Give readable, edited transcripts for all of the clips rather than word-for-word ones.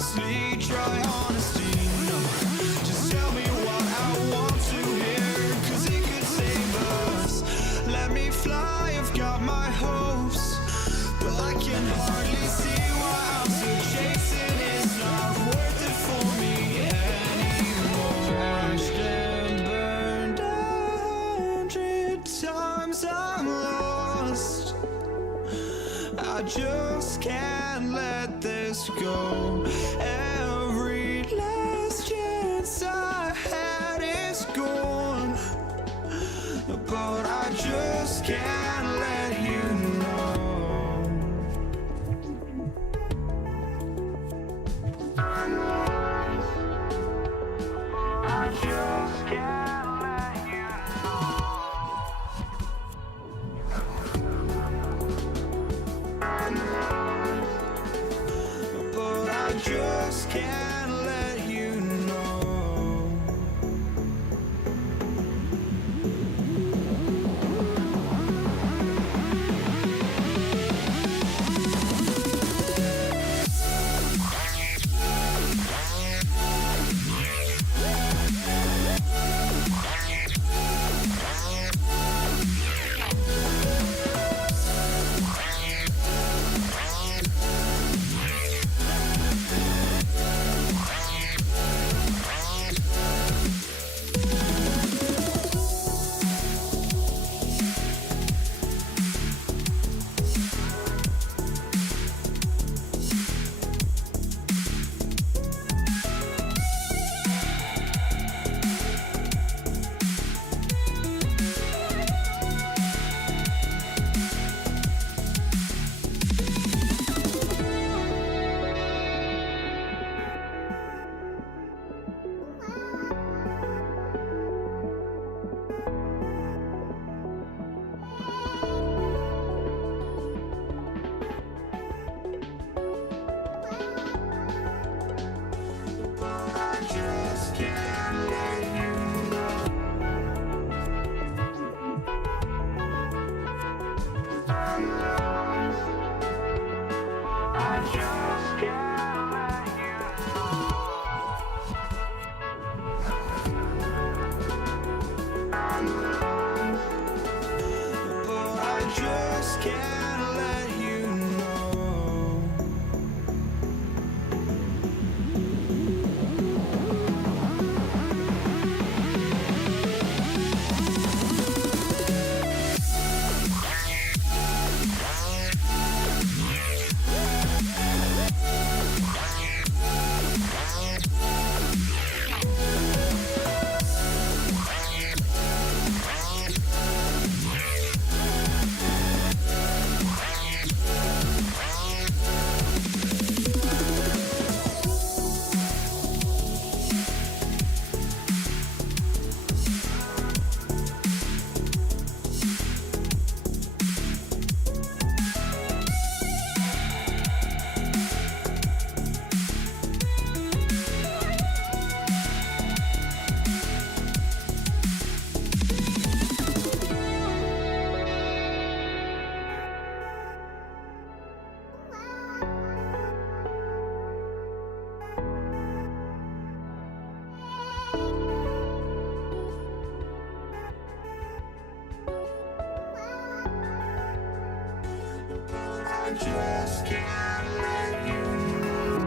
honestly, try honesty. No, just tell me what I want to hear, 'cause it could save us. Let me fly, I've got my hopes, but I can hardly see why I'm still chasing. It's not worth it for me anymore. Crashed and burned 100 times, I'm lost. I just can't let this go. Every last chance I had is gone, but I just can't let you know. I just can't let you know. But I just can't let you know. Just can't let you know.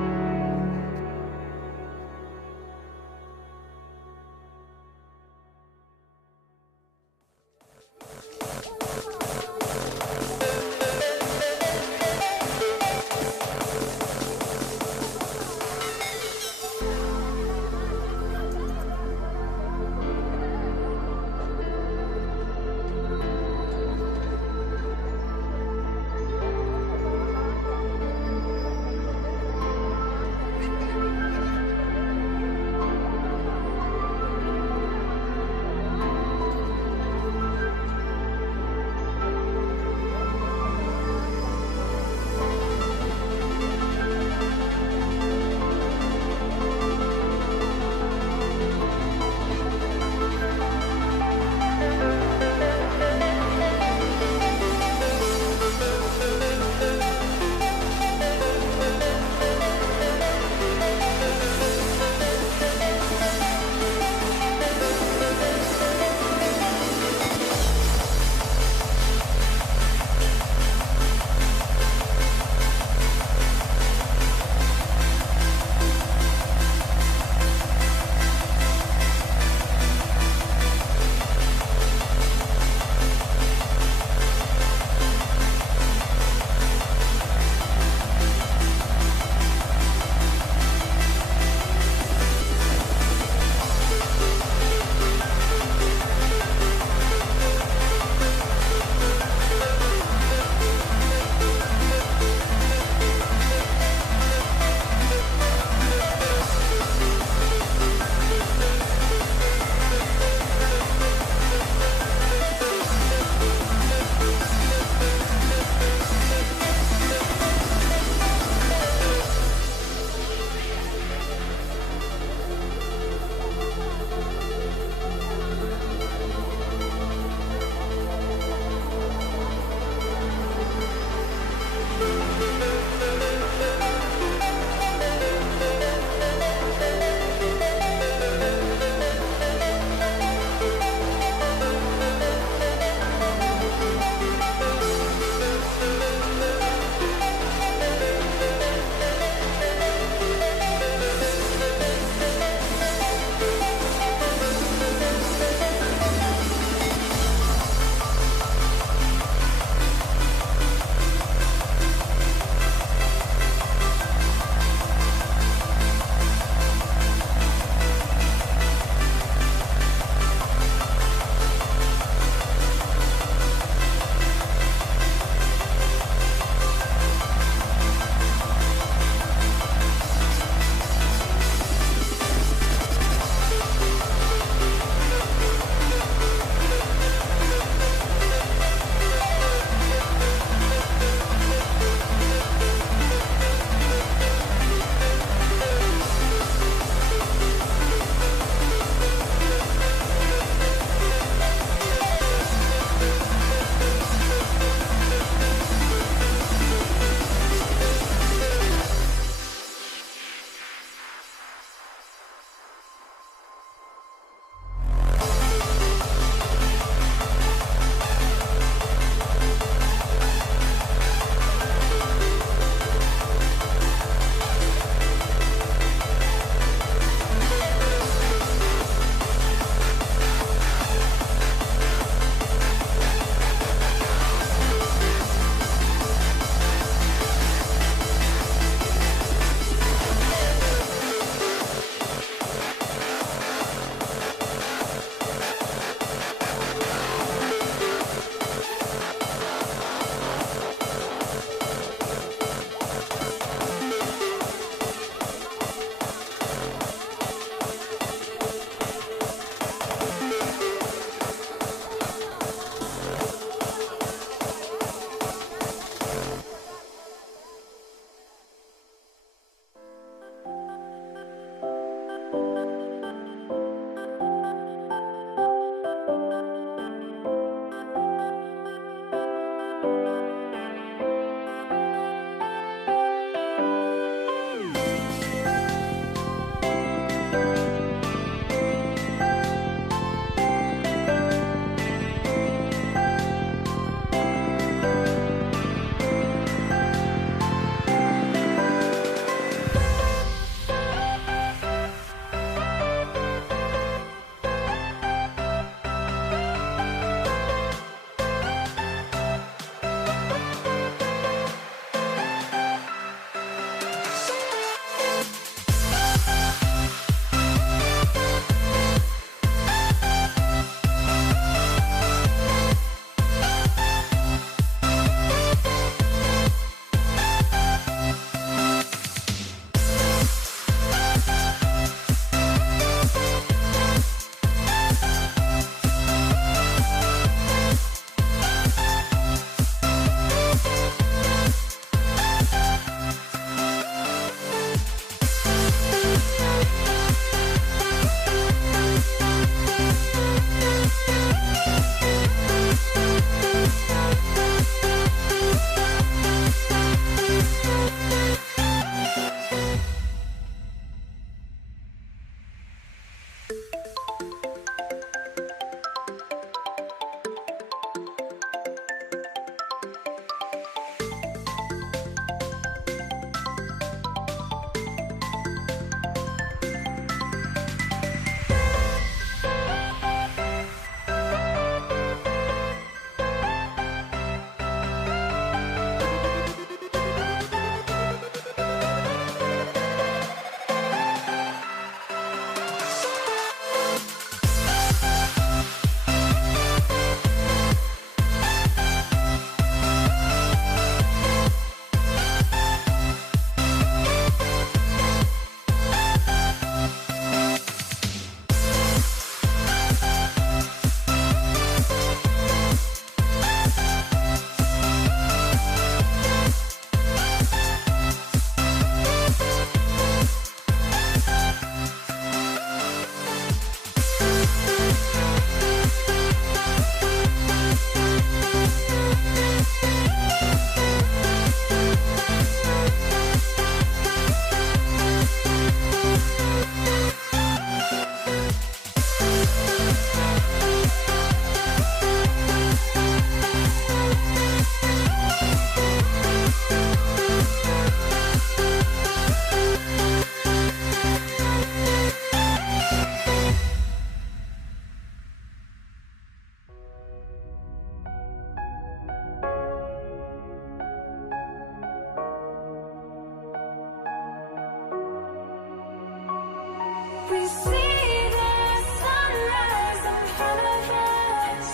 We see the sunrise in front of us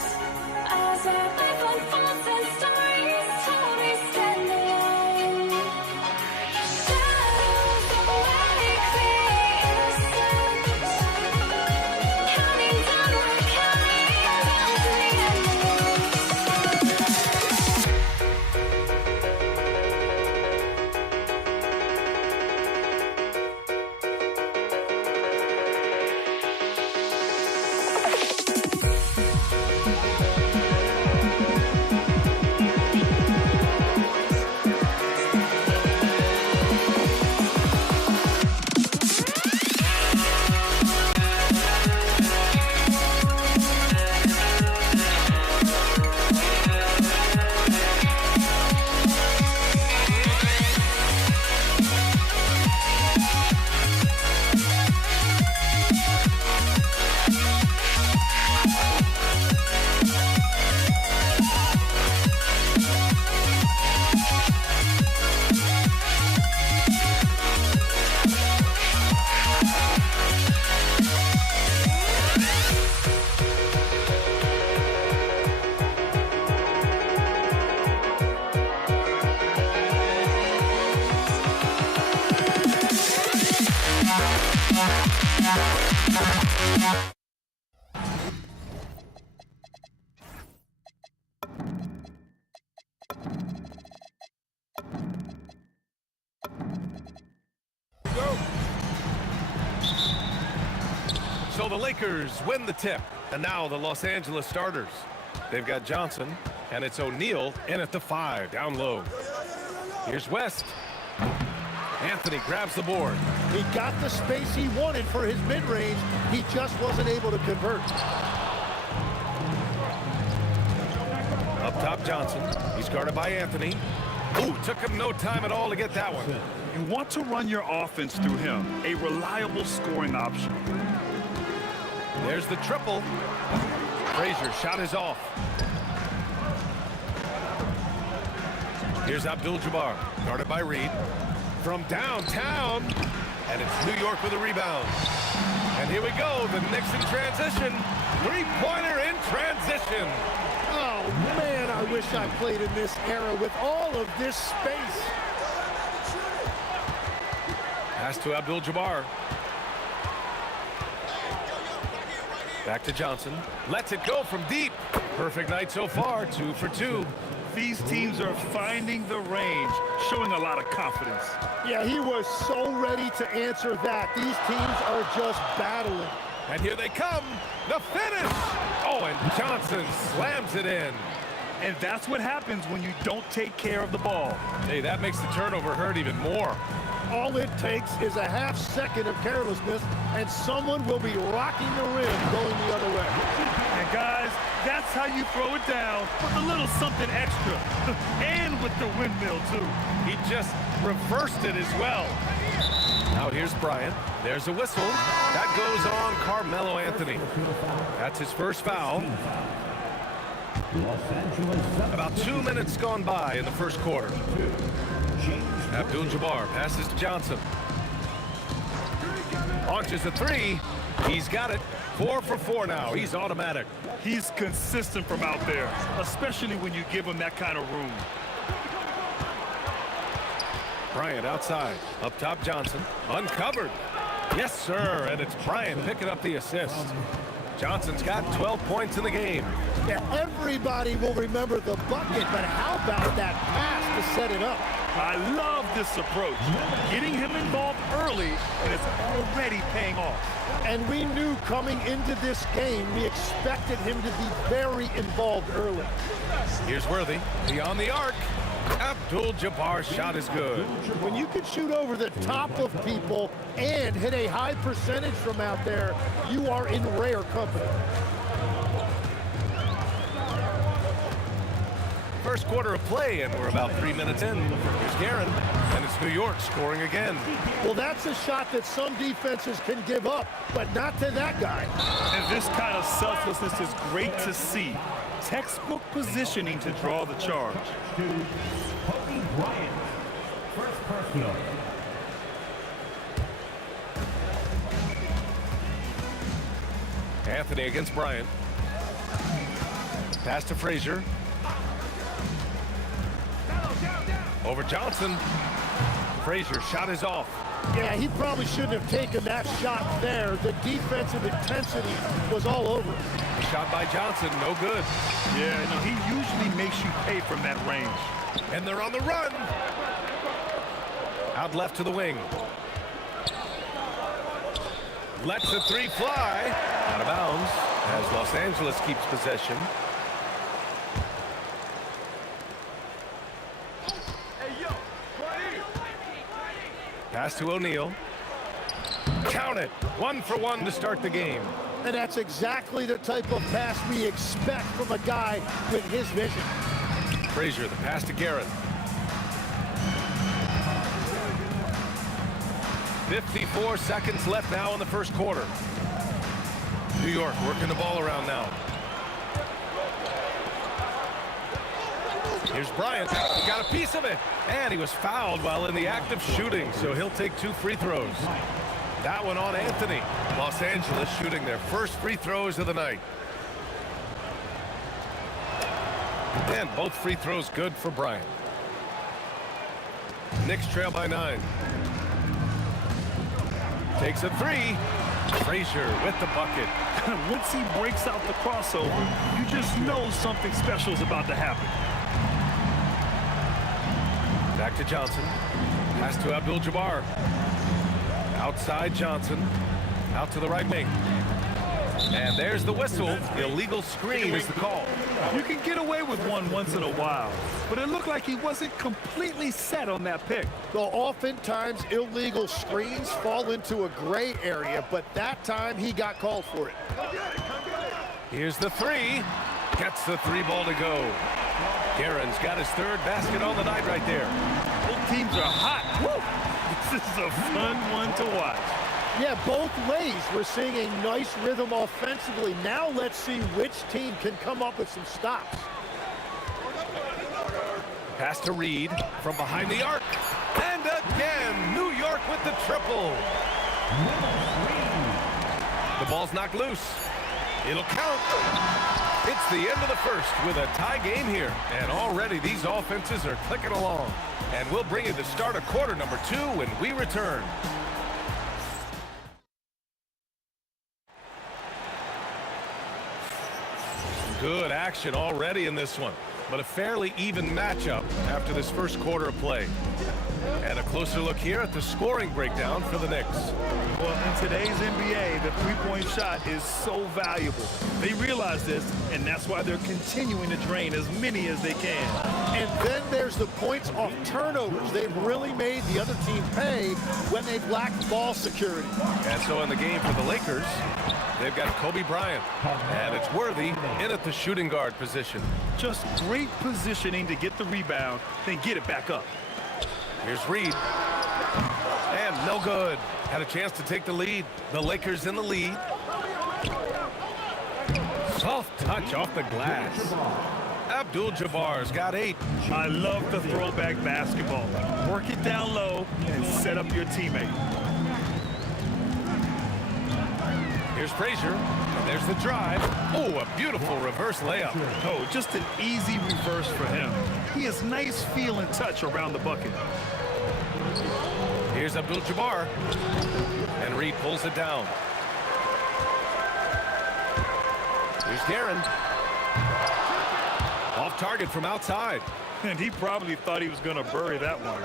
as our life unfolds and stories told we stand alone. Shadows awake the innocence, counting down, we're counting down to the end of So the Lakers win the tip, and now the Los Angeles starters. They've got Johnson, and it's O'Neal in at the 5, down low. Here's West. Anthony grabs the board. He got the space he wanted for his mid-range. He just wasn't able to convert. Up top, Johnson. He's guarded by Anthony. Ooh, took him no time at all to get that one. You want to run your offense through him, a reliable scoring option. There's the triple. Frazier shot is off. Here's Abdul-Jabbar, guarded by Reed. From downtown, and it's New York with a rebound. And here we go, the Knicks in transition. Three-pointer in transition. Oh, man, I wish I played in this era with all of this space. Pass to Abdul-Jabbar. Back to Johnson. Lets it go from deep. Perfect night so far, 2 for 2. These teams are finding the range, showing a lot of confidence. Yeah, he was so ready to answer that. These teams are just battling. And here they come, the finish! Oh, and Johnson slams it in. And that's what happens when you don't take care of the ball. Hey, that makes the turnover hurt even more. All it takes is a half second of carelessness, and someone will be rocking the rim going the other way. And guys, that's how you throw it down with a little something extra. And with the windmill, too. He just reversed it as well. Now here's Bryant. There's a whistle. That goes on Carmelo Anthony. That's his first foul. About 2 minutes gone by in the first quarter. Abdul-Jabbar passes to Johnson. Launches a three. He's got it. 4 for 4 now. He's automatic. He's consistent from out there, especially when you give him that kind of room. Bryant outside. Up top, Johnson. Uncovered. Yes, sir. And it's Bryant picking up the assist. Johnson's got 12 points in the game. Yeah, everybody will remember the bucket, but how about that pass to set it up? I love this approach. Getting him involved early, and it's already paying off. And we knew coming into this game, we expected him to be very involved early. Here's Worthy. Beyond the arc. Abdul-Jabbar's shot is good. When you can shoot over the top of people and hit a high percentage from out there, you are in rare company. First quarter of play, and we're about 3 minutes in. Here's Guerin, and it's New York scoring again. Well, that's a shot that some defenses can give up, but not to that guy. And this kind of selflessness is great to see. Textbook positioning to draw the charge. Anthony against Bryant. Pass to Frazier. Over Johnson. Frazier shot is off. Yeah, he probably shouldn't have taken that shot there. The defensive intensity was all over. Shot by Johnson, no good. Yeah, no, he usually makes you pay from that range. And they're on the run. Out left to the wing. Lets the three fly. Out of bounds as Los Angeles keeps possession. Pass to O'Neal. Count it. 1 for 1 to start the game. And that's exactly the type of pass we expect from a guy with his vision. Frazier, the pass to Garrett. 54 seconds left now in the first quarter. New York working the ball around now. Here's Bryant. He got a piece of it. And he was fouled while in the act of shooting, so he'll take 2 free throws. That one on Anthony. Los Angeles shooting their first free throws of the night. And both free throws good for Bryant. Knicks trail by 9. Takes a 3. Frazier with the bucket. Once he breaks out the crossover, you just know something special is about to happen. Back to Johnson. Pass to Abdul-Jabbar. Outside Johnson. Out to the right wing. And there's the whistle. Illegal screen is the call. You can get away with one once in a while, but it looked like he wasn't completely set on that pick. Well, oftentimes illegal screens fall into a gray area, but that time he got called for it. Here's the 3. Gets the 3 ball to go. Guerin's got his 3rd basket on the night right there. Both teams are hot. Woo! This is a fun one to watch. Yeah, both ways. We're seeing a nice rhythm offensively. Now let's see which team can come up with some stops. Pass to Reed from behind the arc. And again, New York with the triple. The ball's knocked loose. It'll count. It's the end of the first with a tie game here. And already these offenses are clicking along. And we'll bring you the start of quarter number 2 when we return. Good action already in this one, but a fairly even matchup after this first quarter of play. And a closer look here at the scoring breakdown for the Knicks. Well, in today's NBA, the three-point shot is so valuable. They realize this, and that's why they're continuing to drain as many as they can. And then there's the points off turnovers. They've really made the other team pay when they've lacked ball security. And so in the game for the Lakers, they've got Kobe Bryant, and it's Worthy in at the shooting guard position. Just great positioning to get the rebound, then get it back up. Here's Reed. And no good. Had a chance to take the lead. The Lakers in the lead. Soft touch off the glass. Abdul-Jabbar's got 8. I love the throwback basketball. Work it down low and set up your teammate. Here's Frazier. And there's the drive. Oh, a beautiful reverse layup. Oh, just an easy reverse for him. He has nice feel and touch around the bucket. Here's Abdul-Jabbar. And Reed pulls it down. Here's Guerin. Off target from outside. And he probably thought he was going to bury that one.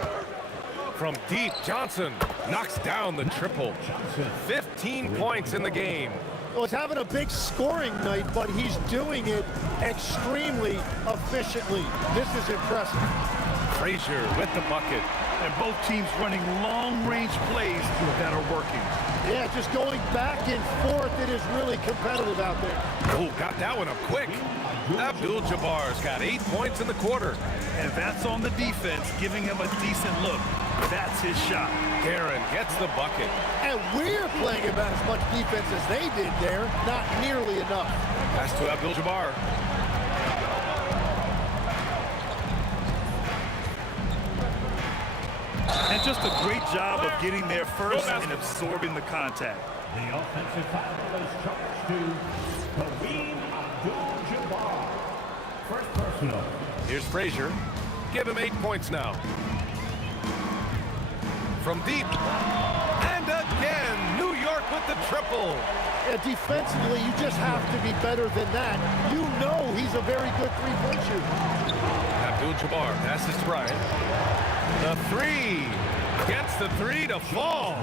From deep, Johnson knocks down the triple. 15 points in the game. Well, he's having a big scoring night, but he's doing it extremely efficiently. This is impressive. Frazier with the bucket. And both teams running long-range plays that are working. Yeah, just going back and forth. It is really competitive out there. Oh, got that one up quick. Abdul-Jabbar's got 8 points in the quarter. And that's on the defense, giving him a decent look. That's his shot. Guerin gets the bucket. And we're playing about as much defense as they did there. Not nearly enough. Pass to Abdul-Jabbar. And just a great job of getting there first and absorbing the contact. The offensive foul is charged to Kareem Abdul-Jabbar. First personal. Here's Frazier. Give him 8 points now. From deep. And again, New York with the triple. Yeah, defensively, you just have to be better than that. You know he's a very good three-point shooter. Abdul-Jabbar passes to Bryant. The three. Gets the three to fall.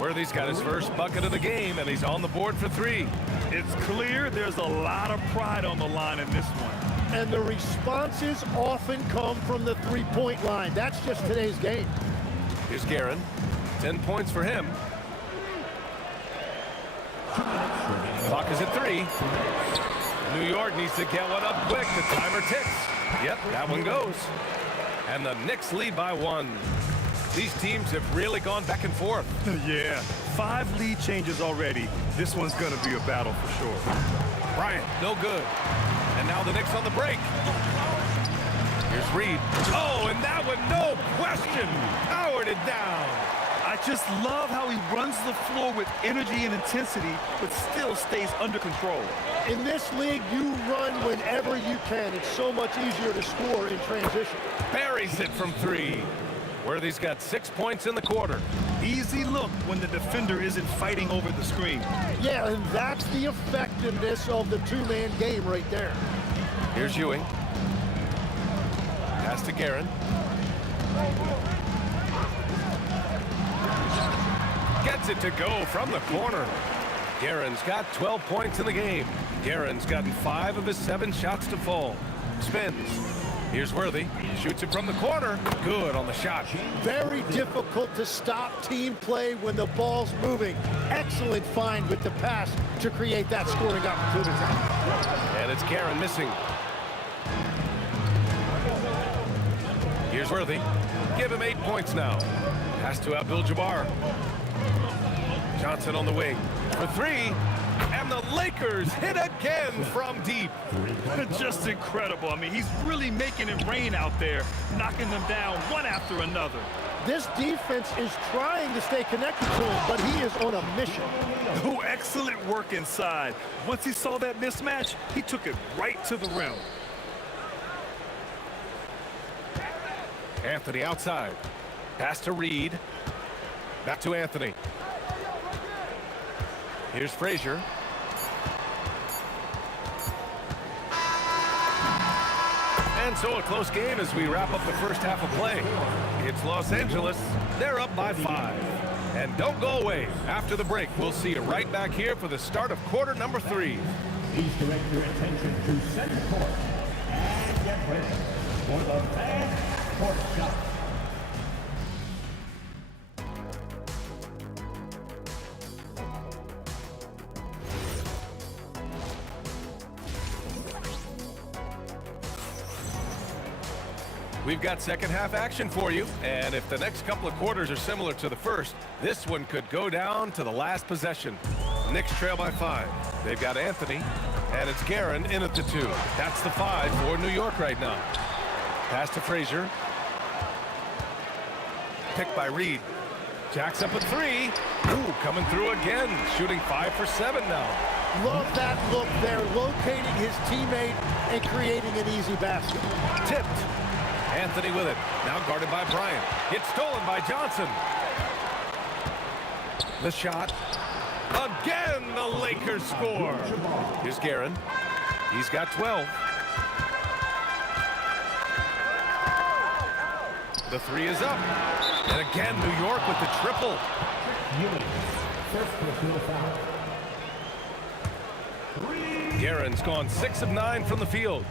Worthy's got his first bucket of the game, and he's on the board for three. It's clear there's a lot of pride on the line in this one. And the responses often come from the three-point line. That's just today's game. Here's Guerin. 10 points for him. Clock is at 3. New York needs to get one up quick. The timer ticks. Yep, that one goes. And the Knicks lead by 1. These teams have really gone back and forth. Yeah, 5 lead changes already. This one's going to be a battle for sure. Bryant, no good. And now the Knicks on the break. Here's Reed. Oh, and that one, no question, powered it down. I just love how he runs the floor with energy and intensity, but still stays under control. In this league, you run whenever you can. It's so much easier to score in transition. Buries it from 3. Worthy's got 6 points in the quarter. Easy look when the defender isn't fighting over the screen. Yeah, and that's the effectiveness of the two-man game right there. Here's Ewing. Pass to Guerin. Gets it to go from the corner. Guerin's got 12 points in the game. Guerin's gotten 5 of his 7 shots to fall. Spins. Here's Worthy. Shoots it from the corner. Good on the shot. Very difficult to stop team play when the ball's moving. Excellent find with the pass to create that scoring opportunity. And it's Guerin missing. Here's Worthy. Give him 8 points now. Pass to Abdul-Jabbar. Johnson on the wing for 3. And the Lakers hit again from deep. Just incredible. I mean, he's really making it rain out there, knocking them down one after another. This defense is trying to stay connected to him, but he is on a mission. Oh, excellent work inside. Once he saw that mismatch, he took it right to the rim. Anthony outside. Pass to Reed. Back to Anthony. Here's Frazier. And so a close game as we wrap up the first half of play. It's Los Angeles. They're up by 5. And don't go away. After the break, we'll see you right back here for the start of quarter number 3. Please direct your attention to center court and get ready for the fast court shot. We've got second half action for you, and if the next couple of quarters are similar to the first, this one could go down to the last possession. Knicks trail by 5. They've got Anthony, and it's Guerin in at the 2. That's the 5 for New York right now. Pass to Frazier. Picked by Reed. Jacks up a 3. Ooh, coming through again, shooting 5 for 7 now. Love that look there, locating his teammate and creating an easy basket. Tipped. Anthony with it. Now guarded by Bryant. It's stolen by Johnson. The shot. Again, the Lakers score. Here's Guerin. He's got 12. The 3 is up. And again, New York with the triple. First personal foul. Guerin's gone 6 of 9 from the field.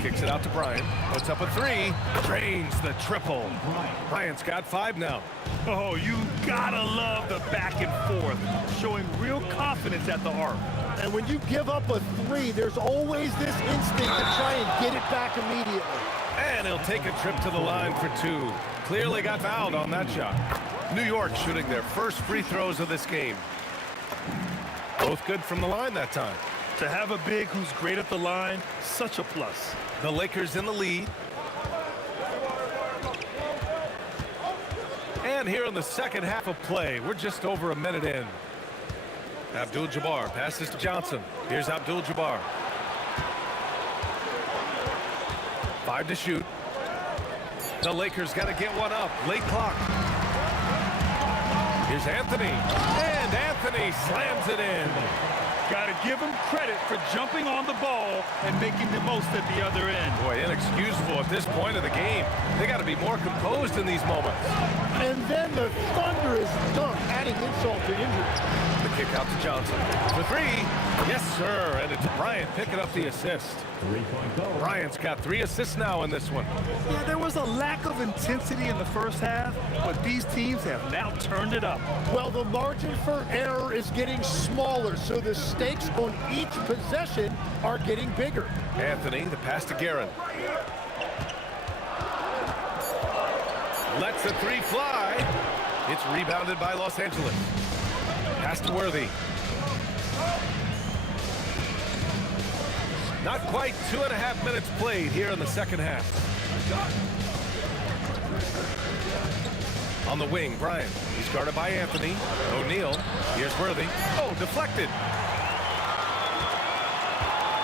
Kicks it out to Bryant. Puts up a 3. Drains the triple. Bryant's got 5 now. Oh, you gotta love the back and forth, showing real confidence at the arc. And when you give up a 3, there's always this instinct to try and get it back immediately. And he'll take a trip to the line for 2. Clearly got fouled on that shot. New York shooting their first free throws of this game. Both good from the line that time. To have a big who's great at the line, such a plus. The Lakers in the lead. And here in the second half of play, we're just over a minute in. Abdul-Jabbar passes to Johnson. Here's Abdul-Jabbar. 5 to shoot. The Lakers got to get one up. Late clock. Here's Anthony. And Anthony slams it in. Got to give him credit for jumping on the ball and making the most at the other end. Boy, inexcusable at this point of the game. They got to be more composed in these moments. And then the thunderous dunk, adding insult to injury. The kick out to Johnson. For 3. Yes, sir. And it's Bryant picking up the assist. 3-point goal. Bryant's got 3 assists now in this one. Yeah, there was a lack of intensity in the first half, but these teams have now turned it up. Well, the margin for error is getting smaller, so the stakes on each possession are getting bigger. Anthony, the pass to Guerin. Lets the 3 fly. It's rebounded by Los Angeles. Pass to Worthy. Not quite 2.5 minutes played here in the second half. On the wing, Bryant. He's guarded by Anthony. O'Neal. Here's Worthy. Oh, deflected.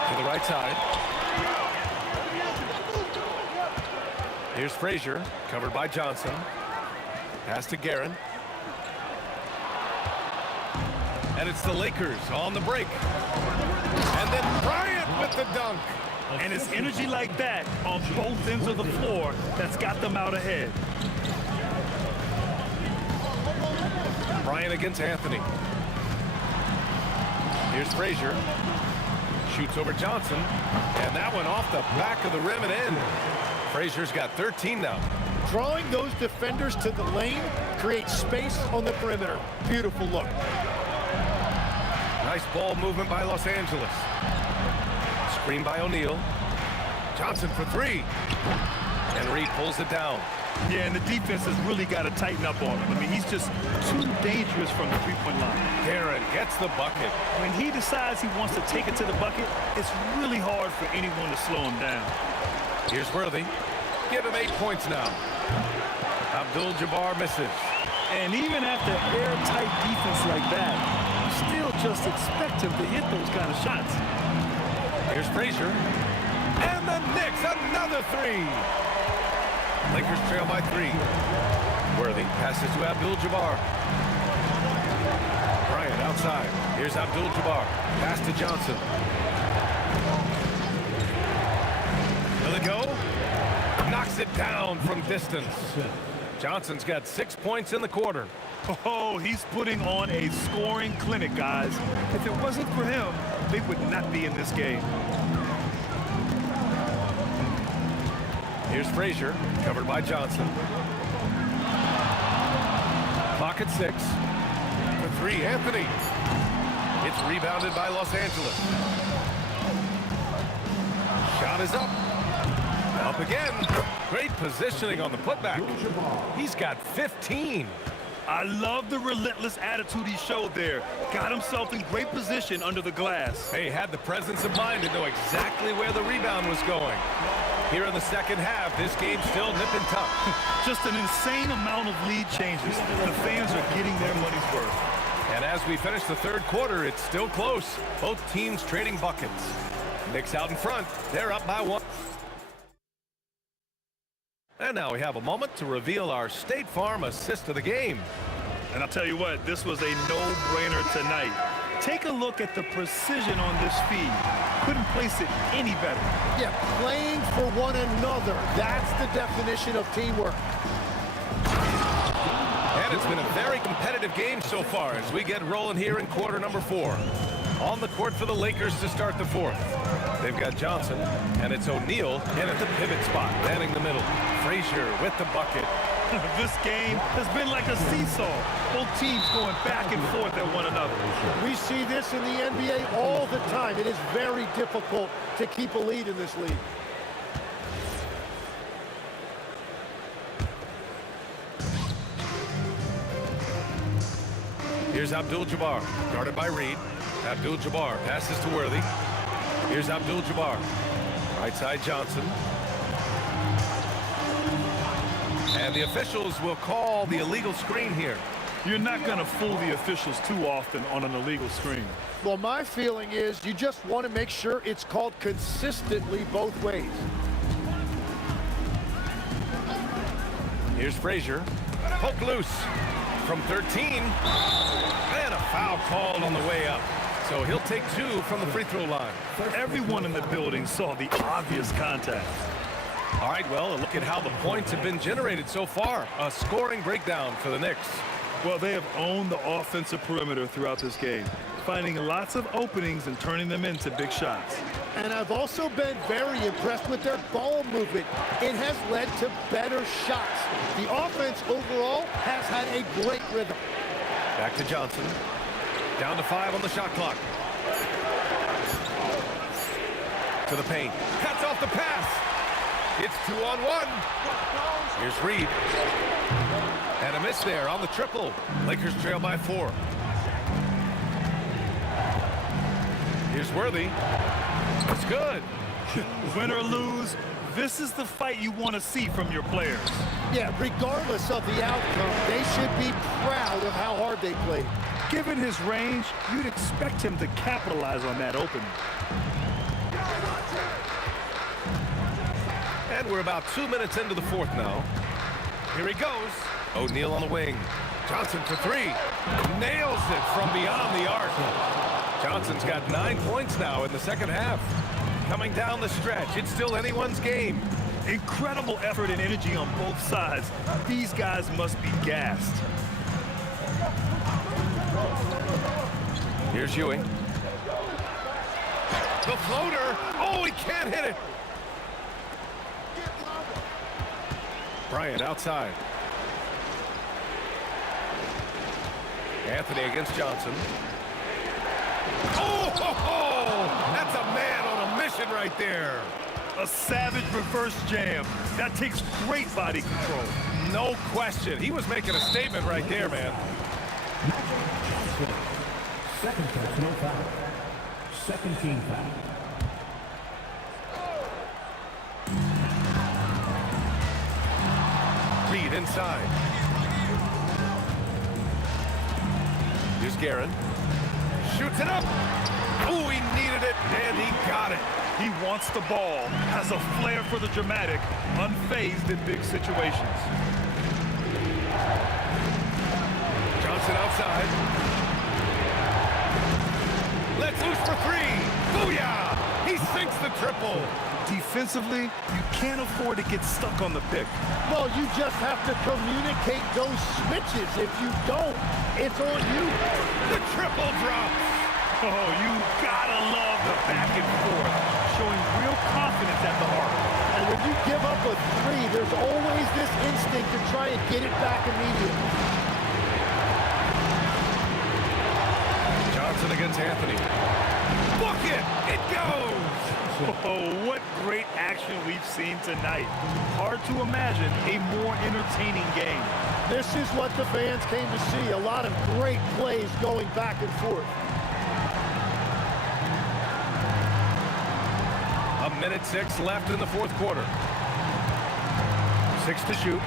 To the right side. Here's Frazier, covered by Johnson. Pass to Guerin. And it's the Lakers on the break. And then Bryant with the dunk. And it's energy like that on both ends of the floor that's got them out ahead. Bryant against Anthony. Here's Frazier. Shoots over Johnson. And that one off the back of the rim and in. Frazier's got 13 now. Drawing those defenders to the lane creates space on the perimeter. Beautiful look. Nice ball movement by Los Angeles. Screen by O'Neal. Johnson for 3. And Reed pulls it down. Yeah, and the defense has really got to tighten up on him. I mean, he's just too dangerous from the three-point line. Guerin gets the bucket. When he decides he wants to take it to the bucket, it's really hard for anyone to slow him down. Here's Worthy. Give him 8 points now. Abdul-Jabbar misses. And even after airtight defense like that, you still just expect him to hit those kind of shots. Here's Frazier. And the Knicks, another 3. Lakers trail by 3. Worthy passes to Abdul-Jabbar. Bryant outside. Here's Abdul-Jabbar. Pass to Johnson. Will it go? Knocks it down from distance. Johnson's got 6 points in the quarter. Oh, he's putting on a scoring clinic, guys. If it wasn't for him, they would not be in this game. Here's Frazier, covered by Johnson. Clock at 6. For 3, Anthony. It's rebounded by Los Angeles. Shot is up. Up again. Great positioning on the putback. He's got 15. I love the relentless attitude he showed there. Got himself in great position under the glass. He had the presence of mind to know exactly where the rebound was going. Here in the second half, this game's still nip and tuck. Just an insane amount of lead changes. The fans are getting their money's worth. And as we finish the third quarter, it's still close. Both teams trading buckets. Knicks out in front. They're up by 1. And now we have a moment to reveal our State Farm assist of the game. And I'll tell you what, this was a no-brainer tonight. Take a look at the precision on this feed. Couldn't place it any better. Yeah, playing for one another. That's the definition of teamwork. And it's been a very competitive game so far as we get rolling here in quarter number 4. On the court for the Lakers to start the 4th. They've got Johnson, and it's O'Neal in at the pivot spot, manning the middle. Frazier with the bucket. This game has been like a seesaw. Both teams going back and forth at one another. We see this in the NBA all the time. It is very difficult to keep a lead in this league. Here's Abdul-Jabbar, guarded by Reed. Abdul-Jabbar passes to Worthy. Here's Abdul-Jabbar. Right side Johnson. And the officials will call the illegal screen here. You're not going to fool the officials too often on an illegal screen. Well, my feeling is you just want to make sure it's called consistently both ways. Here's Frazier. Poke loose from 13. And a foul called on the way up. So he'll take 2 from the free throw line. Everyone in the building saw the obvious contact. All right, well, a look at how the points have been generated so far. A scoring breakdown for the Knicks. Well, they have owned the offensive perimeter throughout this game, finding lots of openings and turning them into big shots. And I've also been very impressed with their ball movement. It has led to better shots. The offense overall has had a great rhythm. Back to Johnson. Down to 5 on the shot clock. To the paint. Cuts off the pass. It's 2-on-1. Here's Reed. And a miss there on the triple. Lakers trail by 4. Here's Worthy. It's good. Win or lose, this is the fight you want to see from your players. Yeah, regardless of the outcome, they should be proud of how hard they played. Given his range, you'd expect him to capitalize on that opening. And we're about 2 minutes into the fourth now. Here he goes. O'Neal on the wing. Johnson for 3. Nails it from beyond the arc. Johnson's got 9 points now in the second half. Coming down the stretch, it's still anyone's game. Incredible effort and energy on both sides. These guys must be gassed. Here's Ewing. The floater. Oh, he can't hit it. Bryant outside. Anthony against Johnson. Oh, ho, ho! That's a man on a mission right there. A savage reverse jam. That takes great body control. No question. He was making a statement right there, man. Second personal foul. Second team foul. Reed inside. Here's Guerin. Shoots it up. Oh, he needed it, and he got it. He wants the ball, has a flair for the dramatic, unfazed in big situations. Johnson outside. Let's loose for 3. Booyah! He sinks the triple. Defensively, you can't afford to get stuck on the pick. Well, you just have to communicate those switches. If you don't, it's on you. The triple drops. Oh, you gotta love the back and forth, showing real confidence at the arc. And when you give up a 3, there's always this instinct to try and get it back immediately. Johnson against Anthony. Bucket! It goes! Oh, what great action we've seen tonight. Hard to imagine a more entertaining game. This is what the fans came to see. A lot of great plays going back and forth. A minute 6 left in the fourth quarter. 6 to shoot.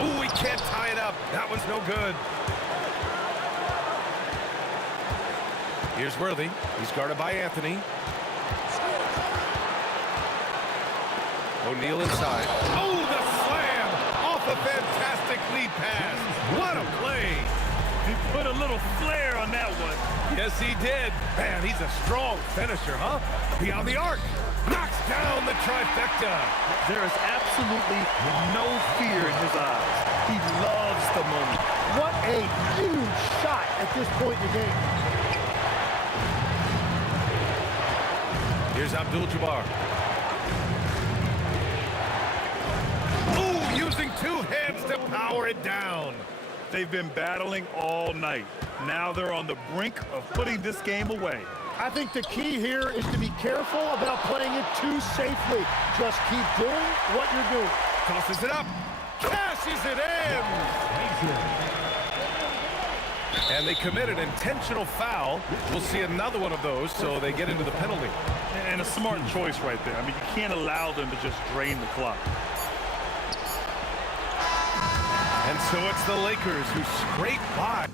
Ooh, he can't tie it up. That one's no good. Here's Worthy. He's guarded by Anthony. O'Neal inside. Oh, the slam! Off a fantastic lead pass. What a play! He put a little flair on that one. Yes, he did. Man, he's a strong finisher, huh? Beyond the arc. Knocks down the trifecta. There is absolutely no fear in his eyes. He loves the moment. What a huge shot at this point in the game. Here's Abdul-Jabbar. Ooh, using 2 hands to power it down. They've been battling all night. Now they're on the brink of putting this game away. I think the key here is to be careful about playing it too safely. Just keep doing what you're doing. Tosses it up. Cashes it in. And they commit an intentional foul. We'll see another one of those, so they get into the penalty. And a smart choice right there. I mean, you can't allow them to just drain the clock. And And so it's the Lakers who scrape by.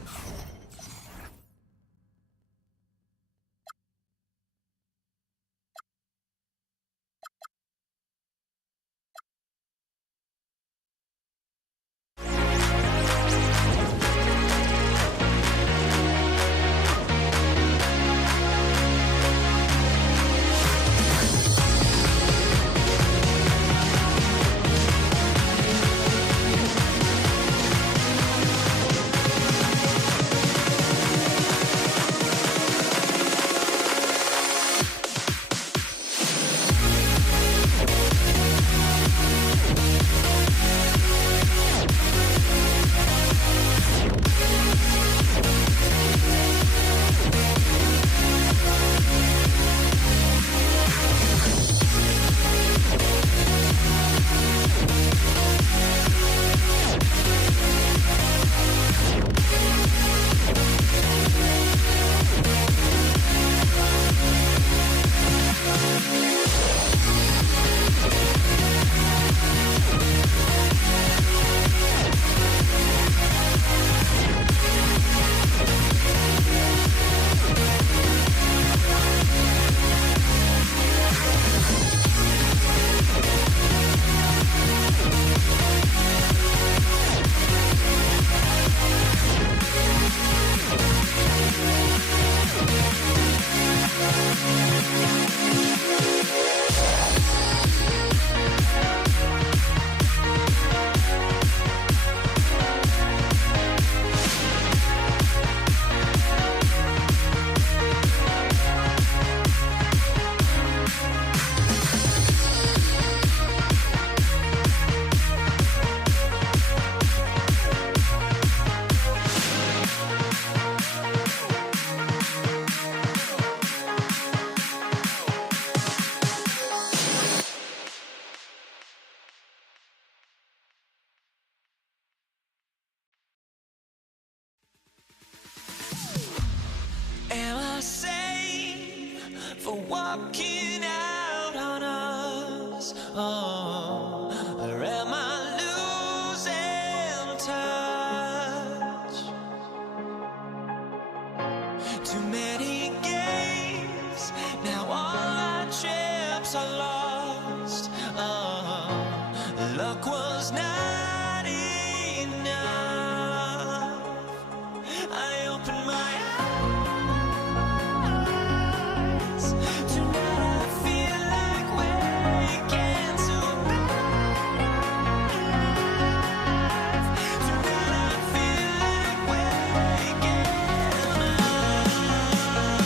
Am I sane for walking out on us? Oh, or am I losing touch? Too many games, now all our chips are lost. Oh, luck was not enough. I opened my eyes. Tonight I feel like waking to life. Tonight I feel like waking up.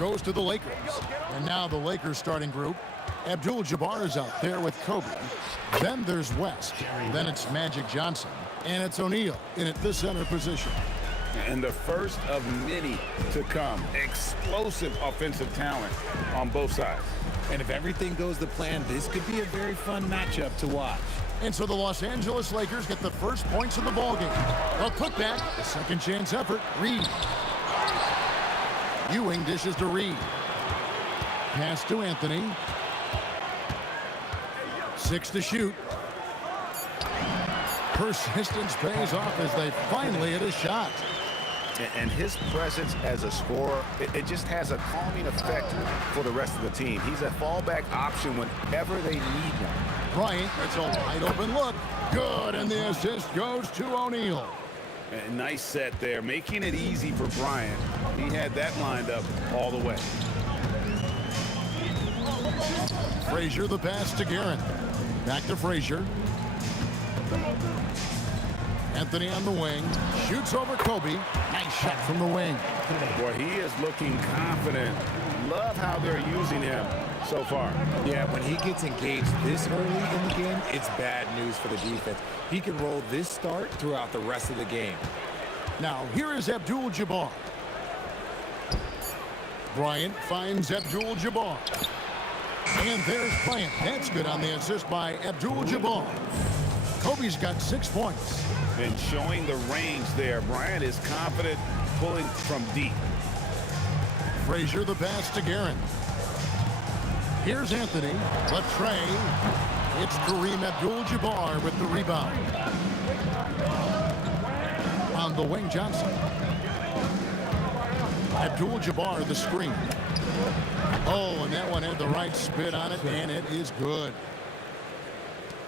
goes to the Lakers. And now the Lakers starting group. Abdul-Jabbar is out there with Kobe. Then there's West. Then it's Magic Johnson. And it's O'Neal in at the center position. And the first of many to come. Explosive offensive talent on both sides. And if everything goes to plan, this could be a very fun matchup to watch. And so the Los Angeles Lakers get the first points of the ballgame. A putback, a second chance effort. Reed. Ewing dishes to Reed. Pass to Anthony. 6 to shoot. Persistence pays off as they finally hit a shot. And his presence as a scorer, it just has a calming effect for the rest of the team. He's a fallback option whenever they need one. Bryant gets a wide open look. Good, and the assist goes to O'Neal. A nice set there, making it easy for Bryant. He had that lined up all the way. Frazier the pass to Guerin. Back to Frazier. Anthony on the wing. Shoots over Kobe. Nice shot from the wing. Boy, he is looking confident. Love how they're using him so far. Yeah, when he gets engaged this early in the game, it's bad news for the defense. He can roll this start throughout the rest of the game. Now, here is Abdul-Jabbar. Bryant finds Abdul-Jabbar. And there's Bryant. That's good on the assist by Abdul-Jabbar. Kobe's got 6 points. And showing the range there. Bryant is confident pulling from deep. Frazier the pass to Guerin. Here's Anthony. The tray. It's Kareem Abdul-Jabbar with the rebound. On the wing, Johnson. Abdul-Jabbar the screen. Oh, and that one had the right spin on it, and it is good.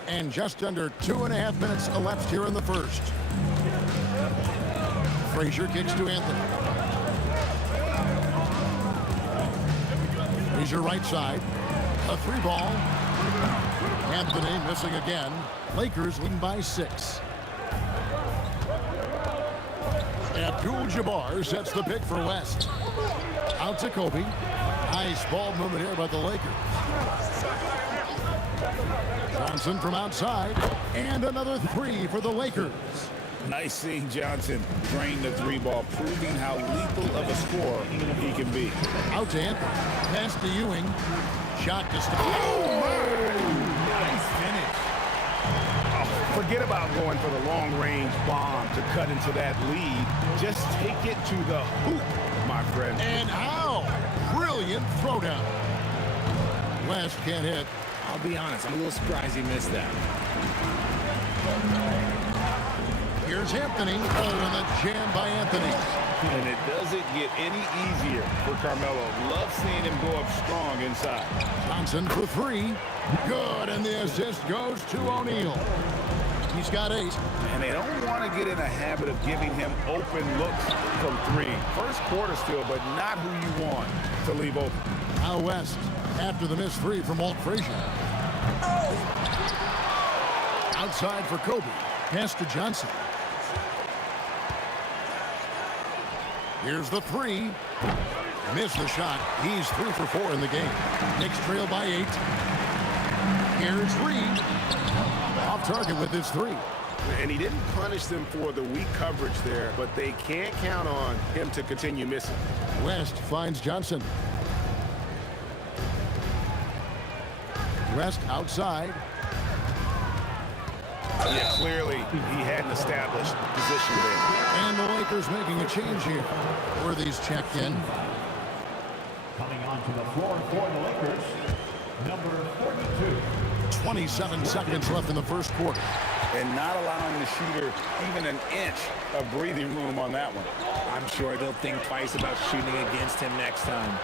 And just under 2.5 minutes left here in the first. Frazier kicks to Anthony. Frazier right side. A 3-ball. Anthony missing again. Lakers leading by 6. Abdul-Jabbar sets the pick for West. Out to Kobe. Nice ball movement here by the Lakers. Johnson from outside. And another 3 for the Lakers. Nice seeing Johnson drain the 3-ball, proving how lethal of a scorer he can be. Out to Anthony. Pass to Ewing. Shot to stop. Nice finish. Forget about going for the long-range bomb to cut into that lead. Just take it to the hoop, my friend. And how? Brilliant throwdown. West can't hit. I'll be honest, I'm a little surprised he missed that. Here's Anthony. Oh, and the jam by Anthony. And it doesn't get any easier for Carmelo. Love seeing him go up strong inside. Johnson for 3. Good, and the assist goes to O'Neal. He's got 8. And they don't want to get in a habit of giving him open looks from 3. First quarter still, but not who you want to leave open. Now West, after the missed 3 from Walt Frazier. Outside for Kobe. Pass to Johnson. Here's the 3. Missed the shot. He's 3 for 4 in the game. Knicks trail by 8. Here's Reed. Off target with his 3. And he didn't punish them for the weak coverage there, but they can't count on him to continue missing. West finds Johnson. West outside. Yeah, clearly he had an established position there. And the Lakers making a change here. Worthy's checked in. Coming onto the floor for the Lakers, number 42. 27 seconds left in the first quarter. And not allowing the shooter even an inch of breathing room on that one. I'm sure they'll think twice about shooting against him next time.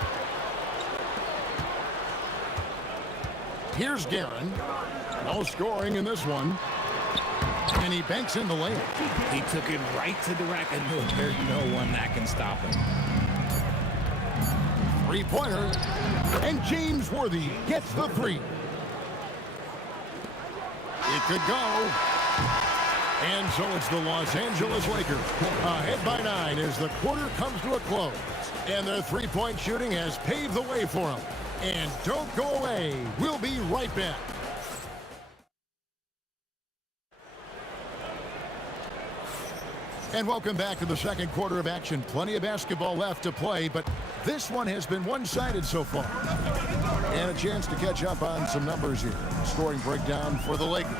Here's Guerin. No scoring in this one. And he banks in the layup. He took it right to the rack, and there's no one that can stop him. 3-pointer. And James Worthy gets the 3. It could go. And so it's the Los Angeles Lakers ahead by 9 as the quarter comes to a close. And their three-point shooting has paved the way for them. And don't go away. We'll be right back. And welcome back to the second quarter of action. Plenty of basketball left to play, but this one has been one-sided so far. And a chance to catch up on some numbers here. Scoring breakdown for the Lakers.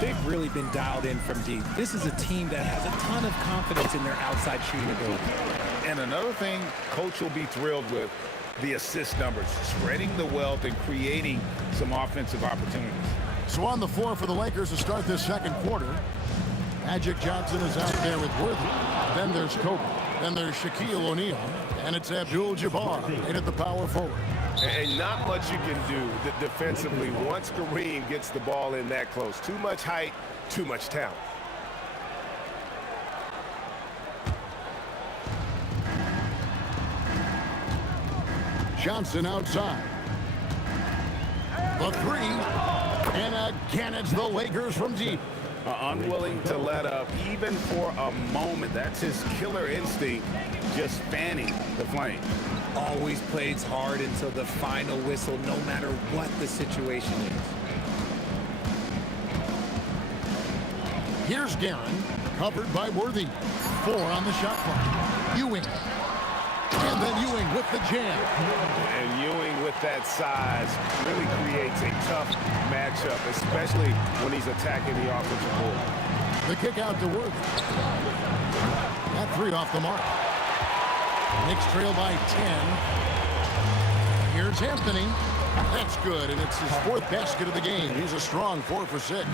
They've really been dialed in from deep. This is a team that has a ton of confidence in their outside shooting ability. And another thing Coach will be thrilled with, the assist numbers, spreading the wealth and creating some offensive opportunities. So on the floor for the Lakers to start this second quarter, Magic Johnson is out there with Worthy. Then there's Kobe. Then there's Shaquille O'Neal. And it's Abdul-Jabbar in at the power forward. And not much you can do defensively once Kareem gets the ball in that close. Too much height, too much talent. Johnson outside. The three. And again, it's the Lakers from deep. Unwilling to let up even for a moment. That's his killer instinct, just fanning the flame. Always plays hard until the final whistle, no matter what the situation is. Here's Guerin, covered by Worthy. 4 on the shot clock. Ewing. And then Ewing with the jam. And Ewing with that size really creates a tough matchup, especially when he's attacking the offensive board. The kick out to Worthy. That 3 off the mark. Knicks trail by 10. Here's Anthony. That's good, and it's his 4th basket of the game. He's a strong 4 for 6.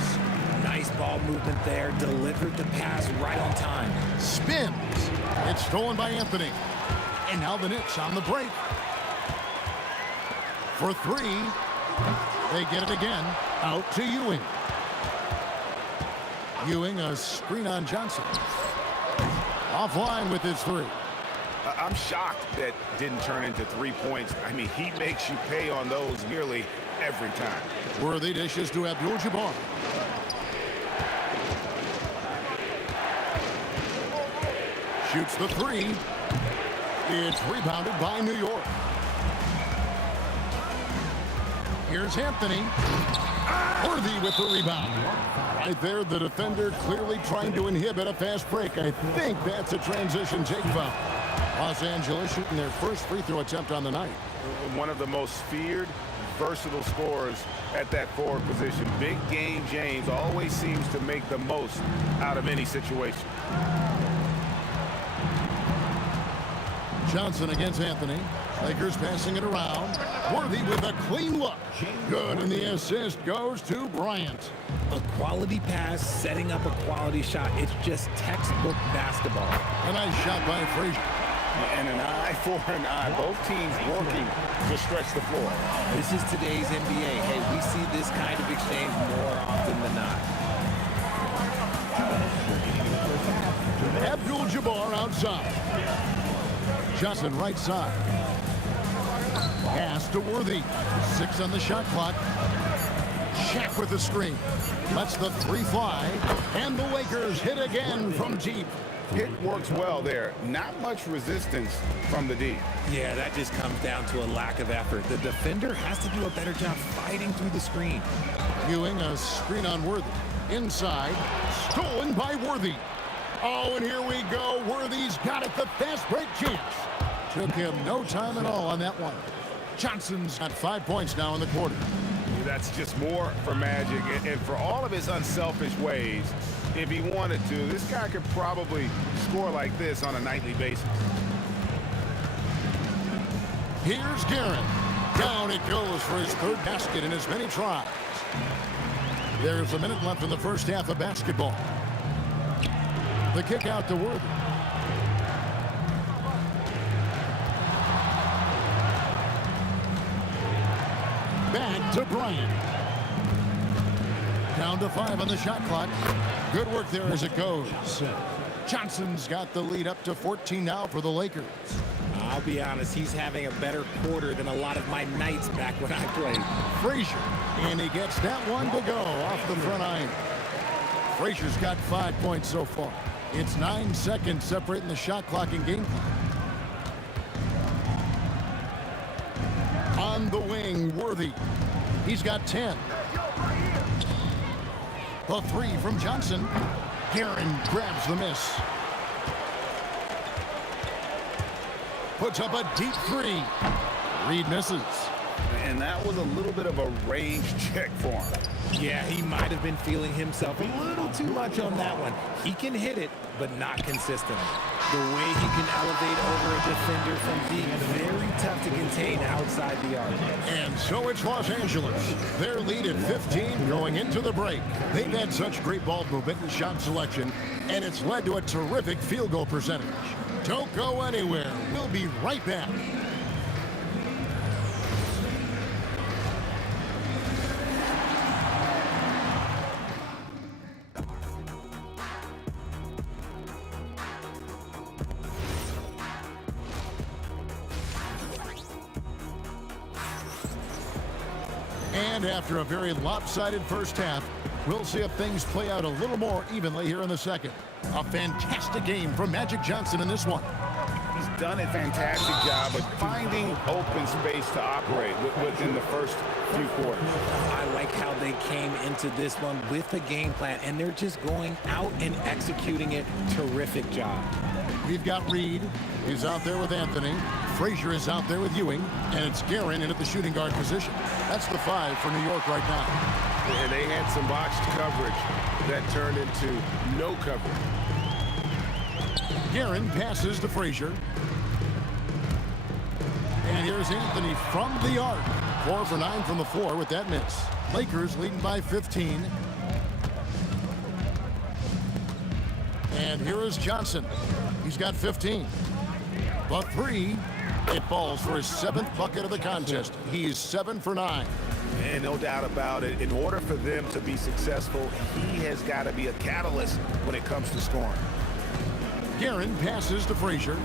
Nice ball movement there. Delivered the pass right on time. Spins. It's stolen by Anthony. And now the Knicks on the break. For 3. They get it again. Out to Ewing. Ewing, a screen on Johnson. Offline with his 3. I'm shocked that didn't turn into 3 points. I mean, he makes you pay on those nearly every time. Worthy dishes to Abdul-Jabbar. Shoots the 3. It's rebounded by New York. Here's Anthony. Worthy with the rebound. Right there, the defender clearly trying to inhibit a fast break. I think that's a transition take foul. Los Angeles shooting their first free throw attempt on the night. One of the most feared, versatile scorers at that forward position. Big game James always seems to make the most out of any situation. Johnson against Anthony. Lakers passing it around. Worthy with a clean look. Good, and the assist goes to Bryant. A quality pass, setting up a quality shot. It's just textbook basketball. A nice shot by Frazier. And an eye for an eye. Both teams working to stretch the floor. This is today's NBA. Hey, we see this kind of exchange more often than not. Abdul-Jabbar outside. Johnson right side. Pass to Worthy. 6 on the shot clock. Shaq with the screen. Lets the 3 fly. And the Lakers hit again from deep. It works well there. Not much resistance from the D. Yeah, that just comes down to a lack of effort. The defender has to do a better job fighting through the screen. Ewing a screen on Worthy. Inside. Stolen by Worthy. Oh, and here we go. Worthy's got it. The fast break chance. Took him no time at all on that one. Johnson's got 5 points now in the quarter. That's just more for Magic. And for all of his unselfish ways, if he wanted to, this guy could probably score like this on a nightly basis. Here's Guerin. Down it goes for his 3rd basket in as many tries. There's a minute left in the first half of basketball. The kick out to Worthy. Back to Bryant. Down to 5 on the shot clock. Good work there as it goes. Johnson's got the lead up to 14 now for the Lakers. I'll be honest, he's having a better quarter than a lot of my nights back when I played. Frazier, and he gets that one to go off the front iron. Frazier's got 5 points so far. It's 9 seconds separating the shot clock and game clock. On the wing, Worthy. He's got 10. The three from Johnson. Guerin grabs the miss. Puts up a deep three. Reed misses. And that was a little bit of a range check for him. Yeah, he might have been feeling himself a little too much on that one. He can hit it, but not consistently. The way he can elevate over a defender from being very tough to contain outside the arc. And so it's Los Angeles. Their lead at 15 going into the break. They've had such great ball movement and shot selection, and it's led to a terrific field goal percentage. Don't go anywhere. We'll be right back. And after a very lopsided first half, we'll see if things play out a little more evenly here in the second. A fantastic game from Magic Johnson in this one. He's done a fantastic job of finding open space to operate within the first few quarters. I like how they came into this one with a game plan, and they're just going out and executing it. Terrific job. We've got Reed. He's out there with Anthony. Frazier is out there with Ewing. And it's Guerin in at the shooting guard position. That's the 5 for New York right now. And they had some botched coverage that turned into no coverage. Guerin passes to Frazier. And here's Anthony from the arc. 4 for 9 from the floor with that miss. Lakers leading by 15. And here is Johnson. He's got 15. The 3, it falls for his 7th bucket of the contest. He's 7 for 9. And no doubt about it, in order for them to be successful, he has got to be a catalyst when it comes to scoring. Guerin passes to Frazier.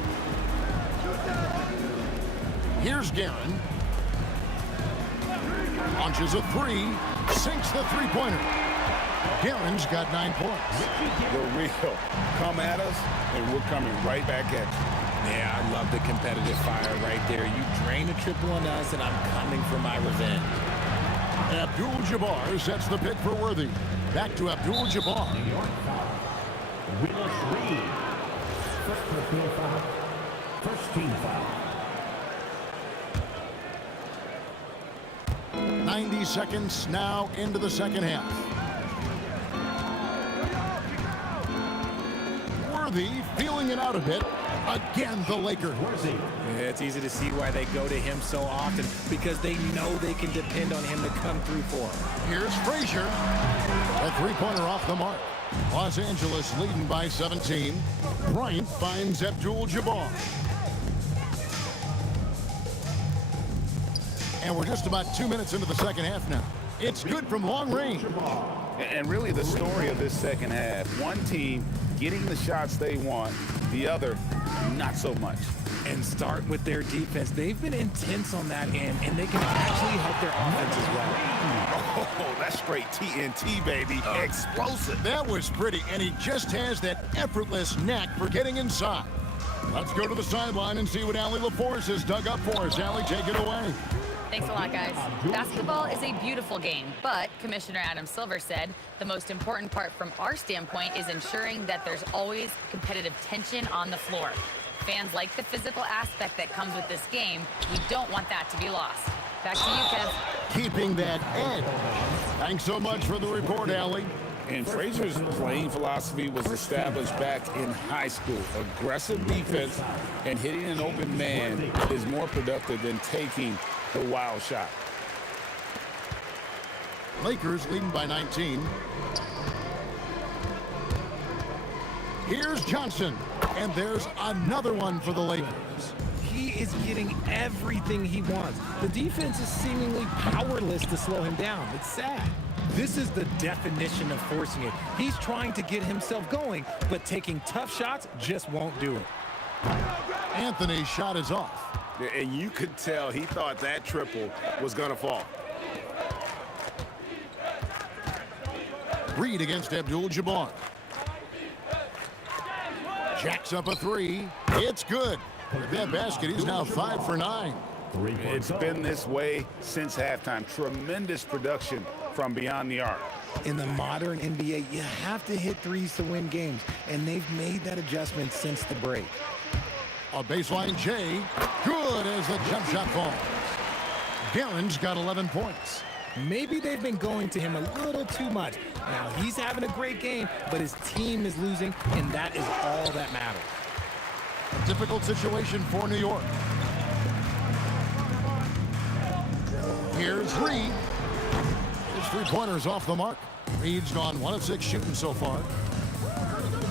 Here's Guerin. Launches a 3. Sinks the three-pointer. Guerin's got 9 points. The real. Come at us, and we're coming right back at you. Yeah, I love the competitive fire right there. You drain a triple on us, and I'm coming for my revenge. Abdul-Jabbar sets the pick for Worthy. Back to Abdul-Jabbar. New York foul. Willis Reed. First personal foul. First team foul. 90 seconds now into the second half. Worthy feeling it out a bit. Again, the Lakers. Yeah, it's easy to see why they go to him so often, because they know they can depend on him to come through for them. Here's Frazier. A three-pointer off the mark. Los Angeles leading by 17. Bryant finds Abdul-Jabbar. And we're just about 2 minutes into the second half now. It's good from long range. And really the story of this second half, one team getting the shots they want, the other not so much. And start with their defense. They've been intense on that end, and they can actually help their offense as well. Oh, that's straight TNT, baby. Explosive. That was pretty, and he just has that effortless knack for getting inside. Let's go to the sideline and see what Allie LaForce has dug up for us. Allie, take it away. Thanks a lot, guys. Basketball is a beautiful game, but Commissioner Adam Silver said the most important part from our standpoint is ensuring that there's always competitive tension on the floor. Fans like the physical aspect that comes with this game. We don't want that to be lost. Back to you, Kev. Keeping that edge. Thanks so much for the report, Allie. And Frazier's playing philosophy was established back in high school. Aggressive defense and hitting an open man is more productive than taking the wild shot. Lakers leading by 19. Here's Johnson, and there's another one for the Lakers. He is getting everything he wants. The defense is seemingly powerless to slow him down. It's sad. This is the definition of forcing it. He's trying to get himself going, but taking tough shots just won't do it. Anthony's shot is off. And you could tell he thought that triple was going to fall. Reed against Abdul-Jabbar. Jacks up a three. It's good. With that basket, he's now 5 for 9. It's been this way since halftime. Tremendous production from beyond the arc. In the modern NBA, you have to hit threes to win games, and they've made that adjustment since the break. A baseline J. Good as the jump shot falls. Garen's got 11 points. Maybe they've been going to him a little too much. Now, he's having a great game, but his team is losing, and that is all that matters. A difficult situation for New York. Here's Reed. His three-pointer's off the mark. Reed's gone 1 of 6 shooting so far.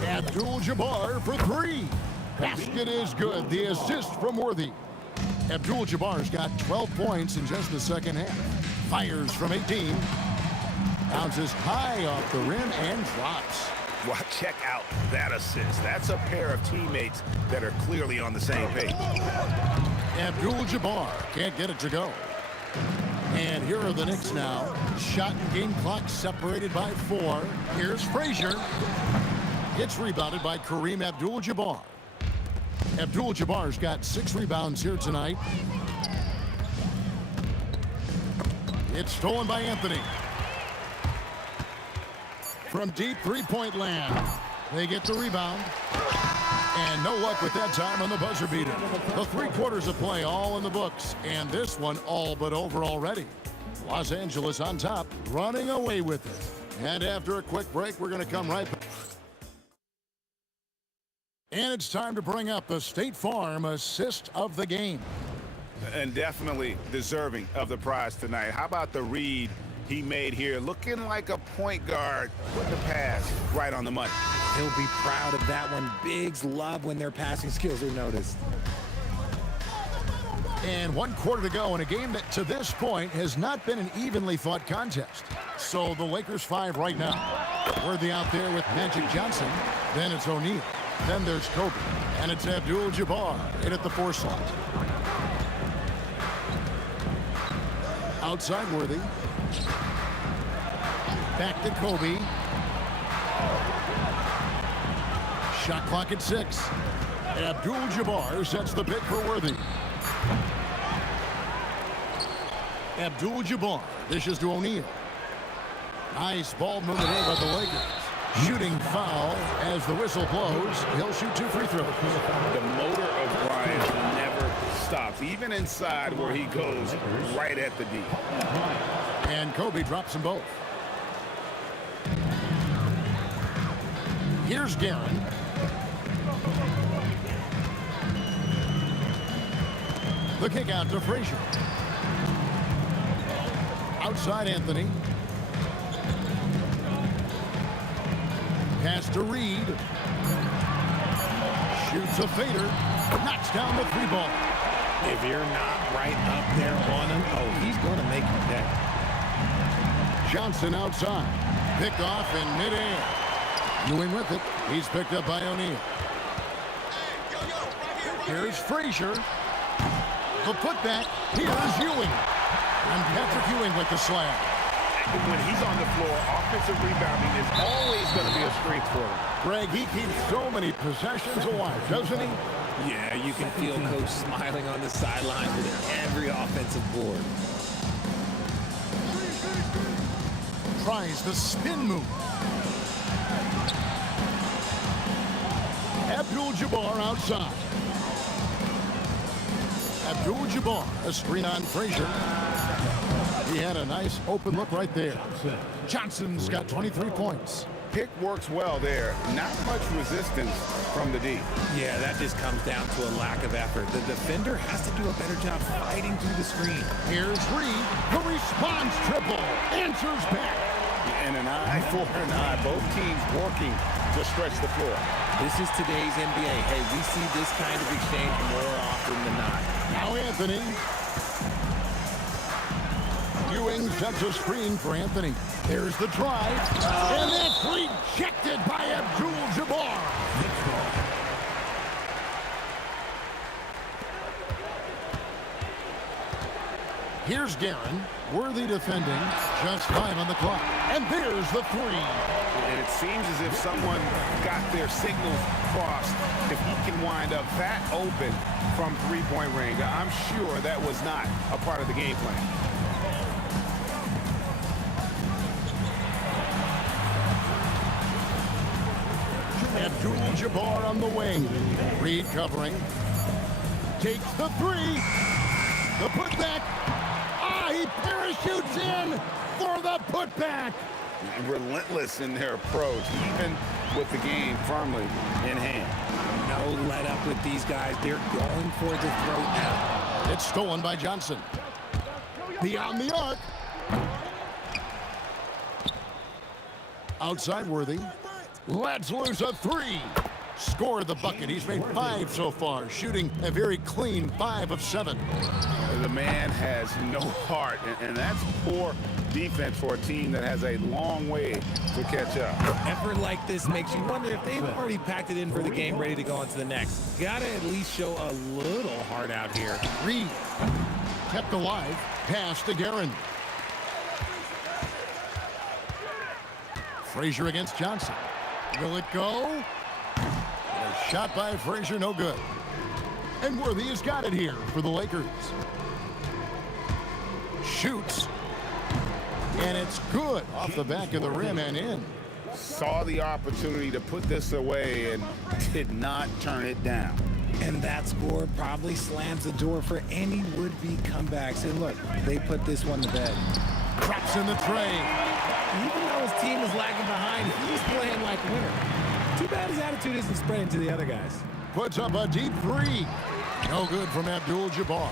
Abdul-Jabbar for 3. Basket is good. The assist from Worthy. Abdul-Jabbar's got 12 points in just the second half. Fires from 18. Bounces high off the rim and drops. Well, check out that assist. That's a pair of teammates that are clearly on the same page. Abdul-Jabbar can't get it to go. And here are the Knicks now. Shot and game clock separated by 4. Here's Frazier. It's rebounded by Kareem Abdul-Jabbar. Abdul-Jabbar's got 6 rebounds here tonight. It's stolen by Anthony. From deep three-point land, they get the rebound. And no luck with that time on the buzzer beater. The 3 quarters of play all in the books, and this one all but over already. Los Angeles on top, running away with it. And after a quick break, we're going to come right back. And it's time to bring up the State Farm assist of the game. And definitely deserving of the prize tonight. How about the read he made here? Looking like a point guard with the pass right on the money. He'll be proud of that one. Bigs love when their passing skills are noticed. And 1 quarter to go in a game that to this point has not been an evenly fought contest. So the Lakers 5 right now. Worthy out there with Magic Johnson. Then it's O'Neal. Then there's Kobe. And it's Abdul-Jabbar in at the 4 slot. Outside Worthy. Back to Kobe. Shot clock at 6. Abdul-Jabbar sets the pick for Worthy. Abdul-Jabbar dishes to O'Neal. Nice ball movement here by the Lakers. Shooting foul as the whistle blows. He'll shoot 2 free throws. The motor of Bryant never stops, even inside where he goes right at the D. And Kobe drops them both. Here's Guerin. The kick out to Frazier. Outside Anthony. Pass to Reed. Shoots a fader. Knocks down the 3 ball. If you're not right up there on him, oh, he's going to make you pay. Johnson outside. Picked off in midair. Ewing with it. He's picked up by O'Neal. Here's Frazier. The putback. Here's Ewing. And Patrick Ewing with the slam. When he's on the floor, offensive rebounding is always going to be a strength for him. Greg, he keeps so many possessions alive, doesn't he? Yeah, you can feel Coach smiling on the sideline with every offensive board. Tries the spin move. Abdul-Jabbar outside. Abdul-Jabbar, a screen on Frazier. He had a nice open look right there. Johnson's got 23 points. Pick works well there. Not much resistance from the D. Yeah, that just comes down to a lack of effort. The defender has to do a better job fighting through the screen. Here's Reed. The response triple. Answers back. And an eye for an eye. Both teams working to stretch the floor. This is today's NBA. Hey, we see this kind of exchange more often than not. Now Anthony. Ewing sets a screen for Anthony. There's the drive. And that's rejected by Abdul-Jabbar. Here's Guerin. Worthy defending. Just 5 on the clock. And there's the 3. And it seems as if someone got their signals crossed. If he can wind up that open from three-point range, I'm sure that was not a part of the game plan. Abdul-Jabbar on the wing. Reed covering. Takes the 3. The putback. He parachutes in for the putback. Relentless in their approach, even with the game firmly in hand. No let up with these guys. They're going for the throat now. It's stolen by Johnson. Beyond the arc. Outside Worthy. Let's lose a 3. Scored the bucket. He's made 5 so far, shooting a very clean 5 of 7. The man has no heart, and that's poor defense for a team that has a long way to catch up. Effort like this makes you wonder if they've already packed it in for the game, ready to go on to the next. Gotta at least show a little heart out here. Reed kept alive. Pass to Guerin. Frazier against Johnson. Will it go? A shot by Frazier, no good. And Worthy has got it here for the Lakers. Shoots. And it's good off the back of the rim and in. Saw the opportunity to put this away and did not turn it down. And that score probably slams the door for any would-be comebacks. And look, they put this one to bed. Drops in the tray. Even though his team is lagging behind, he's playing like a winner. Too bad his attitude isn't spreading to the other guys. Puts up a deep 3. No good from Abdul-Jabbar.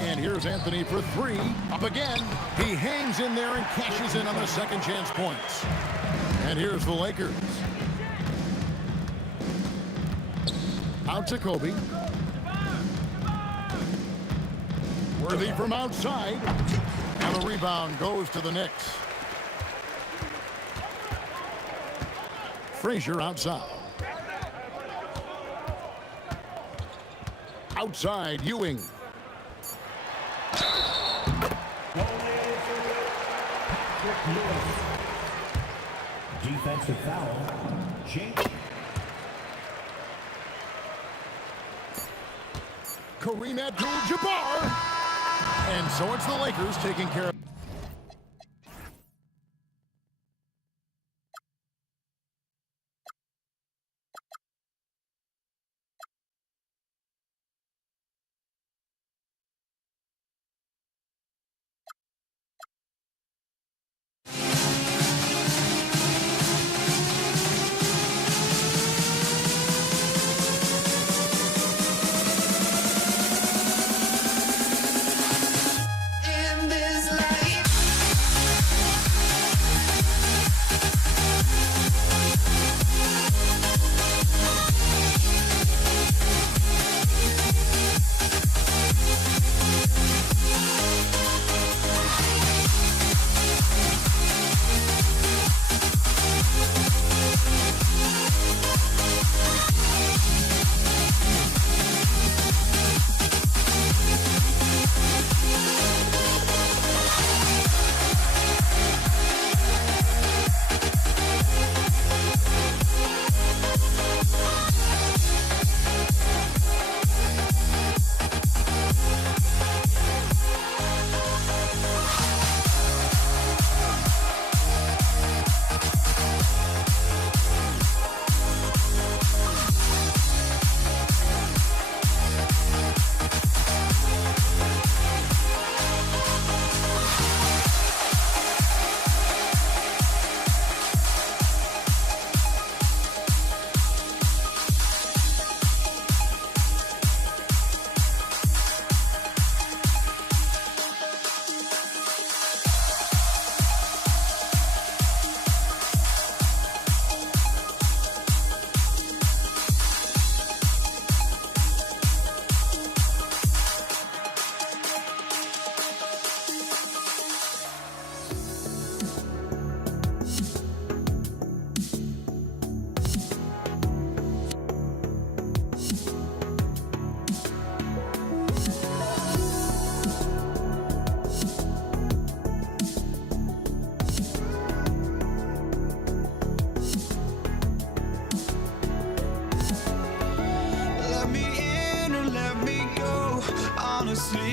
And here's Anthony for 3. Up again. He hangs in there and cashes in on the second chance points. And here's the Lakers. Out to Kobe. Worthy from outside. And the rebound goes to the Knicks. Frazier outside. Outside, Ewing. Defensive foul. Jake. Kareem Abdul-Jabbar. And so it's the Lakers taking care of In this life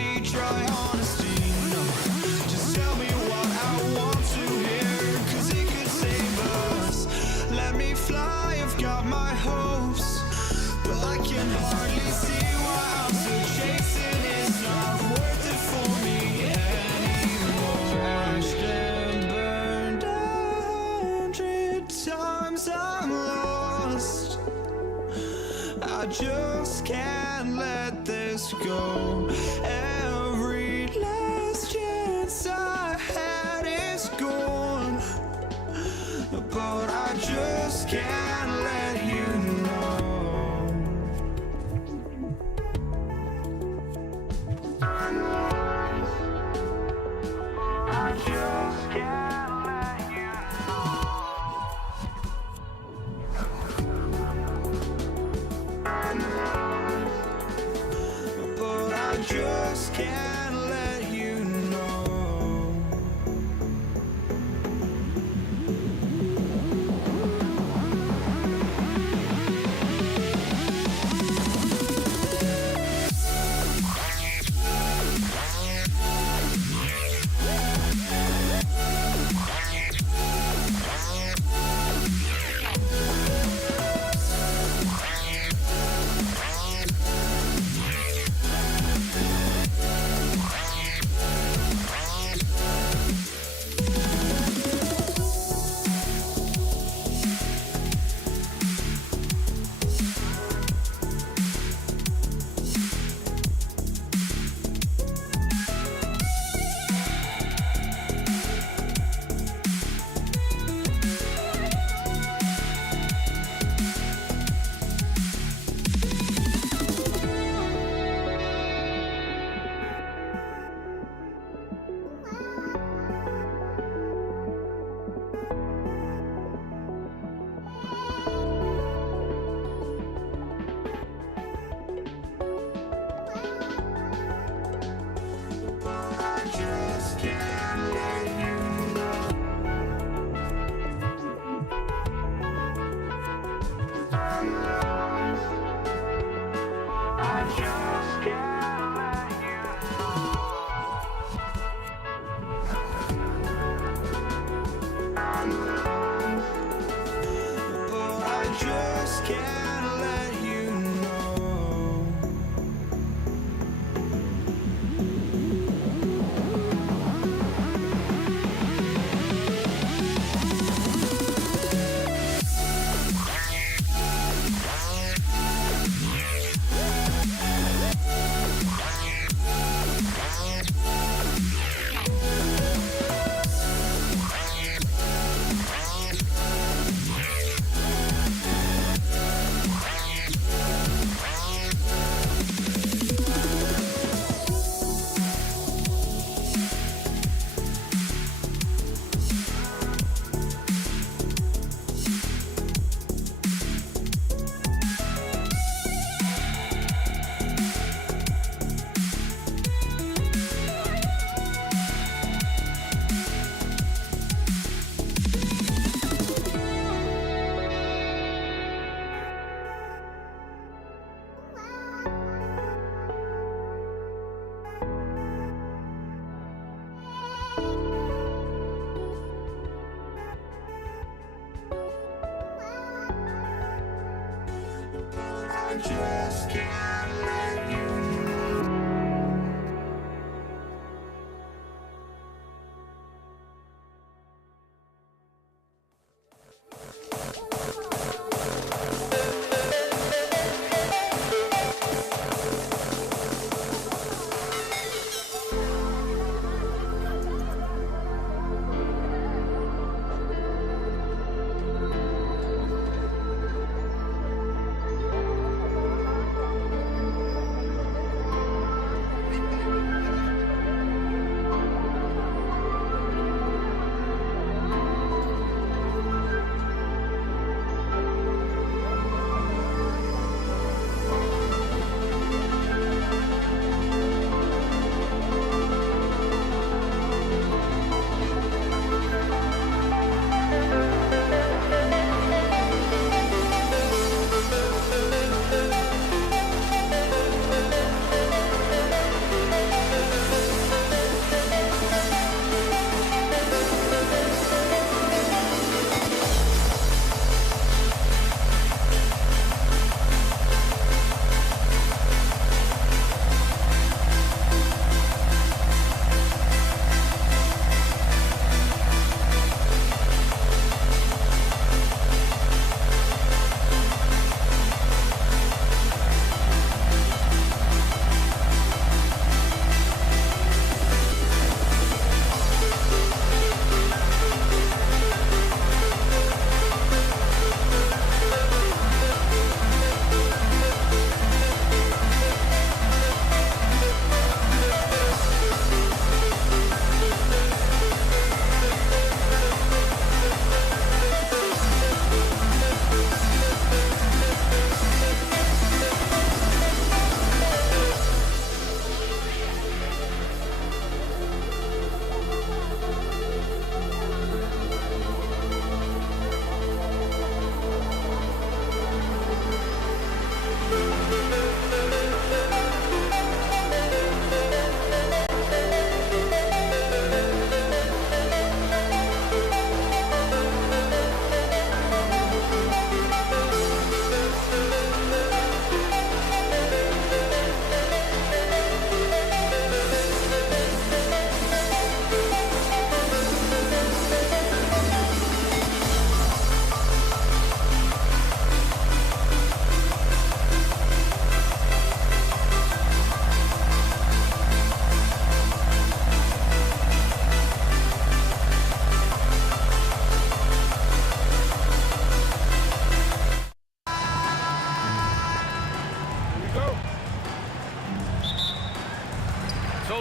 need dry honesty, no. Just tell me what I want to hear, 'cause it could save us. Let me fly, I've got my hopes, but I can hardly see why I'm still chasing. It's not worth it for me anymore. Crashed and burned 100 times, I'm lost. I just can't let this go. Every last chance I had is gone, but I just can't let you know. I just can't let you know. But I just can't let you know. just can't let you know.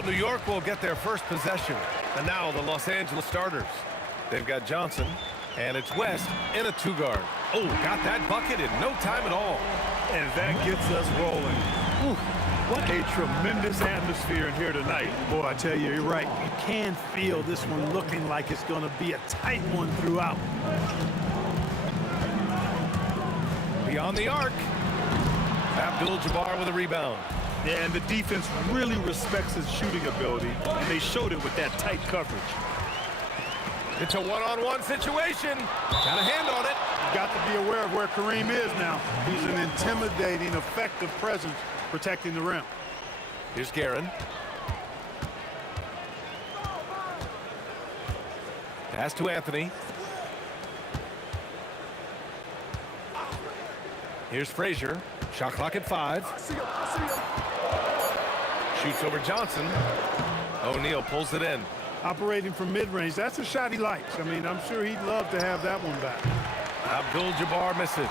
So New York will get their first possession. And now the Los Angeles starters. They've got Johnson, and it's West in a two-guard. Oh, got that bucket in no time at all. And that gets us rolling. Ooh, what a tremendous atmosphere in here tonight. Boy, I tell you, you're right. You can feel this one looking like it's going to be a tight one throughout. Beyond the arc. Abdul-Jabbar with a rebound. Yeah, and the defense really respects his shooting ability, and they showed it with that tight coverage. It's a one-on-one situation. Got a hand on it. You've got to be aware of where Kareem is now. He's an intimidating, effective presence protecting the rim. Here's Guerin. Pass to Anthony. Here's Frazier. Shot clock at 5. Shoots over Johnson. O'Neal pulls it in. Operating from mid-range, that's a shot he likes. I mean, I'm sure he'd love to have that one back. Abdul-Jabbar misses.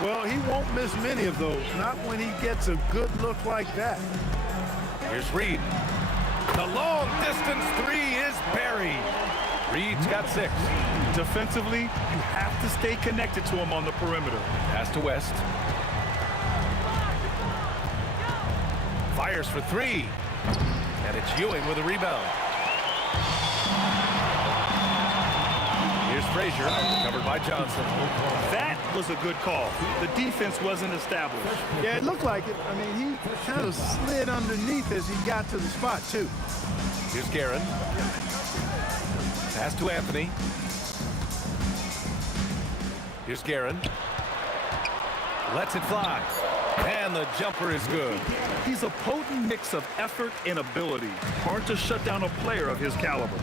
Well, he won't miss many of those, not when he gets a good look like that. Here's Reed. The long distance three is buried. Reed's got 6. Defensively, you have to stay connected to him on the perimeter. Pass to West. Fires for 3. And it's Ewing with a rebound. Here's Frazier, covered by Johnson. That was a good call. The defense wasn't established. Yeah, it looked like it. I mean, he kind of slid underneath as he got to the spot, too. Here's Guerin. Pass to Anthony. Here's Guerin. Lets it fly. And the jumper is good. He's a potent mix of effort and ability. Hard to shut down a player of his caliber.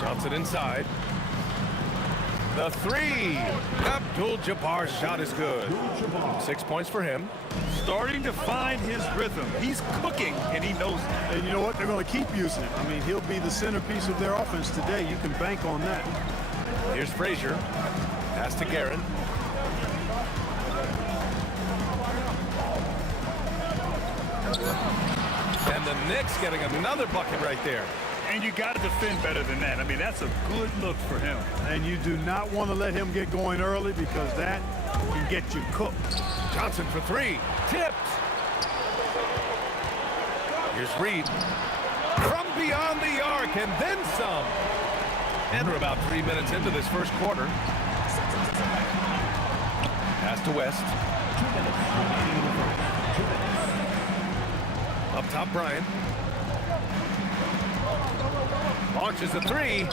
Johnson inside. The 3. Abdul-Jabbar's shot is good. 6 points for him. Starting to find his rhythm. He's cooking, and he knows it. And you know what? They're going to keep using him. I mean, he'll be the centerpiece of their offense today. You can bank on that. Here's Frazier. Pass to Guerin. And the Knicks getting another bucket right there. And you got to defend better than that. I mean, that's a good look for him. And you do not want to let him get going early because that can get you cooked. Johnson for 3. Tipped. Here's Reed. From beyond the arc and then some. And we're about 3 minutes into this first quarter. Pass to West. Up top, Bryant. Launches a 3.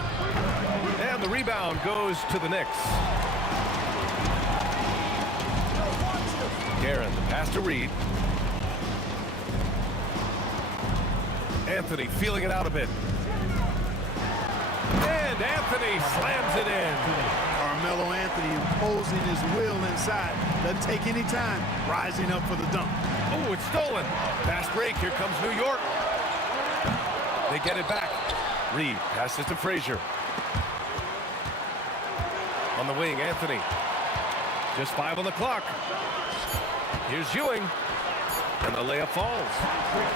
And the rebound goes to the Knicks. Guerin, the pass to Reed. Anthony feeling it out a bit. And Anthony slams it in. Carmelo Anthony imposing his will inside. Doesn't take any time. Rising up for the dunk. Oh, it's stolen. Fast break. Here comes New York. They get it back. Reed passes to Frazier. On the wing, Anthony. Just 5 on the clock. Here's Ewing. And the layup falls.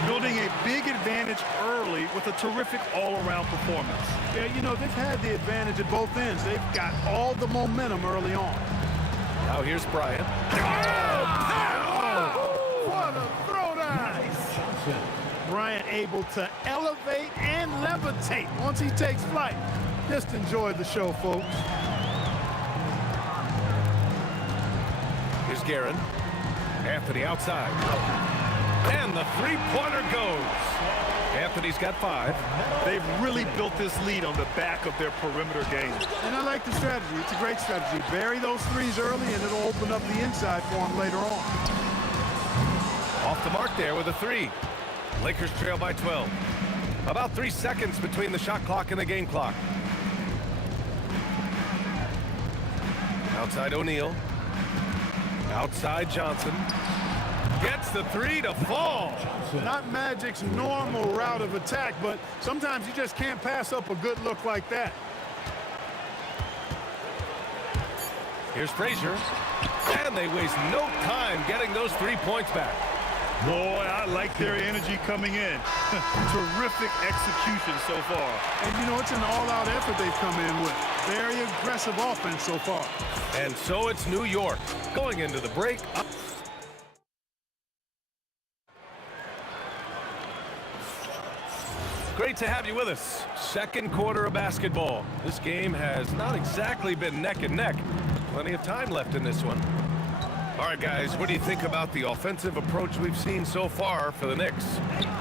Building a big advantage early with a terrific all-around performance. Yeah, you know, they've had the advantage at both ends. They've got all the momentum early on. Now here's Bryant. What a throwdown! Nice. Bryant able to elevate and levitate once he takes flight. Just enjoy the show, folks. Here's Guerin. Anthony outside. And the three-pointer goes. Anthony's got 5. They've really built this lead on the back of their perimeter game. And I like the strategy. It's a great strategy. Bury those threes early, and it'll open up the inside for them later on. Off the mark there with a 3. Lakers trail by 12. About 3 seconds between the shot clock and the game clock. Outside O'Neal. Outside Johnson. Gets the 3 to fall. Not Magic's normal route of attack, but sometimes you just can't pass up a good look like that. Here's Frazier. And they waste no time getting those 3 points back. Boy, I like their energy coming in. Terrific execution so far. And, you know, it's an all-out effort they've come in with. Very aggressive offense so far. And so it's New York going into the break. Great to have you with us. Second quarter of basketball. This game has not exactly been neck and neck. Plenty of time left in this one. All right, guys, what do you think about the offensive approach we've seen so far for the Knicks?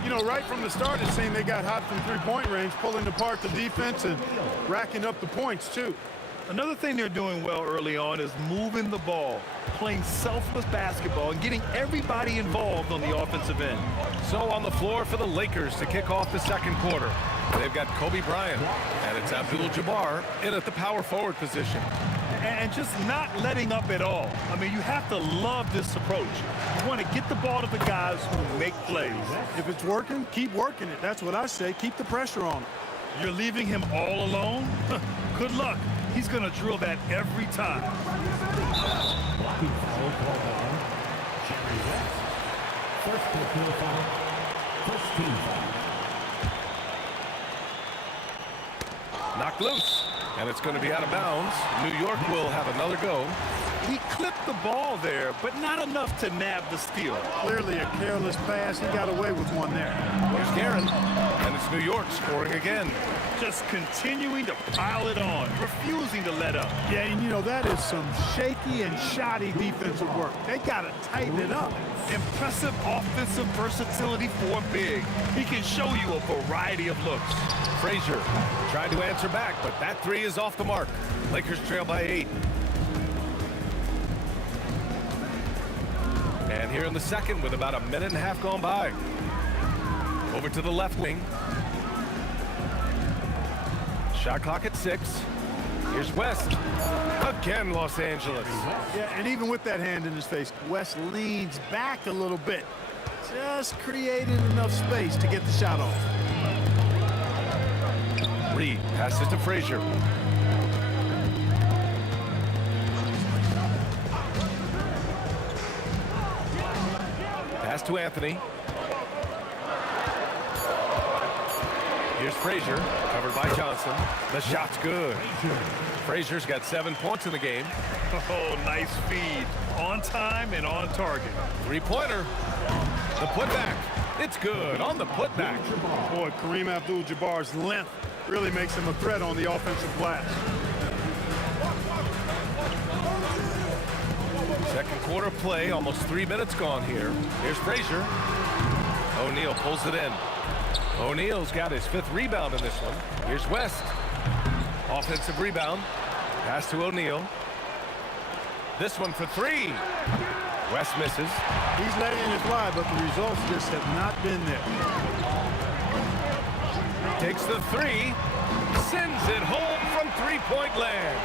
You know, right from the start, it seemed they got hot from three-point range, pulling apart the defense and racking up the points, too. Another thing they're doing well early on is moving the ball, playing selfless basketball, and getting everybody involved on the offensive end. So on the floor for the Lakers to kick off the second quarter, they've got Kobe Bryant, and it's Abdul-Jabbar in at the power forward position. And just not letting up at all. I mean, you have to love this approach. You want to get the ball to the guys who make plays. If it's working, keep working it. That's what I say. Keep the pressure on him. You're leaving him all alone? Good luck. He's going to drill that every time. Blocking foul called on Jerry West. First personal foul. First team foul. Knocked loose, and it's going to be out of bounds. New York will have another go. He clipped the ball there, but not enough to nab the steal. Clearly a careless pass. He got away with one there. Here's Guerin, and it's New York scoring again. Just continuing to pile it on, refusing to let up. Yeah, and you know, that is some shaky and shoddy defensive work. They got to tighten it up. Impressive offensive versatility for big. He can show you a variety of looks. Frazier tried to answer back, but that three is off the mark. Lakers trail by 8. And here in the second with about a minute and a half gone by. Over to the left wing. Shot clock at 6. Here's West. Again, Los Angeles. Yeah, and even with that hand in his face, West leans back a little bit. Just created enough space to get the shot off. Reed passes to Frazier. Pass to Anthony. Here's Frazier, covered by Johnson. The shot's good. Frazier's got 7 points in the game. Oh, nice feed. On time and on target. Three-pointer. The putback. It's good on the putback. Boy, Kareem Abdul-Jabbar's length really makes him a threat on the offensive glass. Second quarter play, almost 3 minutes gone here. Here's Frazier. O'Neal pulls it in. O'Neal's got his 5th rebound in this one. Here's West. Offensive rebound. Pass to O'Neal. This one for 3. West misses. He's letting it fly, but the results just have not been there. Takes the 3. Sends it home from three-point land.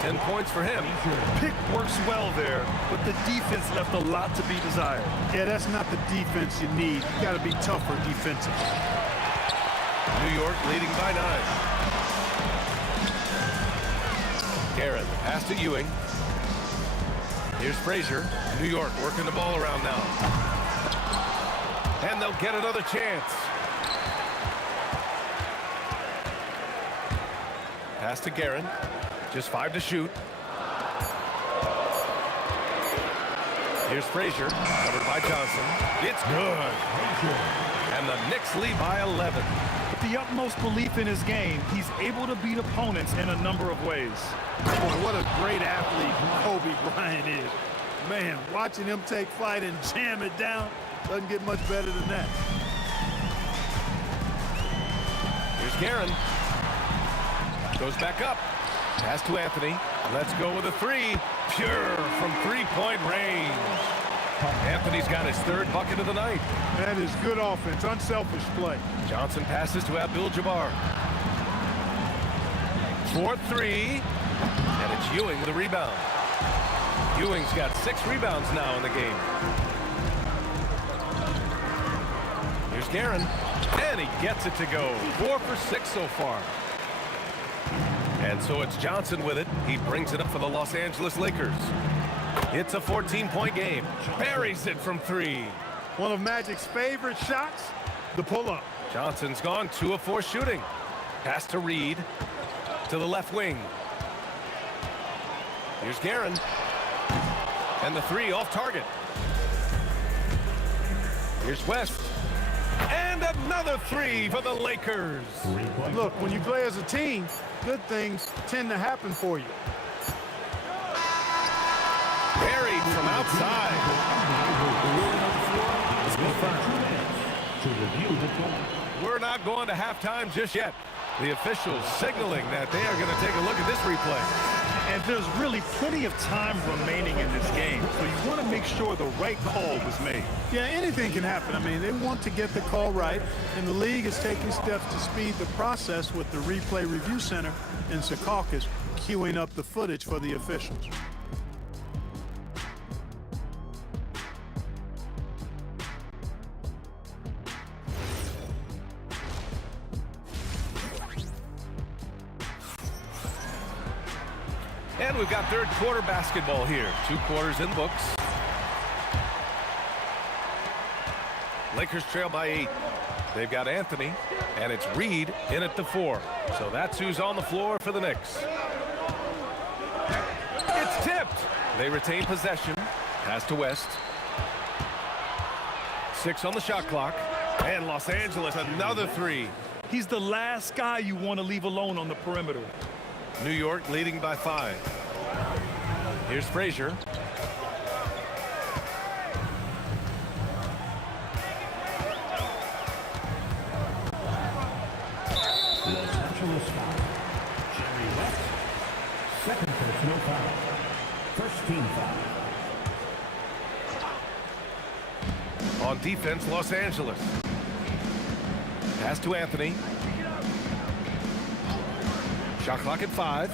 10 points for him. Pick works well there, but the defense left a lot to be desired. Yeah, that's not the defense you need. You got to be tougher defensive. New York leading by 9. Garrett, pass to Ewing. Here's Frazier. New York working the ball around now. And they'll get another chance. Pass to Guerin. Just 5 to shoot. Here's Frazier, covered by Johnson. It's good. And the Knicks lead by 11. With the utmost belief in his game, he's able to beat opponents in a number of ways. Boy, what a great athlete Kobe Bryant is. Man, watching him take flight and jam it down doesn't get much better than that. Here's Guerin. Goes back up. Pass to Anthony. Let's go with a 3. Pure from three-point range. Anthony's got his 3rd bucket of the night. That is good offense, unselfish play. Johnson passes to Abdul-Jabbar. 4-3. And it's Ewing with the rebound. Ewing's got 6 rebounds now in the game. Here's Guerin. And he gets it to go. 4 for 6 so far. And so it's Johnson with it. He brings it up for the Los Angeles Lakers. It's a 14-point game. Buries it from 3. One of Magic's favorite shots, the pull-up. Johnson's gone 2 of 4 shooting. Pass to Reed. To the left wing. Here's Guerin. And the 3 off target. Here's West. And another 3 for the Lakers. Look, when you play as a team, good things tend to happen for you. Buried from outside. We're not going to halftime just yet. The officials signaling that they are going to take a look at this replay. And there's really plenty of time remaining in this game, so you want to make sure the right call was made. Yeah, anything can happen. I mean, they want to get the call right, and the league is taking steps to speed the process with the Replay Review Center in Secaucus queuing up the footage for the officials. And we've got third quarter basketball here. 2 quarters in books. Lakers trail by 8. They've got Anthony, and it's Reed in at the 4. So that's who's on the floor for the Knicks. It's tipped. They retain possession. Pass to West. 6 on the shot clock. And Los Angeles, another 3. He's the last guy you want to leave alone on the perimeter. New York leading by 5. Here's Frazier. Los Angeles foul. Jerry West. Second personal foul. First team foul. On defense, Los Angeles. Pass to Anthony. Shot clock at 5.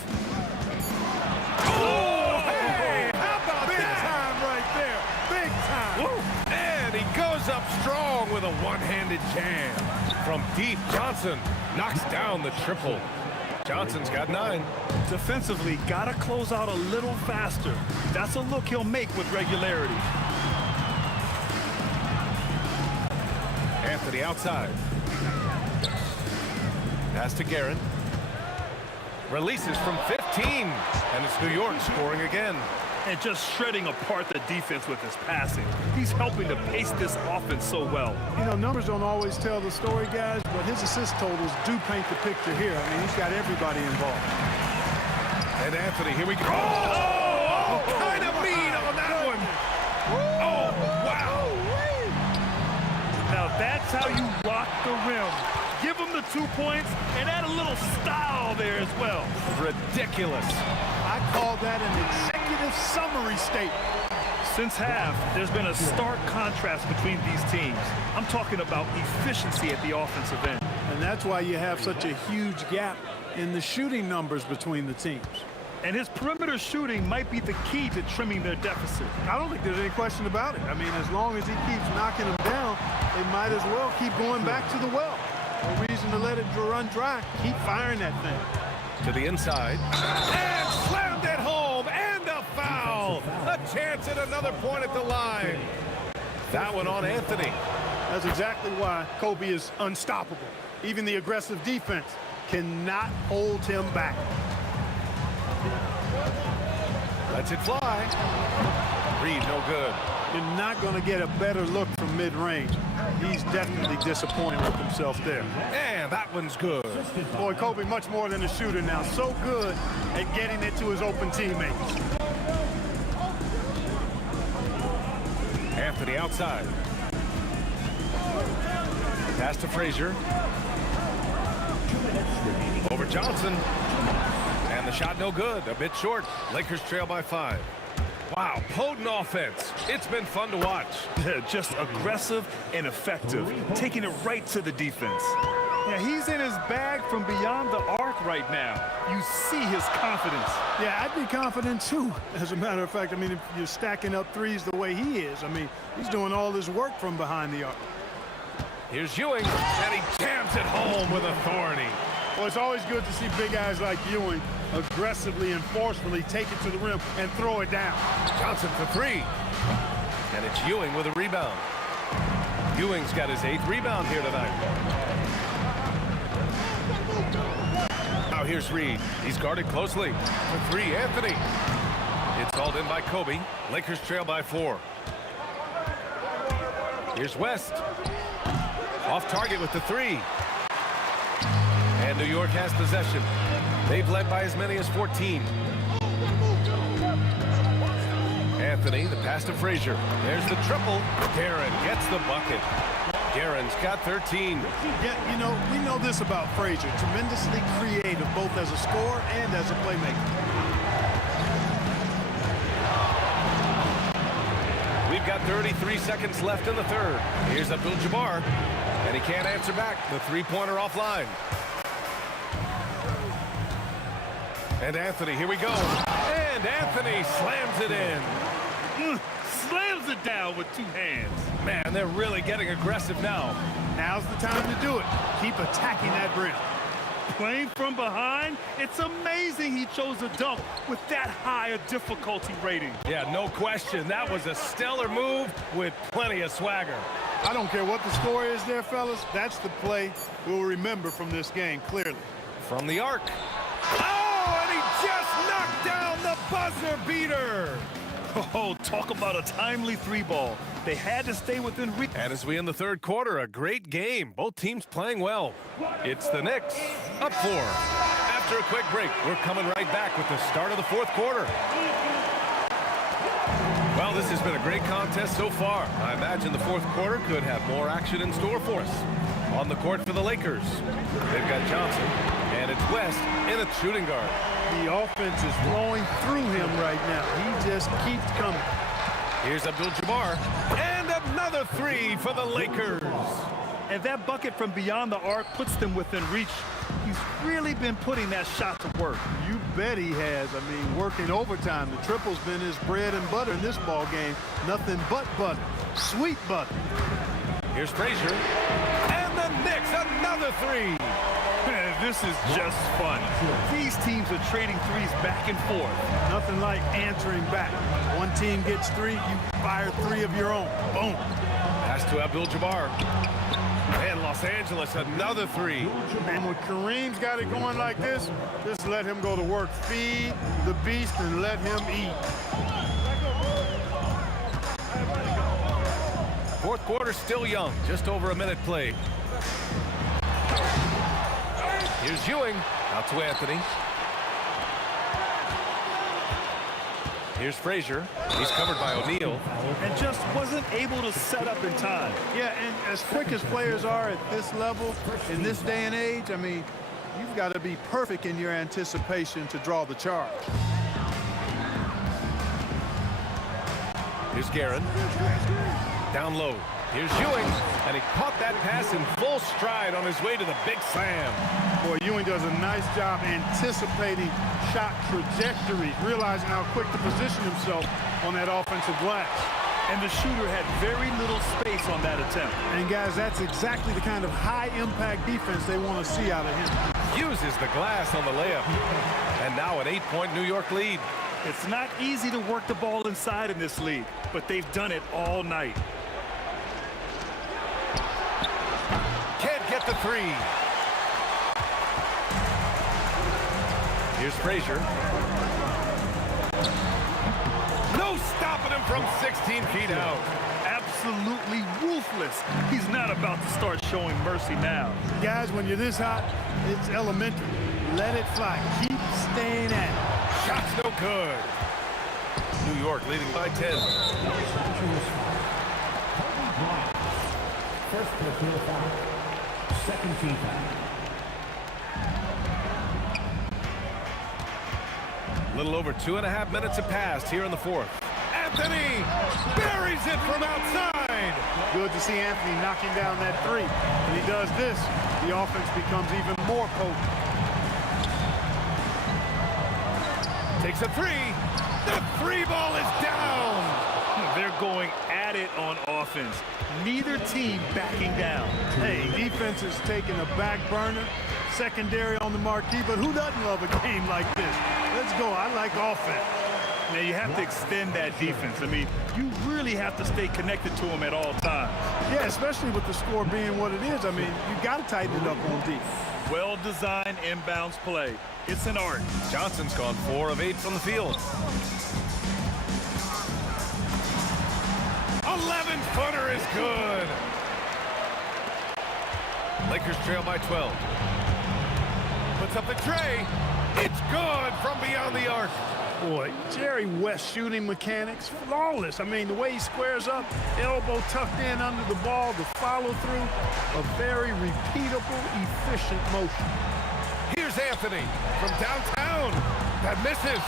Oh, hey! How about big time right there? Big time! Woo. And he goes up strong with a one-handed jam. From deep, Johnson knocks down the triple. Johnson's got 9. Defensively, gotta close out a little faster. That's a look he'll make with regularity. Anthony outside. Pass to Guerin. Releases from 15, and it's New York scoring again. And just shredding apart the defense with his passing. He's helping to pace this offense so well. You know, numbers don't always tell the story, guys, but his assist totals do paint the picture here. I mean, he's got everybody involved. And Anthony, here we go. Oh, kind of mean on that one. Oh, wow. Now that's how you rock the rim. Give him the 2 points and add a little style there as well. Ridiculous. I call that an executive summary statement. Since half, there's been a stark contrast between these teams. I'm talking about efficiency at the offensive end. And that's why you have such a huge gap in the shooting numbers between the teams. And his perimeter shooting might be the key to trimming their deficit. I don't think there's any question about it. I mean, as long as he keeps knocking them down, they might as well keep going back to the well. No reason to let it run dry. Keep firing that thing. To the inside. And slammed it home. And a foul. A chance at another point at the line. That one on Anthony. That's exactly why Kobe is unstoppable. Even the aggressive defense cannot hold him back. Lets it fly. Reed, no good. You're not going to get a better look from mid-range. He's definitely disappointed with himself there. And that one's good. Boy, Kobe much more than a shooter now. So good at getting it to his open teammates. Anthony outside. Pass to Frazier. Over Johnson. And the shot no good. A bit short. Lakers trail by 5. Wow, potent offense. It's been fun to watch. Yeah, just aggressive and effective, taking it right to the defense. Yeah, he's in his bag from beyond the arc right now. You see his confidence. Yeah, I'd be confident too. As a matter of fact, I mean, if you're stacking up threes the way he is, I mean, he's doing all this work from behind the arc. Here's Ewing, and he jams it home with authority. Well, it's always good to see big guys like Ewing aggressively and forcefully take it to the rim and throw it down. Johnson for 3. And it's Ewing with a rebound. Ewing's got his 8th rebound here tonight. Now here's Reed. He's guarded closely. For 3, Anthony. It's hauled in by Kobe. Lakers trail by 4. Here's West. Off target with the 3. And New York has possession. They've led by as many as 14. Anthony, the pass to Frazier. There's the triple. Guerin gets the bucket. Guerin's got 13. Yeah, you know, we know this about Frazier. Tremendously creative, both as a scorer and as a playmaker. We've got 33 seconds left in the third. Here's Abdul-Jabbar, and he can't answer back. The three-pointer offline. And Anthony, here we go. And Anthony slams it in. Slams it down with 2 hands. Man, they're really getting aggressive now. Now's the time to do it. Keep attacking that rim. Playing from behind, it's amazing he chose a dunk with that high a difficulty rating. Yeah, no question. That was a stellar move with plenty of swagger. I don't care what the score is there, fellas. That's the play we'll remember from this game, clearly. From the arc. Oh, and he just knocked down the buzzer beater. Oh, talk about a timely 3-ball. They had to stay within reach. And as we end the third quarter, a great game. Both teams playing well. It's the Knicks up 4. After a quick break, we're coming right back with the start of the fourth quarter. Well, this has been a great contest so far. I imagine the fourth quarter could have more action in store for us. On the court for the Lakers, they've got Johnson, and it's West in a shooting guard. The offense is flowing through him right now. He just keeps coming. Here's Abdul-Jabbar, and another 3 for the Lakers. And that bucket from beyond the arc puts them within reach. He's really been putting that shot to work. You bet he has. I mean, working overtime. The triple's been his bread and butter in this ball game. Nothing but butter. Sweet butter. Here's Frazier, and the Knicks, another 3. This is just fun. These teams are trading threes back and forth. Nothing like answering back. One team gets 3, you fire 3 of your own. Boom. Pass to Abdul-Jabbar. And Los Angeles, another 3. And when Kareem's got it going like this, just let him go to work. Feed the beast and let him eat. Fourth quarter still young, just over a minute played. Here's Ewing, out to Anthony. Here's Frazier. He's covered by O'Neal. And just wasn't able to set up in time. Yeah, and as quick as players are at this level, in this day and age, I mean, you've got to be perfect in your anticipation to draw the charge. Here's Guerin. Down low. Here's Ewing, and he caught that pass in full stride on his way to the big slam. Boy, Ewing does a nice job anticipating shot trajectories, realizing how quick to position himself on that offensive glass. And the shooter had very little space on that attempt. And guys, that's exactly the kind of high-impact defense they want to see out of him. Uses the glass on the layup. And now an 8-point New York lead. It's not easy to work the ball inside in this league, but they've done it all night. Can't get the 3. Here's Frazier. No stopping him from 16 feet out. Absolutely ruthless. He's not about to start showing mercy now. Guys, when you're this hot, it's elementary. Let it fly. Keep staying at it. Shot's no good. New York leading by 10. First personal foul. Second team foul. A little over 2.5 minutes have passed here in the fourth. Anthony buries it from outside. Good to see Anthony knocking down that 3. When he does this, the offense becomes even more potent. Takes a 3. The 3 ball is down. They're going at it on offense. Neither team backing down. Hey, defense is taking a back burner. Secondary on the marquee, but who doesn't love a game like this? Let's go. I like offense. Now, you have to extend that defense. I mean, you really have to stay connected to them at all times. Yeah, especially with the score being what it is. I mean, you got to tighten it up on D. Well-designed inbounds play. It's an art. Johnson's gone 4 of 8 from the field. 11-footer is good. Lakers trail by 12. Puts up the tray. It's good from beyond the arc. Boy, Jerry West shooting mechanics, flawless. I mean, the way he squares up, elbow tucked in under the ball, the follow-through, a very repeatable, efficient motion. Here's Anthony from downtown. That misses.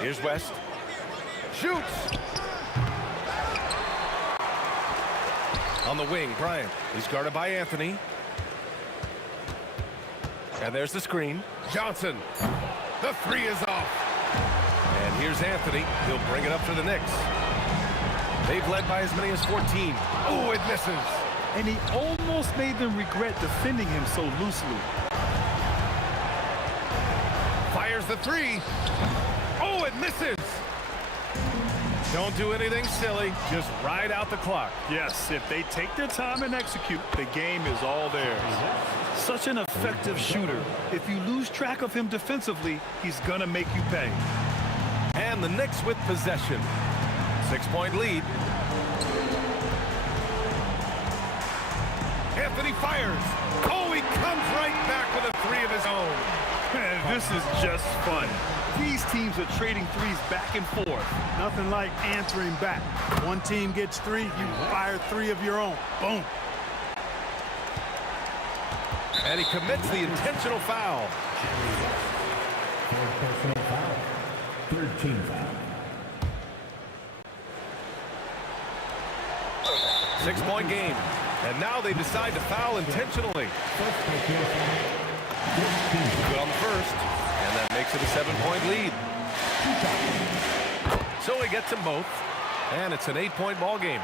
Here's West. Shoots. On the wing, Bryant. He's guarded by Anthony. And there's the screen. Johnson. The 3 is off. And here's Anthony. He'll bring it up for the Knicks. They've led by as many as 14. Oh, it misses. And he almost made them regret defending him so loosely. Fires the 3. Oh, it misses. Don't do anything silly. Just ride out the clock. Yes, if they take their time and execute, the game is all theirs. Such an effective shooter. If you lose track of him defensively, he's going to make you pay. And the Knicks with possession. 6-point lead. Anthony fires. Oh, he comes right back with a 3 of his own. Man, this is just fun. These teams are trading threes back and forth. Nothing like answering back. One team gets 3, you fire 3 of your own. Boom. And he commits the intentional foul. Personal foul. 13 foul. 6-point game. And now they decide to foul intentionally. Good on the first. And that makes it a 7-point lead. So he gets them both. And it's an 8-point ball game.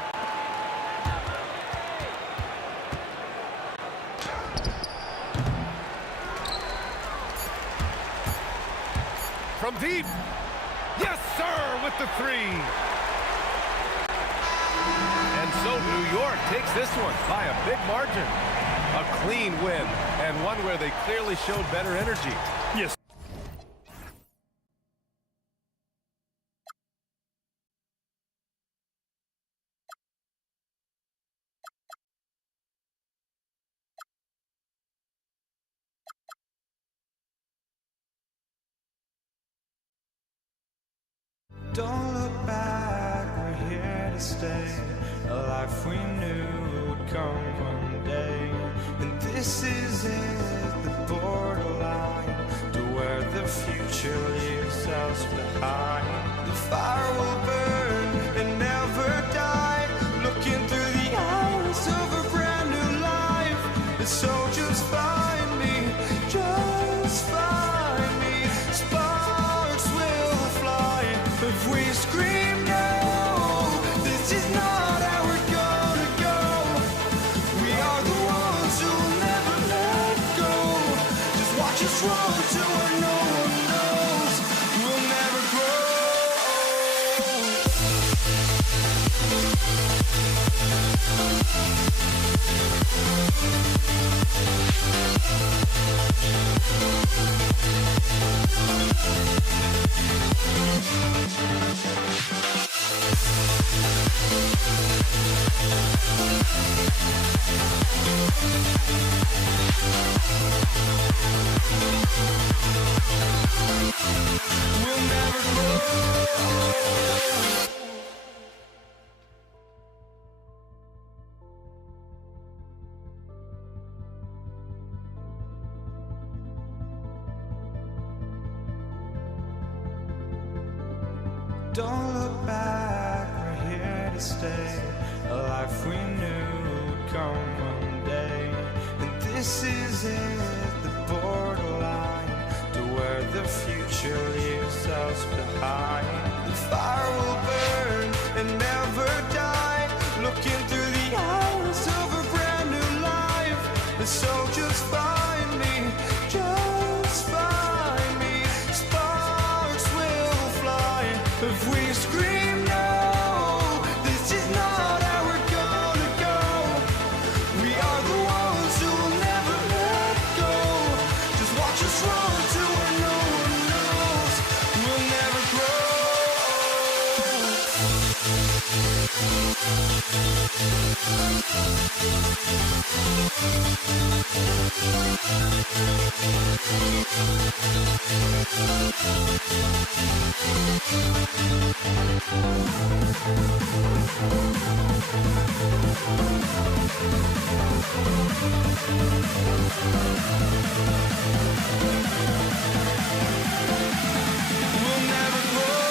From deep. Yes, sir, with the 3. And so New York takes this one by a big margin. A clean win, and one where they clearly showed better energy. Yes. Don't look back, we're here to stay. A life we knew would come one day. And this is it, the borderline to where the future leaves us behind. The fire will burn and never die. Looking through the eyes of a brand new life. And so just find me, just find me. Sparks will fly if we scream no. This is not how we're gonna go. We are the ones who'll never let go. Just watch us run to where no one knows. We'll never grow. We'll never grow. Don't look back, we're here to stay. A life we knew would come one day. And this is it, the borderline to where the future leaves us behind. The fire will burn and never die. Looking through the eyes of a brand new life. And so just find me, just find me. We'll never grow. We'll never grow.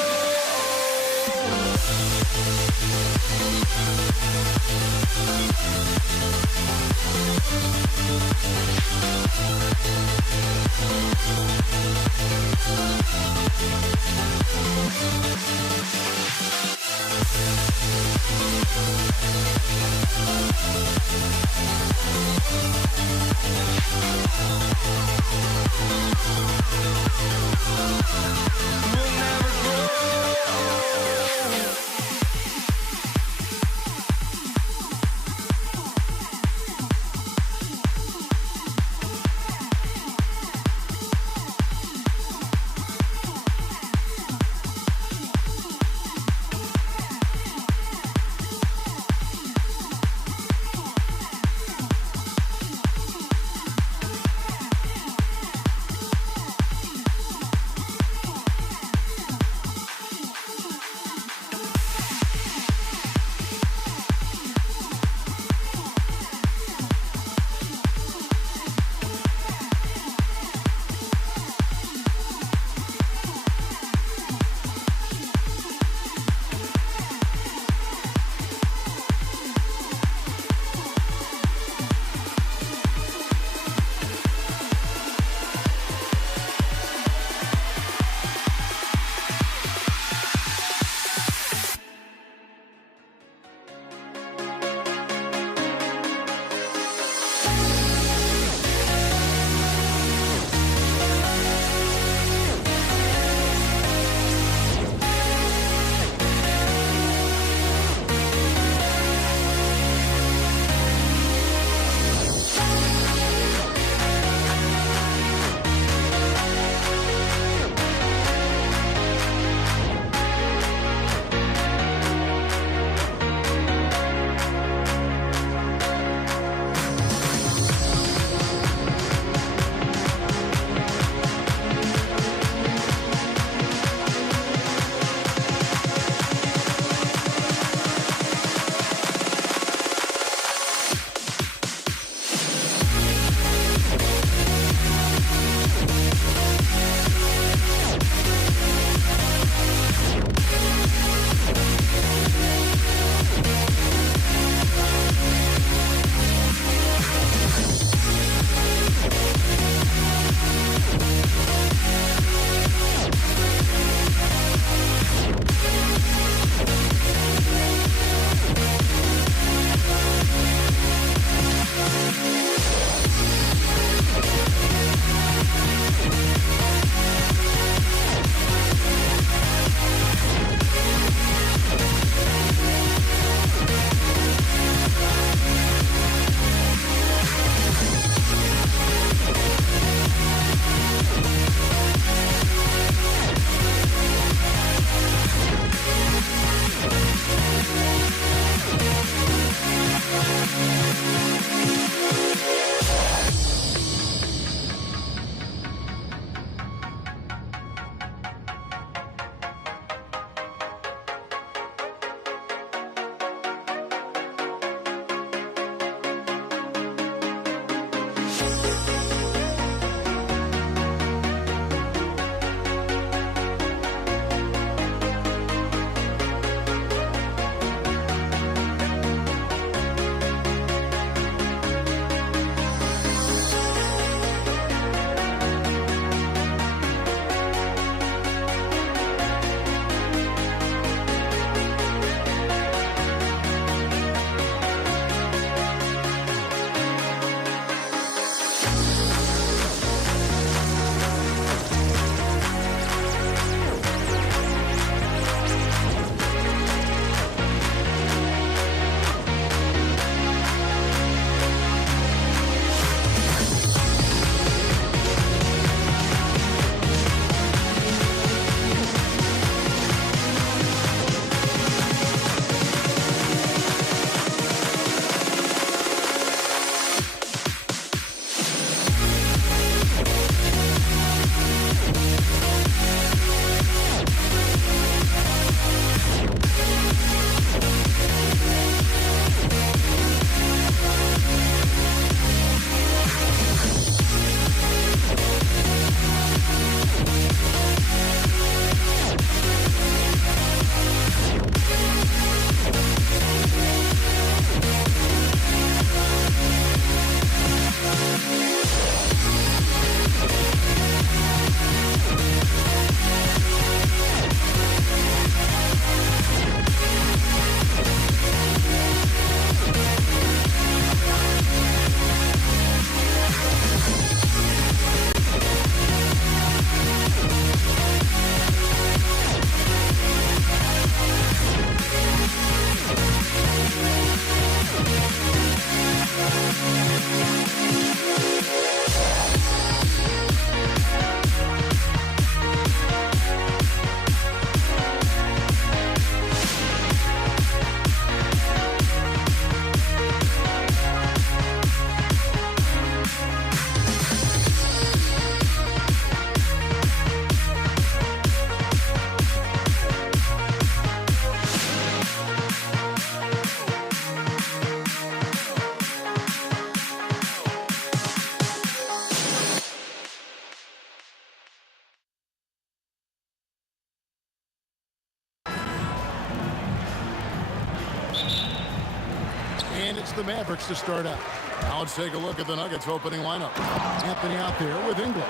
it's the Mavericks to start out. Now let's take a look at the Nuggets opening lineup. Anthony out there with English.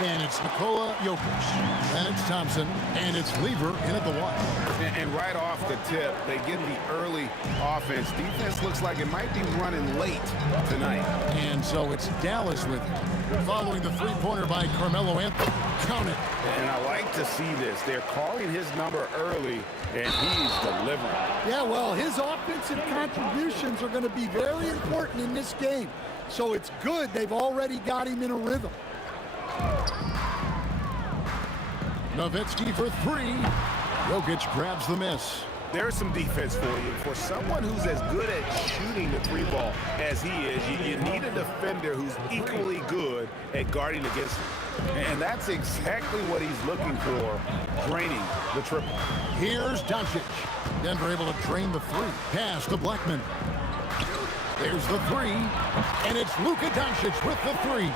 And it's Nikola Jokic. And it's Thompson. And it's Lever in at the one. And right off the tip, they get the early offense. Defense looks like it might be running late tonight. And so it's Dallas with him. Following the three-pointer by Carmelo Anthony. Count it. And I like to see this. They're calling his number early, and he's delivering. Yeah, well, his offensive contributions are going to be very important in this game. So it's good they've already got him in a rhythm. Nowitzki for three. Jokic grabs the miss. There's some defense for you. For someone who's as good at shooting the three ball as he is, you need a defender who's equally good at guarding against him. And that's exactly what he's looking for, draining the triple. Here's Doncic. Denver able to drain the three. Pass to Blackman. There's the three. And it's Luka Doncic with the three.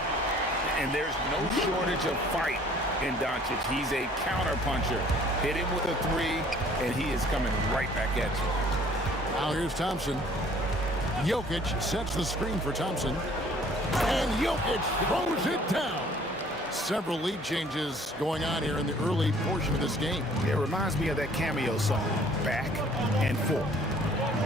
And there's no shortage of fight in Doncic. He's a counter-puncher. Hit him with a three, and he is coming right back at you. Now here's Thompson. Jokic sets the screen for Thompson. And Jokic throws it down. Several lead changes going on here in the early portion of this game. It reminds me of that cameo song, Back and Forth.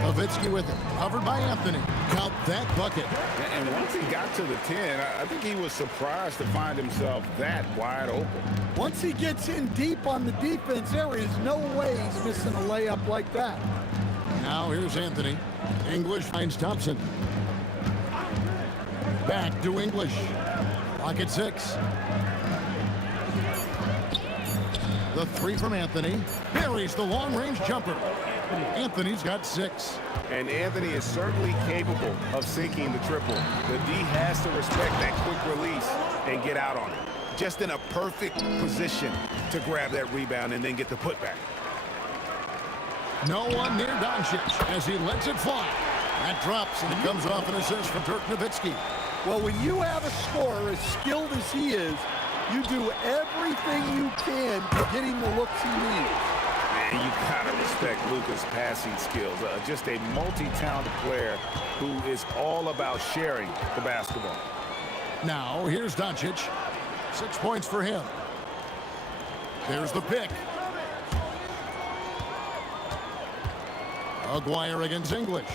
Nowitzki with it, covered by Anthony. Count that bucket. And once he got to the 10, I think he was surprised to find himself that wide open. Once he gets in deep on the defense, there is no way he's missing a layup like that. Now here's Anthony. English finds Thompson. Back to English. Lock at 6. The three from Anthony. Buries the long-range jumper. Anthony's got 6. And Anthony is certainly capable of sinking the triple. The D has to respect that quick release and get out on it. Just in a perfect position to grab that rebound and then get the putback. No one near Doncic as he lets it fly. That drops, and it comes off an assist from Dirk Nowitzki. Well, when you have a scorer as skilled as he is, you do everything you can to get him the looks he needs. And you gotta respect Luka's passing skills. Just a multi-talented player who is all about sharing the basketball. Now, here's Doncic. 6 points for him. There's the pick. Aguirre against English.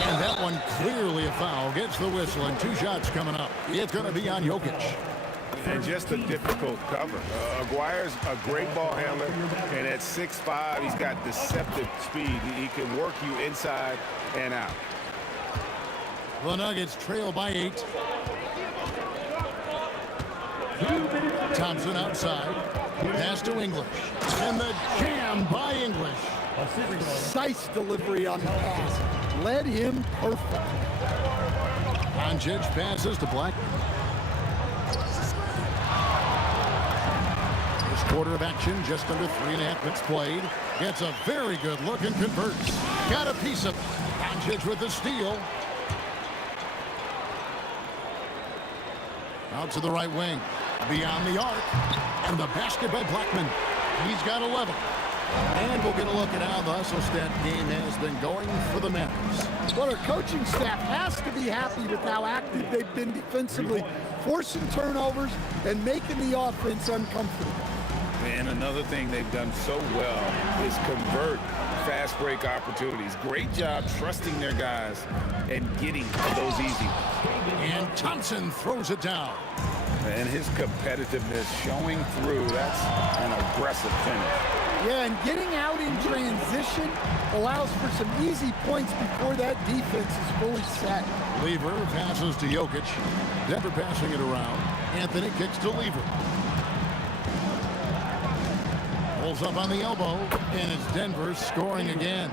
And that one clearly a foul. Gets the whistle, and 2 shots coming up. It's going to be on Jokic. And just a difficult cover. Aguirre's a great ball handler, and at 6'5", he's got deceptive speed. He can work you inside and out. The Nuggets trail by 8. Thompson outside. Pass to English. And the jam by English. Precise delivery on the pass. Led him perfect. Doncic passes to Blackman. First quarter of action, just under 3.5 minutes played. Gets a very good look and converts. Got a piece of it. Doncic with the steal. Out to the right wing. Beyond the arc. And the basket by Blackman. He's got 11. And we'll get a look at how the hustle stat game has been going for the Mavericks. Well, our coaching staff has to be happy with how active they've been defensively, forcing turnovers and making the offense uncomfortable. And another thing they've done so well is convert fast break opportunities. Great job trusting their guys and getting those easy ones. And Thompson throws it down. And his competitiveness showing through. That's an aggressive finish. Yeah, and getting out in transition allows for some easy points before that defense is fully set. Lever passes to Jokic. Denver passing it around. Anthony kicks to Lever. Pulls up on the elbow, and it's Denver scoring again.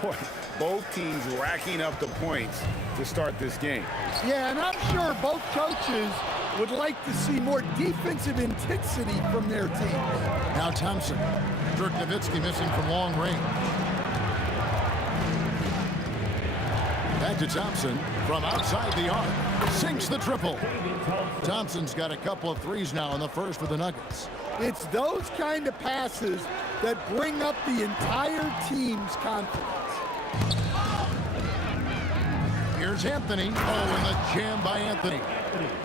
Boy, both teams racking up the points to start this game. Yeah, and I'm sure both coaches would like to see more defensive intensity from their teams. Now Thompson. Dirk Nowitzki missing from long range. Back to Thompson from outside the arc. Sinks the triple. Thompson's got a couple of threes now in the first for the Nuggets. It's those kind of passes that bring up the entire team's confidence. Here's Anthony. Oh, and the jam by Anthony.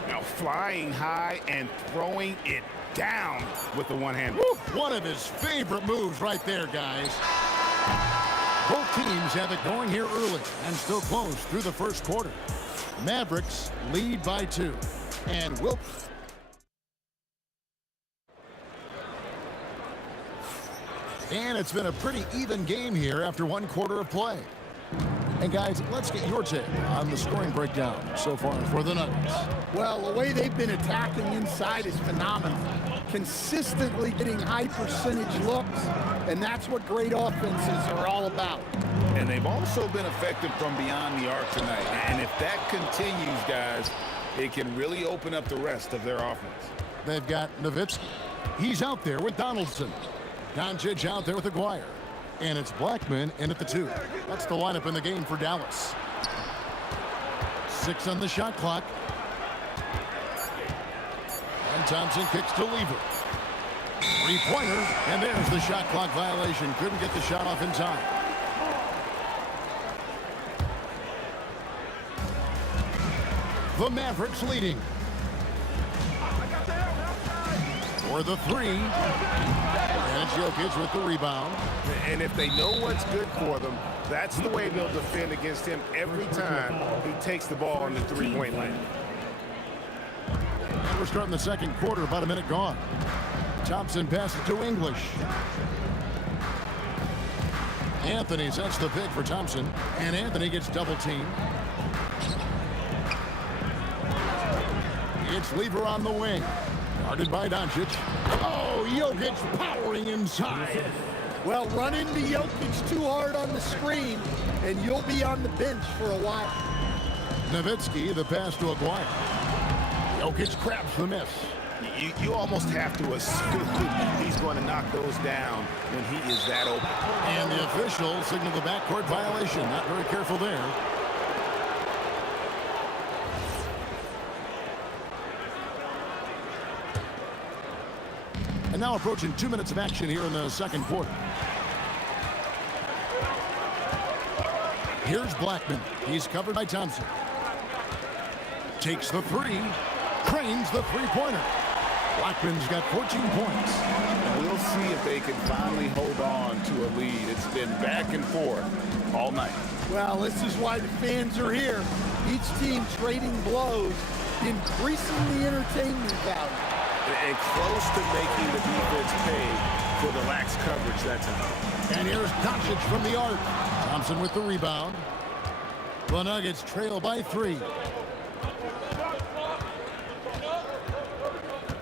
Now flying high and throwing it down with the one-hand. One of his favorite moves right there, guys. Both teams have it going here early and still close through the first quarter. Mavericks lead by 2. And And it's been a pretty even game here after 1 quarter of play. And guys, let's get your take on the scoring breakdown so far for the Nuggets. Well, the way they've been attacking inside is phenomenal. Consistently getting high percentage looks, and that's what great offenses are all about. And they've also been effective from beyond the arc tonight. And if that continues, guys, it can really open up the rest of their offense. They've got Nowitzki. He's out there with Donaldson. Doncic out there with Aguirre. And it's Blackman in at the 2. That's the lineup in the game for Dallas. 6 on the shot clock. And Thompson kicks to Lever. 3-pointer, and there's the shot clock violation. Couldn't get the shot off in time. The Mavericks leading. For the 3. And it's Jokic with the rebound. And if they know what's good for them, that's the way they'll defend against him every time he takes the ball in the 3-point lane. And we're starting the second quarter, about a minute gone. Thompson passes to English. Anthony sets the pick for Thompson, and Anthony gets double teamed. It's Lever on the wing. Guarded by Doncic. Oh, Jokic powering inside. Well, run into Jokic too hard on the screen, and you'll be on the bench for a while. Nowitzki, the pass to Aguirre. Jokic crabs the miss. You almost have to assume he's going to knock those down when he is that open. And the official signaled the backcourt violation. Not very careful there. And now approaching 2 minutes of action here in the second quarter. Here's Blackman. He's covered by Thompson. Takes the 3. Cranes the 3-pointer. Blackman's got 14 points. And we'll see if they can finally hold on to a lead. It's been back and forth all night. Well, this is why the fans are here. Each team trading blows, increasing the entertainment value. And close to making the defense pay for the lax coverage that time. And here's Doncic from the arc. Thompson with the rebound. The Nuggets trail by 3.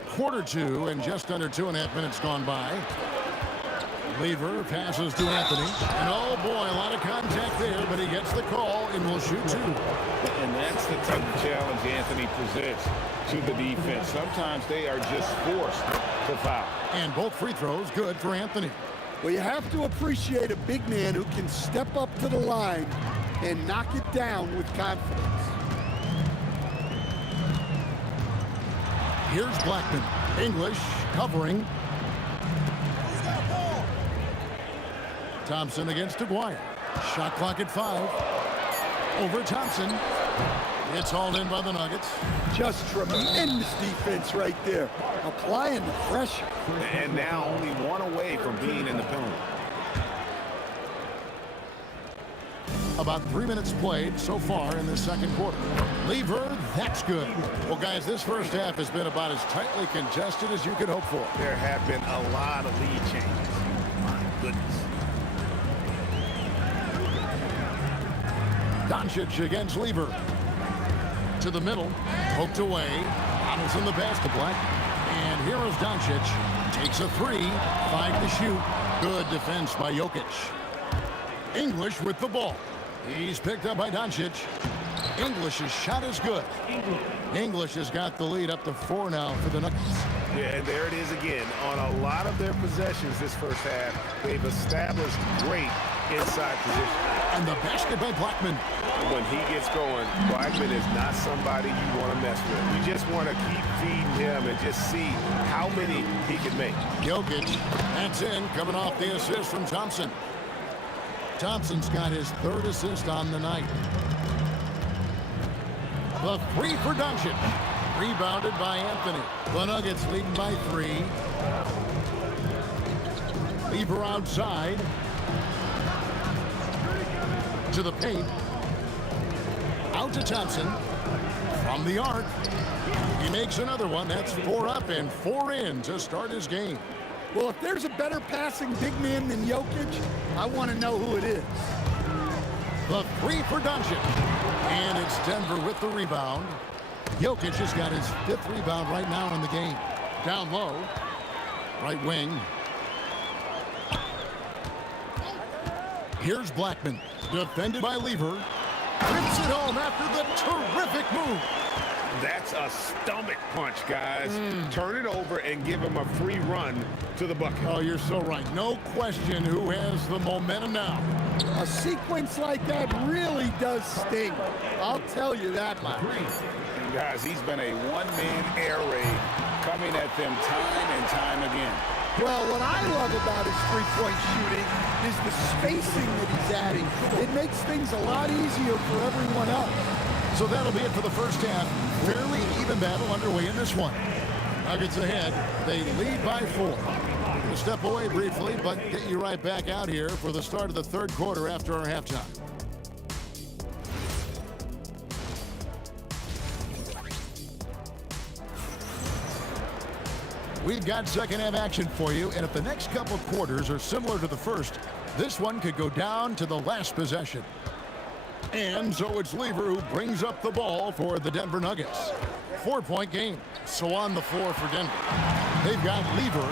Quarter 2 and just under 2.5 minutes gone by. Lever passes to Anthony. And oh boy, a lot of contact there, but he gets the call and will shoot 2. And that's the type of challenge Anthony presents to the defense. Sometimes they are just forced to foul. And both free throws good for Anthony. Well, you have to appreciate a big man who can step up to the line and knock it down with confidence. Here's Blackman. English covering. Thompson against Aguirre. Shot clock at 5. Over Thompson. It's hauled in by the Nuggets. Just tremendous defense right there. Applying the pressure. And now only one away from being in the penalty. About 3 minutes played so far in the second quarter. Lever, that's good. Well, guys, this first half has been about as tightly contested as you could hope for. There have been a lot of lead changes. My goodness. Doncic against Lever. To the middle, poked away. Donaldson the pass to Black. And here is Doncic. Takes a 3, 5 to shoot. Good defense by Jokic. English with the ball. He's picked up by Doncic. English's shot is good. English has got the lead up to 4 now for the Nuggets. Yeah, and there it is again. On a lot of their possessions this first half, they've established great inside position. And the basket by Blackman. When he gets going, Blackman is not somebody you want to mess with. You just want to keep feeding him and just see how many he can make. Jokic, that's in, coming off the assist from Thompson. Thompson's got his 3rd assist on the night. The three for Doncic. Rebounded by Anthony. The Nuggets leading by 3. Lever outside. To the paint. Out to Thompson. From the arc. He makes another one. That's 4 up and 4 in to start his game. Well, if there's a better passing big man than Jokic, I want to know who it is. The three for Doncic. And it's Denver with the rebound. Jokic has got his 5th rebound right now in the game. Down low. Right wing. Here's Blackman. Defended by Lever. Rips it home after the terrific move. That's a stomach punch, guys. Turn it over and give him a free run to the bucket. Oh, you're so right. No question who has the momentum now. A sequence like that really does sting. I'll tell you that much. Guys, he's been a one-man air raid coming at them time and time again. Well, what I love about his three-point shooting is the spacing that he's adding. It makes things a lot easier for everyone else. So that'll be it for the first half. Fairly even battle underway in this one. Nuggets ahead. They lead by 4. We'll step away briefly, but get you right back out here for the start of the third quarter after our halftime. We've got second half action for you, and if the next couple of quarters are similar to the first, this one could go down to the last possession. And so it's Lever who brings up the ball for the Denver Nuggets. 4-point game. So on the floor for Denver. They've got Lever.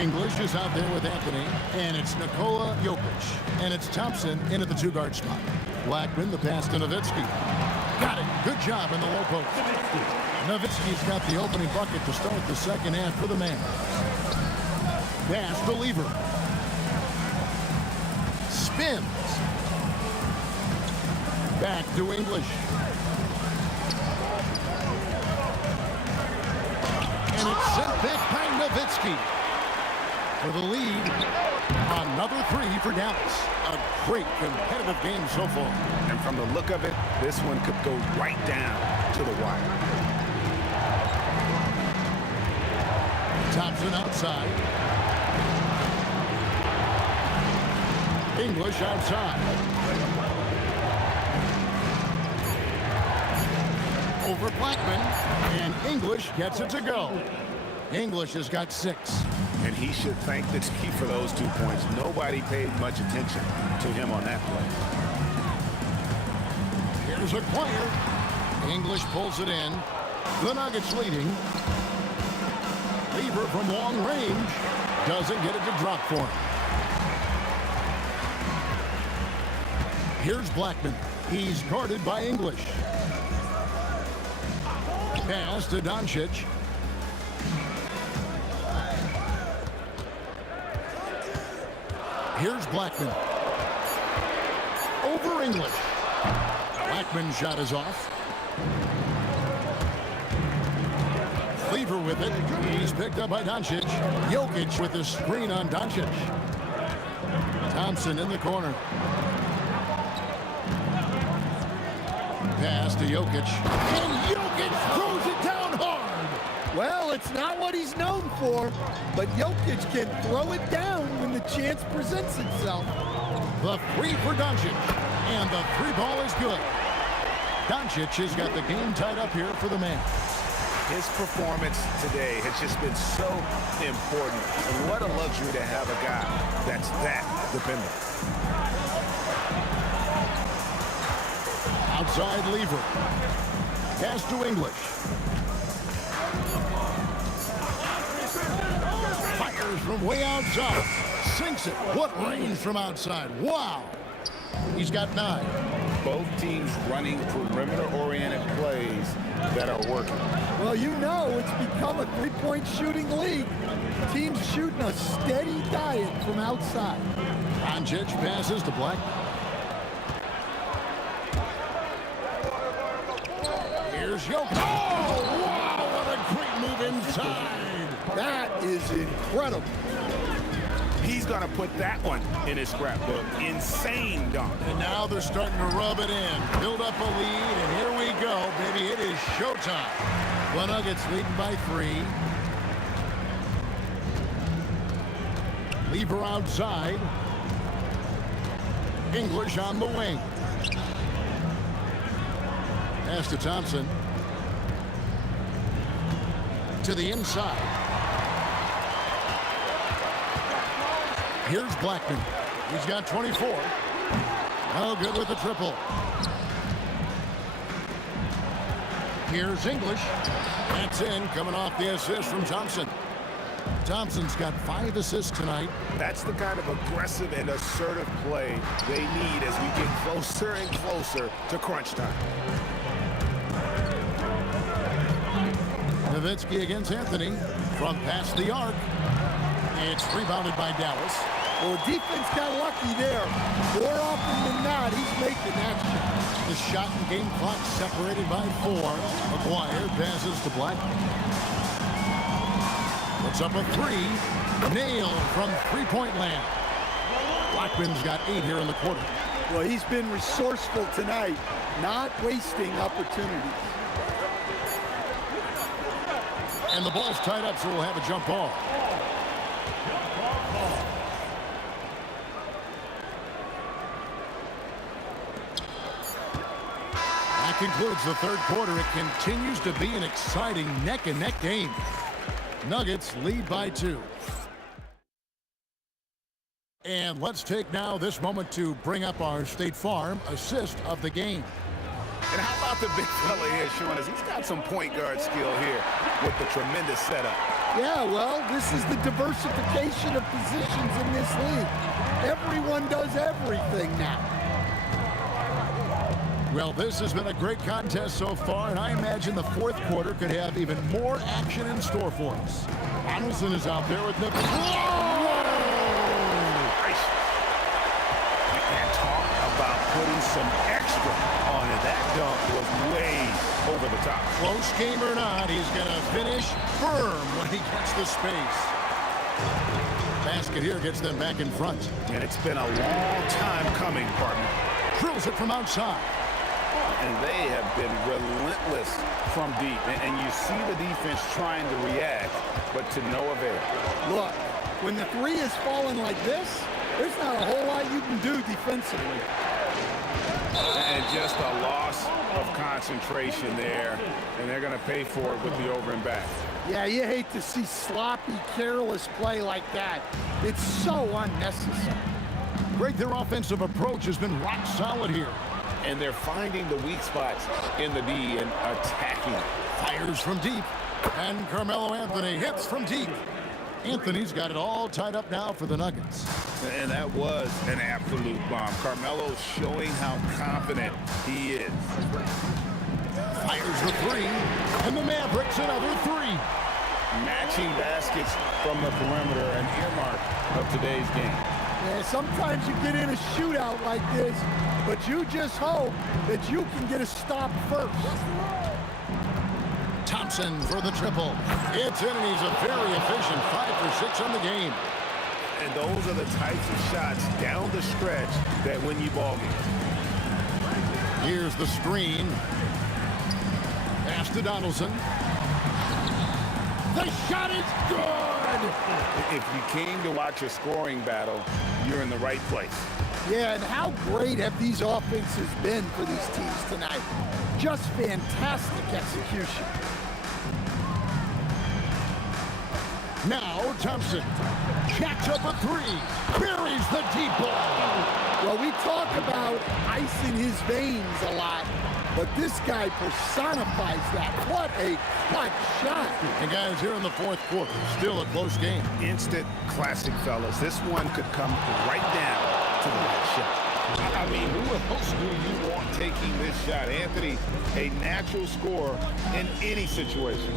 English is out there with Anthony. And it's Nikola Jokic. And it's Thompson in at the 2-guard spot. Blackman, the pass to Nowitzki. Got it. Good job in the low post. Nowitzki's got the opening bucket to start the second half for the man. Pass to Lever. Spins. Back to English. And it's sent back by Nowitzki. For the lead, another 3 for Dallas. A great competitive game so far. And from the look of it, this one could go right down to the wire. Thompson outside. English outside. Over Blackman, and English gets it to go. English has got 6. And he should thank the key for those 2 points. Nobody paid much attention to him on that play. Here's a corner. English pulls it in. The Nuggets leading. Lever from long range. Doesn't get it to drop for him. Here's Blackman. He's guarded by English. Pass to Doncic. Here's Blackman. Over English. Blackman's shot is off. Lever with it. He's picked up by Doncic. Jokic with the screen on Doncic. Thompson in the corner. Pass to Jokic. And Jokic throws it down hard. Well, it's not what he's known for, but Jokic can throw it down when the chance presents itself. The 3 for Doncic. And the 3 ball is good. Doncic has got the game tied up here for the man. His performance today has just been so important. And what a luxury to have a guy that's that dependent. Outside Lever. Pass to English. Fires from way outside. Sinks it. What range from outside. Wow. He's got 9. Both teams running perimeter-oriented plays that are working. Well, you know it's become a three-point shooting league. Teams shooting a steady diet from outside. Doncic passes to Black. Here's Jokic. Oh, wow, what a great move inside. That is incredible. He's he's going to put that one in his scrapbook. Insane dunk. And now they're starting to rub it in. Build up a lead, and here we go, baby. It is showtime. The Nuggets leading by 3. Lever outside. English on the wing. Pass to Thompson. To the inside. Here's Blackman. He's got 24. Oh, good with the triple. Here's English. That's in, coming off the assist from Thompson. Thompson's got 5 assists tonight. That's the kind of aggressive and assertive play they need as we get closer and closer to crunch time. Nowitzki against Anthony from past the arc. It's rebounded by Dallas. Well, defense got lucky there. More often than not, he's making that shot. The shot and game clock separated by 4. McGuire passes to Blackman. Puts up a 3. Nailed from three-point land. Blackman's got 8 here in the quarter. Well, he's been resourceful tonight, not wasting opportunities. And the ball's tied up, so we'll have a jump ball. That concludes the third quarter. It continues to be an exciting neck-and-neck game. Nuggets lead by 2. And let's take now this moment to bring up our State Farm assist of the game. And how about the big fella here, Sean? He's got some point guard skill here with the tremendous setup. Yeah, well, this is the diversification of positions in this league. Everyone does everything now. Well, this has been a great contest so far, and I imagine the fourth quarter could have even more action in store for us. Anderson is out there with the... We can't talk about putting some extra on it. That dunk was way over the top. Close game or not, he's going to finish firm when he gets the space. Basket here gets them back in front. And it's been a long time coming, partner. Drills it from outside. And they have been relentless from deep. And you see the defense trying to react, but to no avail. Look, when the 3 is falling like this, there's not a whole lot you can do defensively. And just a loss of concentration there. And they're going to pay for it with the over and back. Yeah, you hate to see sloppy, careless play like that. It's so unnecessary. Greg, their offensive approach has been rock solid here. And they're finding the weak spots in the D and attacking. Fires from deep. And Carmelo Anthony hits from deep. Anthony's got it all tied up now for the Nuggets. And that was an absolute bomb. Carmelo's showing how confident he is. Fires the 3. And the Mavericks another 3. Matching baskets from the perimeter, an earmark of today's game. Yeah, sometimes you get in a shootout like this, but you just hope that you can get a stop first. Thompson for the triple. It's in, and he's a very efficient 5 for 6 on the game. And those are the types of shots down the stretch that win you ball games. Here's the screen. Pass to Donaldson. The shot is good! If you came to watch a scoring battle, you're in the right place. Yeah, and how great have these offenses been for these teams tonight? Just fantastic execution. Now Thompson jacks up a 3, buries the deep ball. Well, we talk about ice in his veins a lot, but this guy personifies that. What a clutch shot. And guys, here in the fourth quarter, still a close game. Instant classic, fellas. This one could come right down to the last shot. I mean, who else do you want taking this shot? Anthony, a natural scorer in any situation.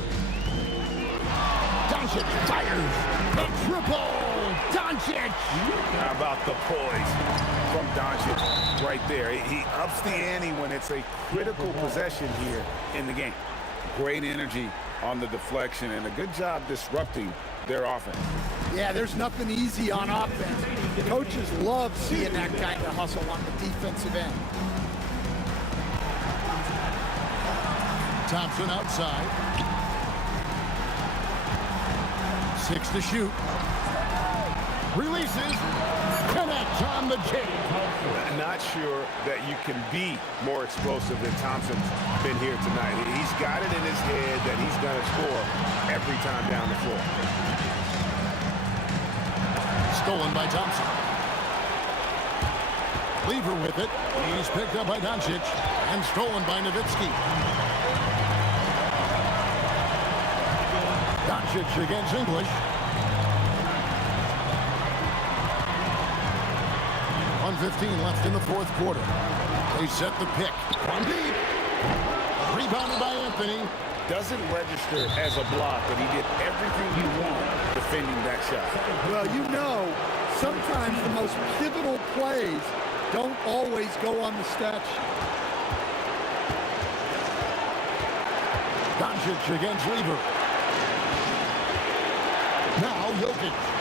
Doncic fires the triple. Doncic. How about the poise from Doncic right there? He ups the ante when it's a critical possession here in the game. Great energy on the deflection and a good job disrupting their offense. Yeah, there's nothing easy on offense. Coaches love seeing that kind of hustle on the defensive end. Thompson outside. 6 to shoot. Releases. Connects on the kick. Not sure that you can be more explosive than Thompson's been here tonight. He's got it in his head that he's going to score every time down the floor. Stolen by Thompson. Lever with it. He's picked up by Doncic and stolen by Nowitzki. Doncic against English. 1:15 left in the fourth quarter. They set the pick. From deep. Rebounded by Anthony. Doesn't register as a block, but he did everything you want defending that shot. Well, you know, sometimes the most pivotal plays don't always go on the stat sheet. Doncic against Lever. Now Jokic.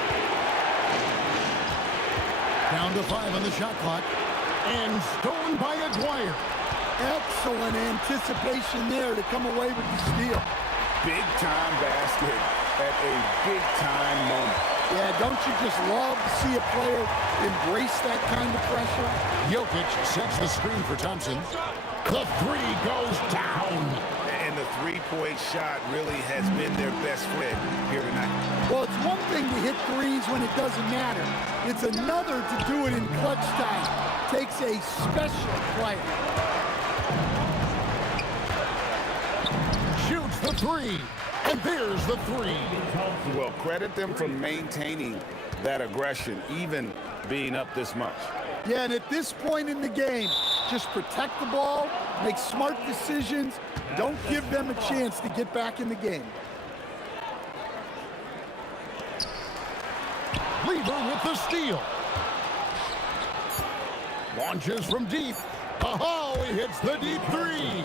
Down to 5 on the shot clock. And stolen by Aguirre. Excellent anticipation there to come away with the steal. Big-time basket at a big-time moment. Yeah, don't you just love to see a player embrace that kind of pressure? Jokic sets the screen for Thompson. The three goes down. And the three-point shot really has been their best friend here tonight. Well, it's one thing to hit threes when it doesn't matter. It's another to do it in clutch time. Takes a special player. Shoots the three. And there's the three. Well, credit them for maintaining that aggression, even being up this much. Yeah, and at this point in the game, just protect the ball, make smart decisions, don't give them a chance to get back in the game. Lever with the steal. Launches from deep. Oh, he hits the deep three.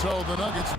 So the Nuggets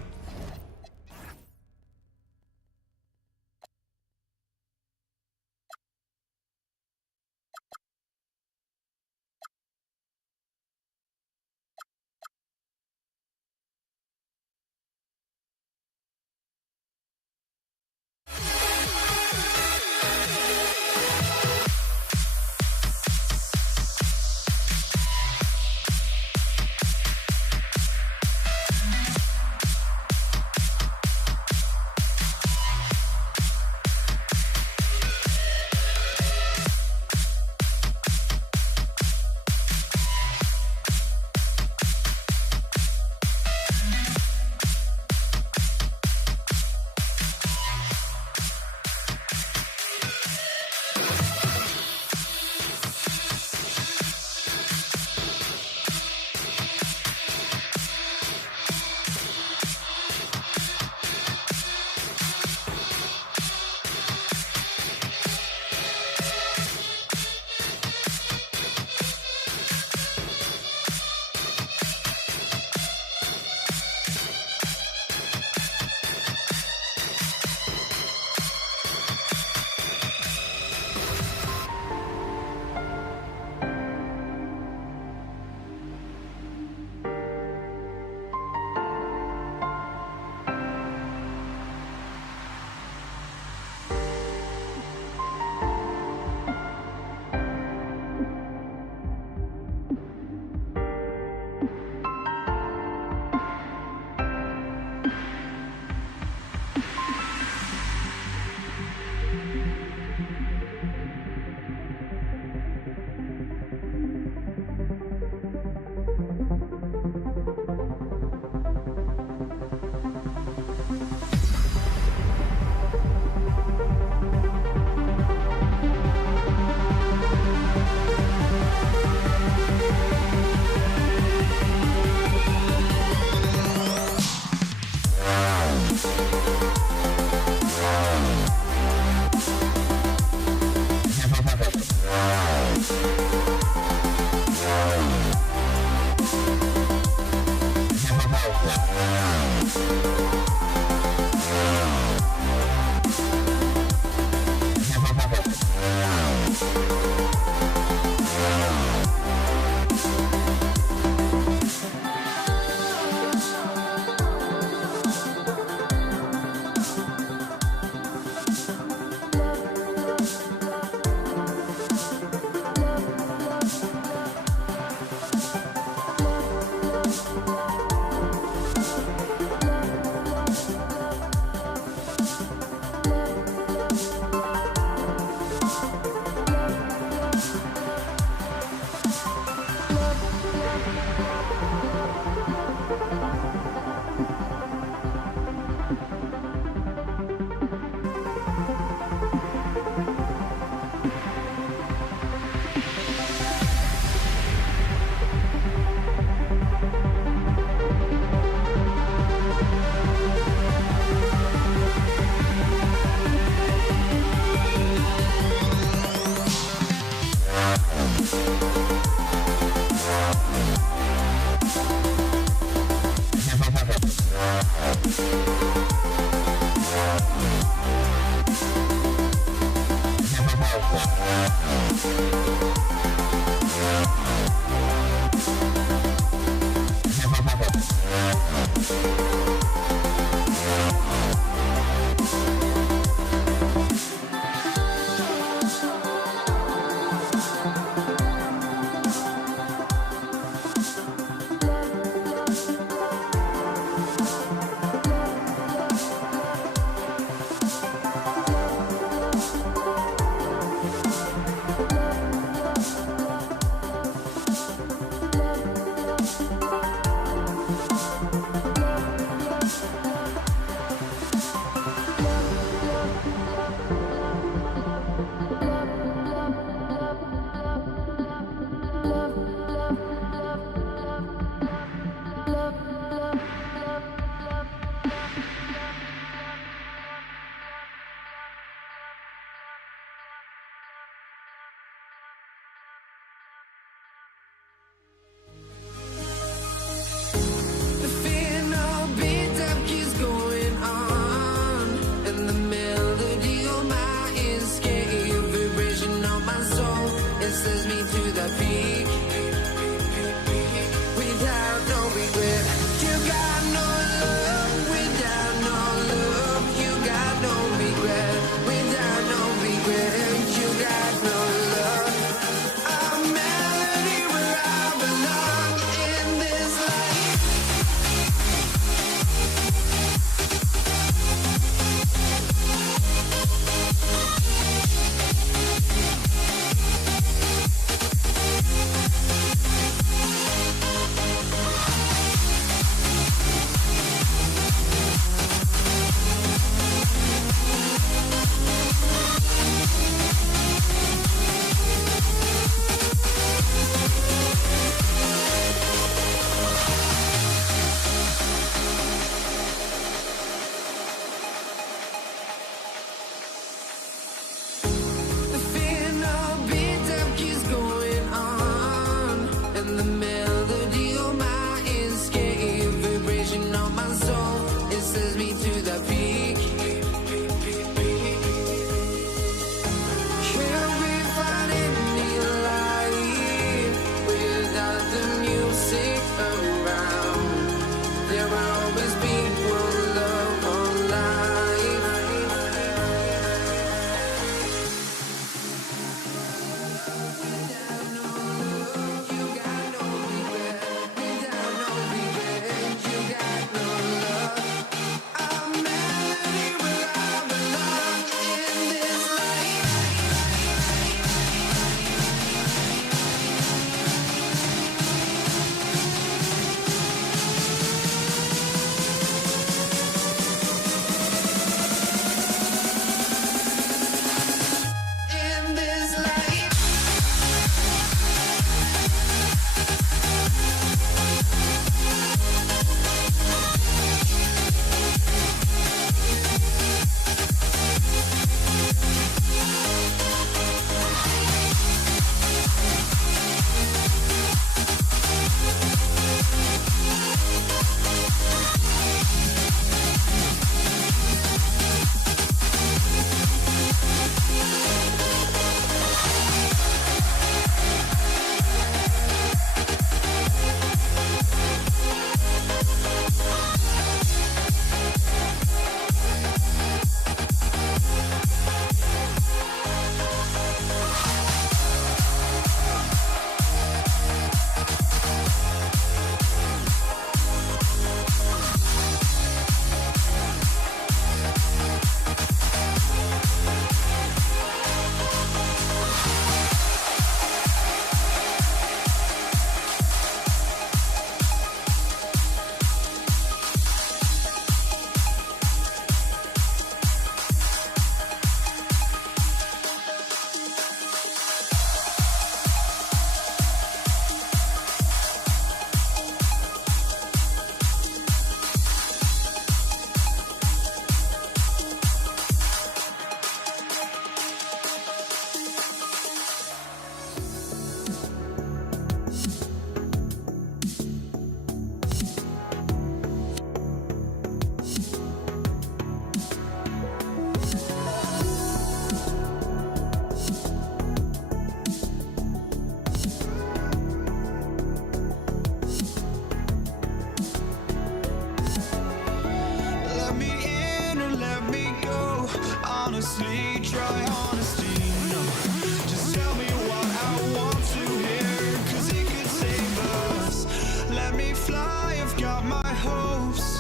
fly, I've got my hopes,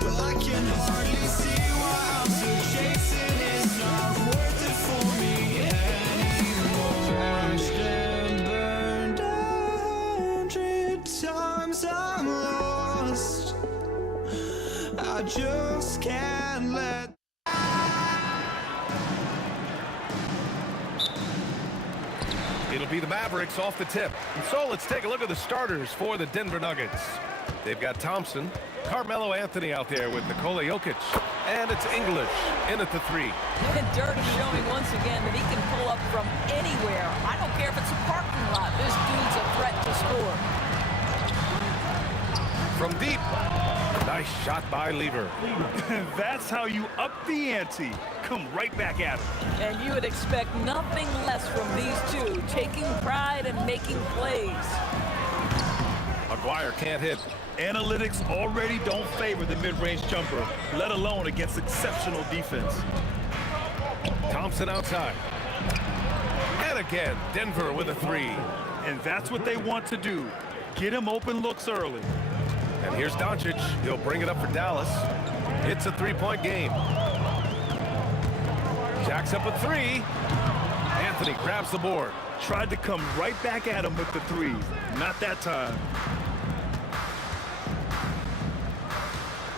but I can hardly see why I'm still chasing. It's not worth it for me anymore. Crashed and burned 100 times, I'm lost. I just can't let. It'll be the Mavericks off the tip. And so let's take a look at the starters for the Denver Nuggets. They've got Thompson, Carmelo Anthony out there with Nikola Jokic, and it's English in at the 3. And Dirk is showing once again that he can pull up from anywhere. I don't care if it's a parking lot. This dude's a threat to score. From deep, nice shot by Lever. That's how you up the ante. Come right back at him. And you would expect nothing less from these two, taking pride and making plays. Maguire can't hit. Analytics already don't favor the mid-range jumper, let alone against exceptional defense. Thompson outside. And again, Denver with a 3. And that's what they want to do. Get him open looks early. And here's Doncic. He'll bring it up for Dallas. It's a 3-point game. Jacks up a 3. Anthony grabs the board. Tried to come right back at him with the 3. Not that time.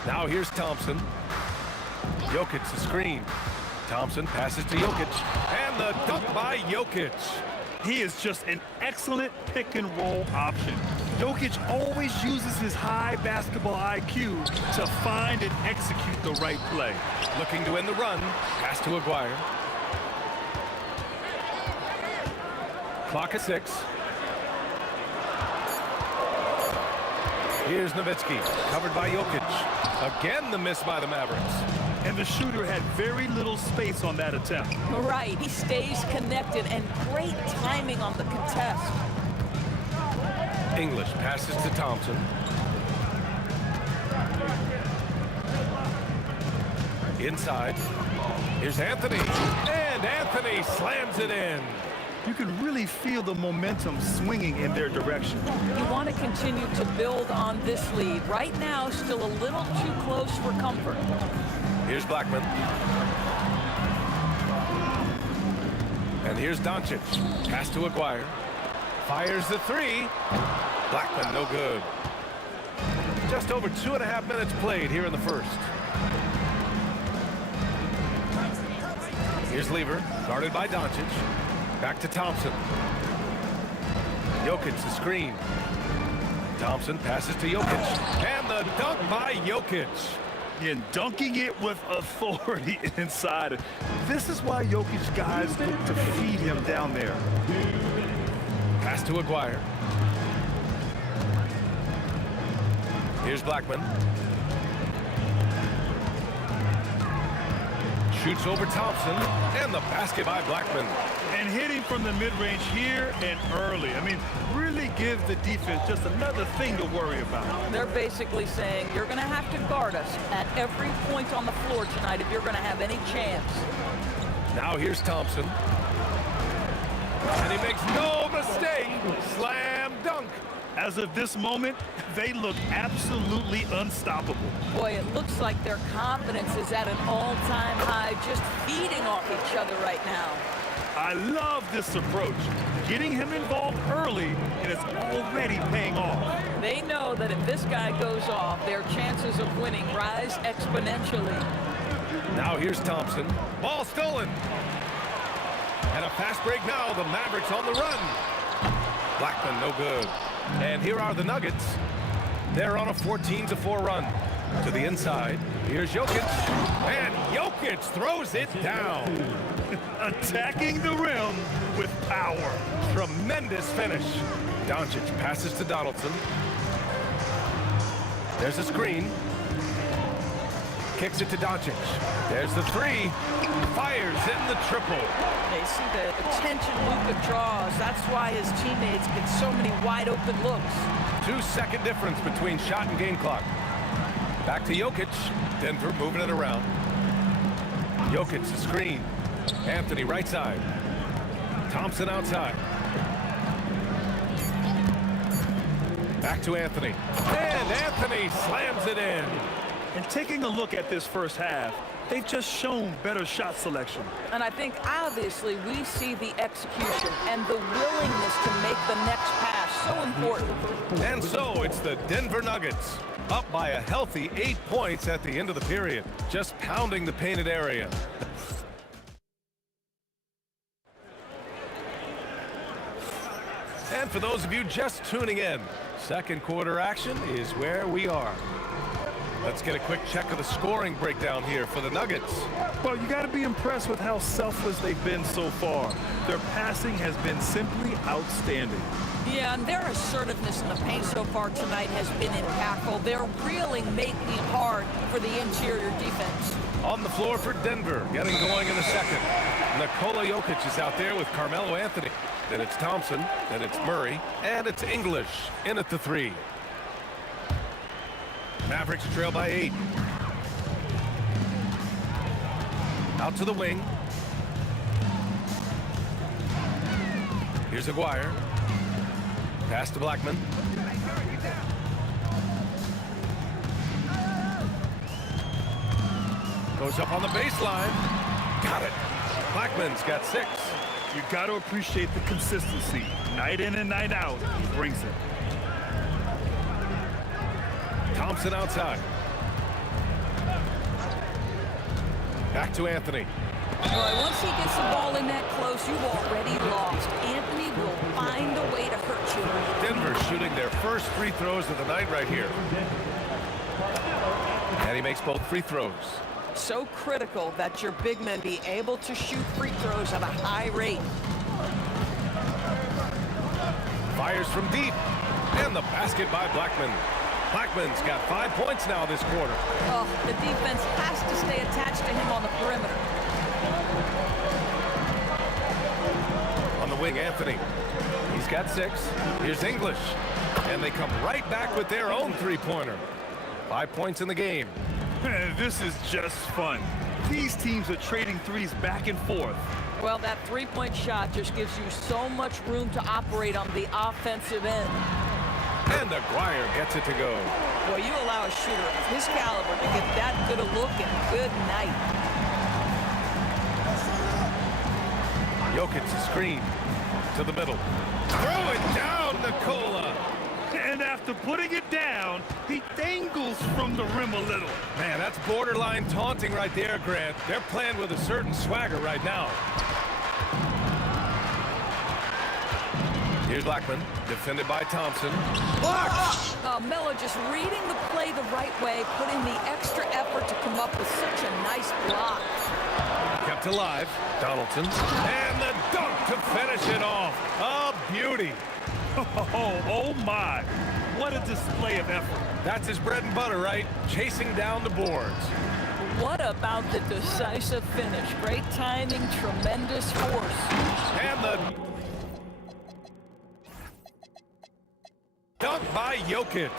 Now here's Thompson. Jokic the screen. Thompson passes to Jokic. And the dunk by Jokic. He is just an excellent pick-and-roll option. Jokic always uses his high basketball IQ to find and execute the right play. Looking to end the run. Pass to Aguirre. Clock at 6. Here's Nowitzki, covered by Jokic. Again, the miss by the Mavericks. And the shooter had very little space on that attempt. Right, he stays connected and great timing on the contest. English passes to Thompson. Inside. Here's Anthony. And Anthony slams it in. You can really feel the momentum swinging in their direction. You want to continue to build on this lead. Right now, still a little too close for comfort. Here's Blackman. And here's Doncic. Pass to Aguirre. Fires the 3. Blackman, no good. Just over 2.5 minutes played here in the first. Here's Lever, guarded by Doncic. Back to Thompson. Jokic, the screen. Thompson passes to Jokic. And the dunk by Jokic. And dunking it with authority inside. This is why Jokic guys look to feed him down there. Pass to Aguirre. Here's Blackman. Shoots over Thompson. And the basket by Blackman. And hitting from the mid-range here and early. I mean, really give the defense just another thing to worry about. They're basically saying you're going to have to guard us at every point on the floor tonight if you're going to have any chance. Now here's Thompson. And he makes no mistake. Slam dunk. As of this moment, they look absolutely unstoppable. Boy, it looks like their confidence is at an all-time high, just feeding off each other right now. I love this approach. Getting him involved early, and it's already paying off. They know that if this guy goes off, their chances of winning rise exponentially. Now here's Thompson. Ball stolen. And a fast break now. The Mavericks on the run. Blackman, no good. And here are the Nuggets. They're on a 14-4 run. To the inside. Here's Jokic. And Jokic throws it down. Attacking the rim with power. Tremendous finish. Doncic passes to Donaldson. There's a screen. Kicks it to Doncic. There's the 3. Fires in the triple. They see the attention Luka draws. That's why his teammates get so many wide open looks. 2-second difference between shot and game clock. Back to Jokic. Denver moving it around. Jokic the screen. Anthony right side. Thompson outside. Back to Anthony. And And Anthony slams it in. And taking a look at this first half, they've just shown better shot selection. And I think obviously we see the execution and the willingness to make the next pass so important. And so it's the Denver Nuggets, up by a healthy 8 points at the end of the period, just pounding the painted area. And for those of you just tuning in, second quarter action is where we are. Let's get a quick check of the scoring breakdown here for the Nuggets. Well, you got to be impressed with how selfless they've been so far. Their passing has been simply outstanding. Yeah, and their assertiveness in the paint so far tonight has been impactful. They're really making it hard for the interior defense. On the floor for Denver, getting going in the second. Nikola Jokic is out there with Carmelo Anthony. Then it's Thompson, then it's Murray, and it's English in at the 3. Mavericks trail by 8. Out to the wing. Here's Aguirre. Pass to Blackman. Goes up on the baseline. Got it. Blackman's got 6. You got to appreciate the consistency. Night in and night out, he brings it. Thompson outside. Back to Anthony. Boy, once he gets the ball in that close, you've already lost. Anthony will find a way to hurt you. Denver shooting their first free throws of the night right here. And he makes both free throws. So critical that your big men be able to shoot free throws at a high rate. Fires from deep. And the basket by Blackman. Blackman's got 5 points now this quarter. Oh, the defense has to stay attached to him on the perimeter. On the wing, Anthony. He's got 6. Here's English. And they come right back with their own three-pointer. 5 points in the game. This is just fun. These teams are trading threes back and forth. Well, that three-point shot just gives you so much room to operate on the offensive end. And Aguirre gets it to go. Well, you allow a shooter of his caliber to get that good a look, and good night. Jokic screen to the middle. Throw it down, Nikola. And after putting it down, he dangles from the rim a little. Man, that's borderline taunting right there, Grant. They're playing with a certain swagger right now. Here's Blackman, defended by Thompson. Blocked! Melo just reading the play the right way, putting the extra effort to come up with such a nice block. Kept alive, Donaldson. And the dunk to finish it off. A beauty. Oh my, what a display of effort. That's his bread and butter, right? Chasing down the boards. What about the decisive finish? Great timing, tremendous force. And the dunk by Jokic.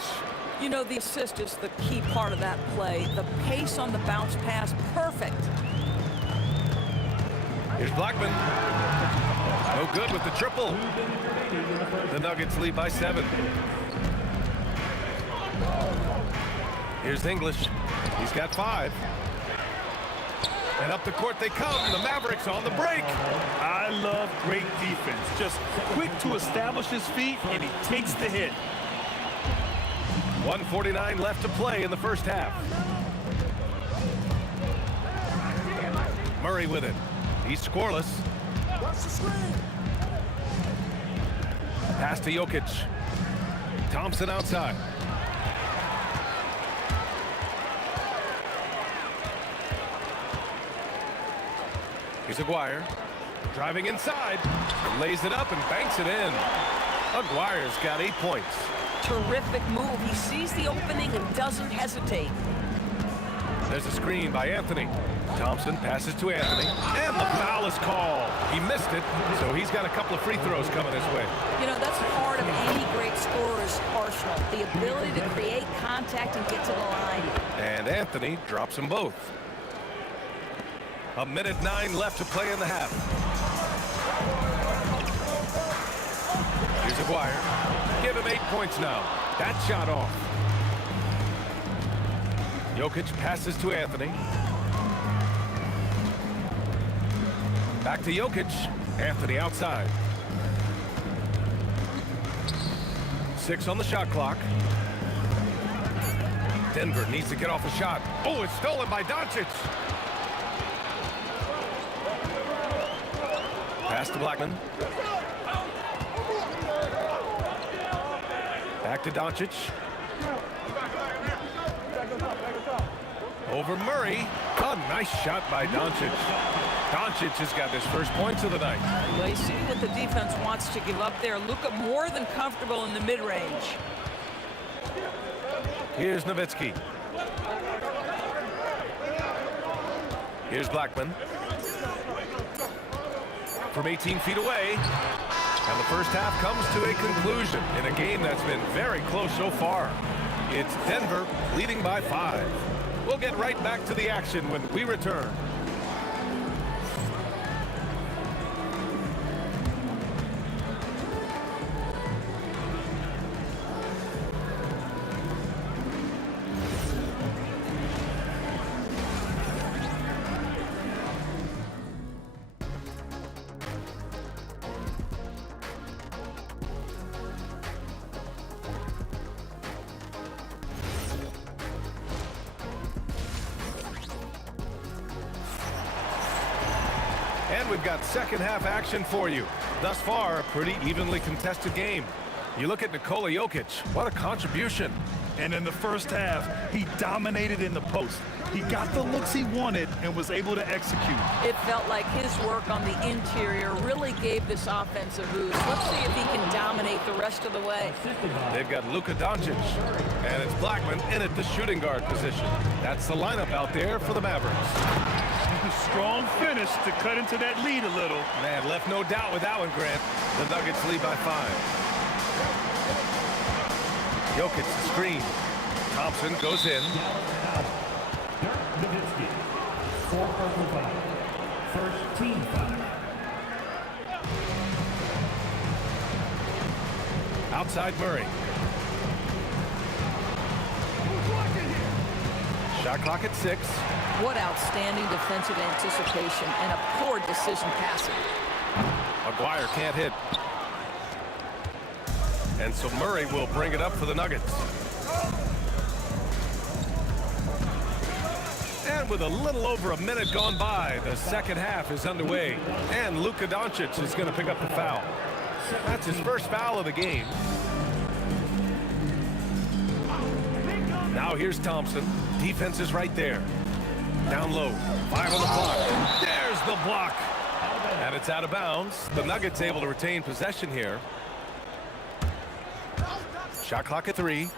You know, the assist is the key part of that play. The pace on the bounce pass, perfect. Here's Blackman. No good with the triple. The Nuggets lead by 7. Here's English. He's got 5. And up the court they come. The Mavericks on the break. I love great defense. Just quick to establish his feet, and he takes the hit. 1:49 left to play in the first half. Murray with it. He's scoreless. Pass to Jokic. Thompson outside. Here's Aguirre. Driving inside. Lays it up and banks it in. Aguirre's got 8 points. Terrific move. He sees the opening and doesn't hesitate. There's a screen by Anthony. Thompson passes to Anthony. And the foul is called. He missed it, so he's got a couple of free throws coming his way. You know, that's part of any great scorer's arsenal. The ability to create contact and get to the line. And Anthony drops them both. 1:09 left to play in the half. Here's Aguirre. Give him 8 points now. That shot off. Jokic passes to Anthony. Back to Jokic. Anthony outside. 6 on the shot clock. Denver needs to get off a shot. Oh, it's stolen by Doncic. Pass to Blackman. Back to Doncic. Over Murray. A nice shot by Doncic. Doncic has got his first points of the night. Well, you see what the defense wants to give up there. Luka more than comfortable in the mid-range. Here's Nowitzki. Here's Blackman. From 18 feet away. And the first half comes to a conclusion in a game that's been very close so far. It's Denver leading by 5. We'll get right back to the action when we return. And we've got second half action for you. Thus far, a pretty evenly contested game. You look at Nikola Jokic, what a contribution. And in the first half, he dominated in the post. He got the looks he wanted and was able to execute. It felt like his work on the interior really gave this offense a boost. Let's see if he can dominate the rest of the way. They've got Luka Doncic, and it's Blackman in at the shooting guard position. That's the lineup out there for the Mavericks. Strong finish to cut into that lead a little. Man, left no doubt with that one, Grant. The Nuggets lead by 5. Jokic screen. Thompson goes in. Dirk Nowitzki, 4 for 5. First team foul. Outside Murray. Shot clock at 6. What outstanding defensive anticipation and a poor decision passing. McGuire can't hit. And so Murray will bring it up for the Nuggets. And with a little over a minute gone by, the second half is underway. And Luka Doncic is going to pick up the foul. That's his first foul of the game. Now here's Thompson. Defense is right there. Down low. 5 on the clock. There's the block. And it's out of bounds. The Nuggets able to retain possession here. Shot clock at 3.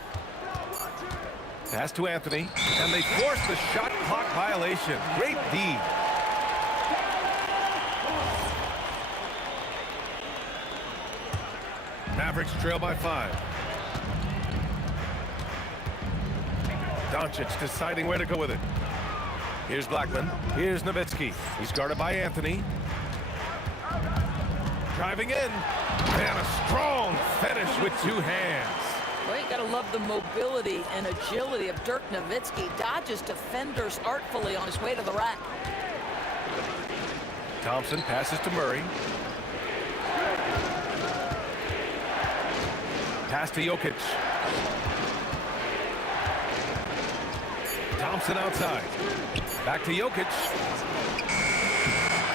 Pass to Anthony. And they force the shot clock violation. Great D. Mavericks trail by 5. Doncic deciding where to go with it. Here's Blackman. Here's Nowitzki. He's guarded by Anthony. Driving in. And a strong finish with 2 hands. Well, you got to love the mobility and agility of Dirk Nowitzki. Dodges defenders artfully on his way to the rack. Thompson passes to Murray. Pass to Jokic. Thompson outside. Back to Jokic.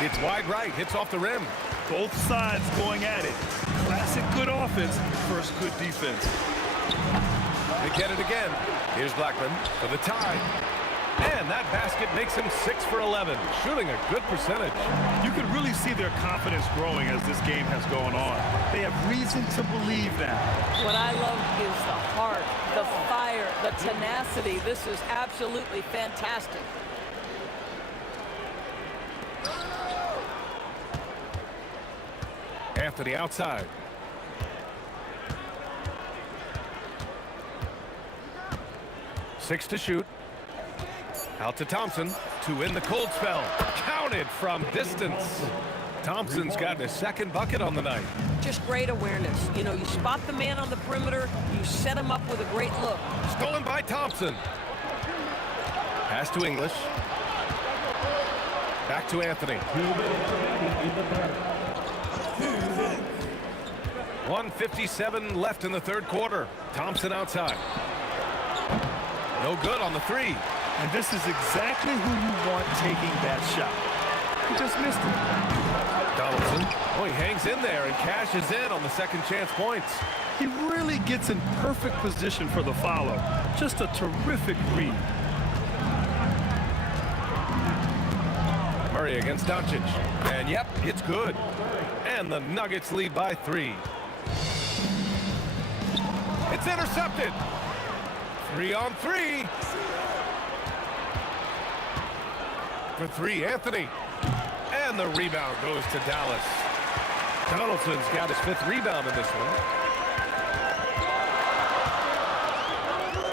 It's wide right. Hits off the rim. Both sides going at it. Classic good offense versus good defense. They get it again. Here's Blackman for the tie. And that basket makes him 6 for 11, shooting a good percentage. You can really see their confidence growing as this game has gone on. They have reason to believe that. What I love is the heart, the fire, the tenacity. This is absolutely fantastic. Anthony outside. Six to shoot. Out to Thompson to end the cold spell. Counted from distance. Thompson's gotten his second bucket on the night. Just great awareness. You know, you spot the man on the perimeter, you set him up with a great look. Stolen by Thompson. Pass to English. Back to Anthony. 1:57 left in the third quarter. Thompson outside. No good on the three. And this is exactly who you want taking that shot. He just missed it. Donaldson. Oh, he hangs in there and cashes in on the second chance points. He really gets in perfect position for the follow. Just a terrific read. Murray against Doncic. And yep, it's good. And the Nuggets lead by 3. It's intercepted. 3-on-3. For 3, Anthony. And the rebound goes to Dallas. Donaldson's got his 5th rebound in this one.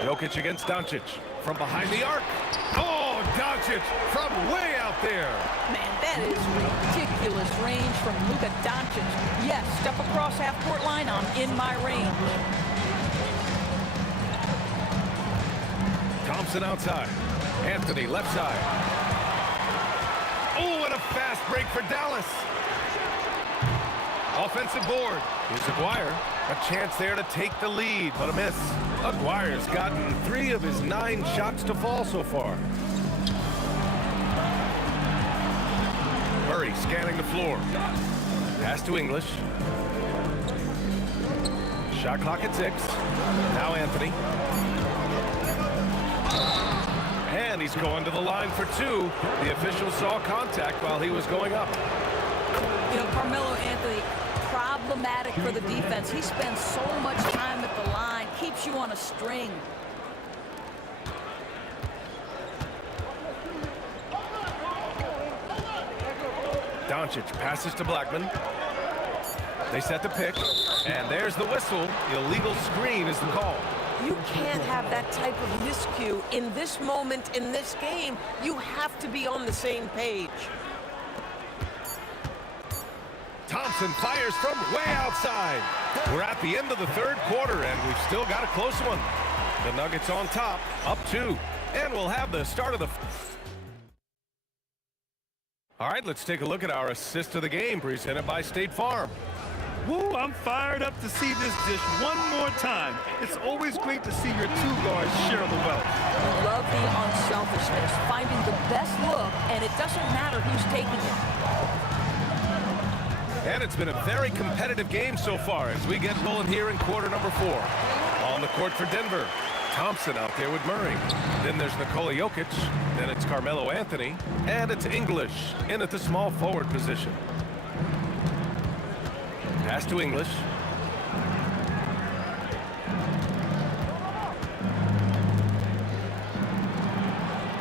Jokic against Doncic from behind the arc. Oh, Doncic from way out there. Man, that is ridiculous range from Luka Doncic. Yes, step across half-court line, I'm in my range. Thompson outside. Anthony left side. Oh, what a fast break for Dallas. Offensive board. Here's Aguirre. A chance there to take the lead, but a miss. Aguirre's gotten 3 of his 9 shots to fall so far. Murray scanning the floor. Pass to English. Shot clock at 6. Now Anthony. And he's going to the line for 2. The official saw contact while he was going up. You know, Carmelo Anthony, problematic for the defense. He spends so much time at the line, keeps you on a string. Doncic passes to Blackman. They set the pick, and there's the whistle. Illegal screen is the call. You can't have that type of miscue in this moment in this game. You have to be on the same page. Thompson fires from way outside. We're at the end of the third quarter, and we've still got a close one. The Nuggets on top, up 2. And we'll have the start of the... All right, let's take a look at our assist of the game, presented by State Farm. Woo, I'm fired up to see this dish one more time. It's always great to see your 2 guards share the wealth. Love the unselfishness, finding the best look, and it doesn't matter who's taking it. And it's been a very competitive game so far as we get rolling here in quarter number 4. On the court for Denver, Thompson out there with Murray. Then there's Nikola Jokic. Then it's Carmelo Anthony. And it's English in at the small forward position. Pass to English.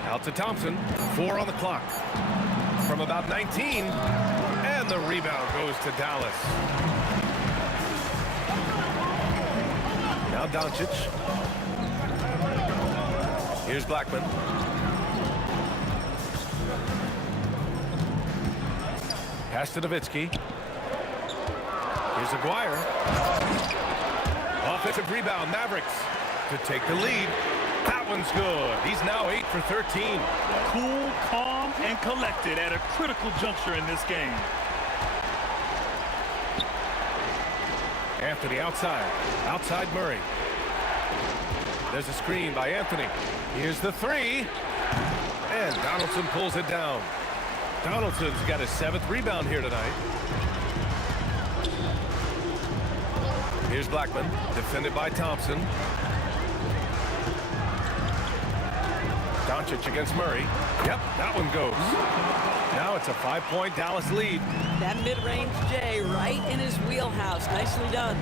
Out to Thompson. 4 on the clock. From about 19. And the rebound goes to Dallas. Now Doncic. Here's Blackman. Pass to Nowitzki. Here's Aguirre. Offensive rebound, Mavericks to take the lead. That one's good. He's now 8 for 13. Cool, calm, and collected at a critical juncture in this game. Anthony outside. Outside Murray. There's a screen by Anthony. Here's the 3. And Donaldson pulls it down. Donaldson's got his 7th rebound here tonight. Here's Blackman, defended by Thompson. Doncic against Murray. Yep, that one goes. Now it's a 5-point Dallas lead. That mid-range J right in his wheelhouse. Nicely done.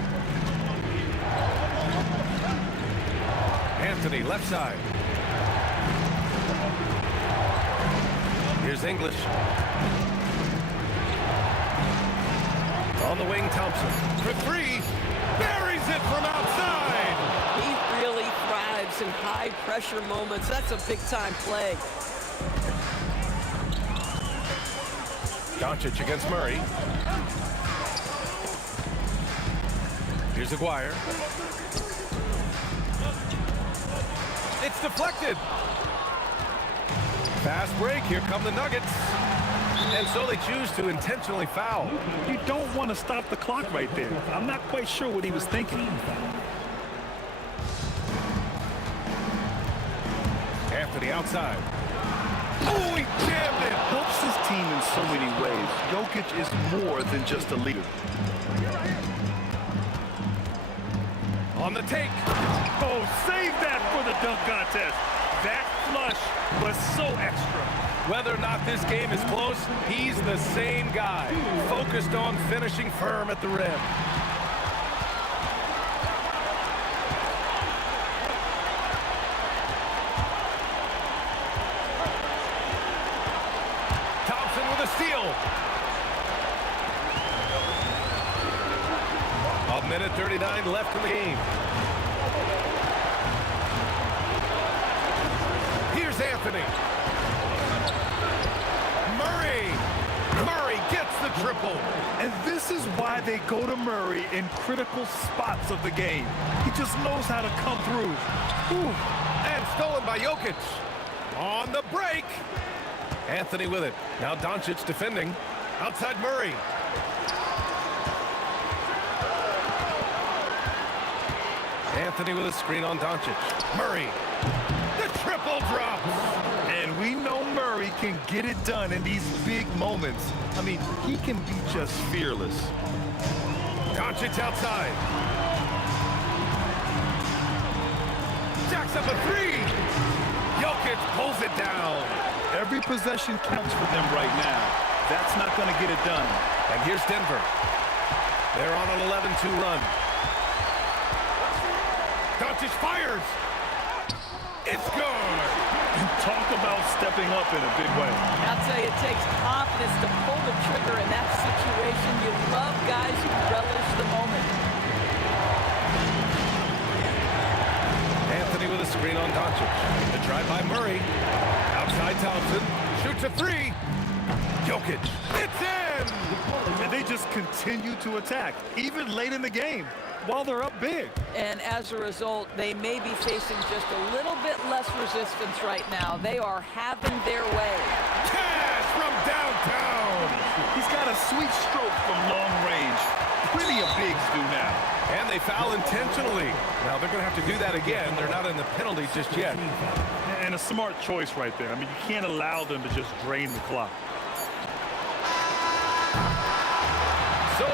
Anthony left side. Here's English. On the wing, Thompson for 3. Buries it from outside. He really thrives in high-pressure moments. That's a big-time play. Doncic against Murray. Here's Aguirre. It's deflected. Fast break. Here come the Nuggets. And so they choose to intentionally foul. You don't want to stop the clock right there. I'm not quite sure what he was thinking. Anthony outside. Oh, he jammed it. Helps his team in so many ways. Jokic is more than just a leader. On the take. Oh, save that for the dunk contest. That flush was so extra. Whether or not this game is close, he's the same guy, focused on finishing firm at the rim. Thompson with a steal. A minute 39 left in the game. Here's Anthony. Murray gets the triple. And this is why they go to Murray in critical spots of the game. He just knows how to come through. Whew. And stolen by Jokic. On the break. Anthony with it. Now Doncic defending. Outside Murray. Anthony with a screen on Doncic. Murray. The triple drop. And we know Murray can get it done in these big moments. I mean, he can be just fearless. Doncic outside. Jacks up a three. Jokic pulls it down. Every possession counts for them right now. That's not going to get it done. And here's Denver. They're on an 11-2 run. Doncic fires. It's good. Talk about stepping up in a big way. I'll tell you, it takes confidence to pull the trigger in that situation. You love guys who relish the moment. Anthony with a screen on Doncic. The drive by Murray. Outside Thompson. Shoots a three. Jokic. It's in! And they just continue to attack, even late in the game, while they're up big. And as a result, they may be facing just a little bit less resistance right now. They are having their way. Cash from downtown! He's got a sweet stroke from long range. Plenty of bigs do now. And they foul intentionally. Now they're going to have to do that again. They're not in the penalty just yet. And a smart choice right there. I mean, you can't allow them to just drain the clock. So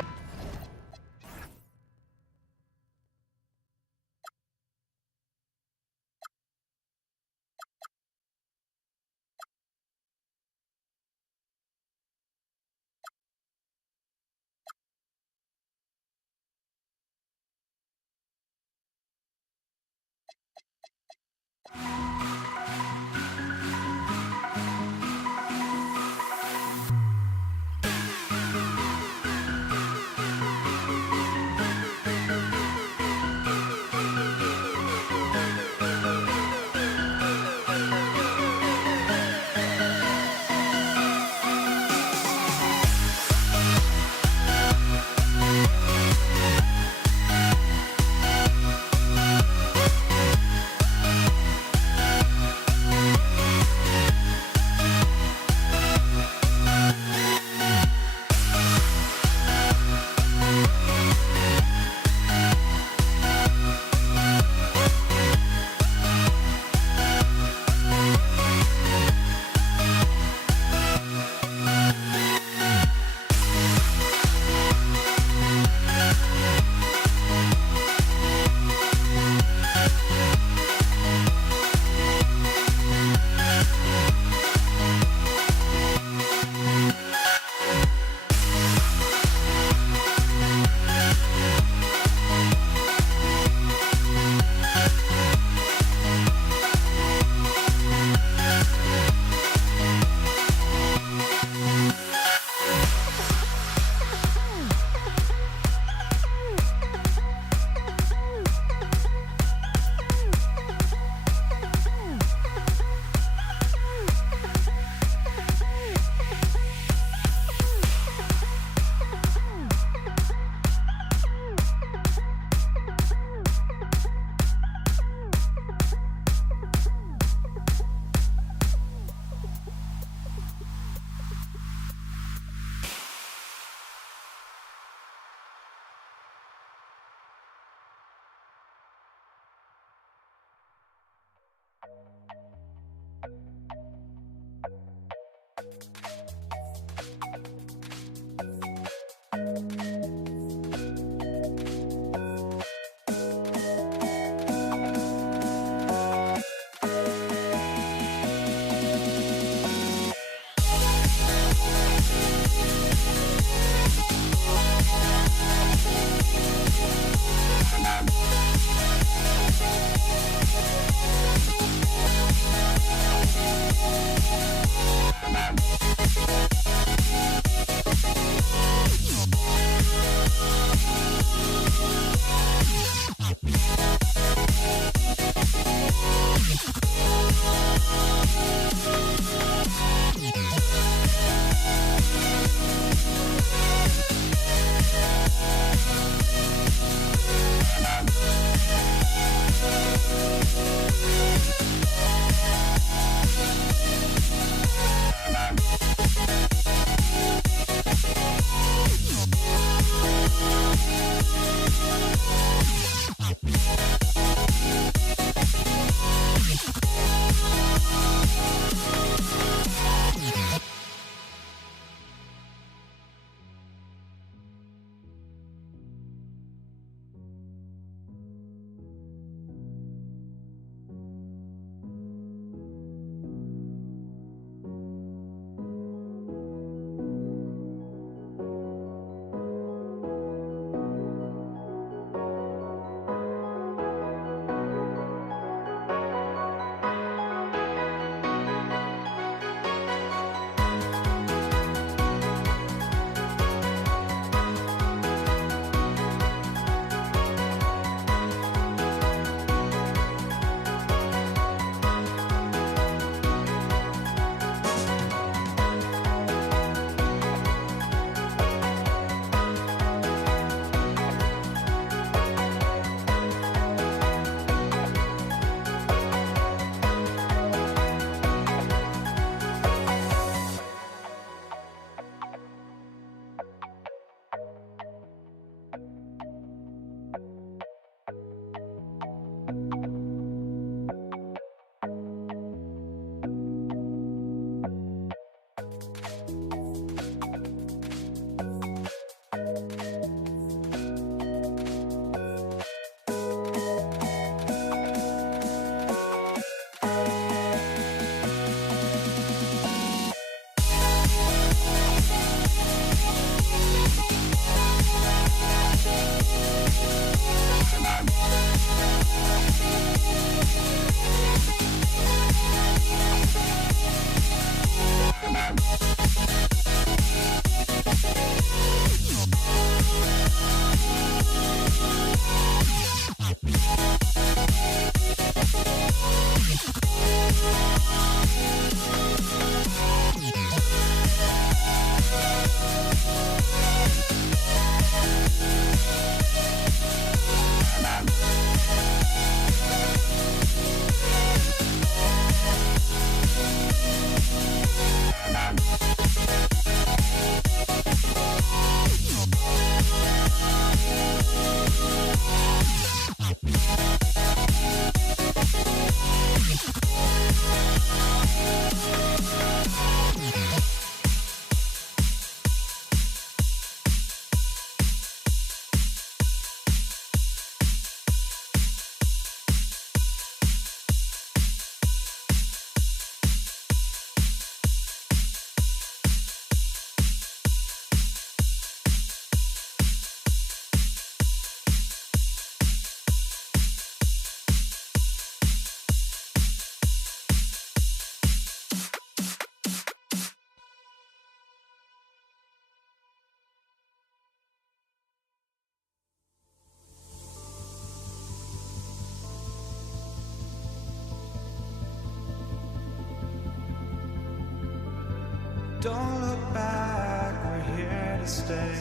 Don't look back, we're here to stay.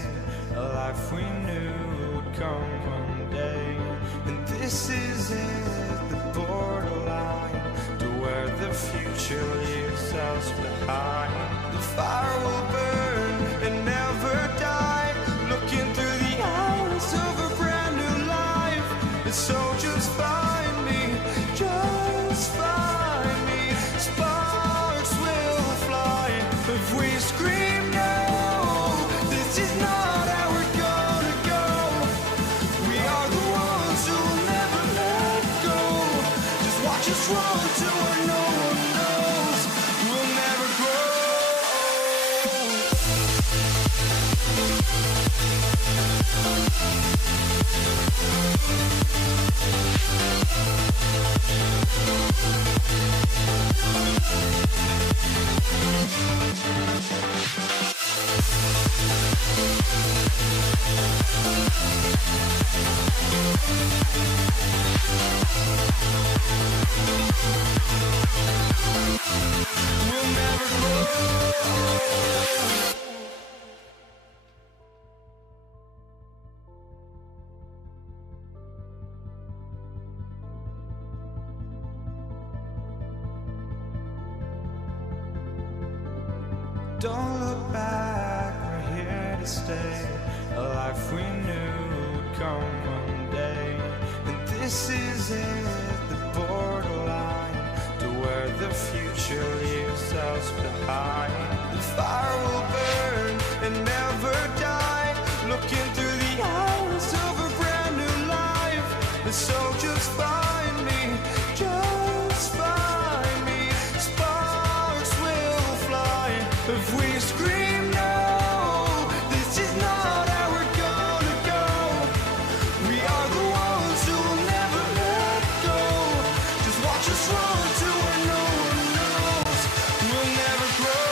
A life we knew would come one day. And this is it, the borderline to where the future leaves us behind. The fire will burn and never die, looking through the eyes of a brand new life. And so just find me, just find me. Sparks will fly if we scream no. This is not how we're gonna go. We are the ones who will never let go. Just watch us run to where no one knows. We'll never grow. We'll never grow. Don't look back, we're here to stay. A life we knew would come one day. And this is it, the borderline to where the future leaves us behind. The fire will burn and never die, looking through the eyes of a brand new life. And so just find me, just find me. Sparks will fly if we scream no. This is not how we're gonna go. We are the ones who will never let go. Just watch us run to where no one knows. We'll never grow.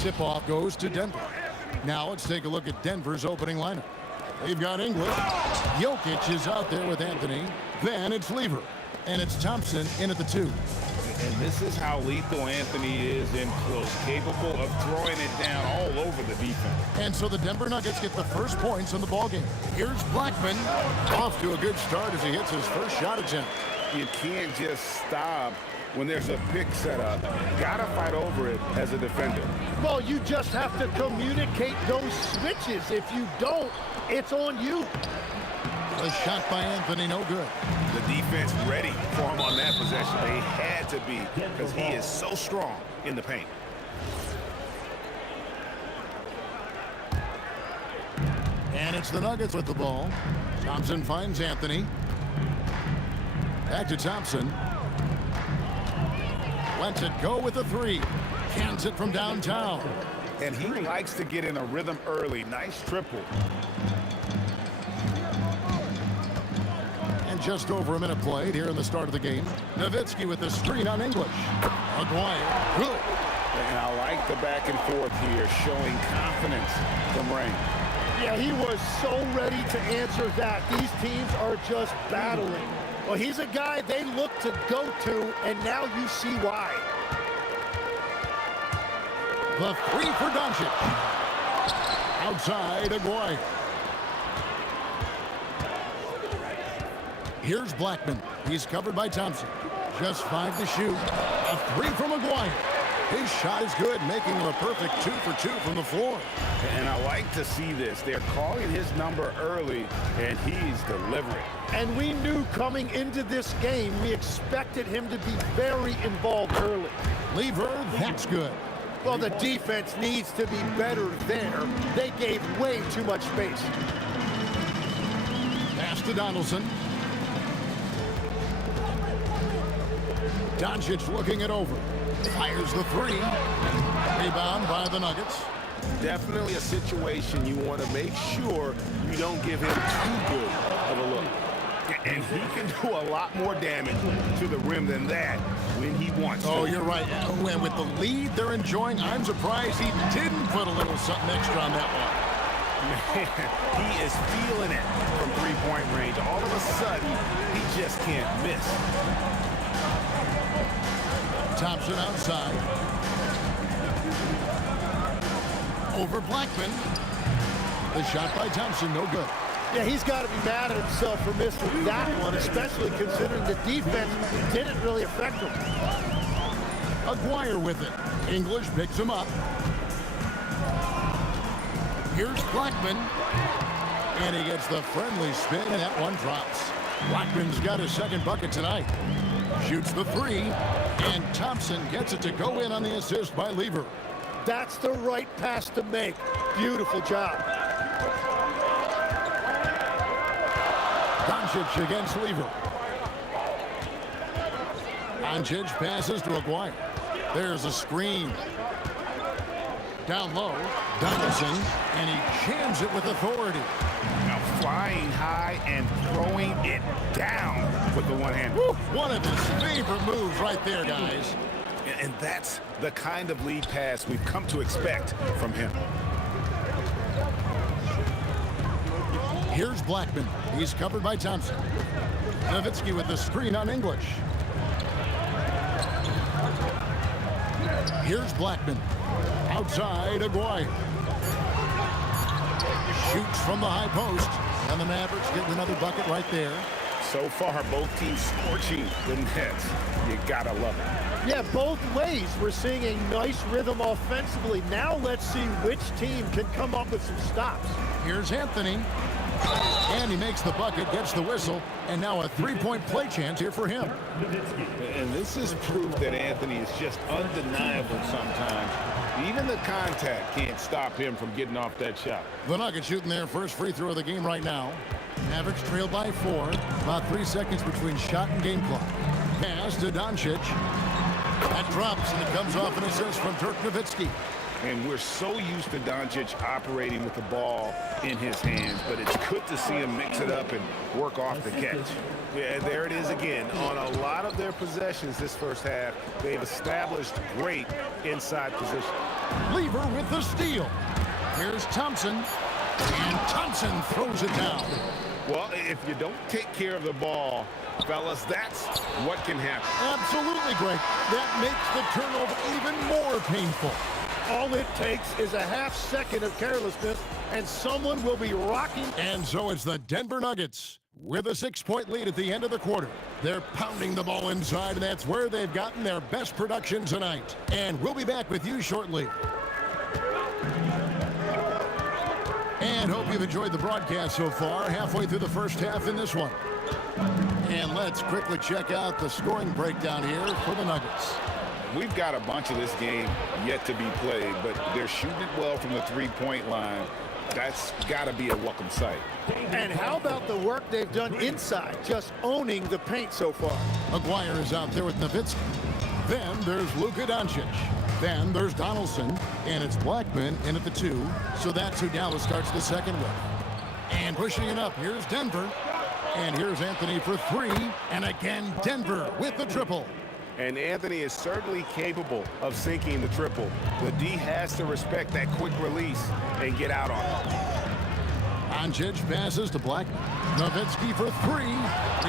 Tip-off goes to Denver. Now let's take a look at Denver's opening lineup. They've got English. Jokic is out there with Anthony. Then it's Lever. And it's Thompson in at the 2. And this is how lethal Anthony is in close, capable of throwing it down all over the defense. And so the Denver Nuggets get the first points in the ballgame. Here's Blackman. Off to a good start as he hits his first shot attempt. You can't just stop when there's a pick set up. Gotta fight over it as a defender. Well, you just have to communicate those switches. If you don't, it's on you. A shot by Anthony, no good. The defense ready for him on that possession. They had to be, because he is so strong in the paint. And it's the Nuggets with the ball. Thompson finds Anthony. Back to Thompson. Lets it go with a 3. Cans it from downtown. And he likes to get in a rhythm early. Nice triple. And just over a minute played here in the start of the game. Nowitzki with the screen on English. Maguire, good. And I like the back and forth here, showing confidence from Rain. Yeah, he was so ready to answer that. These teams are just battling. Well, he's a guy they look to go to, and now you see why. The 3 for Doncic. Outside, Aguirre. Here's Blackman. He's covered by Thompson. Just 5 to shoot. A 3 from Aguirre. His shot is good, making him a perfect 2 for 2 from the floor. And I like to see this. They're calling his number early, and he's delivering. And we knew coming into this game, we expected him to be very involved early. Lever, that's good. Well, the defense needs to be better there. They gave way too much space. Pass to Donaldson. Doncic looking it over. Fires the 3. Rebound by the Nuggets. Definitely a situation you want to make sure you don't give him too good of a look. And he can do a lot more damage to the rim than that when he wants to. Oh, you're right. And with the lead they're enjoying, I'm surprised he didn't put a little something extra on that one. Man, he is feeling it from three-point range. All of a sudden, he just can't miss. Thompson outside. Over Blackman. The shot by Thompson, no good. Yeah, he's got to be mad at himself for missing that one, especially considering the defense didn't really affect him. Aguirre with it. English picks him up. Here's Blackman. And he gets the friendly spin, and that one drops. Blackman's got his second bucket tonight. Shoots the three, and Thompson gets it to go in on the assist by Lever. That's the right pass to make. Beautiful job. Doncic against Lever. Doncic passes to Aguirre. There's a screen. Down low, Donaldson, and he jams it with authority. Now flying high and throwing it down with the one hand. Woo, one of his favorite moves right there, guys. And that's the kind of lead pass we've come to expect from him. Here's Blackman. He's covered by Thompson. Nowitzki with the screen on English. Here's Blackman. Outside, Aguirre. Shoots from the high post. And the Mavericks getting another bucket right there. So far, both teams scorching the nets. You gotta love it. Yeah, both ways. We're seeing a nice rhythm offensively. Now let's see which team can come up with some stops. Here's Anthony. And he makes the bucket, gets the whistle, and now a three-point play chance here for him. And this is proof that Anthony is just undeniable sometimes. Even the contact can't stop him from getting off that shot. The Nuggets shooting their first free throw of the game right now. Mavericks trail by 4. About 3 seconds between shot and game clock. Pass to Doncic. That drops, and it comes off an assist from Dirk Nowitzki. And we're so used to Doncic operating with the ball in his hands, but it's good to see him mix it up and work off the catch. Yeah, there it is again. On a lot of their possessions this first half, they've established great inside position. Lever with the steal. Here's Thompson, and Thompson throws it down. Well, if you don't take care of the ball, fellas, that's what can happen. Absolutely, Greg. That makes the turnover even more painful. All it takes is a half second of carelessness, and someone will be rocking. And so it's the Denver Nuggets with a 6-point lead at the end of the quarter. They're pounding the ball inside, and that's where they've gotten their best production tonight. And we'll be back with you shortly. And hope you've enjoyed the broadcast so far, halfway through the first half in this one. And let's quickly check out the scoring breakdown here for the Nuggets. We've got a bunch of this game yet to be played, but they're shooting it well from the three-point line. That's got to be a welcome sight. And how about the work they've done inside, just owning the paint so far? Aguirre is out there with Nowitzki. Then there's Luka Doncic. Then there's Donaldson, and it's Blackman in at the 2. So that's who Dallas starts the second with. And pushing it up, here's Denver. And here's Anthony for 3. And again, Denver with the triple. And Anthony is certainly capable of sinking the triple. The D has to respect that quick release and get out on it. Doncic passes to Blackman. Nowitzki for 3.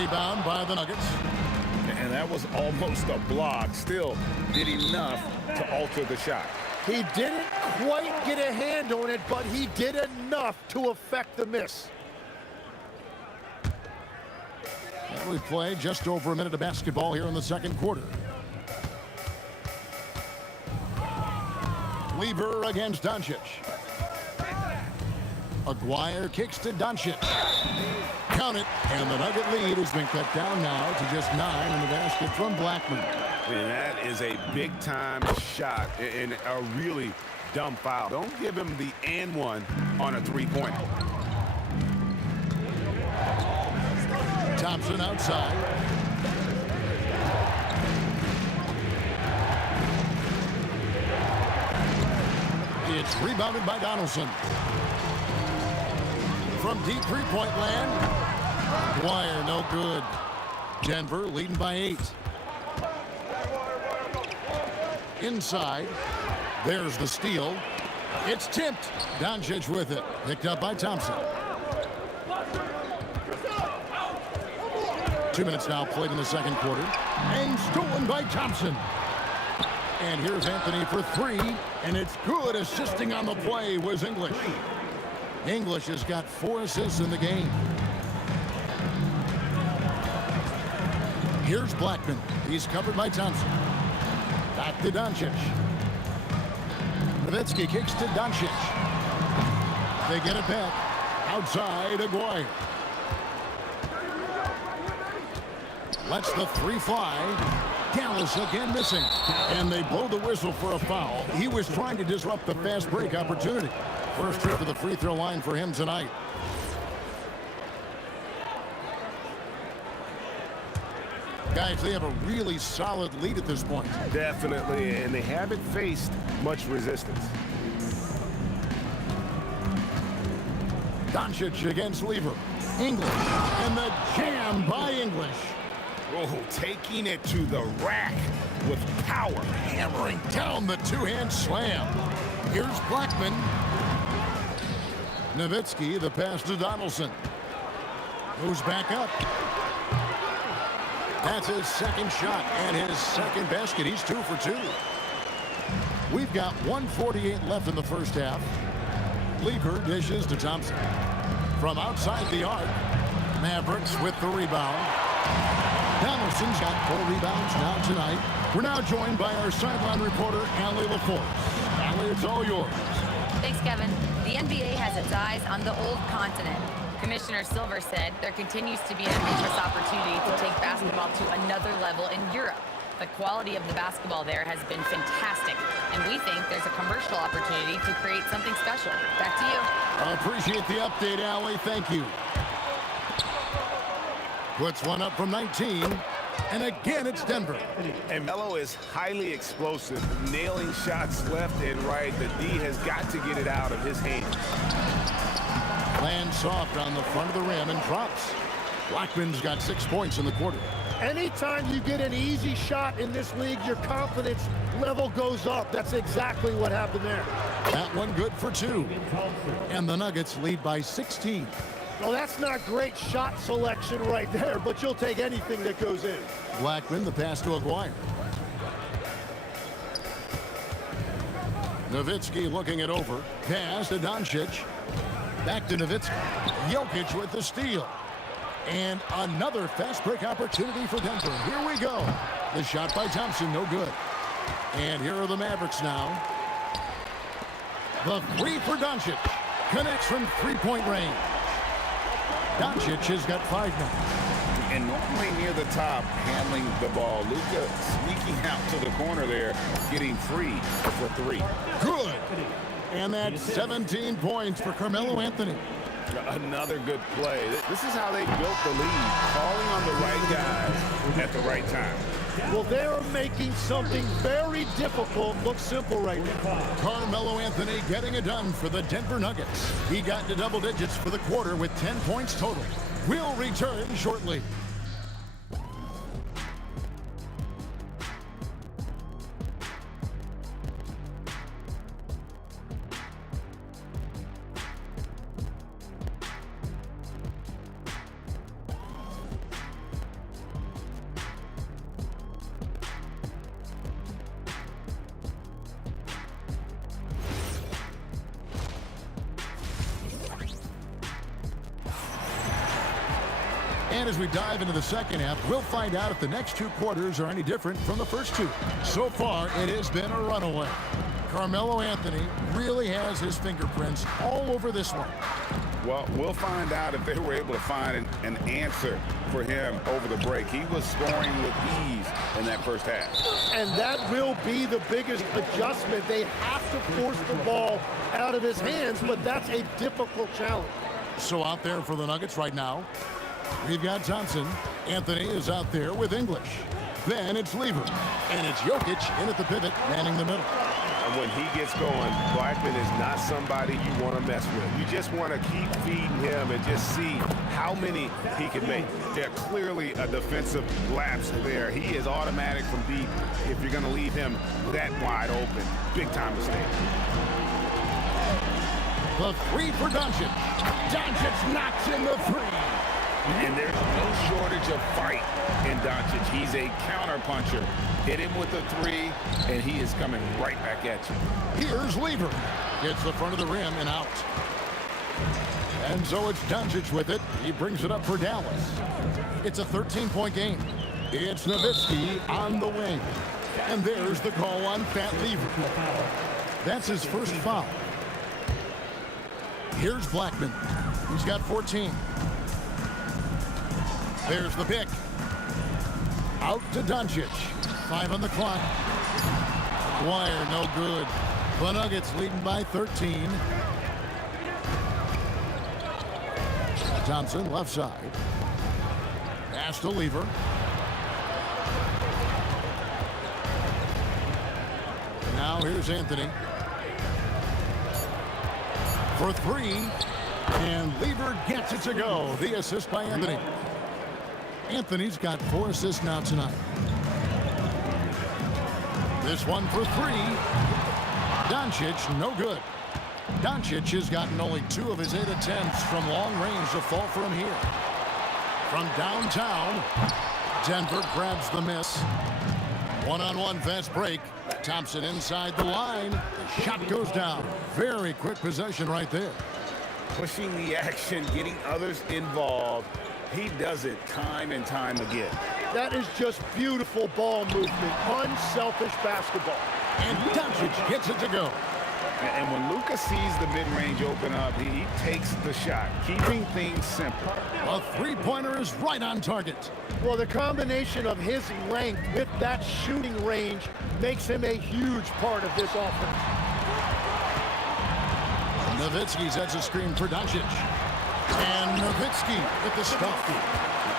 Rebound by the Nuggets. And that was almost a block. Still did enough to alter the shot. He didn't quite get a hand on it, but he did enough to affect the miss. And we've played just over a minute of basketball here in the second quarter. Lever against Doncic. Aguirre kicks to Doncic. Count it, and the Nugget lead has been cut down now to just 9 in the basket from Blackman. And that is a big-time shot and a really dumb foul. Don't give him the and one on a three-pointer. Thompson outside. It's rebounded by Donaldson. From deep three-point land, Dwyer, no good. Denver leading by 8. Inside, there's the steal. It's tipped. Doncic with it. Picked up by Thompson. 2 minutes now played in the second quarter. And stolen by Thompson. And here's Anthony for 3. And it's good. Assisting on the play was English. English has got 4 assists in the game. Here's Blackman. He's covered by Thompson. Back to Doncic. Nowitzki kicks to Doncic. They get it back. Outside, Aguirre. Lets the 3 fly. Dallas again missing. And they blow the whistle for a foul. He was trying to disrupt the fast break opportunity. First trip to the free throw line for him tonight. Guys, they have a really solid lead at this point. Definitely, and they haven't faced much resistance. Doncic against Lever. English. And the jam by English. Oh, taking it to the rack with power. Hammering down the two-hand slam. Here's Blackman. Nowitzki, the pass to Donaldson. Moves back up. That's his second shot and his second basket. He's 2 for 2. We've got 1:48 left in the first half. Lever dishes to Thompson. From outside the arc, Mavericks with the rebound. Donaldson's got 4 rebounds now tonight. We're now joined by our sideline reporter, Allie LaForce. Allie, it's all yours. Thanks, Kevin. The NBA has its eyes on the old continent. Commissioner Silver said there continues to be an enormous opportunity to take basketball to another level in Europe. The quality of the basketball there has been fantastic, and we think there's a commercial opportunity to create something special. Back to you. I appreciate the update, Allie. Thank you. Puts one up from 19, and again it's Denver. And Melo is highly explosive, nailing shots left and right. The D has got to get it out of his hands. Lands soft on the front of the rim and drops. Blackman's got 6 points in the quarter. Anytime you get an easy shot in this league, your confidence level goes up. That's exactly what happened there. That one good for 2. And the Nuggets lead by 16. Well, that's not great shot selection right there, but you'll take anything that goes in. Blackman, the pass to Aguirre. Nowitzki looking it over. Pass to Doncic. Back to Nowitzki. Jokic with the steal. And another fast break opportunity for Denver. Here we go. The shot by Thompson, no good. And here are the Mavericks now. The 3 for Doncic. Connects from three-point range. Doncic has got 5 now. And normally near the top, handling the ball. Luka sneaking out to the corner there, getting free for 3. Good. And that's 17 points for Carmelo Anthony. Another good play. This is how they built the lead, calling on the right guys at the right time. Well, they're making something very difficult look simple right now. Carmelo Anthony getting it done for the Denver Nuggets. He got to double digits for the quarter with 10 points total. We'll return shortly. And as we dive into the second half, we'll find out if the next 2 quarters are any different from the first 2. So far, it has been a runaway. Carmelo Anthony really has his fingerprints all over this one. Well, we'll find out if they were able to find an answer for him over the break. He was scoring with ease in that first half. And that will be the biggest adjustment. They have to force the ball out of his hands, but that's a difficult challenge. So out there for the Nuggets right now, we've got Thompson. Anthony is out there with English. Then it's Lever. And it's Jokic in at the pivot, manning the middle. And when he gets going, Blackman is not somebody you want to mess with. You just want to keep feeding him and just see how many he can make. They're clearly a defensive lapse there. He is automatic from deep if you're going to leave him that wide open. Big time mistake. The three for Doncic. Doncic knocks in the three. And there's no shortage of fight in Doncic. He's a counter-puncher. Hit him with a three, and he is coming right back at you. Here's Lever. Gets the front of the rim and out. And so it's Doncic with it. He brings it up for Dallas. It's a 13-point game. It's Nowitzki on the wing. And there's the call on Pat Lever. That's his first foul. Here's Blackman. He's got 14. There's the pick. Out to Doncic. 5 on the clock. Wire, no good. The Nuggets leading by 13. Thompson, left side. Pass to Lever. Now here's Anthony. For three. And Lever gets it to go. The assist by Anthony. Anthony's got 4 assists now tonight. This one for three. Doncic, no good. Doncic has gotten only 2 of his 8 attempts from long range to fall from here. From downtown, Denver grabs the miss. One-on-one fast break. Thompson inside the line. The shot goes down. Very quick possession right there. Pushing the action, getting others involved. He does it time and time again. That is just beautiful ball movement, unselfish basketball. And Doncic gets it to go. And when Luka sees the mid-range open up, he takes the shot, keeping things simple. A three-pointer is right on target. Well, the combination of his length with that shooting range makes him a huge part of this offense. Nowitzki sets a screen for Doncic. And Nowitzki with the stop.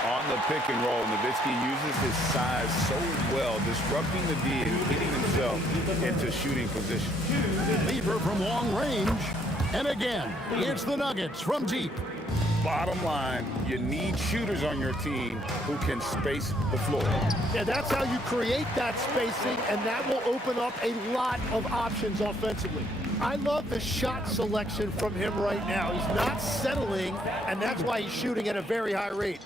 On the pick and roll, Nowitzki uses his size so well, disrupting the D and getting himself into shooting position. Lever from long range. And again, it's the Nuggets from deep. Bottom line, you need shooters on your team who can space the floor. Yeah, that's how you create that spacing, and that will open up a lot of options offensively. I love the shot selection from him right now. He's not settling, and that's why he's shooting at a very high rate.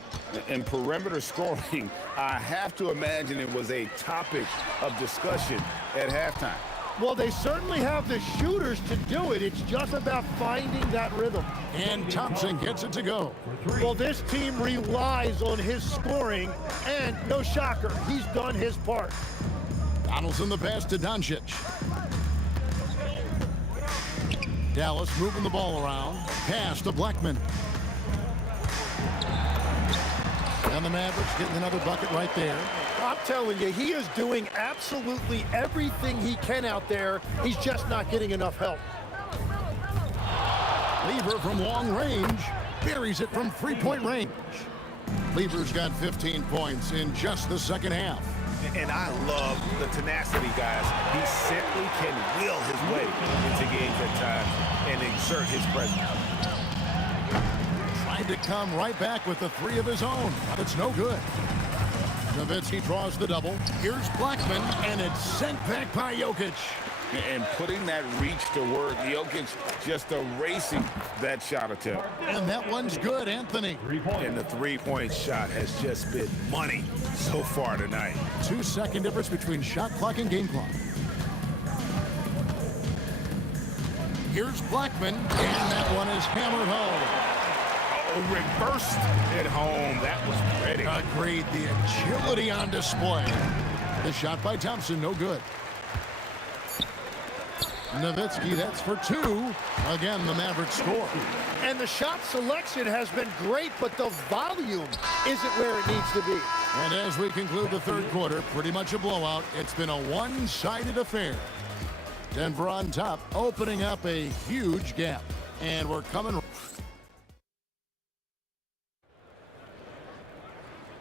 In perimeter scoring, I have to imagine it was a topic of discussion at halftime. Well, they certainly have the shooters to do it. It's just about finding that rhythm. And Thompson gets it to go. Well, this team relies on his scoring, and no shocker, he's done his part. Donaldson the pass to Doncic. Dallas moving the ball around. Pass to Blackman. And the Mavericks getting another bucket right there. I'm telling you, he is doing absolutely everything he can out there. He's just not getting enough help. Lever from long range. Buries it from three-point range. Lever's got 15 points in just the second half. And I love the tenacity, guys. He simply can will his way into games at times and exert his presence. Tried to come right back with the 3 of his own, but it's no good. Nowitzki draws the double. Here's Blackman, and it's sent back by Jokic. And putting that reach to work, Jokic just erasing that shot attempt. And that one's good, Anthony. And the three-point shot has just been money so far tonight. 2-second difference between shot clock and game clock. Here's Blackman, and that one is hammered home. Oh, reversed at home. That was pretty. Agreed. The agility on display. The shot by Thompson, no good. Nowitzki, that's for 2. Again, the Mavericks score. And the shot selection has been great, but the volume isn't where it needs to be. And as we conclude the third quarter, pretty much a blowout. It's been a one-sided affair. Denver on top, opening up a huge gap. And we're coming.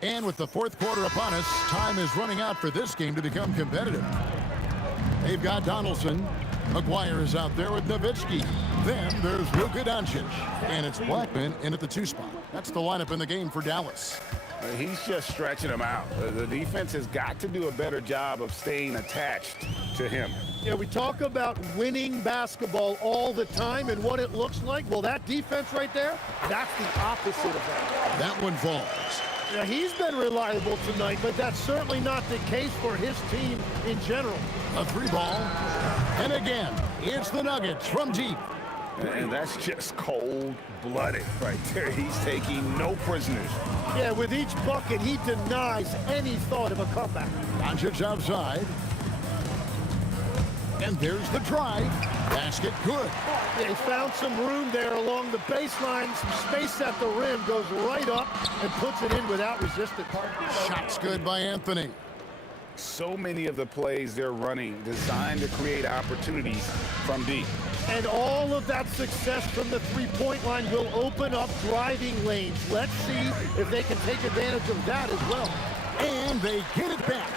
And with the fourth quarter upon us, time is running out for this game to become competitive. They've got Donaldson. McGuire is out there with Nowitzki. Then there's Luka Doncic. And it's Blackman in at the 2 spot. That's the lineup in the game for Dallas. He's just stretching him out. The defense has got to do a better job of staying attached to him. Yeah, we talk about winning basketball all the time and what it looks like. Well, that defense right there, that's the opposite of that. That one falls. Now, he's been reliable tonight, but that's certainly not the case for his team in general. A 3 ball. And again, it's the Nuggets from deep. And that's just cold-blooded right there. He's taking no prisoners. Yeah, with each bucket, he denies any thought of a comeback. Doncic outside. And there's the drive. Basket good. Yeah, he found some room there along the baseline. Some space at the rim. Goes right up and puts it in without resistance. Shots good by Anthony. So many of the plays they're running designed to create opportunities from deep. And all of that success from the three-point line will open up driving lanes. Let's see if they can take advantage of that as well. And they get it back.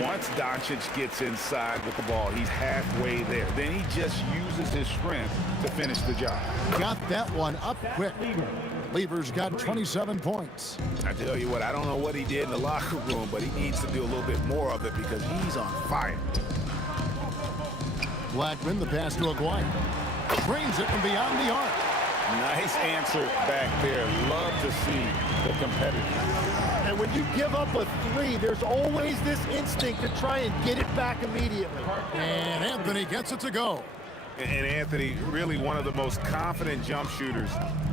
Once Doncic gets inside with the ball, he's halfway there. Then he just uses his strength to finish the job. Got that one up quick. Lever's got 27 points. I tell you what, I don't know what he did in the locker room, but he needs to do a little bit more of it because he's on fire. Blackman, the pass to Aguirre. Drains it from beyond the arc. Nice answer back there. Love to see the competitor. And when you give up a 3, there's always this instinct to try and get it back immediately. And Anthony gets it to go. And Anthony, really one of the most confident jump shooters,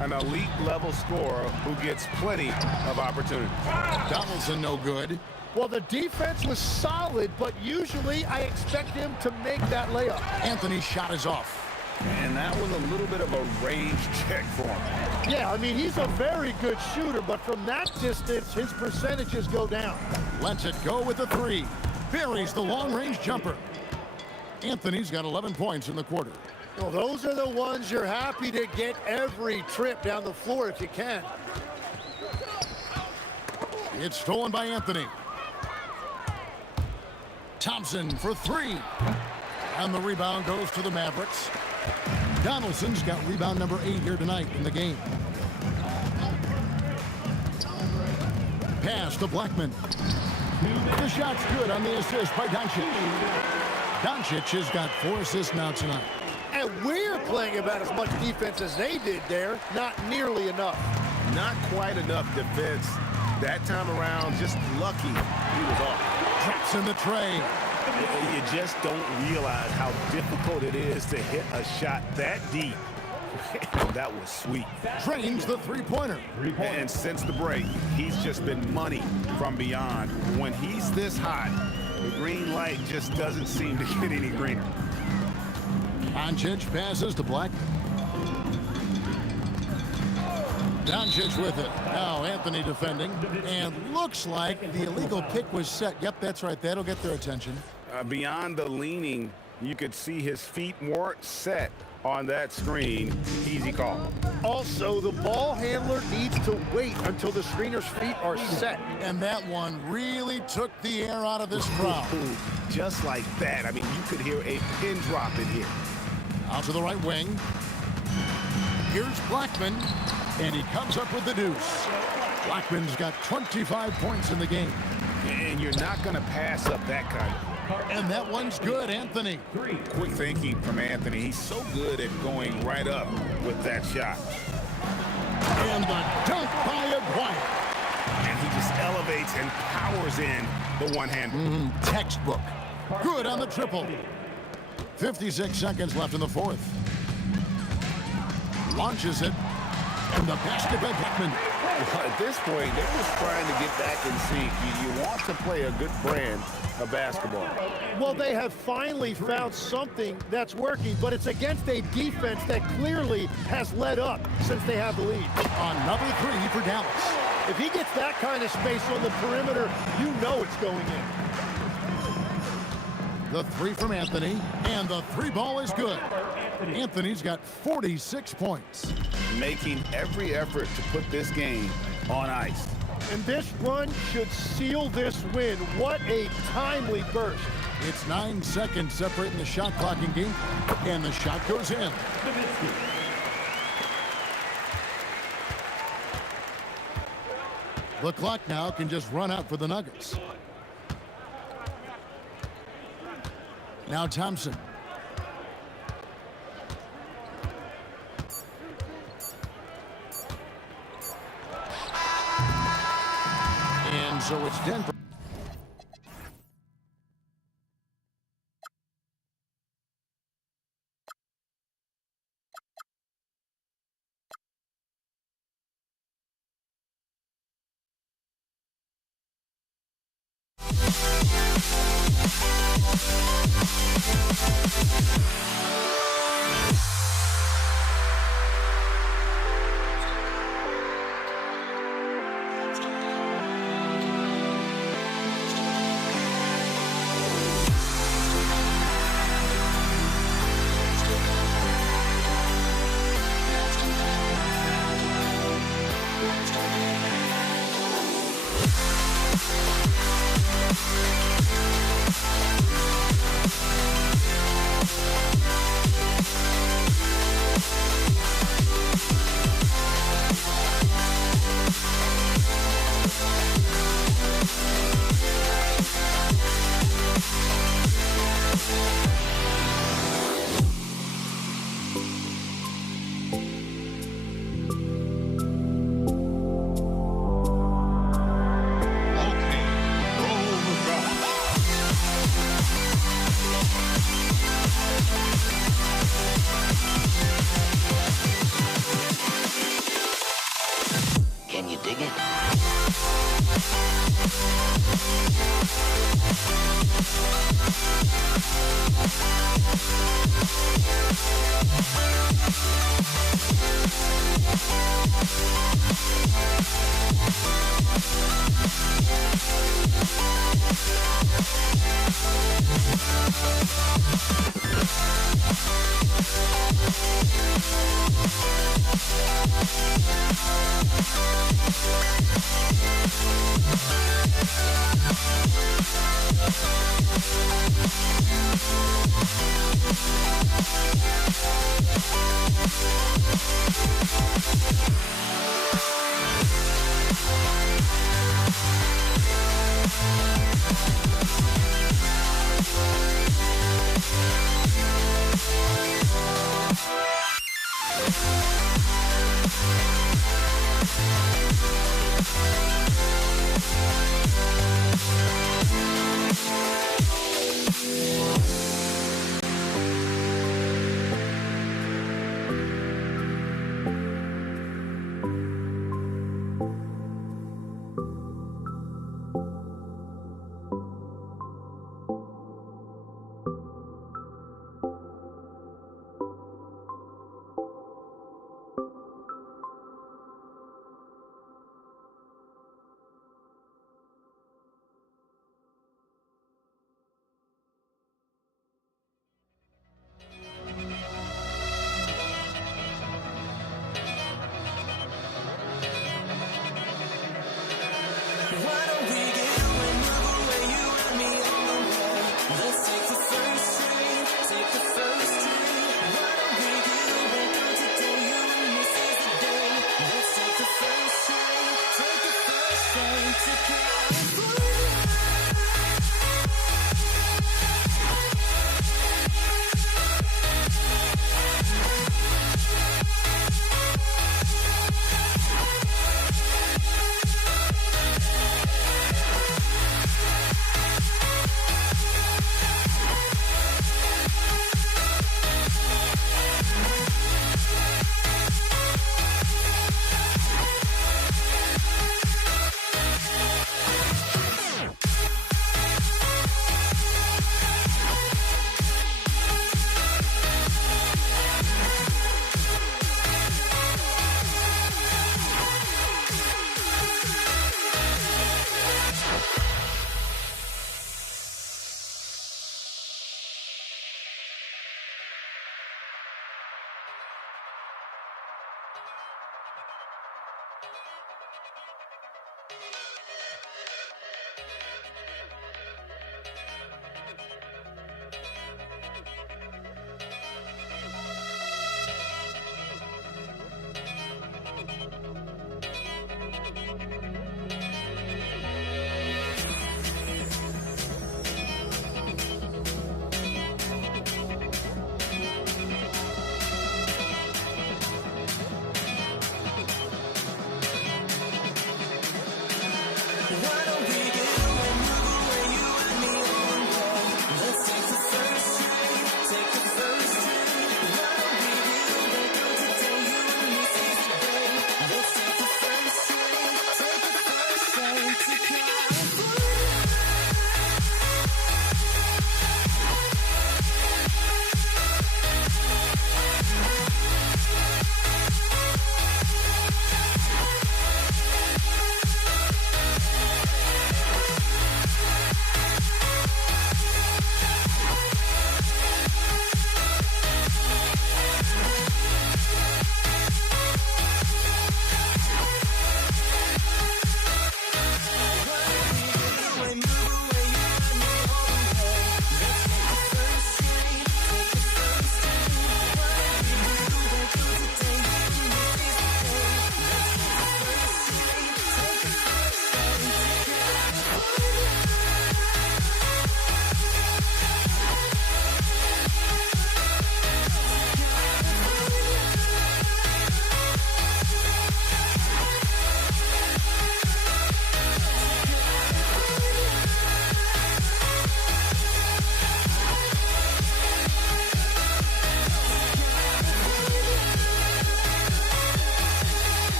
an elite level scorer who gets plenty of opportunity. Donaldson no good. Well, the defense was solid, but usually I expect him to make that layup. Anthony's shot is off. And that was a little bit of a range check for him. Yeah, I mean, he's a very good shooter, but from that distance, his percentages go down. Lets it go with the 3. Buries the long-range jumper. Anthony's got 11 points in the quarter. Well, those are the ones you're happy to get every trip down the floor if you can. It's stolen by Anthony. Thompson for 3. And the rebound goes to the Mavericks. Donaldson's got rebound number 8 here tonight in the game. Pass to Blackman. The shot's good on the assist by Doncic. Doncic has got 4 assists now tonight. And we're playing about as much defense as they did there. Not nearly enough. Not quite enough defense. That time around, just lucky he was off. Drops in the tray. You just don't realize how difficult it is to hit a shot that deep. That was sweet. Drains the three-pointer. And since the break, he's just been money from beyond. When he's this hot, the green light just doesn't seem to get any greener. Doncic passes to Blackman. Doncic with it. Now Anthony defending. And looks like the illegal pick was set. Yep, that's right. That'll get their attention. Beyond the leaning, you could see his feet weren't set on that screen. Easy call. Also, the ball handler needs to wait until the screener's feet are set. And that one really took the air out of this crowd. Just like that. I mean, you could hear a pin drop in here. Out to the right wing. Here's Blackman. And he comes up with the deuce. Blackman's got 25 points in the game. And you're not going to pass up that kind of. And that one's good, Anthony. Quick thinking from Anthony. He's so good at going right up with that shot. And the dunk by Aguirre. And he just elevates and powers in the one-hander. Textbook. Good on the triple. 56 seconds left in the fourth. Launches it. And the basket by Blackman. Well, at this point, they're just trying to get back in sync. You want to play a good brand of basketball. Well, they have finally found something that's working, but it's against a defense that clearly has let up since they have the lead. Another 3 for Dallas. If he gets that kind of space on the perimeter, you know it's going in. The 3 from Anthony, and the 3 ball is good. Anthony's got 46 points. Making every effort to put this game on ice. And this run should seal this win. What a timely burst. It's 9 seconds separating the shot clock in game, and the shot goes in. The clock now can just run out for the Nuggets. Now Thompson. And so it's Denver. Can you dig it?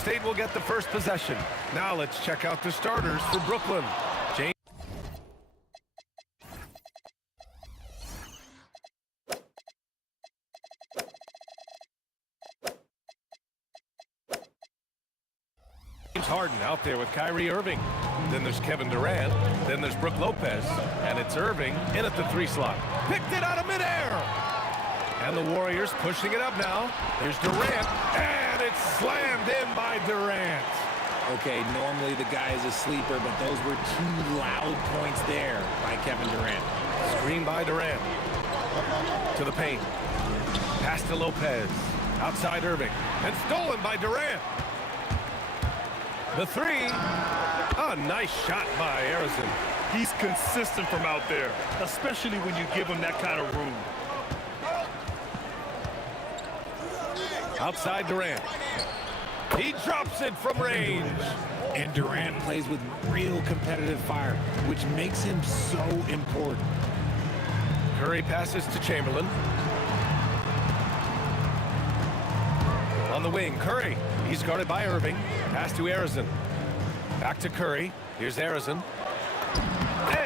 State will get the first possession. Now let's check out the starters for Brooklyn. James Harden out there with Kyrie Irving. Then there's Kevin Durant. Then there's Brook Lopez. And it's Irving in at the 3 slot. Picked it out of midair. And the Warriors pushing it up now. Here's Durant. And it's slammed in by Durant. Okay, normally the guy is a sleeper, but those were 2 loud points there by Kevin Durant. Screen by Durant. To the paint. Pass to Lopez. Outside Irving. And stolen by Durant. The 3. A nice shot by Harrison. He's consistent from out there, especially when you give him that kind of room. Outside Durant. He drops it from range. And Durant plays with real competitive fire, which makes him so important. Curry passes to Chamberlain. On the wing, Curry. He's guarded by Irving. Pass to Harrison. Back to Curry. Here's Harrison.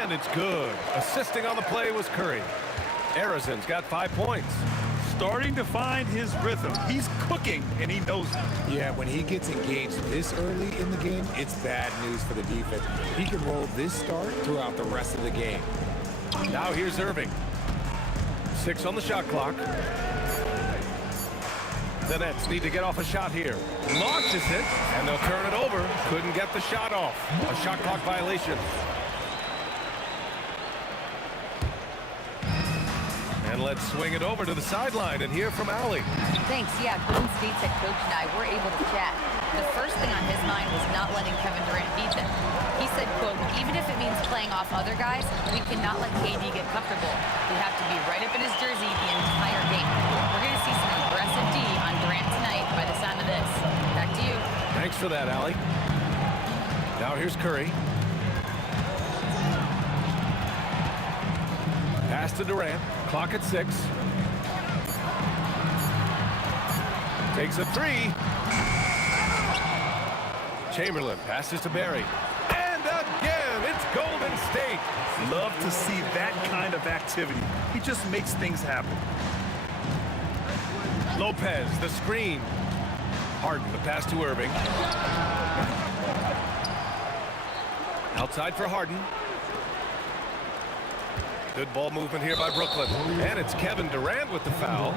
And it's good. Assisting on the play was Curry. Harrison's got 5 points. Starting to find his rhythm. He's cooking, and he knows it. Yeah, when he gets engaged this early in the game, it's bad news for the defense. He can roll this start throughout the rest of the game. Now here's Irving. 6 on the shot clock. The Nets need to get off a shot here. Launches it, and they'll turn it over. Couldn't get the shot off. A shot clock violation. And let's swing it over to the sideline and hear from Allie. Thanks. Yeah, Golden State's head coach and I were able to chat. The first thing on his mind was not letting Kevin Durant beat them. He said, quote, even if it means playing off other guys, we cannot let KD get comfortable. We have to be right up in his jersey the entire game. We're going to see some aggressive D on Durant tonight by the sound of this. Back to you. Thanks for that, Allie. Now here's Curry. Pass to Durant. Clock at 6. Takes a 3. Chamberlain passes to Barry. And again, it's Golden State. Love to see that kind of activity. He just makes things happen. Lopez, the screen. Harden, the pass to Irving. Outside for Harden. Good ball movement here by Brooklyn. And it's Kevin Durant with the foul.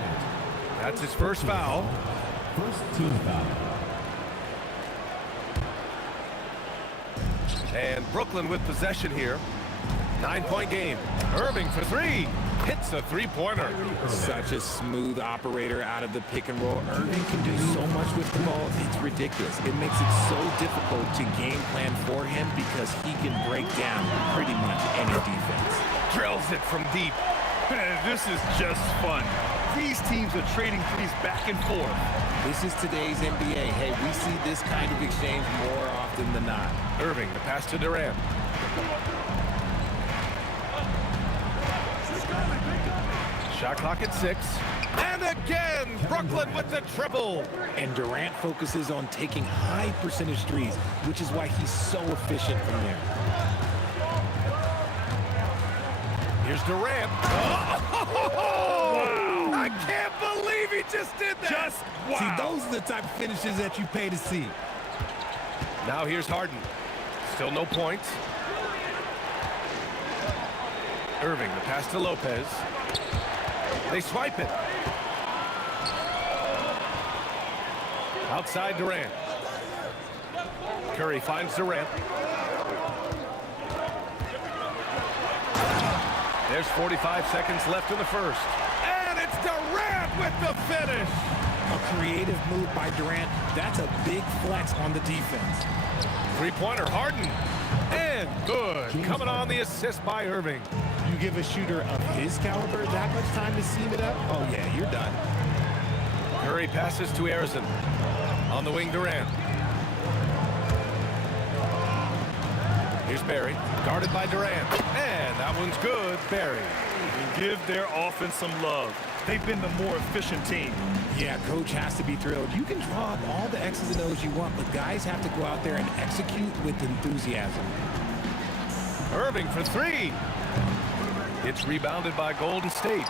That's his first foul. First team foul. And Brooklyn with possession here. 9-point game. Irving for 3. Hits a 3-pointer. Such a smooth operator out of the pick and roll. Irving can do so much with the ball, it's ridiculous. It makes it so difficult to game plan for him because he can break down pretty much any defense. Drills it from deep. This is just fun. These teams are trading threes back and forth. This is today's NBA. Hey, we see this kind of exchange more often than not. Irving, the pass to Durant. Shot clock at 6. And again, Brooklyn with the triple. And Durant focuses on taking high percentage threes, which is why he's so efficient from there. Here's Durant. Oh, wow. I can't believe he just did that. Just wow. See, those are the type of finishes that you pay to see. Now here's Harden. Still no points. Irving, the pass to Lopez. They swipe it. Outside Durant. Curry finds Durant. There's 45 seconds left in the first. And it's Durant with the finish. A creative move by Durant. That's a big flex on the defense. Three-pointer, Harden. And good. Coming on the assist by Irving. You give a shooter of his caliber that much time to seam it up? Oh, yeah, you're done. Curry passes to Harrison. On the wing, Durant. Here's Barry, guarded by Durant. And that one's good, Barry. Give their offense some love. they've been the more efficient team. Yeah, coach has to be thrilled. You can draw up all the X's and O's you want, but guys have to go out there and execute with enthusiasm. Irving for three. It's rebounded by Golden State.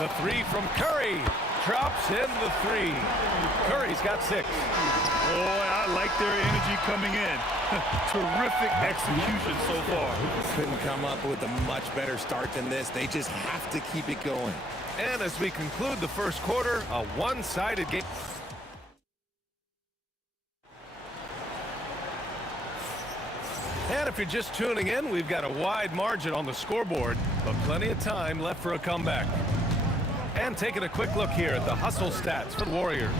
The three from Curry. Drops in the three. Curry's got 6. Boy, I like their energy coming in. Terrific execution so far. Couldn't come up with a much better start than this. They just have to keep it going. And as we conclude the first quarter, a one-sided game. And if you're just tuning in, we've got a wide margin on the scoreboard, but plenty of time left for a comeback. And taking a quick look here at the hustle stats for the Warriors.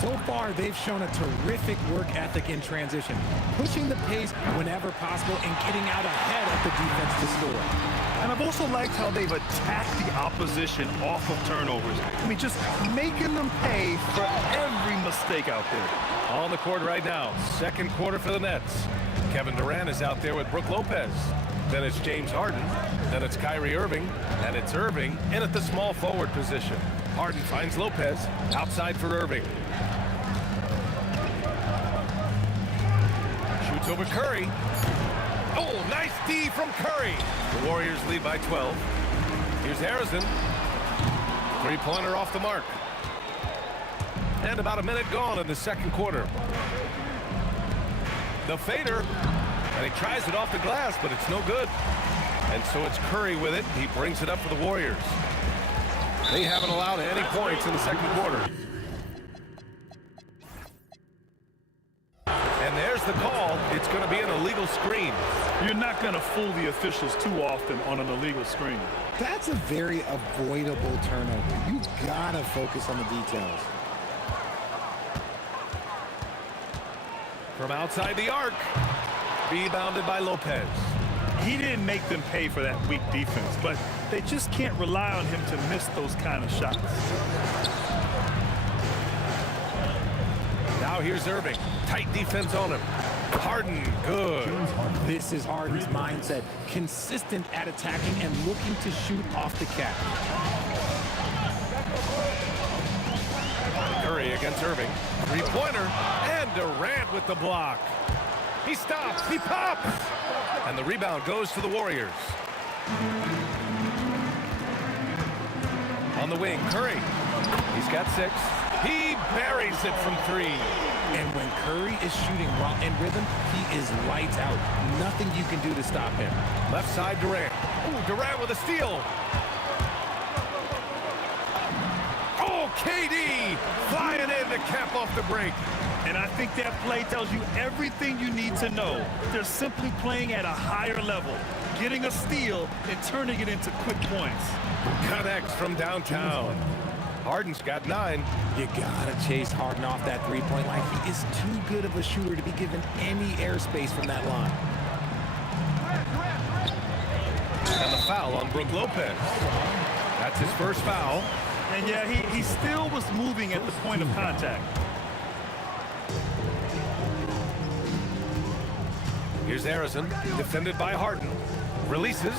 So far, they've shown a terrific work ethic in transition, pushing the pace whenever possible and getting out ahead of the defense to score. And I've also liked how they've attacked the opposition off of turnovers. I mean, just making them pay for every mistake out there. On the court right now, second quarter for the Nets. Kevin Durant is out there with Brook Lopez. Then it's James Harden. Then it's Kyrie Irving. And it's Irving in at the small forward position. Harden finds Lopez outside for Irving. Shoots over Curry. Oh, nice D from Curry. The Warriors lead by 12. Here's Harrison. Three-pointer off the mark. And about a minute gone in the second quarter. The fader. And he tries it off the glass, but it's no good. And so it's Curry with it. He brings it up for the Warriors. They haven't allowed any points in the second quarter. And there's the call. It's going to be an illegal screen. You're not going to fool the officials too often on an illegal screen. That's a very avoidable turnover. You gotta focus on the details. From outside the arc. Rebounded by Lopez. He didn't make them pay for that weak defense, but they just can't rely on him to miss those kind of shots. Now here's Irving. Tight defense on him. Harden, good. This is Harden's mindset. Consistent at attacking and looking to shoot off the catch. Curry against Irving. Three-pointer. And Durant with the block. He stops. He pops. And the rebound goes to the Warriors. On the wing, Curry. He's got 6. He buries it from 3. And when Curry is shooting while in rhythm, he is lights out. Nothing you can do to stop him. Left side, Durant. Ooh, Durant with a steal. Oh, KD flying in to cap off the break. And I think that play tells you everything you need to know. They're simply playing at a higher level, getting a steal and turning it into quick points. Connects from downtown. Harden's got 9. You gotta chase Harden off that three-point line. He is too good of a shooter to be given any airspace from that line. And the foul on Brook Lopez. That's his first foul. And yeah, he still was moving at the point of contact. Here's Harrison, defended by Harden. Releases.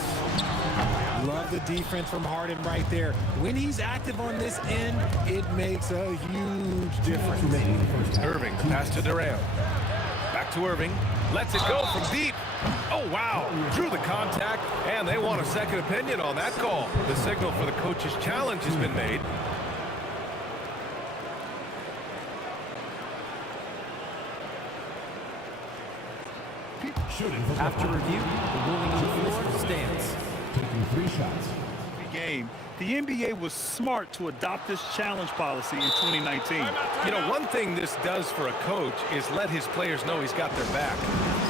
Love the defense from Harden right there. When he's active on this end, it makes a huge difference. Irving, pass to Durant. Back to Irving. Lets it go from deep. Oh, wow. Drew the contact, and they want a second opinion on that call. The signal for the coach's challenge has been made. After review, the ruling on the floor stands. Taking 3 shots. Game. The NBA was smart to adopt this challenge policy in 2019. You know, one thing this does for a coach is let his players know he's got their back.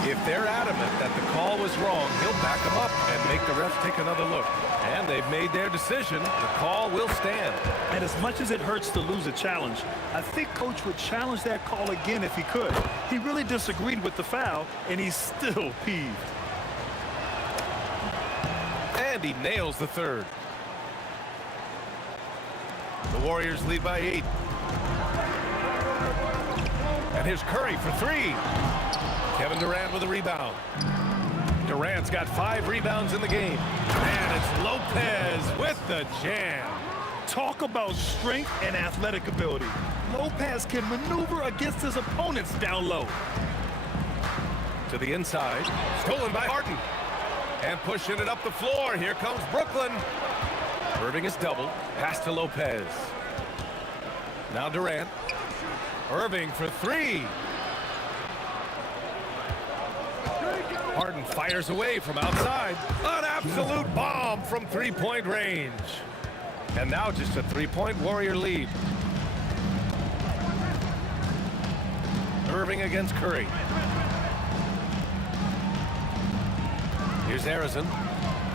If they're adamant that the call was wrong, he'll back them up and make the ref take another look. And they've made their decision. The call will stand. And as much as it hurts to lose a challenge, I think Coach would challenge that call again if he could. He really disagreed with the foul, and he's still peeved. And he nails the third. The Warriors lead by 8. And here's Curry for 3. Kevin Durant with a rebound. Durant's got 5 rebounds in the game. And it's Lopez with the jam. Talk about strength and athletic ability. Lopez can maneuver against his opponents down low. To the inside, stolen by Harden. And pushing it up the floor. Here comes Brooklyn. Irving is doubled. Pass to Lopez. Now Durant. Irving for 3. Harden fires away from outside. An absolute bomb from 3-point range. And now just a 3-point Warrior lead. Irving against Curry. Here's Harrison.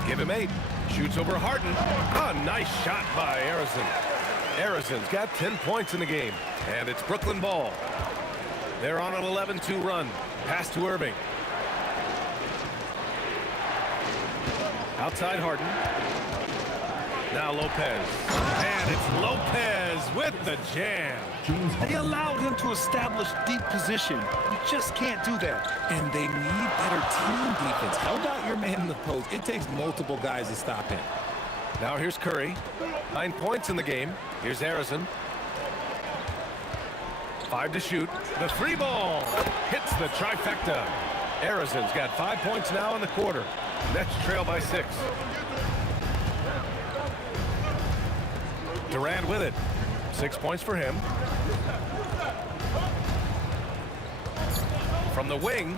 Give him 8. Shoots over Harden. A nice shot by Harrison. Harrison's got 10 points in the game. And it's Brooklyn ball. They're on an 11-2 run. Pass to Irving. Outside Harden. Now Lopez. And it's Lopez with the jam. They allowed him to establish deep position. You just can't do that. And they need better team defense. How about your man in the post? It takes multiple guys to stop him. Now here's Curry. 9 points in the game. Here's Harrison. 5 to shoot. The 3 ball hits the trifecta. Harrison's got 5 points now in the quarter. Nets trail by 6. Durant with it. 6 points for him. From the wing.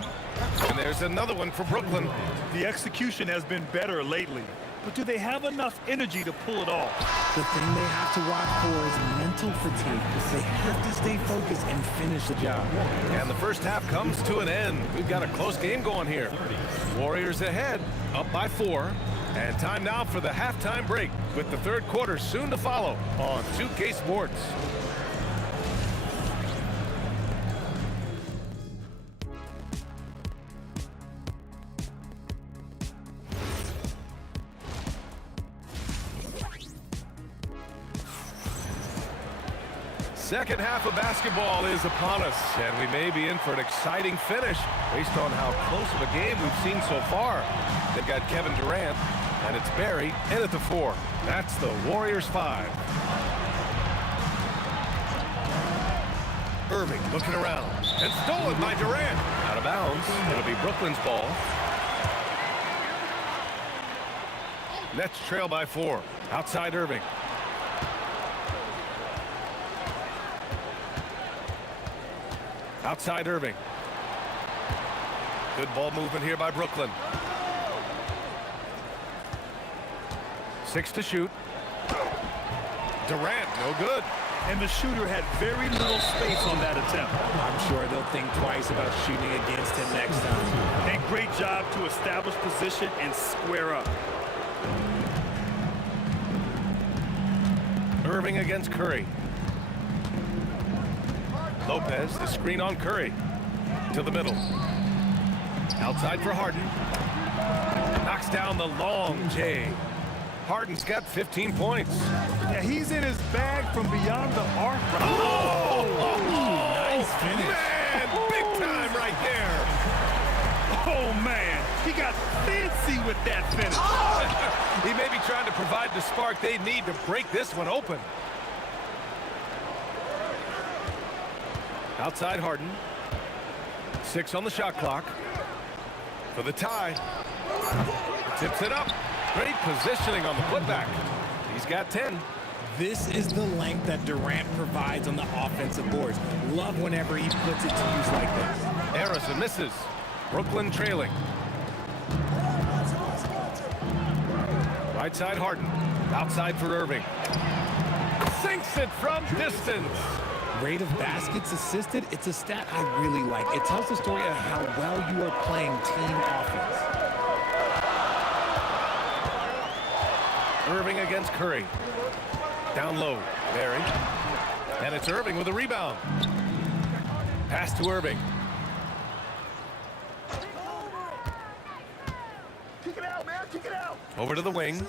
And there's another one for Brooklyn. The execution has been better lately. But do they have enough energy to pull it off? The thing they have to watch for is mental fatigue. They have to stay focused and finish the job. And the first half comes to an end. We've got a close game going here. Warriors ahead, up by 4. And time now for the halftime break, with the third quarter soon to follow on 2K Sports. Second half of basketball is upon us, and we may be in for an exciting finish based on how close of a game we've seen so far. They've got Kevin Durant, and it's Barry in at the 4. That's the Warriors 5. Irving looking around, and stolen by Durant. Out of bounds. It'll be Brooklyn's ball. Nets trail by 4. Outside Irving. Outside Irving. Good ball movement here by Brooklyn. 6 to shoot. Durant, no good. And the shooter had very little space on that attempt. I'm sure they'll think twice about shooting against him next time. And great job to establish position and square up. Irving against Curry. Lopez, the screen on Curry. To the middle. Outside for Harden. Knocks down the long J. Harden's got 15 points. Yeah, he's in his bag from beyond the arc. Nice finish. Man, big time right there. Oh, man. He got fancy with that finish. He may be trying to provide the spark they need to break this one open. Outside Harden. 6 on the shot clock. For the tie. Tips it up. Great positioning on the putback. He's got 10. This is the length that Durant provides on the offensive boards. Love whenever he puts it to use like this. Harrison misses. Brooklyn trailing. Right side Harden. Outside for Irving. Sinks it from distance. Rate of baskets assisted, it's a stat I really like. It tells the story of how well you are playing team offense. Irving against Curry. Down low, Barry. And it's Irving with a rebound. Pass to Irving. Kick it out, man. Kick it out. Over to the wing.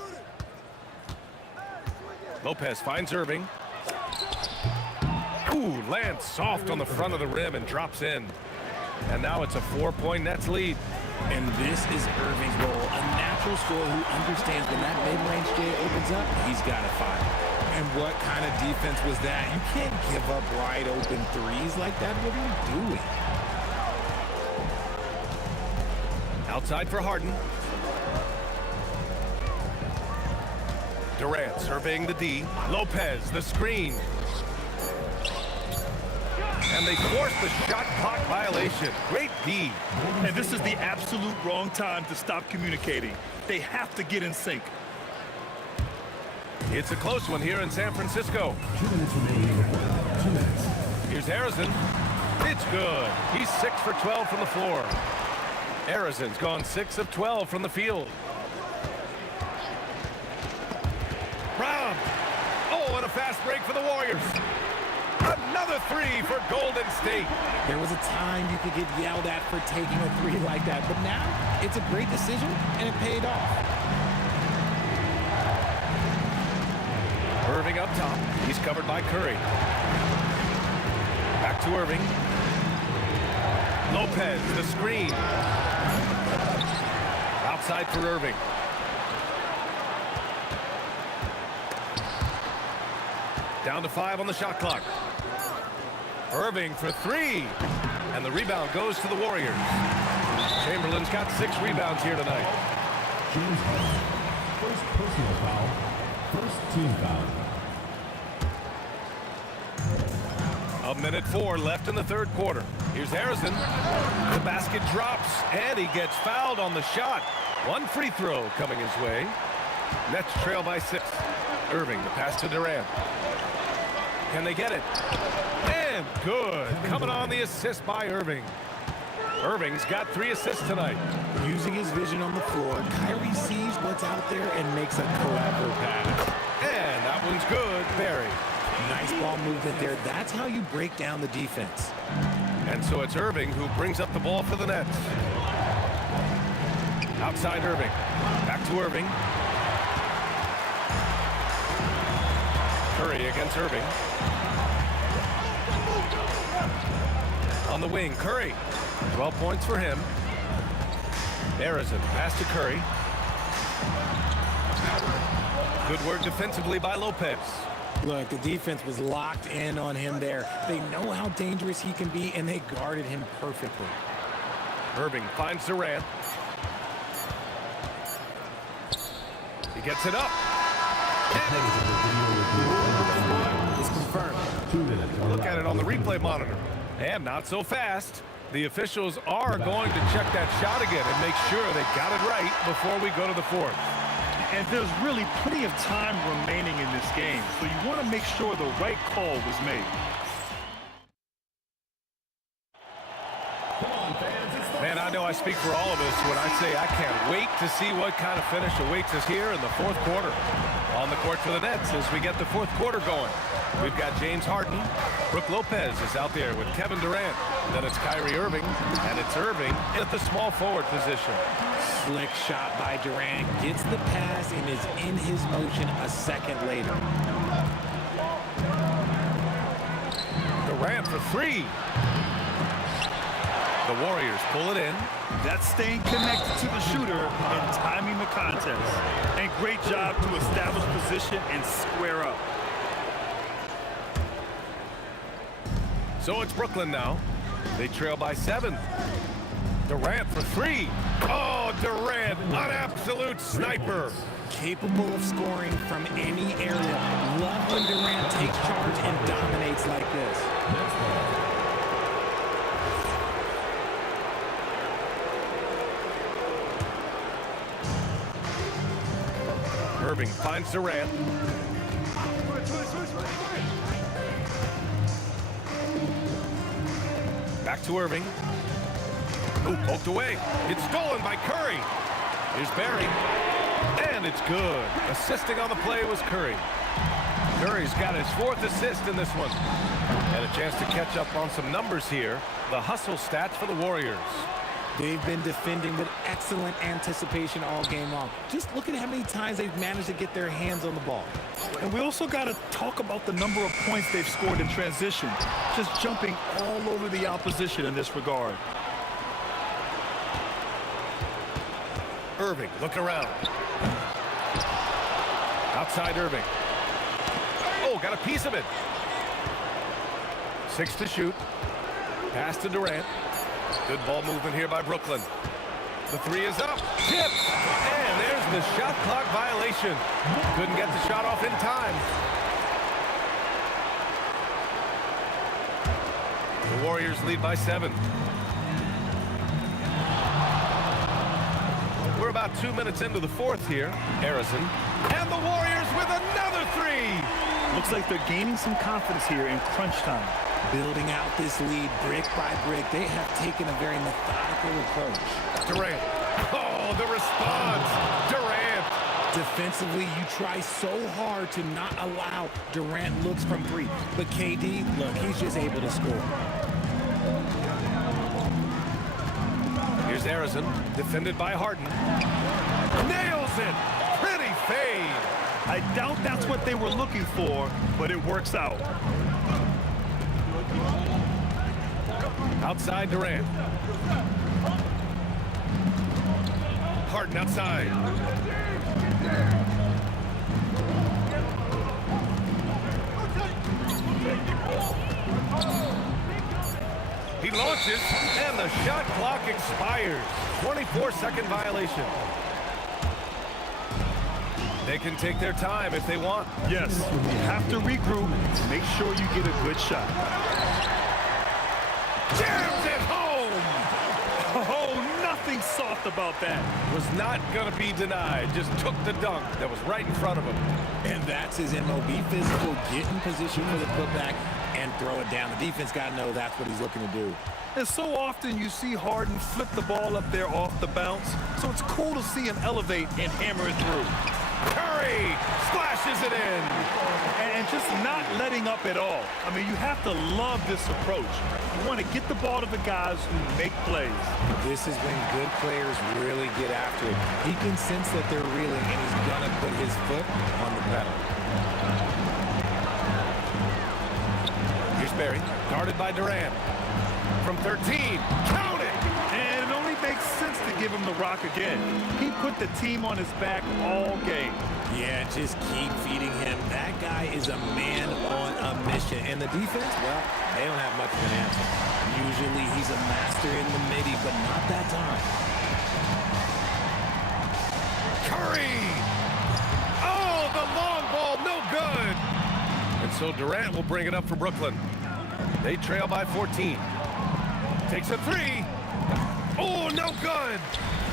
Lopez finds Irving. Ooh, lands soft on the front of the rim and drops in. And now it's a 4-point Nets lead. And this is Irving's role, a natural scorer who understands when that mid-range J opens up, he's got to fire. And what kind of defense was that? You can't give up wide open threes like that. What are you doing? Outside for Harden. Durant surveying the D. Lopez, the screen. And they force the shot clock violation. Great D. And this is the absolute wrong time to stop communicating. They have to get in sync. It's a close one here in San Francisco. 2 minutes remaining. 2 minutes. Here's Harrison. It's good. He's 6 for 12 from the floor. Harrison's gone 6 of 12 from the field. Brown. Oh, and a fast break for the Warriors. Another three for Golden State. There was a time you could get yelled at for taking a three like that, but now it's a great decision, and it paid off. Irving up top. He's covered by Curry. Back to Irving. Lopez, the screen. Outside for Irving. Down to 5 on the shot clock. Irving for 3. And the rebound goes to the Warriors. Chamberlain's got 6 rebounds here tonight. James Harden. First personal foul. First team foul. 1:04 left in the third quarter. Here's Harrison. The basket drops, and he gets fouled on the shot. One free throw coming his way. Nets trail by 6. Irving, the pass to Durant. Can they get it? And good. Coming on the assist by Irving. Irving's got 3 assists tonight. Using his vision on the floor, Kyrie sees what's out there and makes a clever pass. And that one's good. Barry. Nice ball movement there. That's how you break down the defense. And so it's Irving who brings up the ball for the Nets. Outside Irving. Back to Irving. Curry against Irving. On the wing, Curry. 12 points for him. Harrison, pass to Curry. Good work defensively by Lopez. Look, the defense was locked in on him there. They know how dangerous he can be, and they guarded him perfectly. Irving finds Durant. He gets it up. It's confirmed. 2 minutes. Look at it on the replay monitor. And not so fast. The officials are going to check that shot again and make sure they got it right before we go to the fourth. And there's really plenty of time remaining in this game, so you want to make sure the right call was made. Man, I know I speak for all of us when I say I can't wait to see what kind of finish awaits us here in the fourth quarter. On the court for the Nets as we get the fourth quarter going. We've got James Harden. Brook Lopez is out there with Kevin Durant. Then it's Kyrie Irving, and it's Irving at the small forward position. Slick shot by Durant. Gets the pass and is in his motion a second later. Durant for 3. The Warriors pull it in. That's staying connected to the shooter and timing the contest. And great job to establish position and square up. So it's Brooklyn now. They trail by 7. Durant for 3. Oh, Durant, an absolute sniper. Capable of scoring from any area. Love when Durant takes charge and dominates like this. Irving finds Durant. Back to Irving. Ooh, poked away. It's stolen by Curry. Here's Barry. And it's good. Assisting on the play was Curry. Curry's got his 4th assist in this one. And a chance to catch up on some numbers here. The hustle stats for the Warriors. They've been defending with excellent anticipation all game long. Just look at how many times they've managed to get their hands on the ball. And we also got to talk about the number of points they've scored in transition. Just jumping all over the opposition in this regard. Irving, look around. Outside Irving. Oh, got a piece of it. 6 to shoot. Pass to Durant. Good ball movement here by Brooklyn. The 3 is up. Tipped. And there's the shot clock violation. Couldn't get the shot off in time. The Warriors lead by 7. We're about 2 minutes into the fourth here. Harrison. And the Warriors with another 3. Looks like they're gaining some confidence here in crunch time. Building out this lead brick by brick. They have taken a very methodical approach. Durant. Oh, the response. Durant. Defensively, you try so hard to not allow Durant looks from 3. But KD, look, he's just able to score. Here's Harrison, defended by Harden. Nails it. Pretty fade. I doubt that's what they were looking for, but it works out. Outside Durant. Harden outside. He launches, and the shot clock expires. 24-second violation. They can take their time if they want. Yes, you have to regroup. Make sure you get a good shot. Jams it home! Oh, nothing soft about that. Was not going to be denied. Just took the dunk that was right in front of him. And that's his MO. Be physical, get in position for the putback, and throw it down. The defense got to know that's what he's looking to do. And so often you see Harden flip the ball up there off the bounce, so it's cool to see him elevate and hammer it through. Curry splashes it in. And just not letting up at all. I mean, you have to love this approach. You want to get the ball to the guys who make plays. This is when good players really get after it. He can sense that they're reeling, and he's going to put his foot on the pedal. Here's Barry, guarded by Durant. From 13, count it! And it only makes sense to give him the rock again. He put the team on his back all game. Yeah, just keep feeding him. That guy is a man on a mission. And the defense, well, they don't have much of an answer. Usually he's a master in the midi, but not that time. Curry! Oh, the long ball, no good! And so Durant will bring it up for Brooklyn. They trail by 14. Takes a 3. Oh, no good!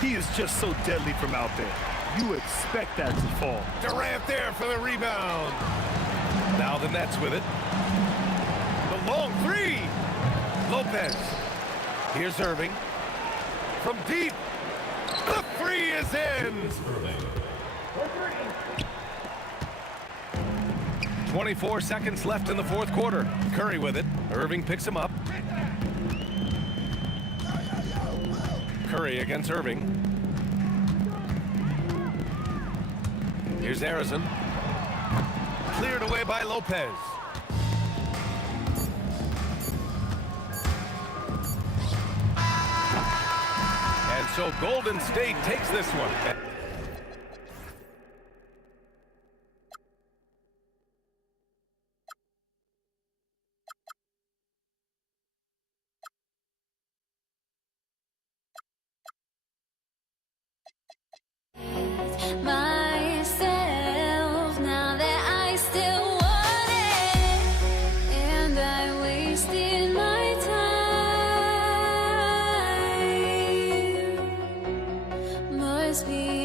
He is just so deadly from out there. You expect that to fall. Durant there for the rebound. Now the Nets with it. The long 3. Lopez. Here's Irving. From deep. The 3 is in. 24 seconds left in the fourth quarter. Curry with it. Irving picks him up. Curry against Irving. Here's Harrison. Cleared away by Lopez. And so Golden State takes this one. Myself now that I still want it, and I wasted my time. Must be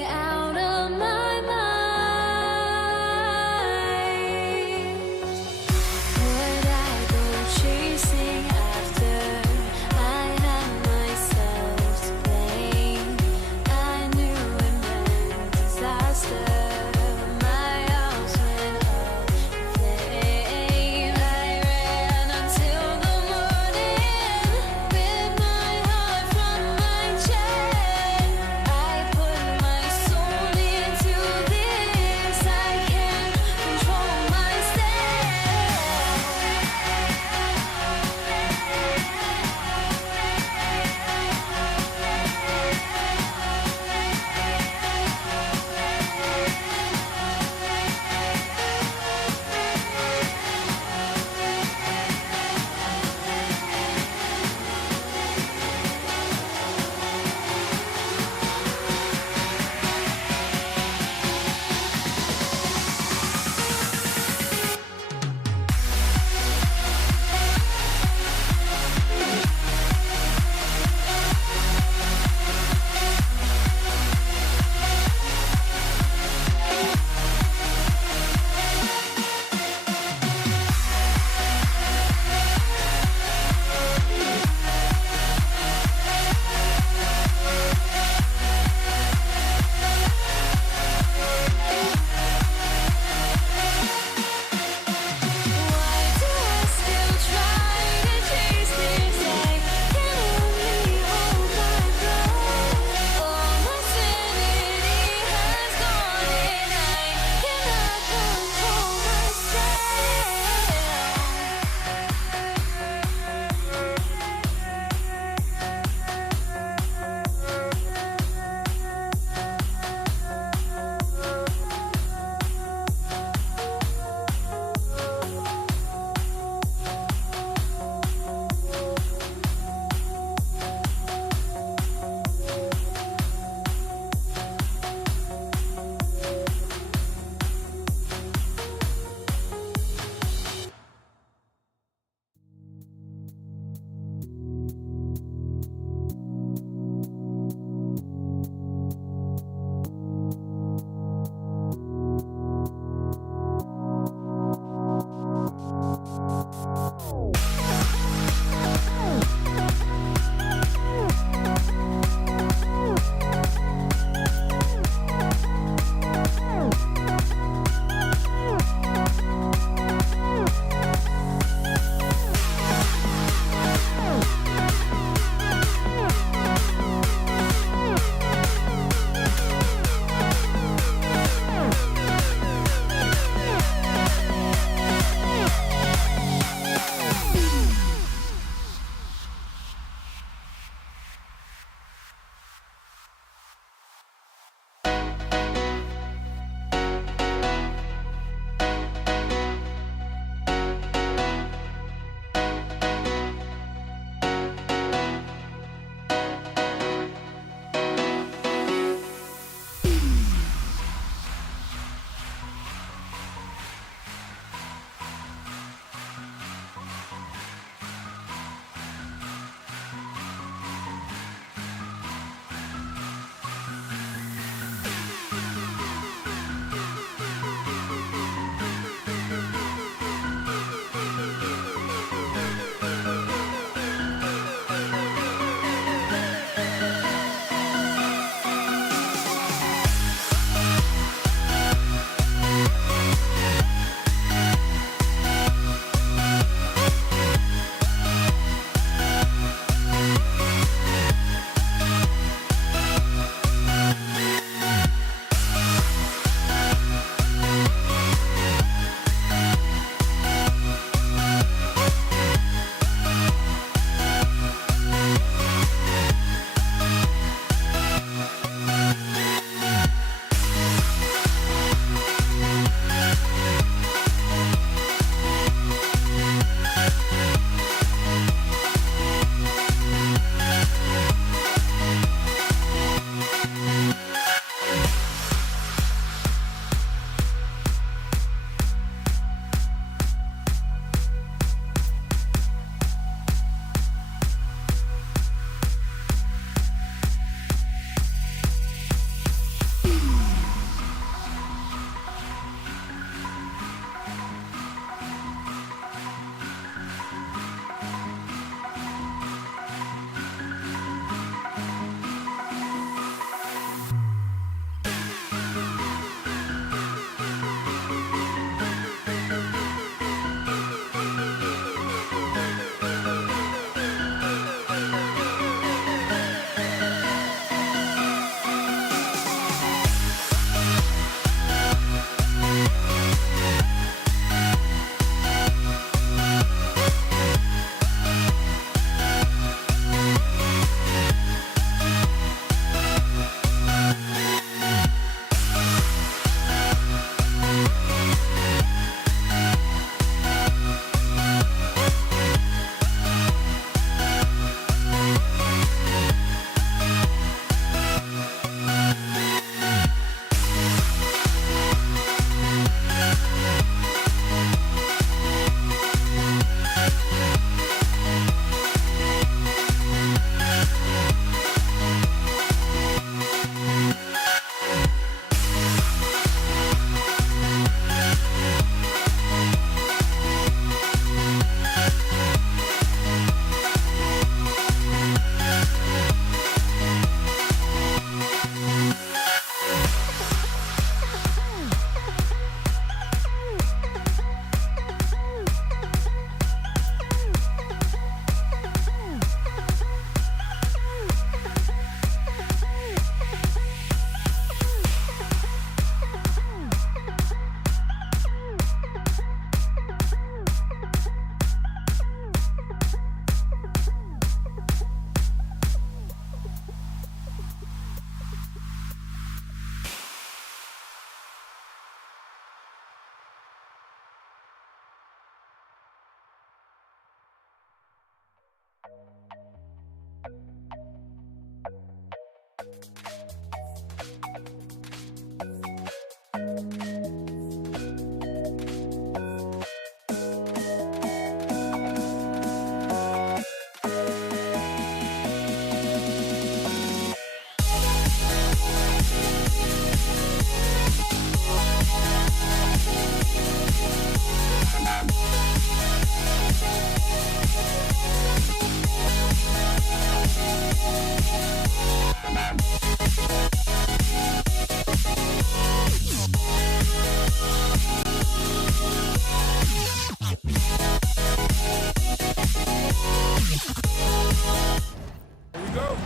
go.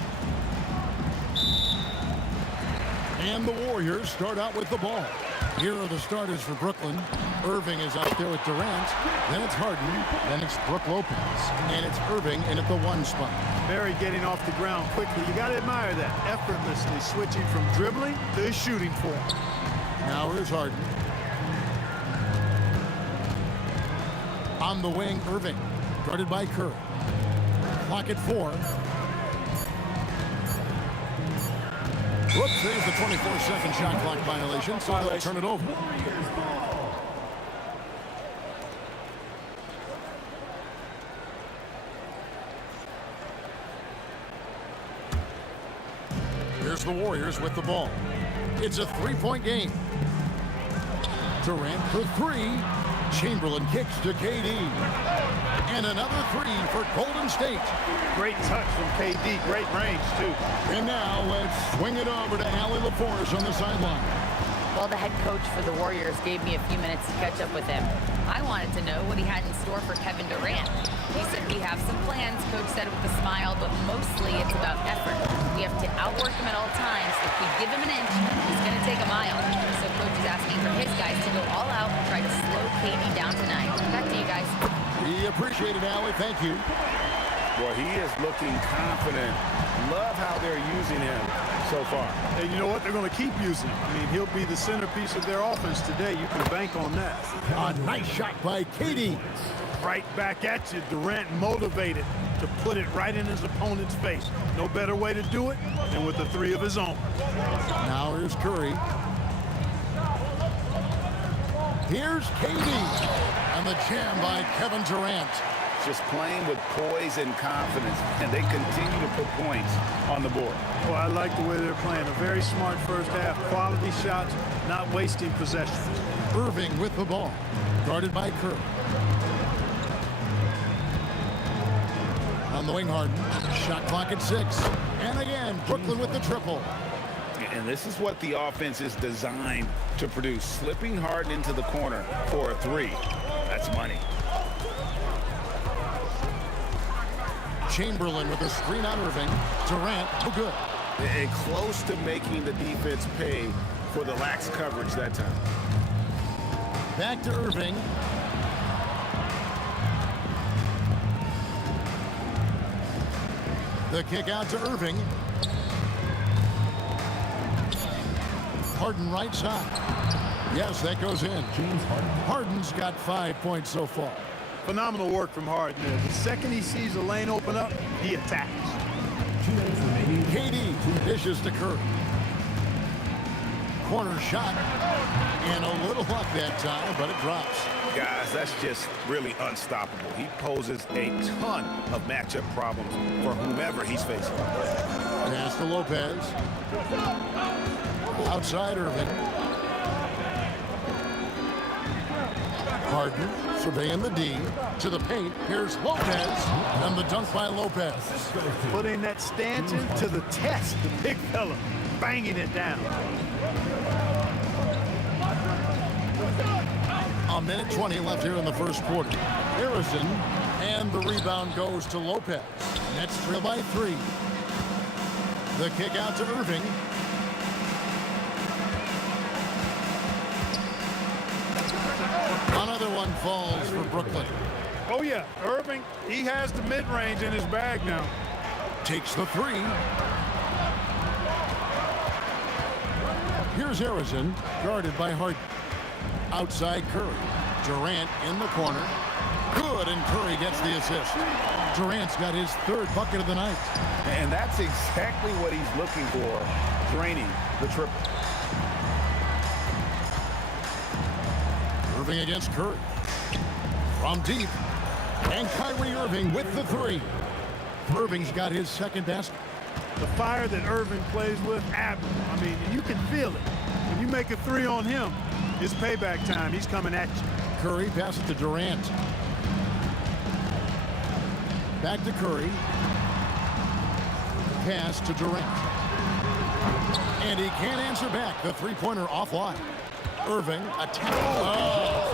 And the Warriors start out with the ball. Here are the starters for Brooklyn. Irving is out there with Durant. Then it's Harden. Then it's Brook Lopez. And it's Irving in at the 1 spot. Barry getting off the ground quickly. You got to admire that. Effortlessly switching from dribbling to his shooting form. Now here's Harden. On the wing, Irving. Guarded by Curry. Clock at 4. Whoops, there's the 24-second shot clock violation, so they'll turn it over. Here's the Warriors with the ball. It's a 3-point game. Durant for 3. Chamberlain kicks to KD. And another 3 for Golden State. Great touch from KD. Great range, too. And now let's swing it over to Allie LaForce on the sideline. Well, the head coach for the Warriors gave me a few minutes to catch up with him. I wanted to know what he had in store for Kevin Durant. He said we have some plans, Coach said with a smile, but mostly it's about effort. We have to outwork him at all times. If we give him an inch, he's going to take a mile. So Coach is asking for his guys to go all out and try to slow KD down tonight. Back to you guys. We appreciate it, Allie. Thank you. Boy, he is looking confident. Love how they're using him so far. And you know what? They're going to keep using him. I mean, he'll be the centerpiece of their offense today. You can bank on that. A nice shot by KD. Right back at you. Durant motivated to put it right in his opponent's face. No better way to do it than with the 3 of his own. Now here's Curry. Here's KD. And the jam by Kevin Durant. Just playing with poise and confidence, and they continue to put points on the board. Well, I like the way they're playing. A very smart first half. Quality shots, not wasting possessions. Irving with the ball. Guarded by Curry. On the wing, Harden. Shot clock at 6. And again, Brooklyn with the triple. And this is what the offense is designed to produce. Slipping Harden into the corner for a 3. That's money. Chamberlain with a screen on Irving. Durant, no good. And close to making the defense pay for the lax coverage that time. Back to Irving. The kick out to Irving. Harden right side. Yes, that goes in. Harden's got 5 points so far. Phenomenal work from Harden there. The second he sees a lane open up, he attacks. KD dishes to Curry. Corner shot. And a little luck that time, but it drops. Guys, that's just really unstoppable. He poses a ton of matchup problems for whomever he's facing. Pass to Lopez. Outside Irving. Harden surveying the D to the paint. Here's Lopez, and the dunk by Lopez. Putting that Stanton to the test, the big fella, banging it down. A minute 20 left here in the first quarter. Harrison, and the rebound goes to Lopez. Nets trail by 3. The kick out to Irving. Another one falls for Brooklyn. Oh, yeah. Irving, he has the mid-range in his bag now. Takes the 3. Here's Harrison, guarded by Harden. Outside Curry. Durant in the corner. Good, and Curry gets the assist. Durant's got his 3rd bucket of the night. And that's exactly what he's looking for, draining the triple. Irving against Curry. From deep. And Kyrie Irving with the 3. Irving's got his 2nd basket. The fire that Irving plays with, admirable. I mean, you can feel it. When you make a 3 on him, it's payback time. He's coming at you. Curry passes to Durant. Back to Curry. Pass to Durant. And he can't answer back. The 3-pointer offline. Irving attack. Oh.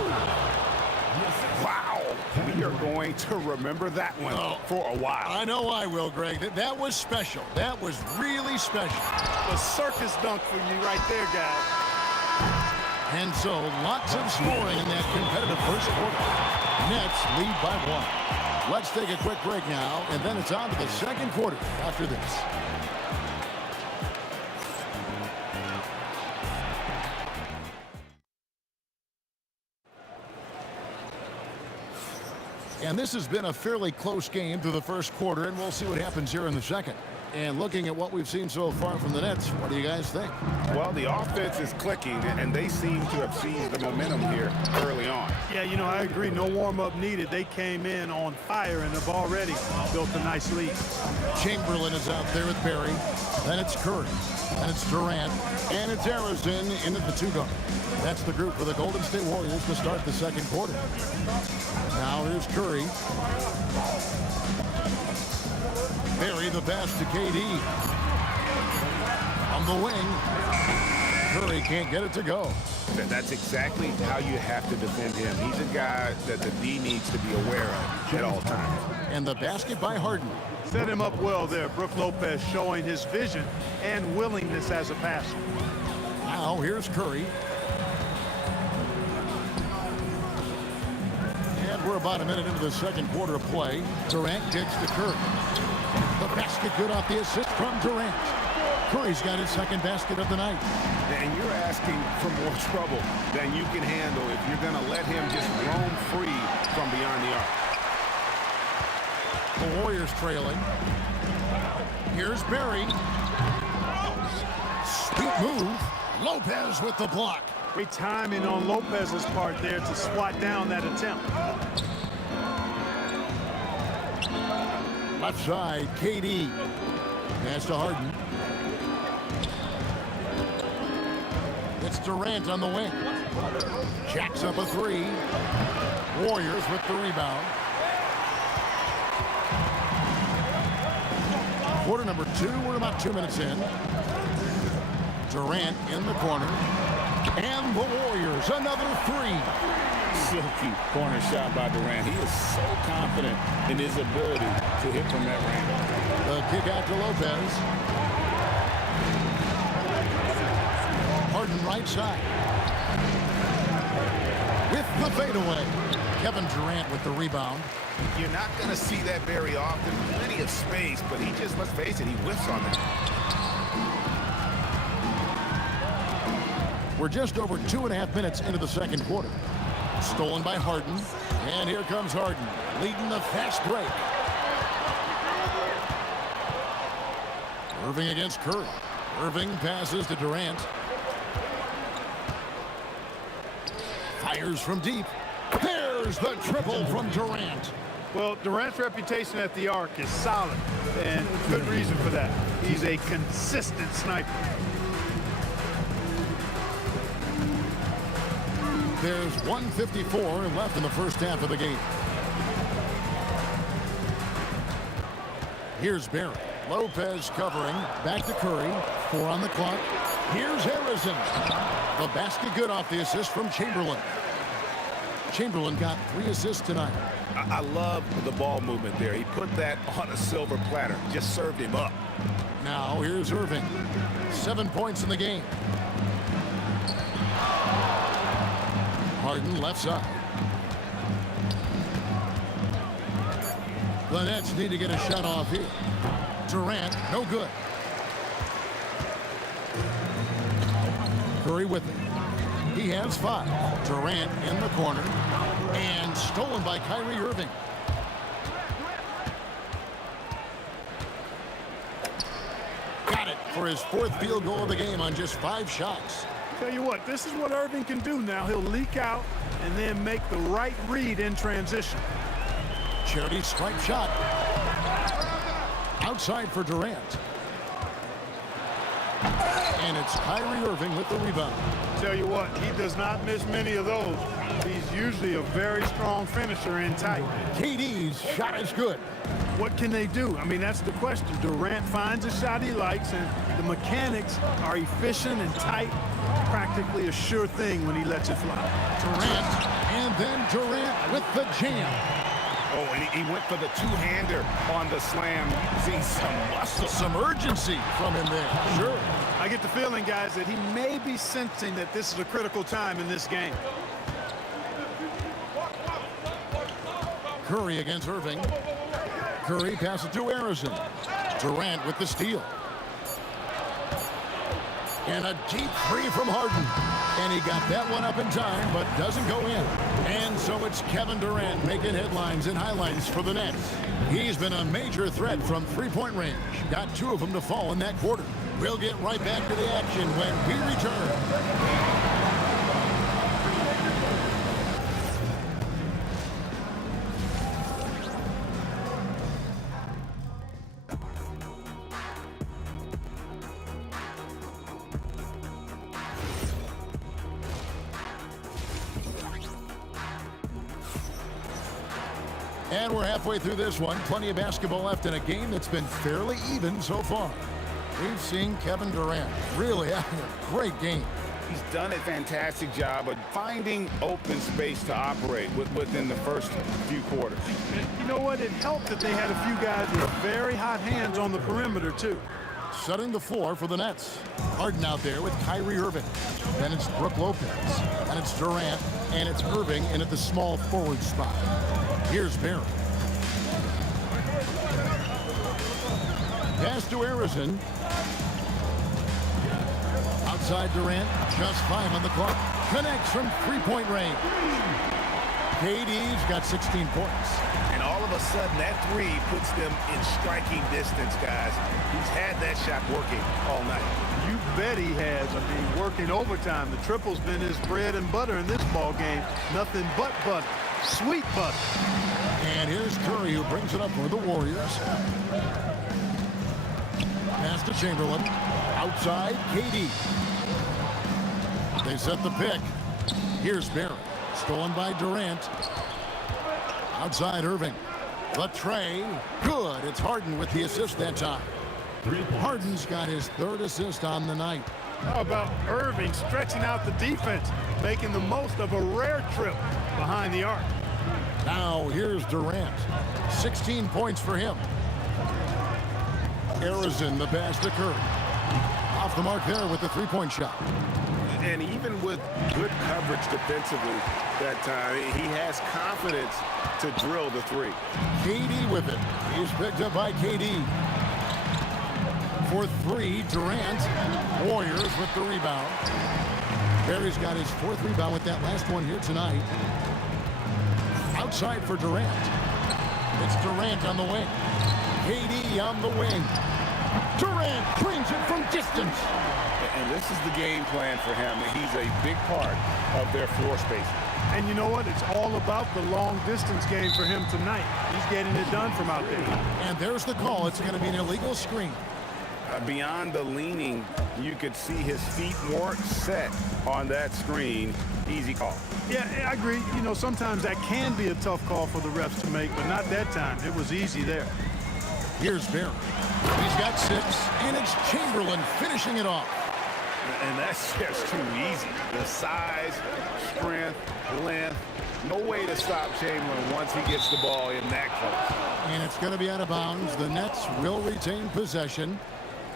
Wow. We are going to remember that one for a while. I know I will, Greg. That was special. That was really special. A circus dunk for you right there, guys. And so, lots of scoring in that competitive first quarter. Nets lead by 1. Let's take a quick break now, and then it's on to the second quarter after this. And this has been a fairly close game through the first quarter, and we'll see what happens here in the second. And looking at what we've seen so far from the Nets, what do you guys think? Well, the offense is clicking, and they seem to have seized the momentum here early on. Yeah, you know, I agree. No warm-up needed. They came in on fire and have already built a nice lead. Chamberlain is out there with Barry. Then it's Curry. Then it's Durant. And it's Harrison into the 2-guard. That's the group for the Golden State Warriors to start the second quarter. Now here's Curry. Barry the pass to KD. On the wing. Curry can't get it to go. That's exactly how you have to defend him. He's a guy that the D needs to be aware of at all times. And the basket by Harden. Set him up well there. Brook Lopez showing his vision and willingness as a passer. Now here's Curry. And we're about a minute into the second quarter of play. Durant gets to Curry. The basket good off the assist from Durant. Curry's got his second basket of the night. And you're asking for more trouble than you can handle if you're going to let him just roam free from beyond the arc. The Warriors trailing. Here's Barry. Sweet move. Lopez with the block. Great timing on Lopez's part there to swat down that attempt. Left side, KD. Pass to Harden. It's Durant on the wing. Jacks up a 3. Warriors with the rebound. Quarter number 2, we're about 2 minutes in. Durant in the corner. And the Warriors, another 3. Silky corner shot by Durant. He is so confident in his ability to hit from that range. The kick out to Lopez. Harden right side. With the fadeaway. Kevin Durant with the rebound. You're not going to see that very often. Plenty of space, but he just, let's face it, he whiffs on that. We're just over 2.5 minutes into the second quarter. Stolen by Harden. And here comes Harden, leading the fast break. Irving against Curry. Irving passes to Durant. Fires from deep. There's the triple from Durant. Well, Durant's reputation at the arc is solid, and good reason for that. He's a consistent sniper. There's 1:54 left in the first half of the game. Here's Barry. Lopez covering. Back to Curry. 4 on the clock. Here's Harrison. The basket good off the assist from Chamberlain. Chamberlain got 3 assists tonight. I love the ball movement there. He put that on a silver platter. Just served him up. Now here's Irving. 7 points in the game. Harden left side. The Nets need to get a shot off here. Durant, no good. Curry with it. He has 5. Durant in the corner. And stolen by Kyrie Irving. Got it for his 4th field goal of the game on just 5 shots. Tell you what, this is what Irving can do now. He'll leak out and then make the right read in transition. Charity stripe shot. Outside for Durant. And it's Kyrie Irving with the rebound. Tell you what, he does not miss many of those. He's usually a very strong finisher in tight. KD's shot is good. what can they do? I mean, that's the question. Durant finds a shot he likes, and the mechanics are efficient and tight. Practically a sure thing when he lets it fly. Durant, and then Durant with the jam. Oh, and he went for the two-hander on the slam. You see some muscle. Some urgency from him there. Sure. I get the feeling, guys, that he may be sensing that this is a critical time in this game. Curry against Irving. Curry passes to Harrison. Durant with the steal. And a deep three from Harden. And he got that one up in time, but doesn't go in. And so it's Kevin Durant making headlines and highlights for the Nets. He's been a major threat from three-point range. Got 2 of them to fall in that quarter. We'll get right back to the action when we return. And we're halfway through this one. Plenty of basketball left in a game that's been fairly even so far. We've seen Kevin Durant really having a great game. He's done a fantastic job of finding open space to operate within the first few quarters. You know what? It helped that they had a few guys with very hot hands on the perimeter, too. Setting the floor for the Nets. Harden out there with Kyrie Irving. Then it's Brook Lopez. And it's Durant. And it's Irving in at the small forward spot. Here's Barrett. Pass to Harrison. Outside Durant. Just 5 on the clock. Connects from three-point range. KD's got 16 points. And all of a sudden, that three puts them in striking distance, guys. He's had that shot working all night. You bet he has. I mean, working overtime. The triple's been his bread and butter in this ball game. Nothing but butter. Sweet butter. And here's Curry, who brings it up for the Warriors. Pass to Chamberlain. Outside, KD. They set the pick. Here's Barrett. Stolen by Durant. Outside Irving. The tray. Good. It's Harden with the assist that time. Harden's got his 3rd assist on the night. How about Irving stretching out the defense, making the most of a rare trip behind the arc. Now here's Durant. 16 points for him. Harrison, the pass to Curry. Off the mark there with the three-point shot. And even with good coverage defensively that time, he has confidence to drill the three. KD with it. He's picked up by KD. For 3, Durant. Warriors with the rebound. Barry's got his 4th rebound with that last one here tonight. Outside for Durant. It's Durant on the wing. KD on the wing. Durant brings it from distance. And this is the game plan for him. He's a big part of their floor spacing. And you know what? It's all about the long-distance game for him tonight. He's getting it done from out there. And there's the call. It's going to be an illegal screen. Beyond the leaning, you could see his feet weren't set on that screen. Easy call. Yeah, I agree. You know, sometimes that can be a tough call for the refs to make, but not that time. It was easy there. Here's Barrett. He's got 6, and it's Chamberlain finishing it off. And that's just too easy. The size, strength, length, no way to stop Chamberlain once he gets the ball in that close. And it's going to be out of bounds. The Nets will retain possession.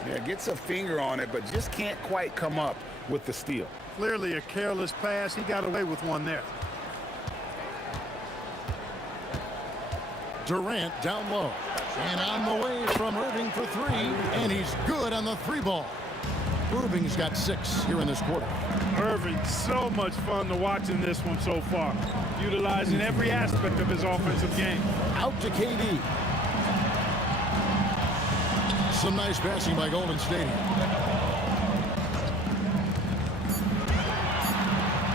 Yeah, gets a finger on it, but just can't quite come up with the steal. Clearly a careless pass. He got away with one there. Durant down low. And on the way from Irving for 3. And he's good on the 3 ball. Irving's got 6 here in this quarter. Irving, so much fun to watch in this one so far. Utilizing every aspect of his offensive game. Out to KD. Some nice passing by Golden State.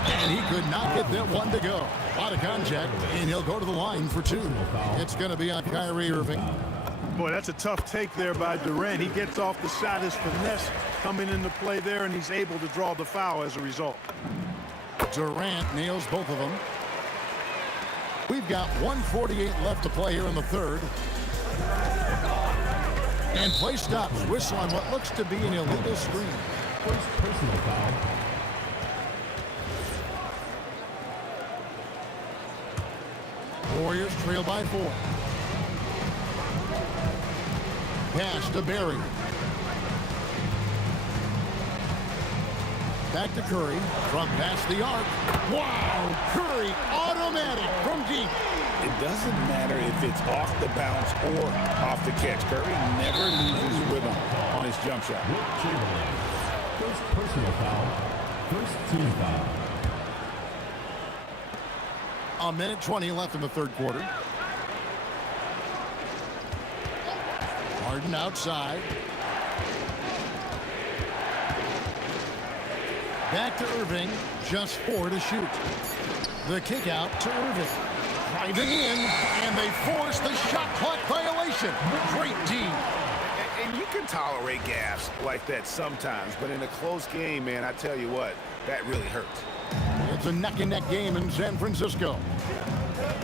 And he could not get that one to go. Out of contact, and he'll go to the line for 2. It's going to be on Kyrie Irving. Boy, that's a tough take there by Durant. He gets off the shot. His finesse coming into play there, and he's able to draw the foul as a result. Durant nails both of them. We've got 1:48 left to play here in the 3rd. And play stops. Whistle on what looks to be an illegal screen. First personal foul. Warriors trail by 4. Pass to Barry. Back to Curry from past the arc. Wow! Curry automatic from deep. It doesn't matter if it's off the bounce or off the catch. Curry never loses rhythm on his jump shot. First personal foul. First team foul. A minute 20 left in the third quarter. Harden outside. Back to Irving. Just 4 to shoot. The kick out to Irving. Driving in, and they force the shot clock violation. Great D. And you can tolerate gaffes like that sometimes, but in a close game, man, I tell you what, that really hurts. It's a neck-and-neck game in San Francisco.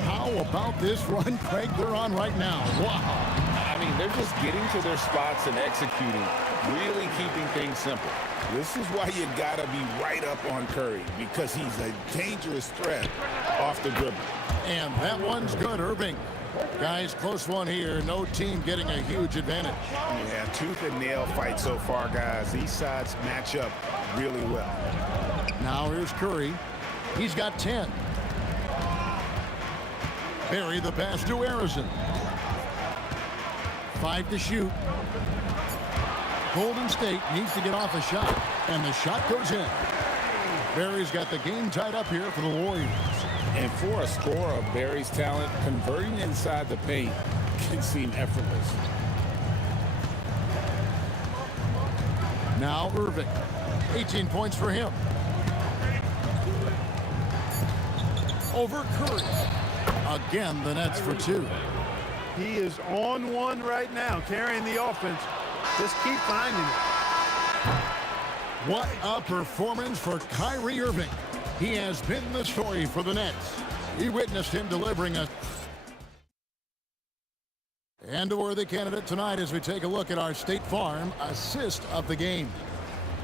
How about this run, Craig, they're on right now? Wow. I mean, they're just getting to their spots and executing, really keeping things simple. This is why you got to be right up on Curry, because he's a dangerous threat off the dribble. And that one's good, Irving. Guys, close one here. No team getting a huge advantage. Yeah, tooth and nail fight so far, guys. These sides match up really well. Now here's Curry. He's got 10. Barry the pass to Harrison. 5 to shoot. Golden State needs to get off a shot, and the shot goes in. Barry's got the game tied up here for the Warriors. And for a scorer of Barry's talent, converting inside the paint can seem effortless. Now Irving. 18 points for him. Over Curry. Again, the Nets for 2. He is on one right now, carrying the offense. Just keep finding it. What a performance for Kyrie Irving. He has been the story for the Nets. He witnessed him delivering a... And a worthy candidate tonight as we take a look at our State Farm assist of the game.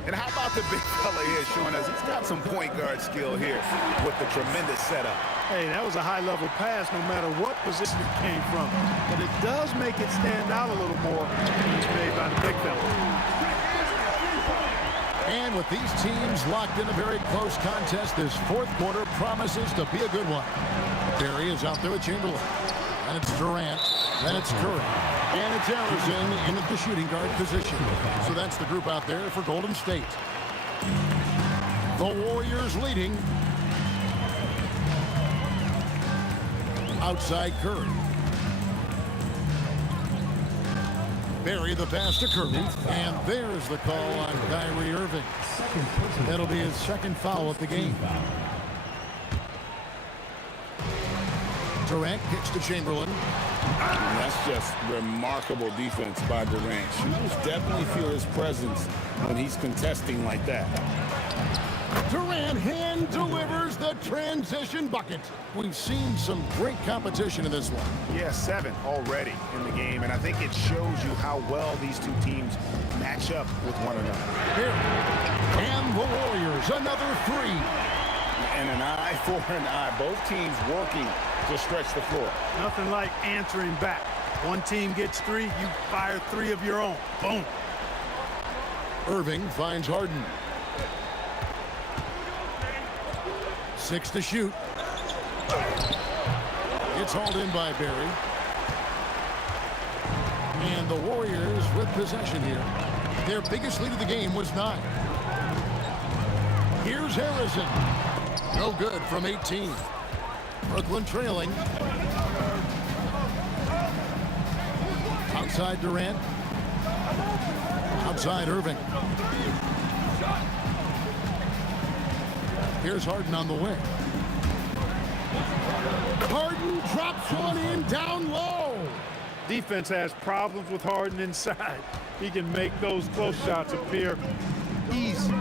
And how about the big fella here showing us he's got some point guard skill here with the tremendous setup. Hey, that was a high-level pass no matter what position it came from. But it does make it stand out a little more when it's made by the big fella. And with these teams locked in a very close contest, this fourth quarter promises to be a good one. Barry is out there with Chamberlain. And it's Durant. Then it's Curry. And it's Harrison in the shooting guard position. So that's the group out there for Golden State. The Warriors leading. Outside Curry. Barry the pass to Curry. And there's the call on Kyrie Irving. That'll be his second foul of the game. Durant kicks to Chamberlain. That's just remarkable defense by Durant. Shooters definitely feel his presence when he's contesting like that. Durant hand delivers the transition bucket. We've seen some great competition in this one. Yeah, 7 already in the game, and I think it shows you how well these two teams match up with one another. Here. And the Warriors, another 3. And an eye for an eye. Both teams working to stretch the floor. Nothing like answering back. One team gets 3, you fire 3 of your own. Boom. Irving finds Harden. 6 to shoot. It's hauled in by Barry. And the Warriors with possession here. Their biggest lead of the game was 9. Here's Harrison. No good from 18. Brooklyn trailing. Outside Durant. Outside Irving. Here's Harden on the wing. Harden drops one in down low. Defense has problems with Harden inside. He can make those close shots appear easy.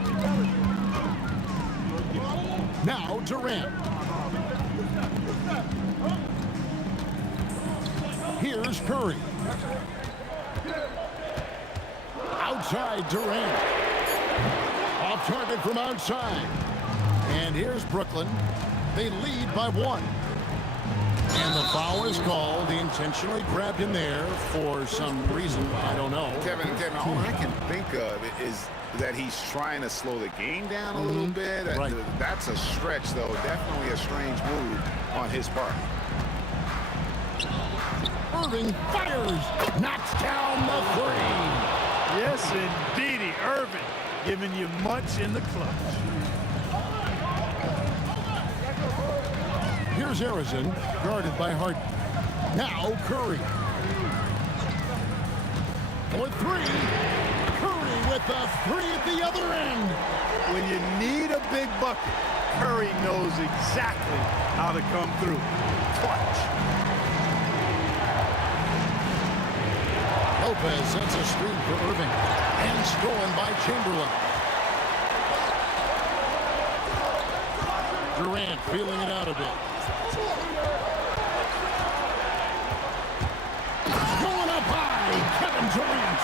Now Durant. Here's Curry. Outside Durant. Off target from outside. And here's Brooklyn. They lead by 1. And the foul is called. He intentionally grabbed him there for some reason. I don't know. Kevin, all I can think of is that he's trying to slow the game down a little bit. Right. That's a stretch, though. Definitely a strange move on his part. Irving fires. Knocks down the 3. Yes, indeedy. Irving giving you much in the clutch. Here's Harrison, guarded by Harden. Now Curry. For 3. Curry with the 3 at the other end. When you need a big bucket, Curry knows exactly how to come through. Clutch. Lopez sets a screen for Irving. And stolen by Chamberlain. Durant feeling it out a bit. Going up high, Kevin Durant.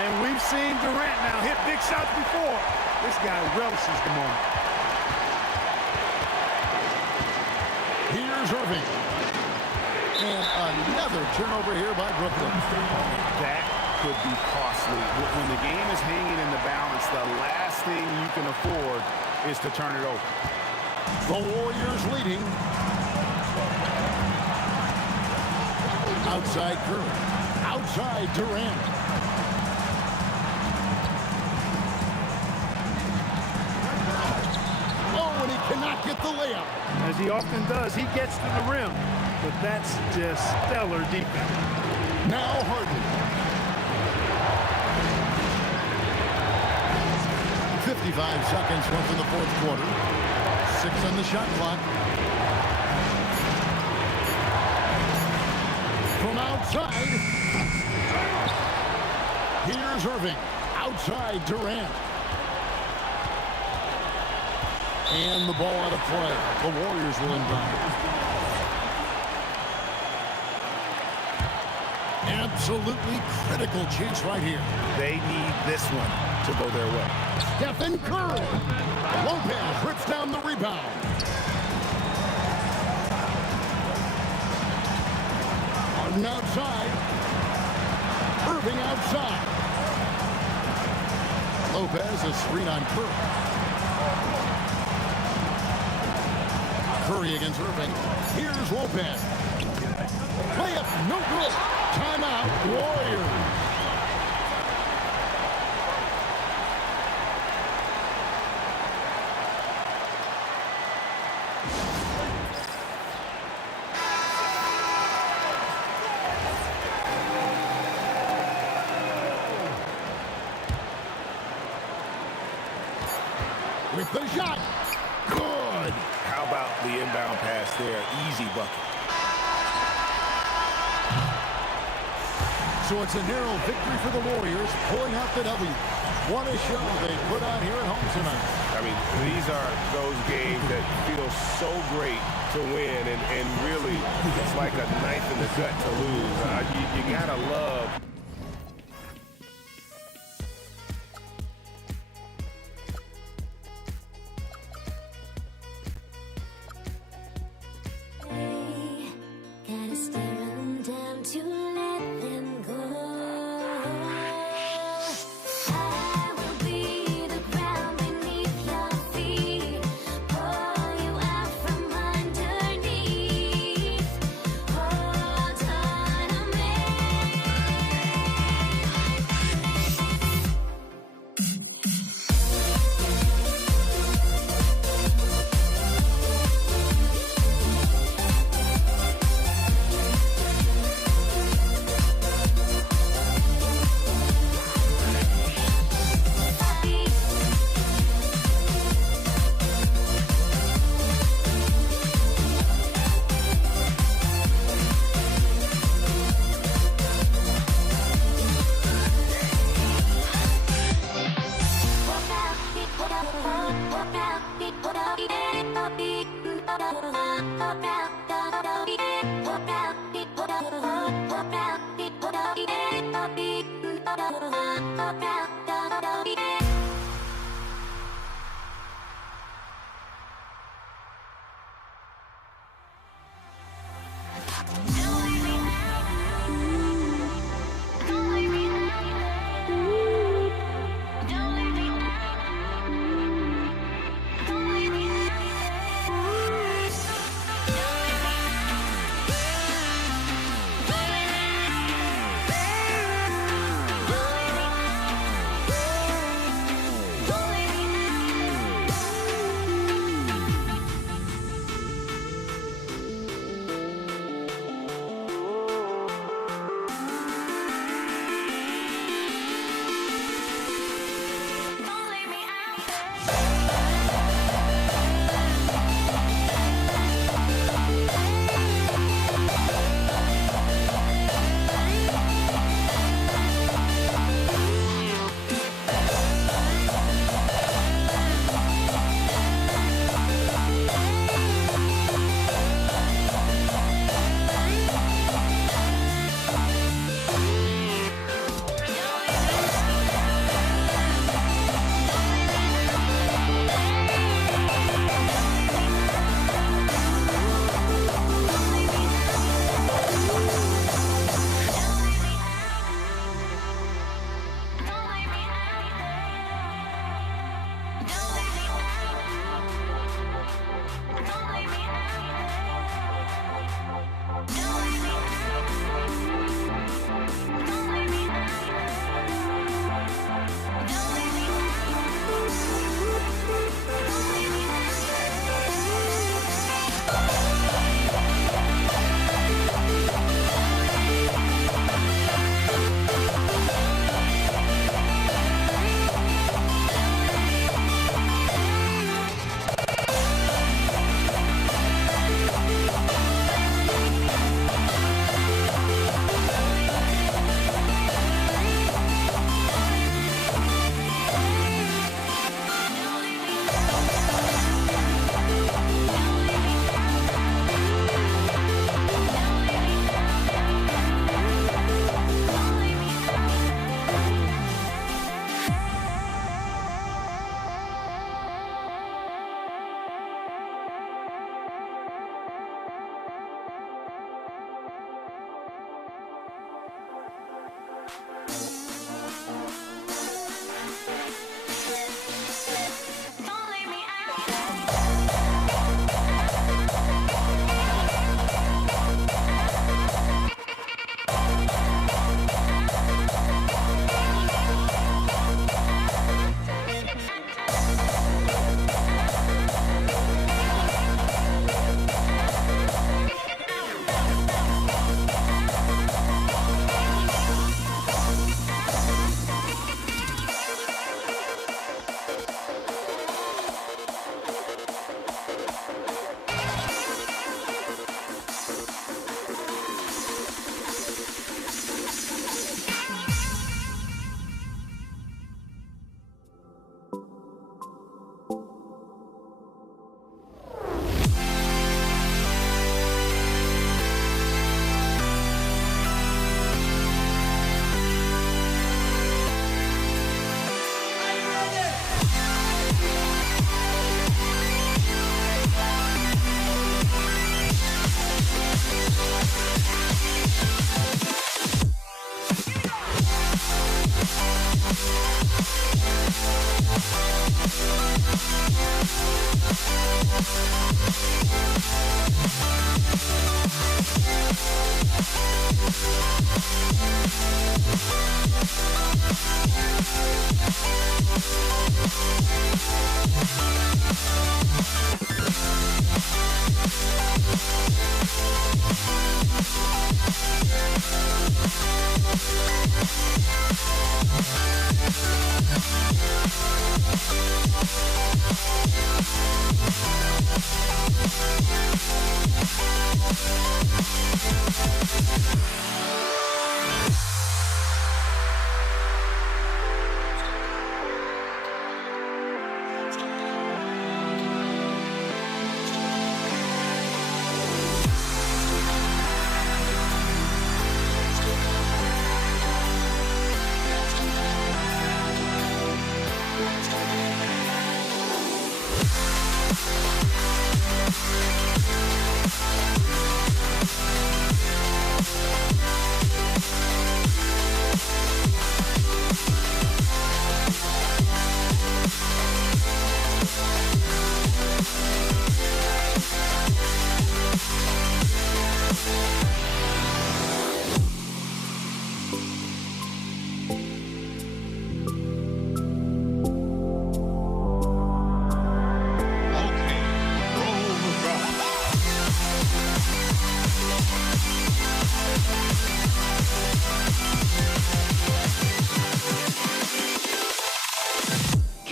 And we've seen Durant now hit big shots before. This guy relishes the moment. Here's Irving. And another turnover here by Brooklyn. That could be costly. When the game is hanging in the balance, the last thing you can afford is to turn it over. The Warriors leading. Outside Curry. Outside Durant. Oh, and he cannot get the layup. As he often does, he gets to the rim. But that's just stellar defense. Now Harden. 55 seconds left in the fourth quarter. 6 on the shot clock. From outside. Here's Irving. Outside Durant. And the ball out of play. The Warriors will inbound. Absolutely critical chance right here. They need this one to go their way. Stephen Curry. Lopez rips down the rebound. Harden outside. Irving outside. Lopez a screen on Curry. Curry against Irving. Here's Lopez. Layup, no good. Timeout, Warriors. With the shot. Good. How about the inbound pass there? Easy bucket. So it's a narrow victory for the Warriors, pulling out the W. What a show they put on here at home tonight. I mean, these are those games that feel so great to win, and really, it's like a knife in the gut to lose. You gotta love. Gotta stare 'em down to let them go. I will be the ground beneath your feet, pull you out from underneath. Hold on to me. Hold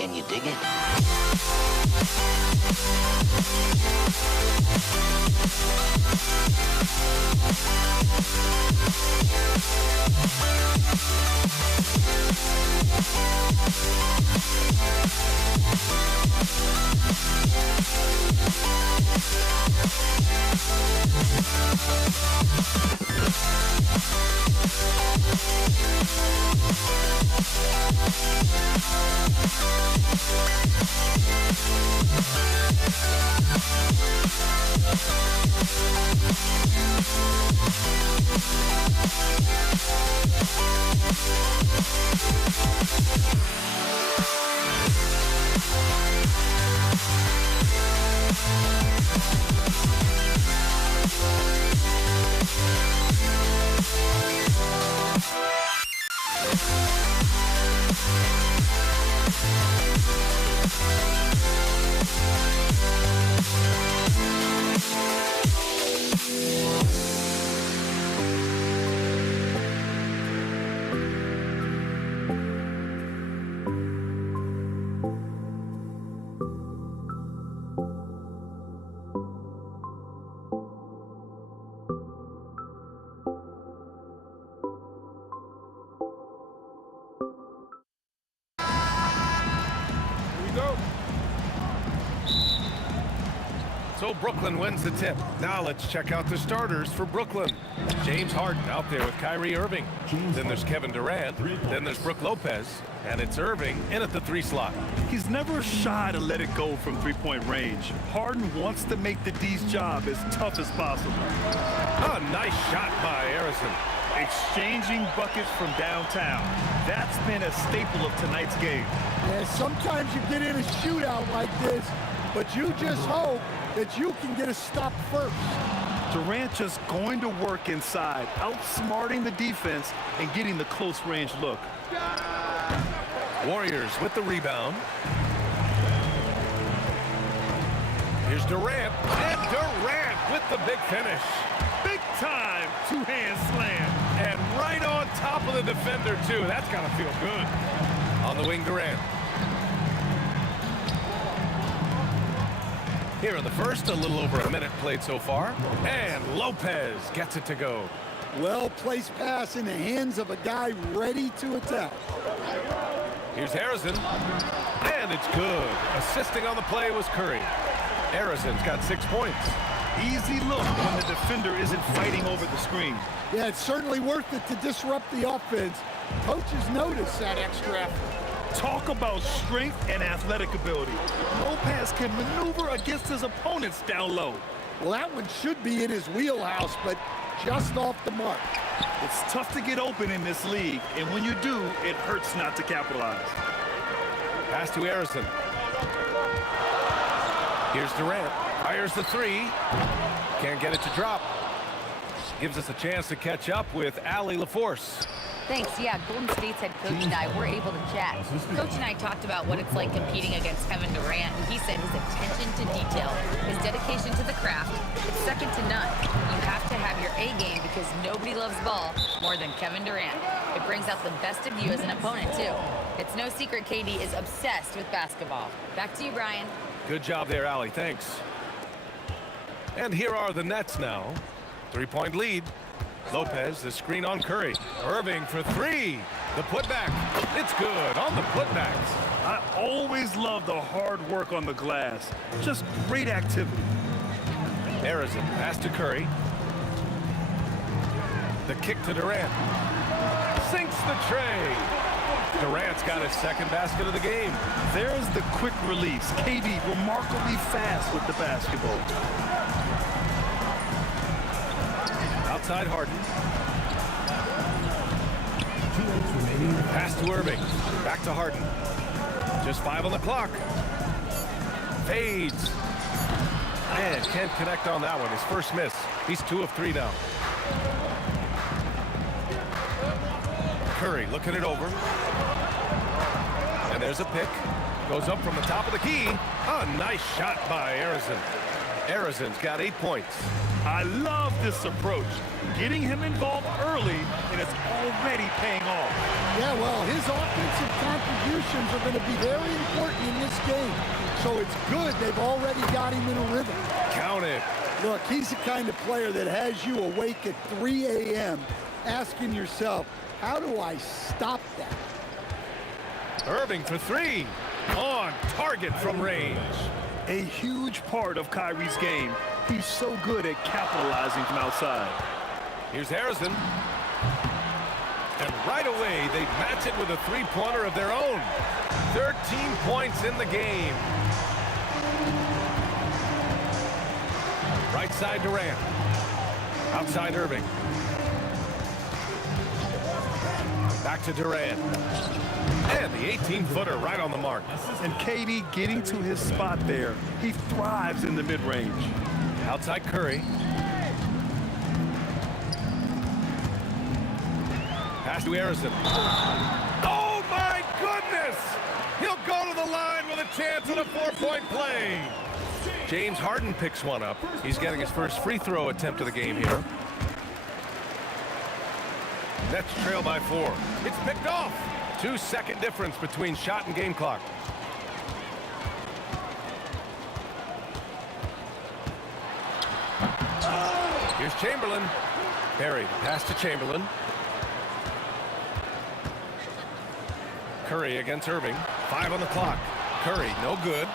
Can you dig it? So Brooklyn wins the tip. Now let's check out the starters for Brooklyn. James Harden out there with Kyrie Irving. Then there's Kevin Durant. Then there's Brook Lopez. And it's Irving in at the 3 slot. He's never shy to let it go from three-point range. Harden wants to make the D's job as tough as possible. Oh, nice shot by Harrison. Exchanging buckets from downtown. That's been a staple of tonight's game. Yeah, sometimes you get in a shootout like this, but you just hope that you can get a stop first. Durant just going to work inside, outsmarting the defense and getting the close-range look. Warriors with the rebound. Here's Durant, and Durant with the big finish. Big time two-hand slam. And right on top of the defender, too. That's got to feel good. On the wing, Durant. Here in the first, a little over a minute played so far. And Lopez gets it to go. Well-placed pass in the hands of a guy ready to attack. Here's Harrison. And it's good. Assisting on the play was Curry. Harrison's got 6 points. Easy look when the defender isn't fighting over the screen. Yeah, it's certainly worth it to disrupt the offense. Coaches notice that extra effort. Talk about strength and athletic ability. Lopez can maneuver against his opponents down low. Well, that one should be in his wheelhouse, but just off the mark. It's tough to get open in this league, and when you do, it hurts not to capitalize. Pass to Harrison. Here's Durant. Fires the 3. Can't get it to drop. Gives us a chance to catch up with Allie LaForce. Thanks. Yeah, Golden State's head coach and I were able to chat. Coach and I talked about what it's like competing against Kevin Durant, and he said his attention to detail, his dedication to the craft, it's second to none. You have to have your A game because nobody loves ball more than Kevin Durant. It brings out the best of you as an opponent, too. It's no secret KD is obsessed with basketball. Back to you, Brian. Good job there, Allie. Thanks. And here are the Nets now. 3-point lead. Lopez, the screen on Curry. Irving for 3. The putback. It's good on the putbacks. I always love the hard work on the glass. Just great activity. Harrison, pass to Curry. The kick to Durant. Sinks the tray. Durant's got his second basket of the game. There's the quick release. KD remarkably fast with the basketball. Outside Harden. Pass to Irving. Back to Harden. Just 5 on the clock. Fades. Man, can't connect on that one. His first miss. He's 2 of 3 now. Curry looking it over. And there's a pick. Goes up from the top of the key. A nice shot by Harrison. Harrison's got 8 points. I love this approach. Getting him involved early, and it's already paying off. Yeah, well, his offensive contributions are going to be very important in this game. So it's good they've already got him in a rhythm. Count it. Look, he's the kind of player that has you awake at 3 a.m. asking yourself, how do I stop that? Irving for three. On target from range. A huge part of Kyrie's game. He's so good at capitalizing from outside. Here's Harrison. And right away, they match it with a three-pointer of their own. 13 points in the game. Right side Durant. Outside Irving. Back to Durant. And the 18-footer right on the mark. And KD getting to his spot there. He thrives in the mid-range. Outside Curry. Pass to Harrison. Oh, my goodness! He'll go to the line with a chance at a four-point play. James Harden picks one up. He's getting his first free throw attempt of the game here. Nets trail by 4. It's picked off. 2-second difference between shot and game clock. Here's Chamberlain. Perry, pass to Chamberlain. Curry against Irving. 5 on the clock. Curry, no good.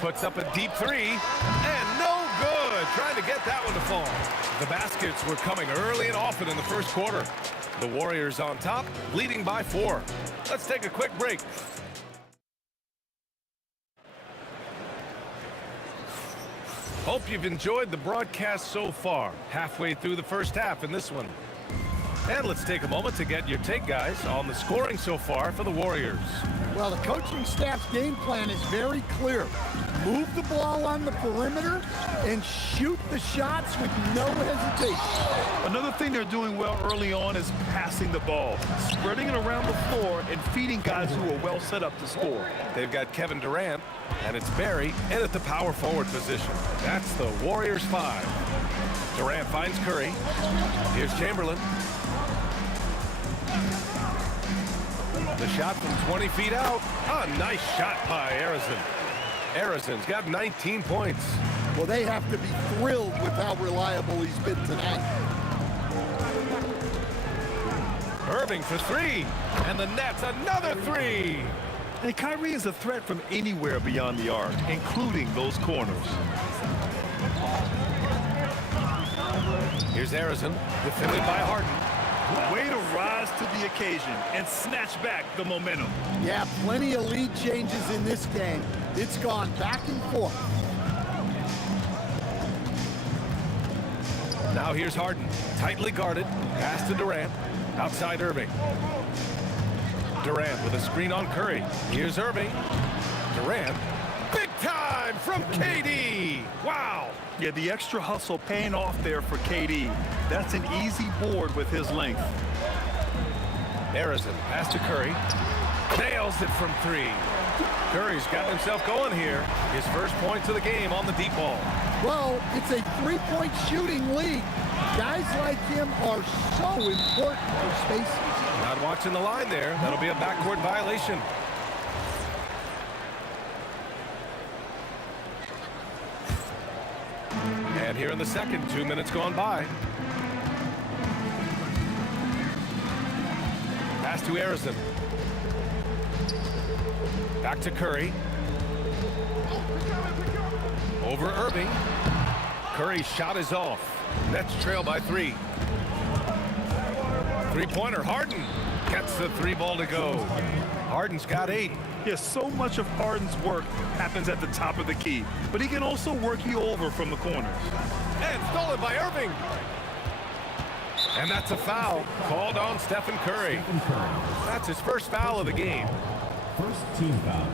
Puts up a deep three, and no good. Trying to get that one to fall. The baskets were coming early and often in the first quarter. The Warriors on top, leading by 4. Let's take a quick break. Hope you've enjoyed the broadcast so far. Halfway through the first half in this one. And let's take a moment to get your take, guys, on the scoring so far for the Warriors. Well, the coaching staff's game plan is very clear. Move the ball on the perimeter and shoot the shots with no hesitation. Another thing they're doing well early on is passing the ball, spreading it around the floor and feeding guys who are well set up to score. They've got Kevin Durant, and it's Barry in at the power forward position. That's the Warriors 5. Durant finds Curry. Here's Chamberlain. The shot from 20 feet out. A nice shot by Harrison. Harrison's got 19 points. Well, they have to be thrilled with how reliable he's been tonight. Irving for 3. And the Nets another 3. And Kyrie is a threat from anywhere beyond the arc, including those corners. Here's Harrison, defended by Harden. Way to rise to the occasion and snatch back the momentum. Yeah, plenty of lead changes in this game. It's gone back and forth. Now here's Harden, tightly guarded, pass to Durant, outside Irving. Durant with a screen on Curry. Here's Irving. Durant, big time from KD. Wow. Yeah, the extra hustle paying off there for KD. That's an easy board with his length. Harrison, pass to Curry. Nails it from 3. Curry's got himself going here. His first points of the game on the deep ball. Well, it's a three-point shooting league. Guys like him are so important for spacing. Not watching the line there. That'll be a backcourt violation. And here in the second, 2 minutes gone by. Pass to Harrison. Back to Curry. Over Irving. Curry's shot is off. Nets trail by 3. Three-pointer, Harden gets the 3 ball to go. Harden's got 8. Yes, so much of Harden's work happens at the top of the key, but he can also work you over from the corners. And stolen by Irving. And that's a foul called on Stephen Curry. That's his first foul of the game. First team foul.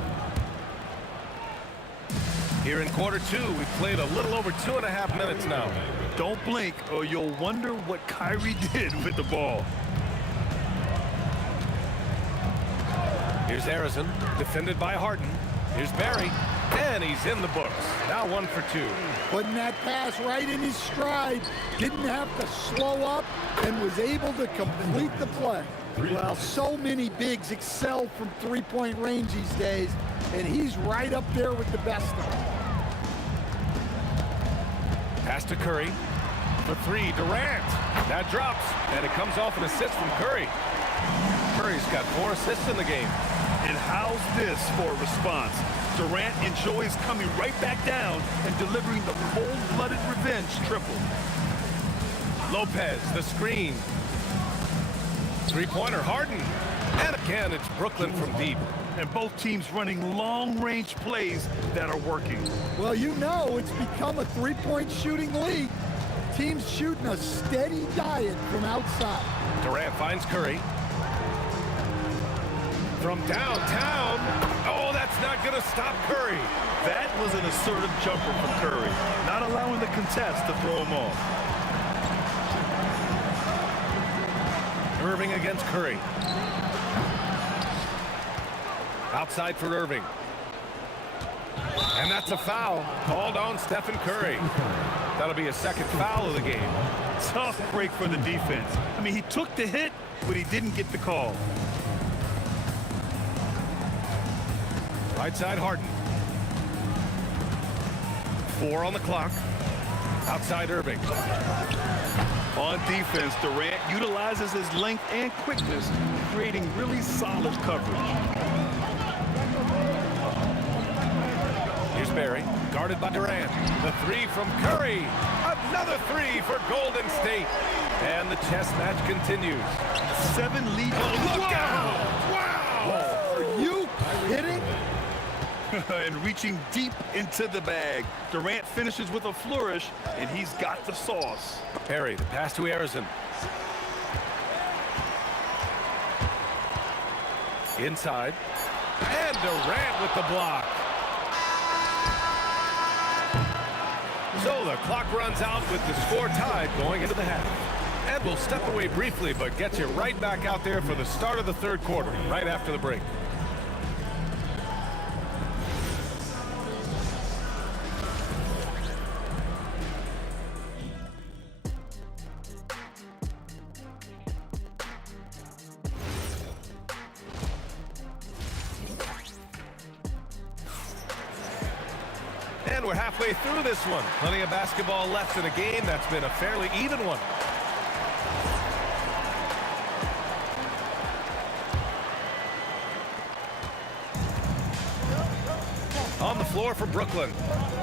Here in quarter 2, we've played a little over 2.5 minutes now. Don't blink or you'll wonder what Kyrie did with the ball. Here's Harrison, defended by Harden. Here's Barry. And he's in the books. Now 1 for 2. Putting that pass right in his stride. Didn't have to slow up and was able to complete the play. Well, so many bigs excel from three-point range these days, and he's right up there with the best of them. Pass to Curry. For 3, Durant. That drops, and it comes off an assist from Curry. Curry's got 4 assists in the game. And how's this for a response? Durant enjoys coming right back down and delivering the cold-blooded revenge triple. Lopez, the screen. Three-pointer, Harden. And again, it's Brooklyn from deep. And both teams running long-range plays that are working. Well, you know it's become a three-point shooting league. Teams shooting a steady diet from outside. Durant finds Curry. From downtown. Oh, that's not going to stop Curry. That was an assertive jumper from Curry, not allowing the contest to throw him off. Irving against Curry. Outside for Irving. And that's a foul called on Stephen Curry. That'll be a second foul of the game. Tough break for the defense. I mean, he took the hit, but he didn't get the call. Right side, Harden. 4 on the clock. Outside Irving. On defense, Durant utilizes his length and quickness, creating really solid coverage. Here's Barry, guarded by Durant. The 3 from Curry. Another 3 for Golden State. And the chess match continues. 7 lead. Oh, look out! Wow! Are you kidding? And reaching deep into the bag. Durant finishes with a flourish, and he's got the sauce. Perry, the pass to Harrison. Inside. And Durant with the block. So the clock runs out with the score tied going into the half. And we'll step away briefly, but get you right back out there for the start of the third quarter, right after the break. And we're halfway through this one. Plenty of basketball left in a game that's been a fairly even one. On the floor for Brooklyn.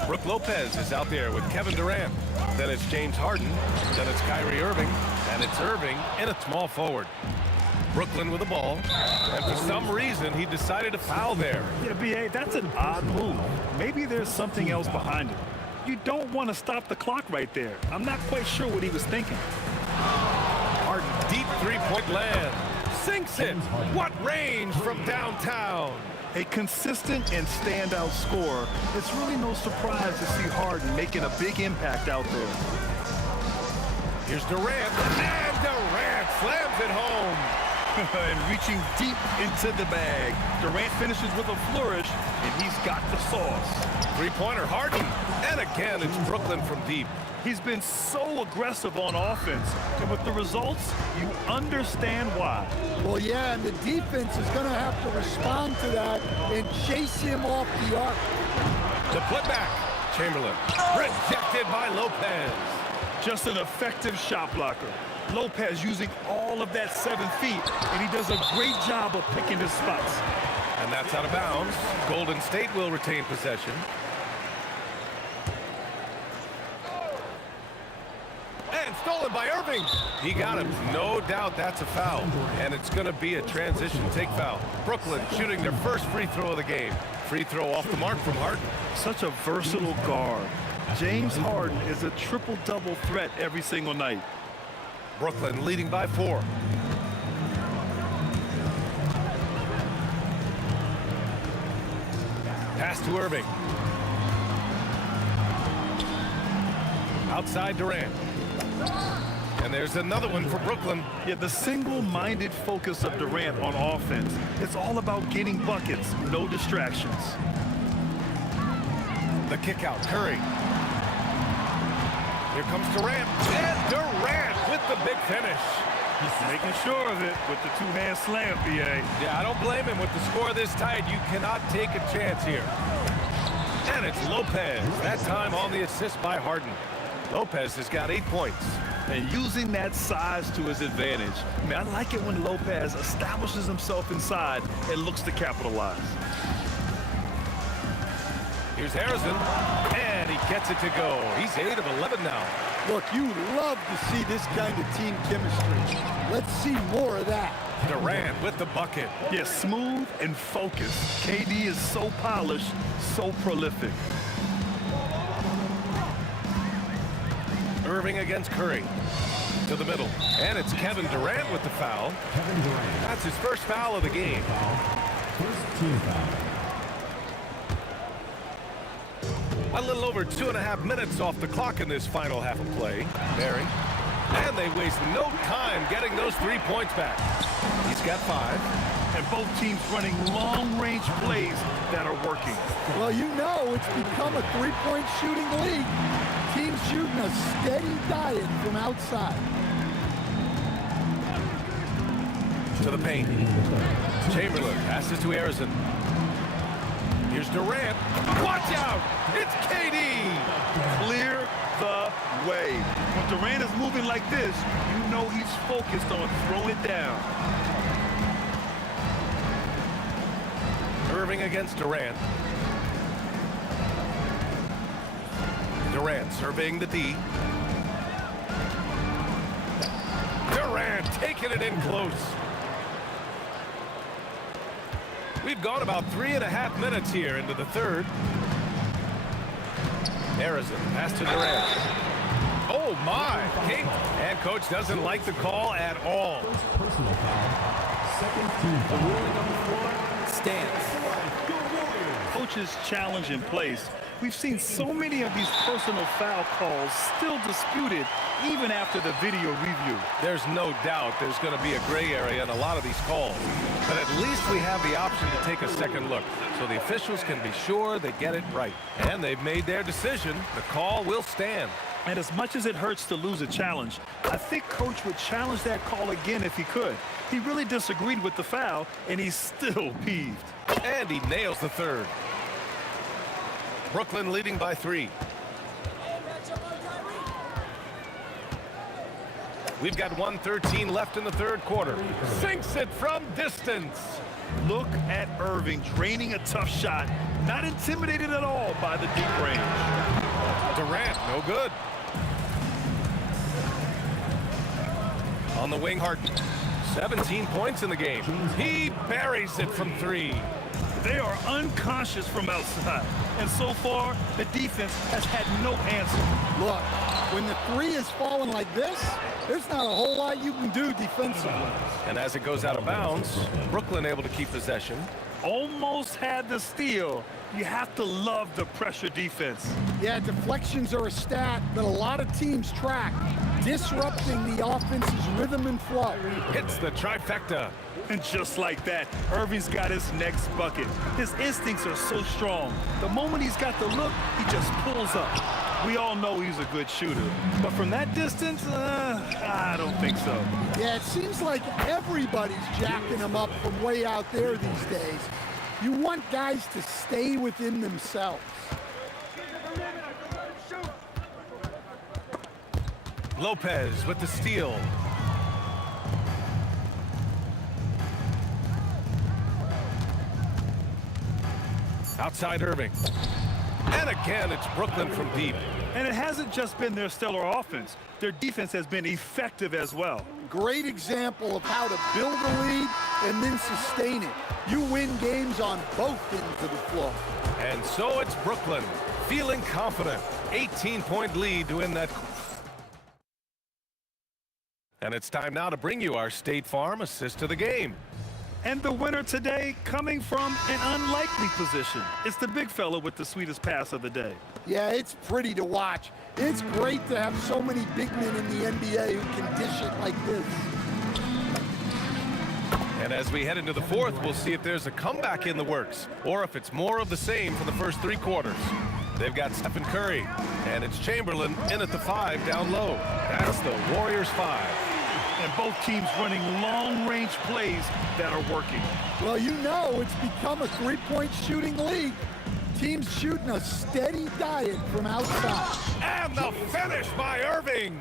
Brook Lopez is out there with Kevin Durant. Then it's James Harden. Then it's Kyrie Irving. And it's Irving in a small forward. Brooklyn with the ball. And for some reason, he decided to foul there. Yeah, B.A., that's an odd move. Maybe there's something else behind it. You don't want to stop the clock right there. I'm not quite sure what he was thinking. Harden, deep three-point land. Sinks it. What range from downtown. A consistent and standout scorer. It's really no surprise to see Harden making a big impact out there. Here's Durant. And Durant slams it home. And reaching deep into the bag. Durant finishes with a flourish, and he's got the sauce. Three-pointer, Harden. And again, it's Brooklyn from deep. He's been so aggressive on offense, and with the results, you understand why. Well, yeah, and the defense is going to have to respond to that and chase him off the arc. The putback. Chamberlain. Rejected by Lopez. Just an effective shot blocker. Lopez using all of that 7 feet, and he does a great job of picking his spots. And that's out of bounds. Golden State will retain possession. And stolen by Irving. He got him. No doubt that's a foul. And it's going to be a transition take foul. Brooklyn shooting their first free throw of the game. Free throw off the mark from Harden. Such a versatile guard. James Harden is a triple-double threat every single night. Brooklyn leading by 4. Pass to Irving. Outside Durant. And there's another one for Brooklyn. Yeah, the single-minded focus of Durant on offense. It's all about getting buckets, no distractions. the kick out. Curry. Here comes Durant. And Durant with the big finish. He's making sure of it with the two-hand slam, B.A. Yeah, I don't blame him. With the score this tight, you cannot take a chance here. And it's Lopez. That time on the assist by Harden. Lopez has got 8 points. And using that size to his advantage. I mean, I like it when Lopez establishes himself inside and looks to capitalize. Here's Harrison, and he gets it to go. He's 8 of 11 now. Look, you love to see this kind of team chemistry. Let's see more of that. Durant with the bucket. Yeah, smooth and focused. KD is so polished, so prolific. Irving against Curry. To the middle. And it's Kevin Durant with the foul. Kevin Durant. That's his first foul of the game. First team foul. A little over 2.5 minutes off the clock in this final half of play. Barry. And they waste no time getting those 3 points back. He's got 5. And both teams running long-range plays that are working. Well, you know it's become a three-point shooting league. Teams shooting a steady diet from outside. To the paint. Chamberlain passes to Harrison. Here's Durant. Watch out! It's KD! Clear the way. When Durant is moving like this, you know he's focused on throwing it down. Irving against Durant. Durant surveying the D. Durant taking it in close. We've gone about 3.5 minutes here into the third. Harrison pass to Durant. Oh my! King. And coach doesn't like the call at all. Personal foul. Second team foul. The ruling on the floor stands. Coach's challenge in place. We've seen so many of these personal foul calls still disputed even after the video review. There's no doubt there's going to be a gray area in a lot of these calls. But at least we have the option to take a second look so the officials can be sure they get it right. And they've made their decision. The call will stand. And as much as it hurts to lose a challenge, I think Coach would challenge that call again if he could. He really disagreed with the foul, and he's still peeved. And he nails the third. Brooklyn leading by 3. We've got 1:13 left in the third quarter. Sinks it from distance. Look at Irving draining a tough shot. Not intimidated at all by the deep range. Durant, no good. On the wing, Harden. 17 points in the game. He buries it from 3. They are unconscious from outside. And so far, the defense has had no answer. Look, when the 3 is falling like this, there's not a whole lot you can do defensively. And as it goes out of bounds, Brooklyn able to keep possession. Almost had the steal. You have to love the pressure defense. Yeah, deflections are a stat that a lot of teams track, disrupting the offense's rhythm and flow. Hits the trifecta. And just like that, Irving's got his next bucket. His instincts are so strong. The moment he's got the look, he just pulls up. We all know he's a good shooter. But from that distance, I don't think so. Yeah, it seems like everybody's jacking him up from way out there these days. You want guys to stay within themselves. Lopez with the steal. Outside Irving. And again, it's Brooklyn from deep. And it hasn't just been their stellar offense. Their defense has been effective as well. Great example of how to build a lead and then sustain it. You win games on both ends of the floor. And so it's Brooklyn feeling confident. 18-point lead to win that. And it's time now to bring you our State Farm assist of the game. And the winner today coming from an unlikely position. It's the big fella with the sweetest pass of the day. Yeah, it's pretty to watch. It's great to have so many big men in the NBA who can dish it like this. And as we head into the fourth, we'll see if there's a comeback in the works or if it's more of the same for the first 3 quarters. They've got Stephen Curry, and it's Chamberlain in at the 5 down low. That's the Warriors 5. And both teams running long-range plays that are working. Well, you know it's become a three-point shooting league. Teams shooting a steady diet from outside. And the finish by Irving.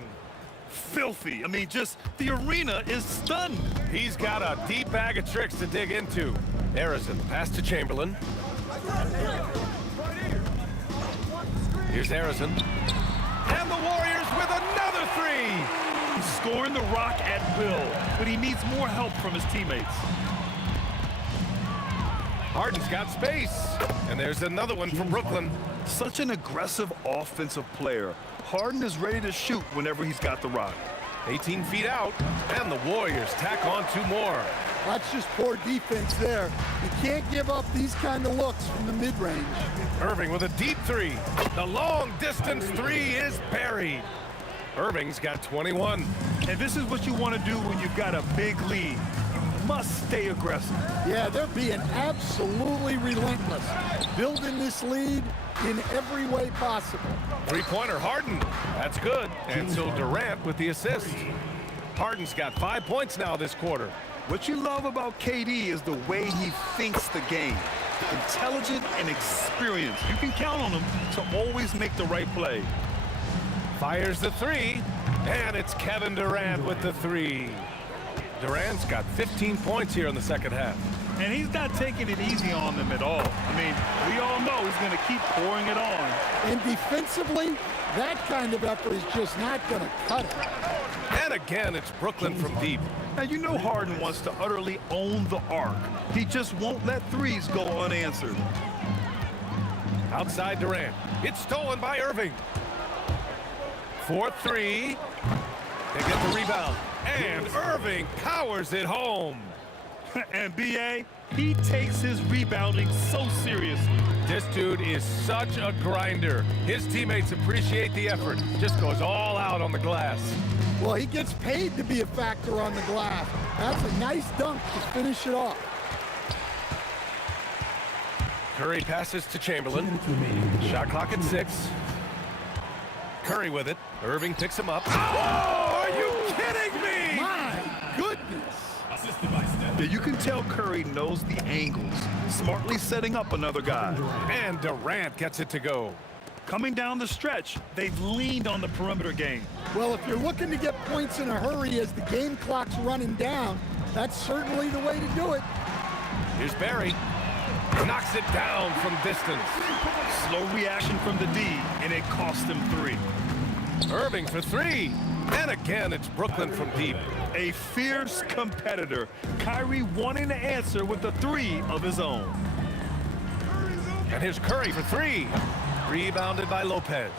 Filthy. I mean, just the arena is stunned. He's got a deep bag of tricks to dig into. Harrison, pass to Chamberlain. Here's Harrison. And the Warriors with another 3. He's scoring the rock at will, but he needs more help from his teammates. Harden's got space. And there's another one from Brooklyn. Such an aggressive offensive player. Harden is ready to shoot whenever he's got the rock. 18 feet out, and the Warriors tack on 2 more. That's just poor defense there. You can't give up these kind of looks from the mid-range. Irving with a deep 3. The long-distance 3 is buried. Irving's got 21. And this is what you want to do when you've got a big lead. You must stay aggressive. Yeah, they're being absolutely relentless. Building this lead in every way possible. 3-pointer Harden. That's good. And so Durant with the assist. Harden's got 5 points now this quarter. What you love about KD is the way he thinks the game. Intelligent and experienced. You can count on him to always make the right play. Fires the 3, and it's Kevin Durant with the 3. Durant's got 15 points here in the second half. And he's not taking it easy on them at all. I mean, we all know he's going to keep pouring it on. And defensively, that kind of effort is just not going to cut it. And again, it's Brooklyn from deep. Now, you know Harden wants to utterly own the arc. He just won't let threes go unanswered. Outside Durant. It's stolen by Irving. 4-3. They get the rebound. And Irving powers it home. And B.A., he takes his rebounding so seriously. This dude is such a grinder. His teammates appreciate the effort. Just goes all out on the glass. Well, he gets paid to be a factor on the glass. That's a nice dunk to finish it off. Curry passes to Chamberlain. Shot clock at 6. Curry with it. Irving picks him up. Oh, are you kidding me? My goodness. Yeah, you can tell Curry knows the angles, smartly setting up another guy. And Durant gets it to go. Coming down the stretch, they've leaned on the perimeter game. Well, if you're looking to get points in a hurry as the game clock's running down, that's certainly the way to do it. Here's Barry. Knocks it down from distance. Slow reaction from the D, and it cost him 3. Irving for 3. And again, it's Brooklyn from deep. A fierce competitor. Kyrie wanting to answer with a 3 of his own. And here's Curry for 3. Rebounded by Lopez.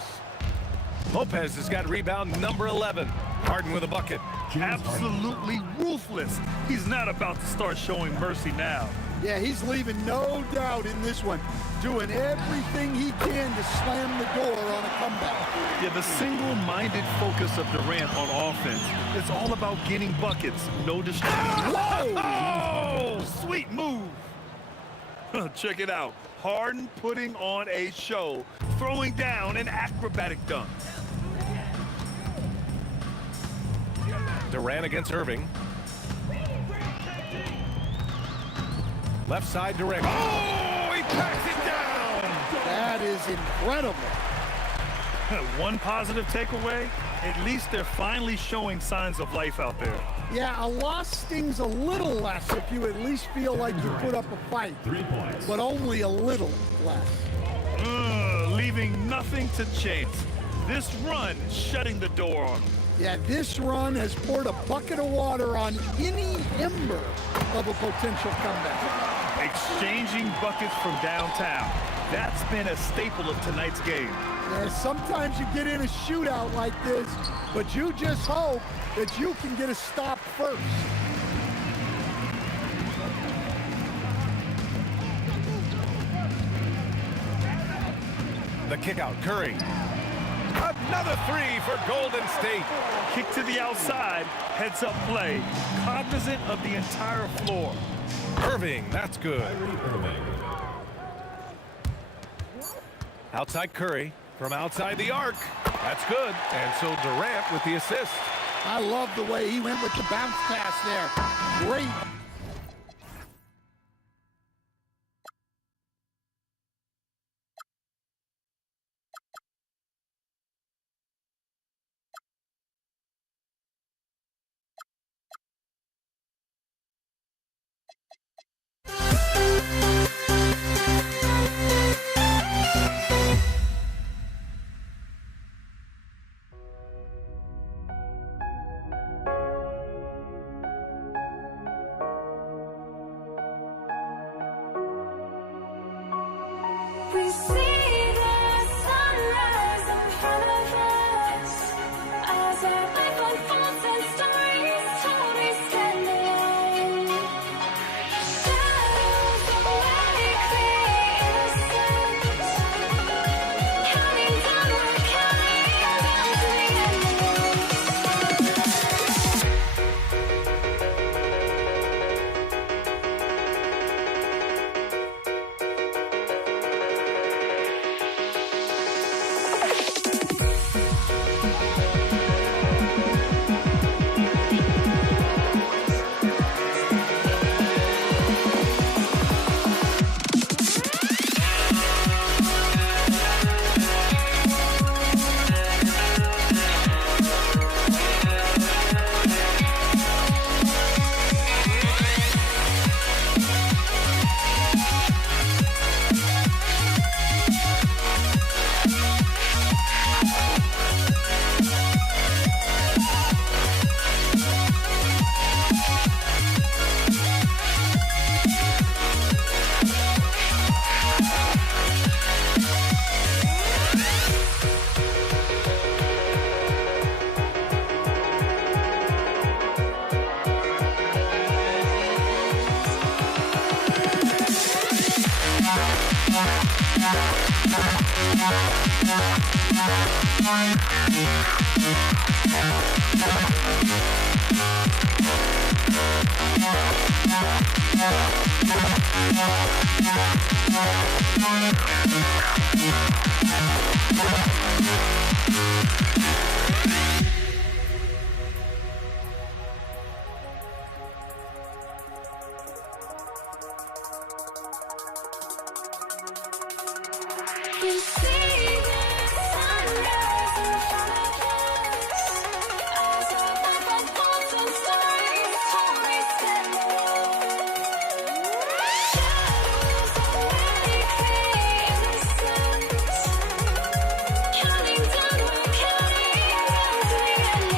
Lopez has got rebound number 11. Harden with a bucket. Absolutely ruthless. He's not about to start showing mercy now. Yeah, he's leaving no doubt in this one. Doing everything he can to slam the door on a comeback. Yeah, the single-minded focus of Durant on offense. It's all about getting buckets, no distraction. Oh, sweet move. Check it out. Harden putting on a show, throwing down an acrobatic dunk. Durant against Irving. Left side Durant. Oh, he packs it down. That is incredible. One positive takeaway, at least they're finally showing signs of life out there. Yeah, a loss stings a little less if you at least feel like you put up a fight. 3 points. But only a little less. Leaving nothing to chance. This run shutting the door on them. Yeah, this run has poured a bucket of water on any ember of a potential comeback. Exchanging buckets from downtown. That's been a staple of tonight's game. Yeah, sometimes you get in a shootout like this, but you just hope that you can get a stop first. The kick out, Curry. Another 3 for Golden State. Kick to the outside, heads up play, cognizant of the entire floor. Irving, that's good. Outside Curry from outside the arc. That's good. And so Durant with the assist. I love the way he went with the bounce pass there. Great. We see the sunrise in front of us as our life unfolds and stories told we stand alone. Shadows awake the innocent, counting down, we're counting down to the end. We see the sunrise in front of us as our life unfolds and stories told we stand alone. Shadows awake the innocent, counting down, we're counting down to the end.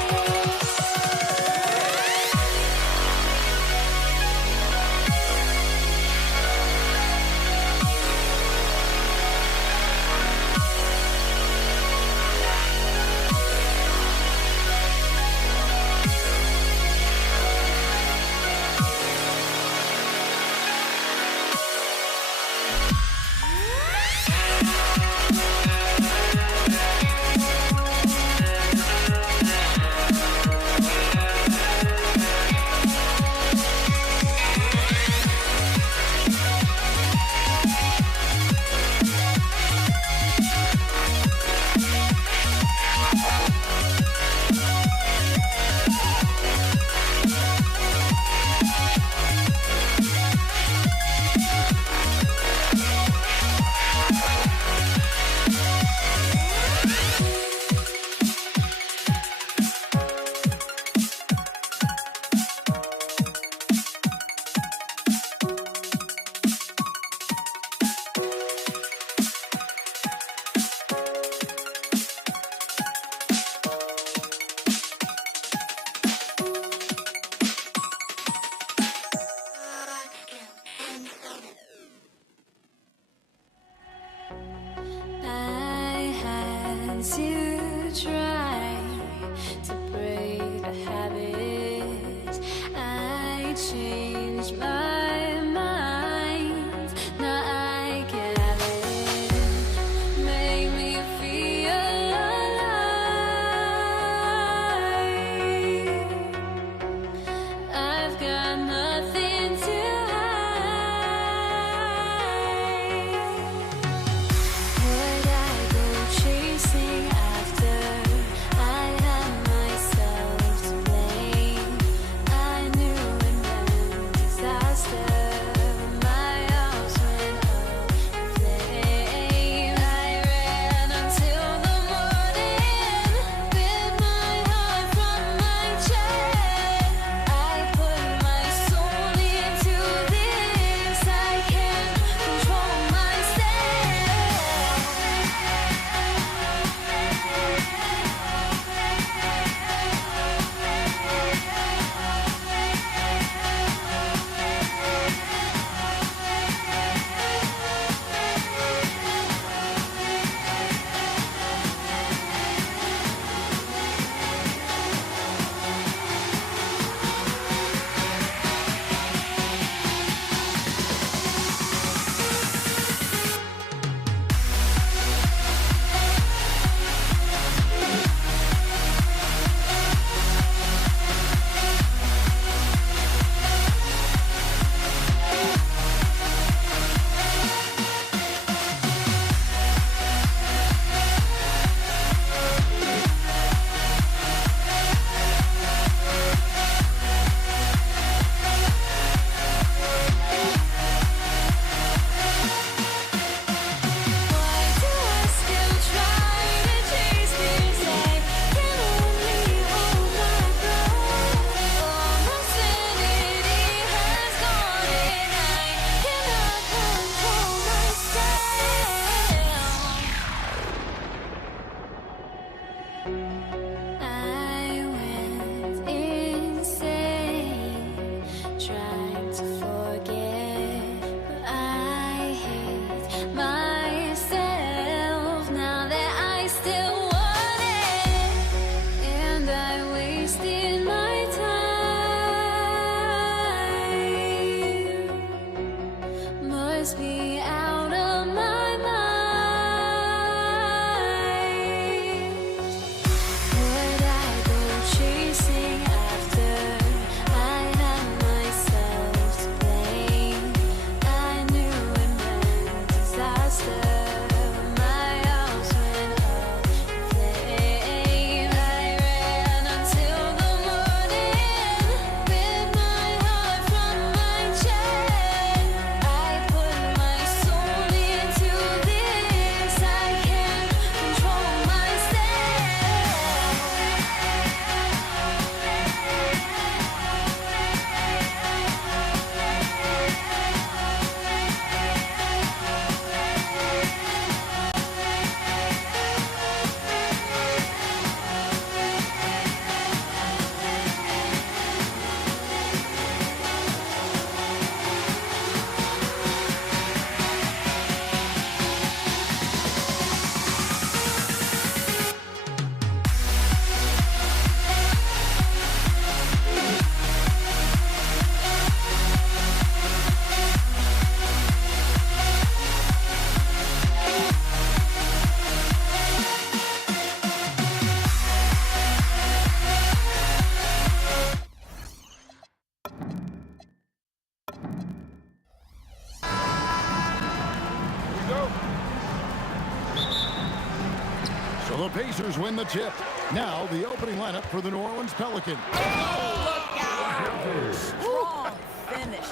So the Pacers win the tip. Now the opening lineup for the New Orleans Pelicans. Look out! Strong finish.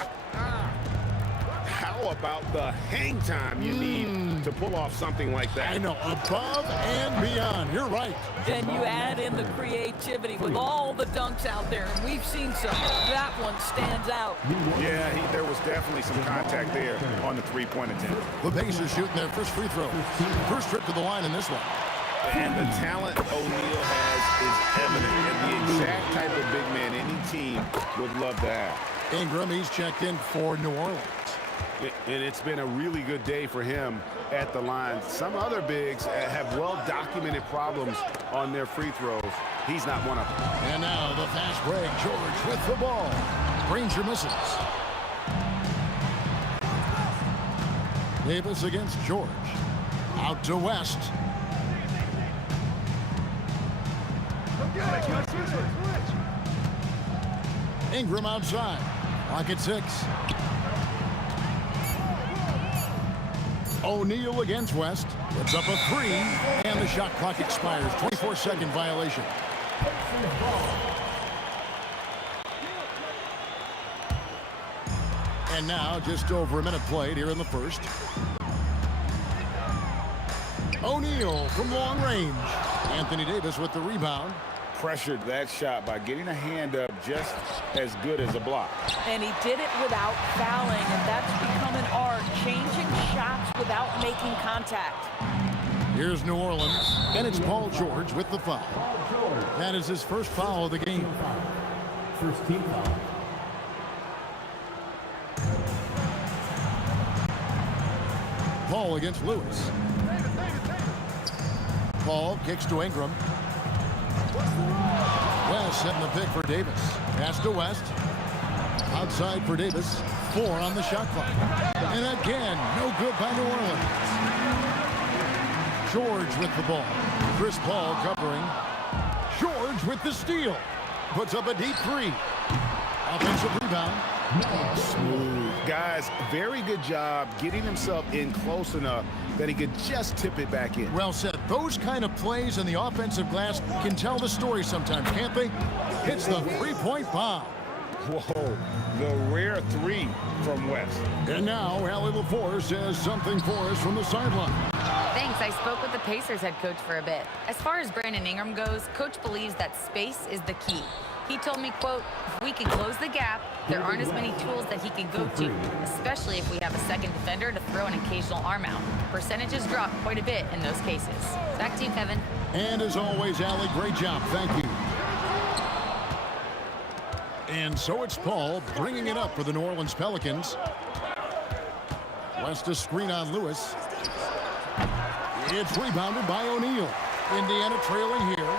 How about the hang time you need to pull off something like that? I know, above and beyond. You're right. Then you add in the creativity with all the dunks out there, and we've seen some. That one stands out. Yeah, there was definitely some contact there on the three-point attempt. The Pacers shooting their first free throw. First trip to the line in this one. And the talent O'Neal has is evident, and the exact type of big man any team would love to have. Ingram, he's checked in for New Orleans. And it's been a really good day for him at the line. Some other bigs have well-documented problems on their free throws. He's not one of them. And now the fast break. George with the ball. Granger misses. Davis against George. Out to West. Ingram outside. Clock at 6. O'Neal against West. Puts up a 3, and the shot clock expires. 24-second violation. And now just over a minute played here in the first. O'Neal from long range. Anthony Davis with the rebound. Pressured that shot by getting a hand up just as good as a block. And he did it without fouling, and that's become an art, changing shots without making contact. Here's New Orleans, and it's Paul George with the foul. That is his first foul of the game. First team foul. Paul against Lewis. Paul kicks to Ingram. West setting the pick for Davis. Pass to West. Outside for Davis. 4 on the shot clock. And again, no good by New Orleans. George with the ball. Chris Paul covering. George with the steal. Puts up a deep 3. Offensive rebound. Smooth. Guys, very good job getting himself in close enough that he could just tip it back in. Well said. Those kind of plays in the offensive glass can tell the story sometimes, can't they? Hits the three-point bomb. Whoa, the rare 3 from West. And now, Allie LaForce says something for us from the sideline. Thanks. I spoke with the Pacers head coach for a bit. As far as Brandon Ingram goes, coach believes that space is the key. He told me, quote, if we can close the gap, there aren't as many tools that he can go to, especially if we have a second defender to throw an occasional arm out. Percentages drop quite a bit in those cases. Back to you, Kevin. And as always, Allie, great job. Thank you. And so it's Paul bringing it up for the New Orleans Pelicans. West a screen on Lewis. It's rebounded by O'Neal. Indiana trailing here.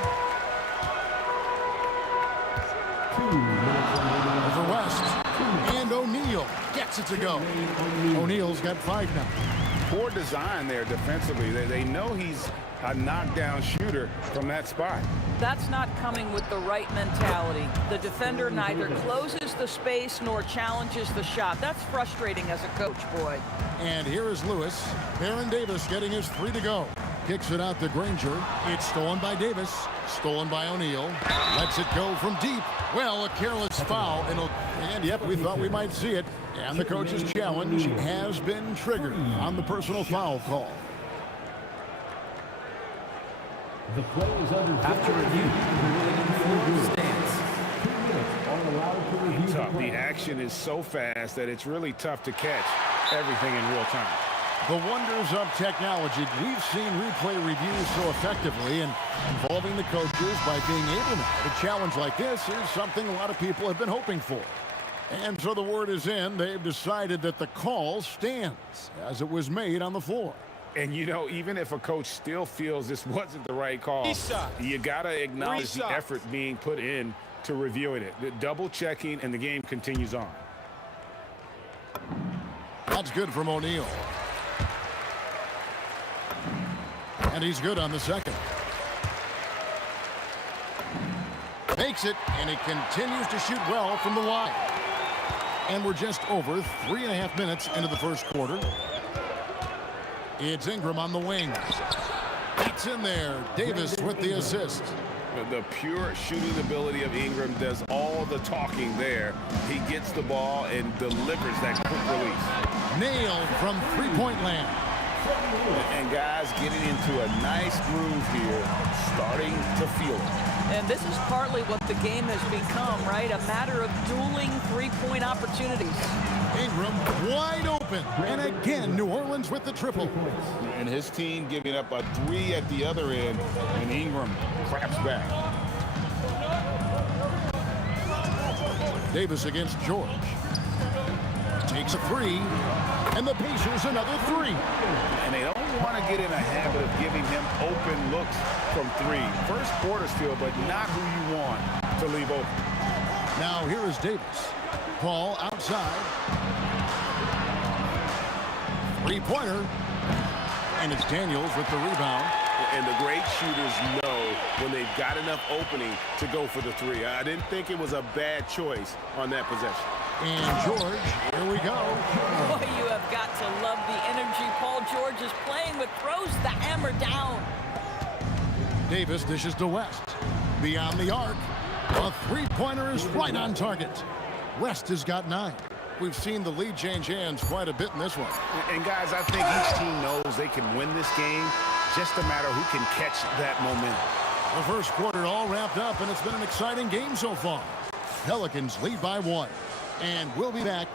Over West. And O'Neal gets it to go. O'Neal's got 5 now. Poor design there defensively. They know he's a knockdown shooter from that spot. That's not coming with the right mentality. The defender neither closes the space nor challenges the shot. That's frustrating as a coach, Boyd. And here is Lewis. Baron Davis getting his 3 to go. Kicks it out to Granger. It's stolen by Davis. Stolen by O'Neal. Lets it go from deep. Well, a careless foul. And yep, we thought we might see it. And the coach's challenge has been triggered on the personal foul call. The play is under after review. The stands. 2 minutes are allowed to review the play. The action is so fast that it's really tough to catch everything in real time. The wonders of technology. We've seen replay reviews so effectively, and involving the coaches by being able to. A challenge like this is something a lot of people have been hoping for. And so the word is in. They've decided that the call stands as it was made on the floor. And, you know, even if a coach still feels this wasn't the right call, you got to acknowledge the effort being put in to reviewing it. The double checking, and the game continues on. That's good from O'Neal. And he's good on the second. Makes it, and he continues to shoot well from the line. And we're just over 3.5 minutes into the first quarter. It's Ingram on the wing. It's in there. Davis with the assist. The pure shooting ability of Ingram does all the talking there. He gets the ball and delivers that quick release. Nailed from three-point land. And guys getting into a nice groove here, starting to feel it. And this is partly what the game has become, right? A matter of dueling three-point opportunities. Ingram wide open. And again, New Orleans with the triple. And his team giving up a 3 at the other end, and Ingram claps back. Davis against George. Takes a 3. And the Pacers another 3. And they don't want to get in a habit of giving him open looks from 3. First quarter still, but not who you want to leave open. Now here is Davis. Ball outside. Three-pointer. And it's Daniels with the rebound. And the great shooters know when they've got enough opening to go for the 3. I didn't think it was a bad choice on that possession. And George, here we go. Boy, you have got to love the energy Paul George is playing with. Throws the hammer down. Davis dishes to West. Beyond the arc. A three-pointer is right on target. West has got 9. We've seen the lead change hands quite a bit in this one. And guys, I think each team knows they can win this game. Just a matter who can catch that momentum. The first quarter all wrapped up, and it's been an exciting game so far. Pelicans lead by 1. And we'll be back.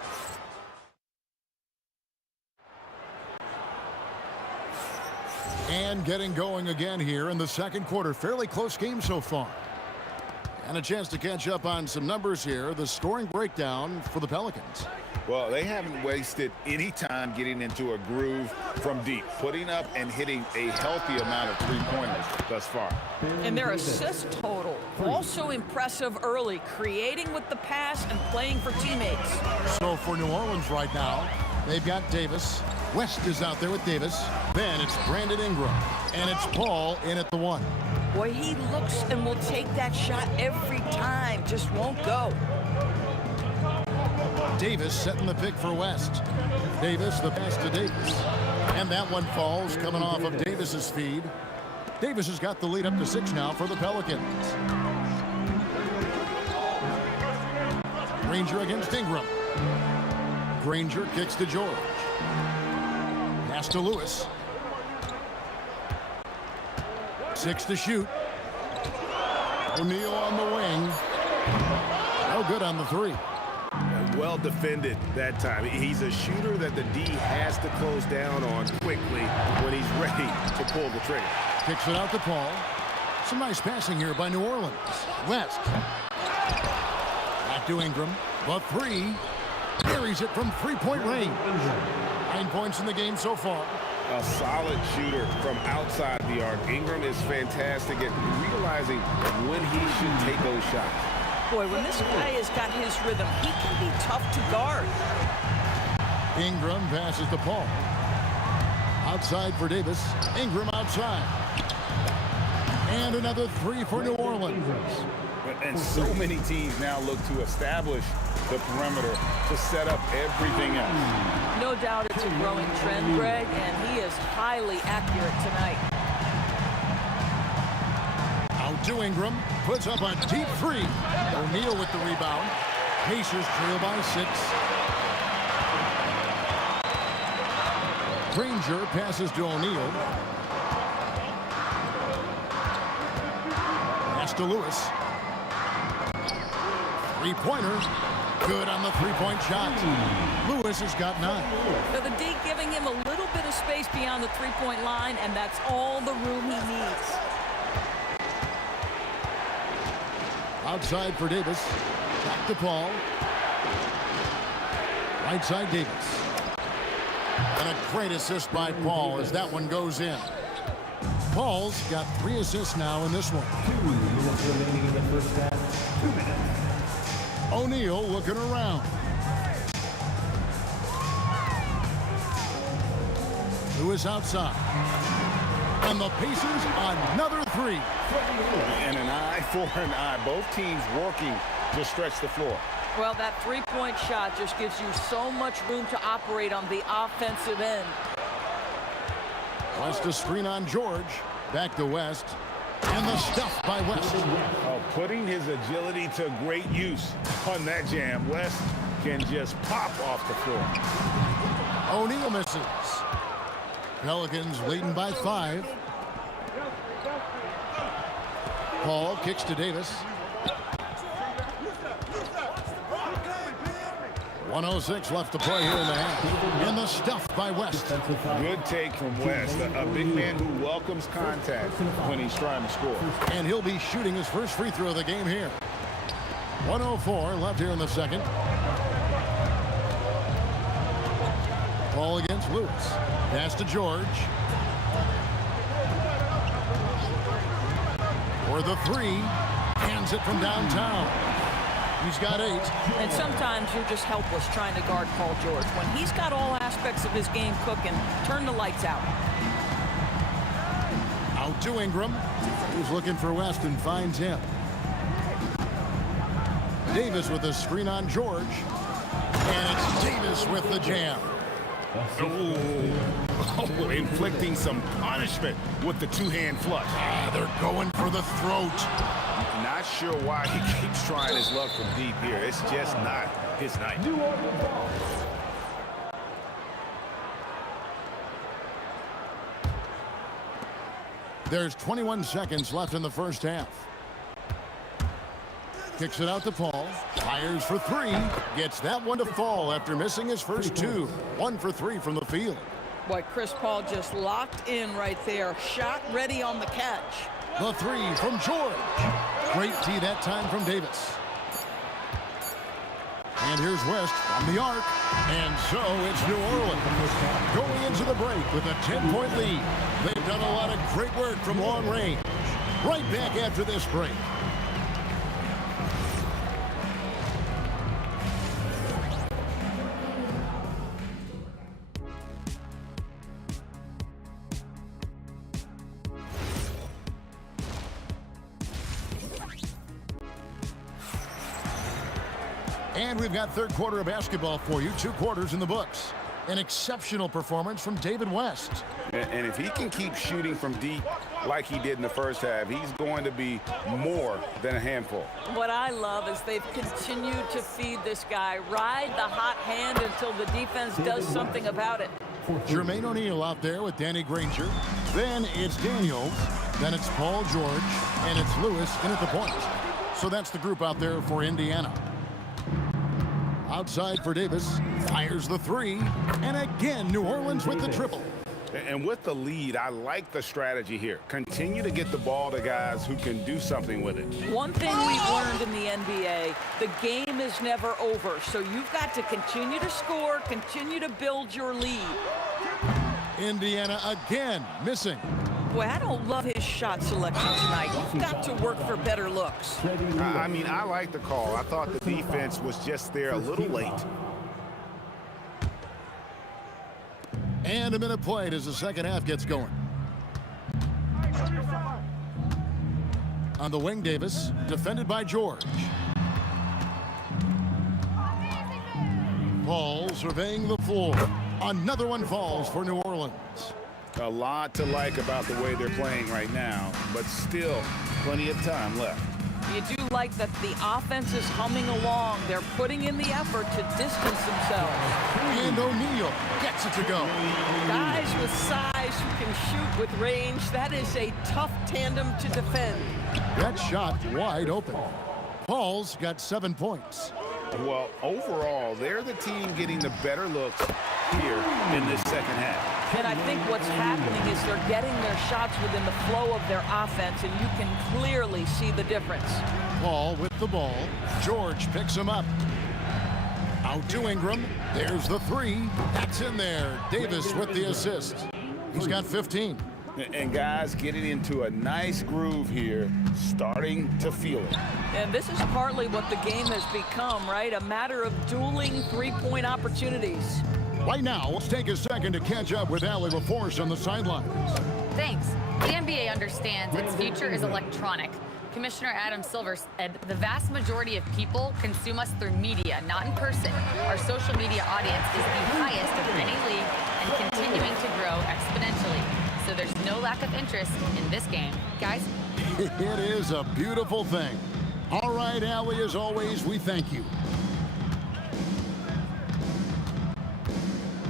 And getting going again here in the second quarter. Fairly close game so far. And a chance to catch up on some numbers here. The scoring breakdown for the Pelicans. Well, they haven't wasted any time getting into a groove from deep, putting up and hitting a healthy amount of three-pointers thus far. And their assist total, also impressive early, creating with the pass and playing for teammates. So for New Orleans right now, they've got Davis. West is out there with Davis. Then it's Brandon Ingram. And it's Paul in at the 1. Boy, he looks and will take that shot every time, just won't go. Davis setting the pick for West. Davis, the pass to Davis. And that one falls coming off of Davis's feed. Davis has got the lead up to 6 now for the Pelicans. Granger against Ingram. Granger kicks to George. Pass to Lewis. 6 to shoot. O'Neal on the wing. No good on the 3. Well defended that time. He's a shooter that the D has to close down on quickly when he's ready to pull the trigger. Kicks it out to Paul. Some nice passing here by New Orleans. West. Back to Ingram. But 3. Carries it from three-point range. 9 points in the game so far. A solid shooter from outside the arc. Ingram is fantastic at realizing when he should take those shots. Boy, when this guy has got his rhythm, he can be tough to guard. Ingram passes to Paul. Outside for Davis. Ingram outside. And another 3 for New Orleans. And so many teams now look to establish the perimeter to set up everything else. No doubt it's a growing trend, Greg, and he is highly accurate tonight. Out to Ingram. Puts up a deep 3. O'Neal with the rebound. Pacers trail by 6. Granger passes to O'Neal. Pass to Lewis. Three-pointer. Good on the three-point shot. Lewis has got 9. Now the D giving him a little bit of space beyond the three-point line, and that's all the room he needs. Outside for Davis. Back to Paul. Right side Davis. And a great assist by Paul as that one goes in. Paul's got 3 assists now in this one. 2 minutes remaining in the first half. 2 minutes. O'Neal looking around. Lewis outside. And the Pacers another 3. And an eye for an eye. Both teams working to stretch the floor. Well, that three-point shot just gives you so much room to operate on the offensive end. West to screen on George. Back to West. And the stuff by West. Oh, putting his agility to great use on that jam. West can just pop off the floor. O'Neal misses. Pelicans leading by 5. Paul kicks to Davis. 1:06 left to play here in the half. And the stuff by West. Good take from West. A big man who welcomes contact when he's trying to score. And he'll be shooting his first free throw of the game here. 1:04 left here in the second. Paul against Lewis. Pass to George. For the 3. Hands it from downtown. He's got 8. And sometimes you're just helpless trying to guard Paul George. When he's got all aspects of his game cooking, turn the lights out. Out to Ingram. He's looking for West and finds him. Davis with a screen on George. And it's Davis with the jam. Oh, inflicting some punishment with the two-hand flush. They're going for the throat. Not sure why he keeps trying his luck from deep here. It's just not his night. There's 21 seconds left in the first half. Kicks it out to Paul. Fires for 3. Gets that one to fall after missing his first 2. 1 for 3 from the field. Boy, Chris Paul just locked in right there. Shot ready on the catch. The 3 from George. Great tee that time from Davis. And here's West on the arc. And so it's New Orleans going into the break with a 10-point lead. They've done a lot of great work from long range. Right back after this break. And we've got third quarter of basketball for you. 2 quarters in the books. An exceptional performance from David West. And if he can keep shooting from deep like he did in the first half, he's going to be more than a handful. What I love is they've continued to feed this guy. Ride the hot hand until the defense does something about it. Jermaine O'Neal out there with Danny Granger. Then it's Daniels. Then it's Paul George. And it's Lewis in at the point. So that's the group out there for Indiana. Outside for Davis, fires the 3, and again New Orleans with the triple. And with the lead, I like the strategy here. Continue to get the ball to guys who can do something with it. One thing we've learned in the NBA, the game is never over, so you've got to continue to score, continue to build your lead. Indiana again missing. Boy, I don't love his shot selection tonight. You've got to work for better looks. I mean, I like the call. I thought the defense was just there a little late. And a minute played as the second half gets going. On the wing, Davis, defended by George. Paul surveying the floor. Another one falls for New Orleans. A lot to like about the way they're playing right now, but still plenty of time left. You do like that the offense is humming along. They're putting in the effort to distance themselves. And O'Neal gets it to go. Guys with size who can shoot with range, that is a tough tandem to defend. That shot wide open. Paul's got 7 points. Well, overall, they're the team getting the better looks here in this second half. And I think what's happening is they're getting their shots within the flow of their offense, and you can clearly see the difference. Paul with the ball. George picks him up. Out to Ingram. There's the 3. That's in there. Davis with the assist. He's got 15. And guys getting into a nice groove here, starting to feel it. And this is partly what the game has become, right? A matter of dueling three-point opportunities. Right now, let's take a second to catch up with Allie LaForce on the sidelines. Thanks. The NBA understands its future is electronic. Commissioner Adam Silver said the vast majority of people consume us through media, not in person. Our social media audience is the highest of any league and continuing to grow exponentially. So no lack of interest in this game. Guys? It is a beautiful thing. All right, Allie, as always, we thank you.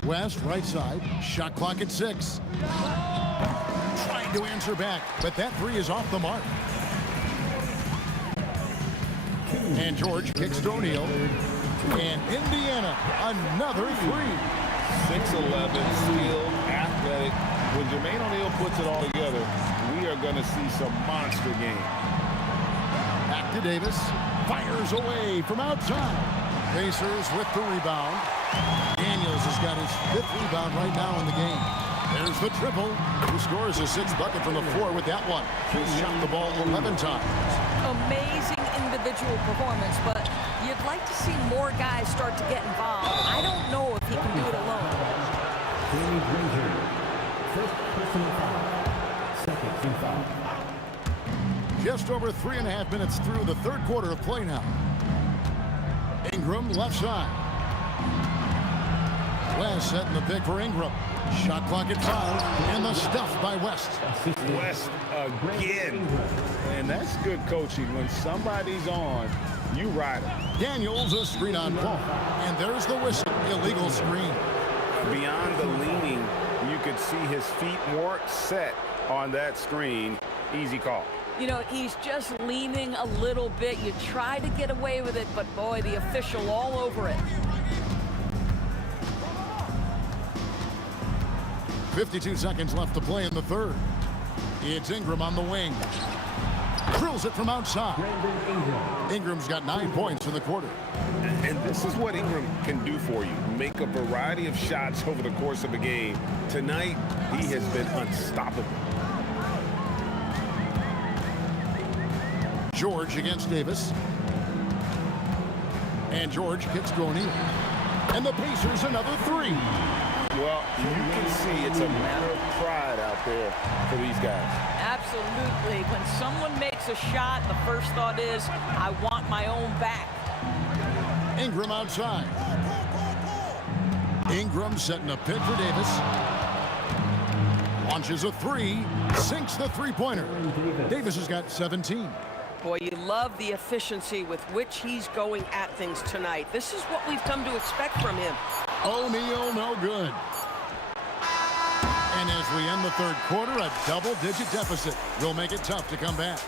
West, right side, shot clock at 6. Trying to answer back, but that 3 is off the mark. And George kicks to O'Neal. And Indiana, another 3. 6'11", skilled, athletic. When Jermaine O'Neal puts it all together, we are going to see some monster game. Back to Davis. Fires away from outside. Pacers with the rebound. Daniels has got his 5th rebound right now in the game. There's the triple. Who scores his 6th bucket from the floor with that one? He's shot the ball 11 times. Amazing individual performance, but you'd like to see more guys start to get involved. I don't know if he can do it alone. Danny Granger, first personal foul, second team foul. Just over 3.5 minutes through the 3rd quarter of play now. Ingram left side. West setting the pick for Ingram. Shot clock at 5, and the stuff by West. West again. And that's good coaching. When somebody's on, you ride them. Daniels a screen on Paul. And there's the whistle. Illegal screen. Beyond the leaning, you could see his feet more set on that screen. Easy call. You know, he's just leaning a little bit. You try to get away with it, but boy, the official all over it. 52 seconds left to play in the 3rd. It's Ingram on the wing. Drills it from outside. Ingram's got 9 points in the quarter. And this is what Ingram can do for you. Make a variety of shots over the course of a game. Tonight, he has been unstoppable. George against Davis. And George kicks to O'Neal. And the Pacers another 3. Well, you can see it's a matter of pride out there for these guys. Absolutely. When someone makes a shot, the first thought is, I want my own back. Ingram outside. Ingram setting a pick for Davis. Launches a 3. Sinks the 3-pointer. Davis has got 17. Boy, you love the efficiency with which he's going at things tonight. This is what we've come to expect from him. O'Neal, no good. And as we end the 3rd quarter, a double-digit deficit will make it tough to come back.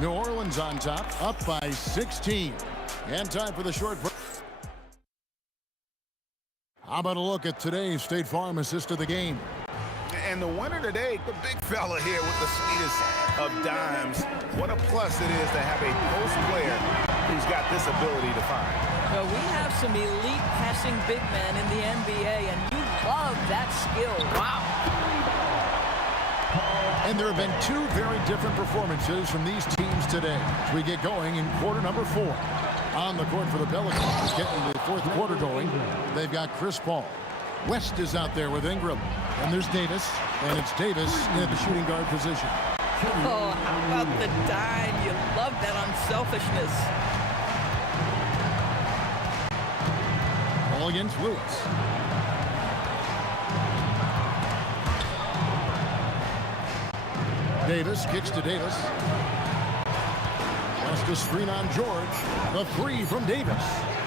New Orleans on top, up by 16. And time for the short break. How about a look at today's State Farm assist of the game? And the winner today, the big fella here with the sweetest of dimes. What a plus it is to have a post player who's got this ability to find. So we have some elite passing big men in the NBA, and you love that skill. Wow. And there have been 2 very different performances from these teams today as we get going in quarter number 4. On the court for the Pelicans, getting the 4th quarter going, they've got Chris Paul. West is out there with Ingram. And there's Davis, and it's Davis in the shooting guard position. Oh, how about the dime? You love that unselfishness. Ball against Lewis. Davis kicks to Davis. West a screen on George. The 3 from Davis.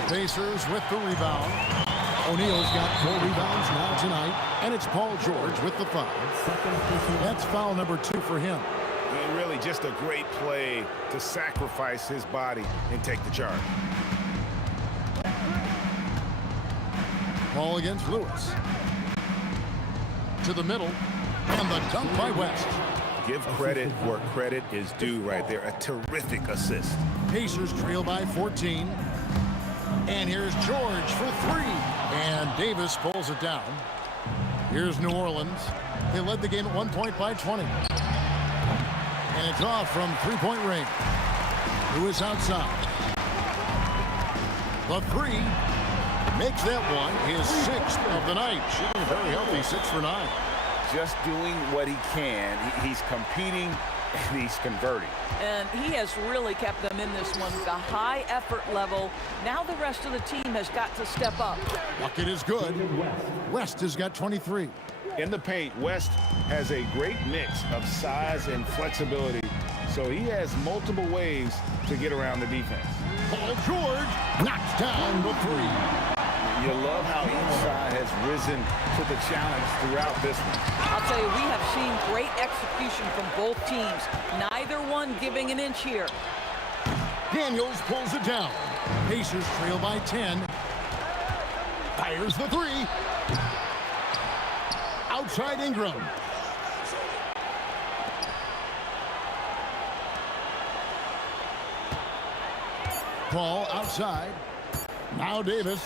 Pacers with the rebound. O'Neal's got 4 rebounds now tonight, and it's Paul George with the 5. That's foul number 2 for him. And really just a great play to sacrifice his body and take the charge. Ball against Lewis. To the middle, and the dunk by West. Give credit where credit is due right there. A terrific assist. Pacers trail by 14. And here's George for 3. And Davis pulls it down. Here's New Orleans. They led the game at 1 point by 20. And it's off from 3-point range. Lewis outside. The 3 makes that one his 6th of the night. Shooting very healthy, 6 for 9. Just doing what he can. He's competing and he's converting. And he has really kept them in this one. The high effort level. Now the rest of the team has got to step up. Bucket is good. West has got 23. In the paint, West has a great mix of size and flexibility, so he has multiple ways to get around the defense. Paul George knocks down the three. You love how each side has risen to the challenge throughout this one. I'll tell you, we have seen great execution from both teams. Neither one giving an inch here. Daniels pulls it down. Pacers trail by 10. Fires the three. Outside Ingram. Paul outside. Now Davis.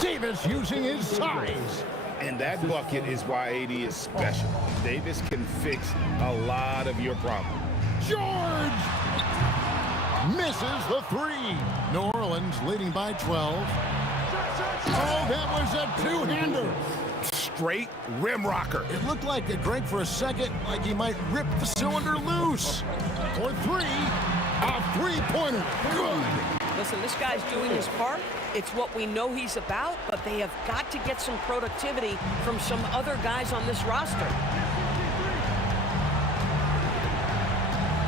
Davis using his size. And that bucket is why AD is special. Davis can fix a lot of your problems. George misses the three. New Orleans leading by 12. Oh, that was a two-hander. Straight rim rocker. It looked like it, Greg, for a second, like he might rip the cylinder loose. For three, a three-pointer. Good. Listen, this guy's doing his part. It's what we know he's about, but they have got to get some productivity from some other guys on this roster.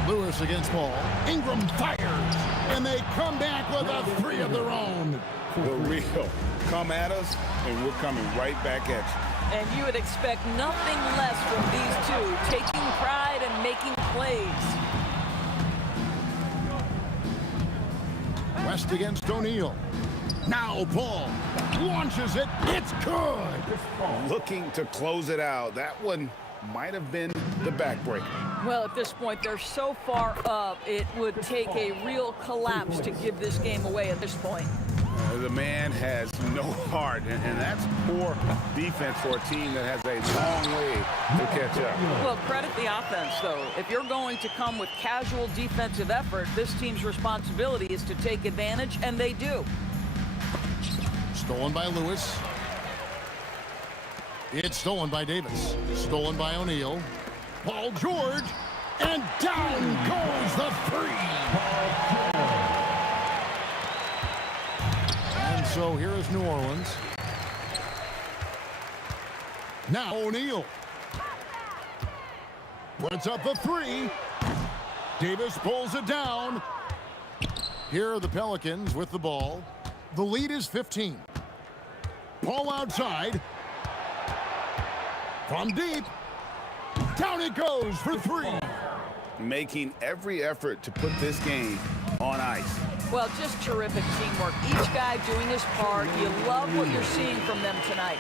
Lewis against Paul. Ingram fires, and they come back with a three of their own. The real. Come at us, and we're coming right back at you. And you would expect nothing less from these two, taking pride and making plays. West against O'Neal. Now Paul launches it. It's good. Looking to close it out. That one might have been the backbreaker. Well, at this point, they're so far up, it would take a real collapse to give this game away at this point. The man has no heart, and that's poor defense for a team that has a long way to catch up. Well, credit the offense, though. If you're going to come with casual defensive effort, this team's responsibility is to take advantage, and they do. Stolen by Lewis. It's stolen by Davis. Stolen by O'Neal. Paul George. And down goes the three. And so here is New Orleans. Now O'Neal. Puts up the three. Davis pulls it down. Here are the Pelicans with the ball. The lead is 15. Paul outside. From deep. Down it goes for three. Making every effort to put this game on ice. Well, just terrific teamwork. Each guy doing his part. You love what you're seeing from them tonight.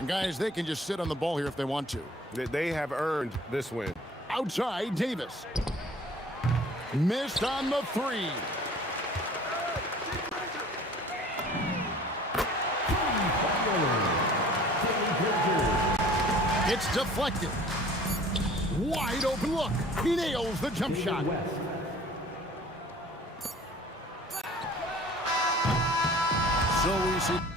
And guys, they can just sit on the ball here if they want to. They have earned this win. Outside, Davis. Missed on the three. It's deflected. Wide open look. He nails the jump shot. So we see...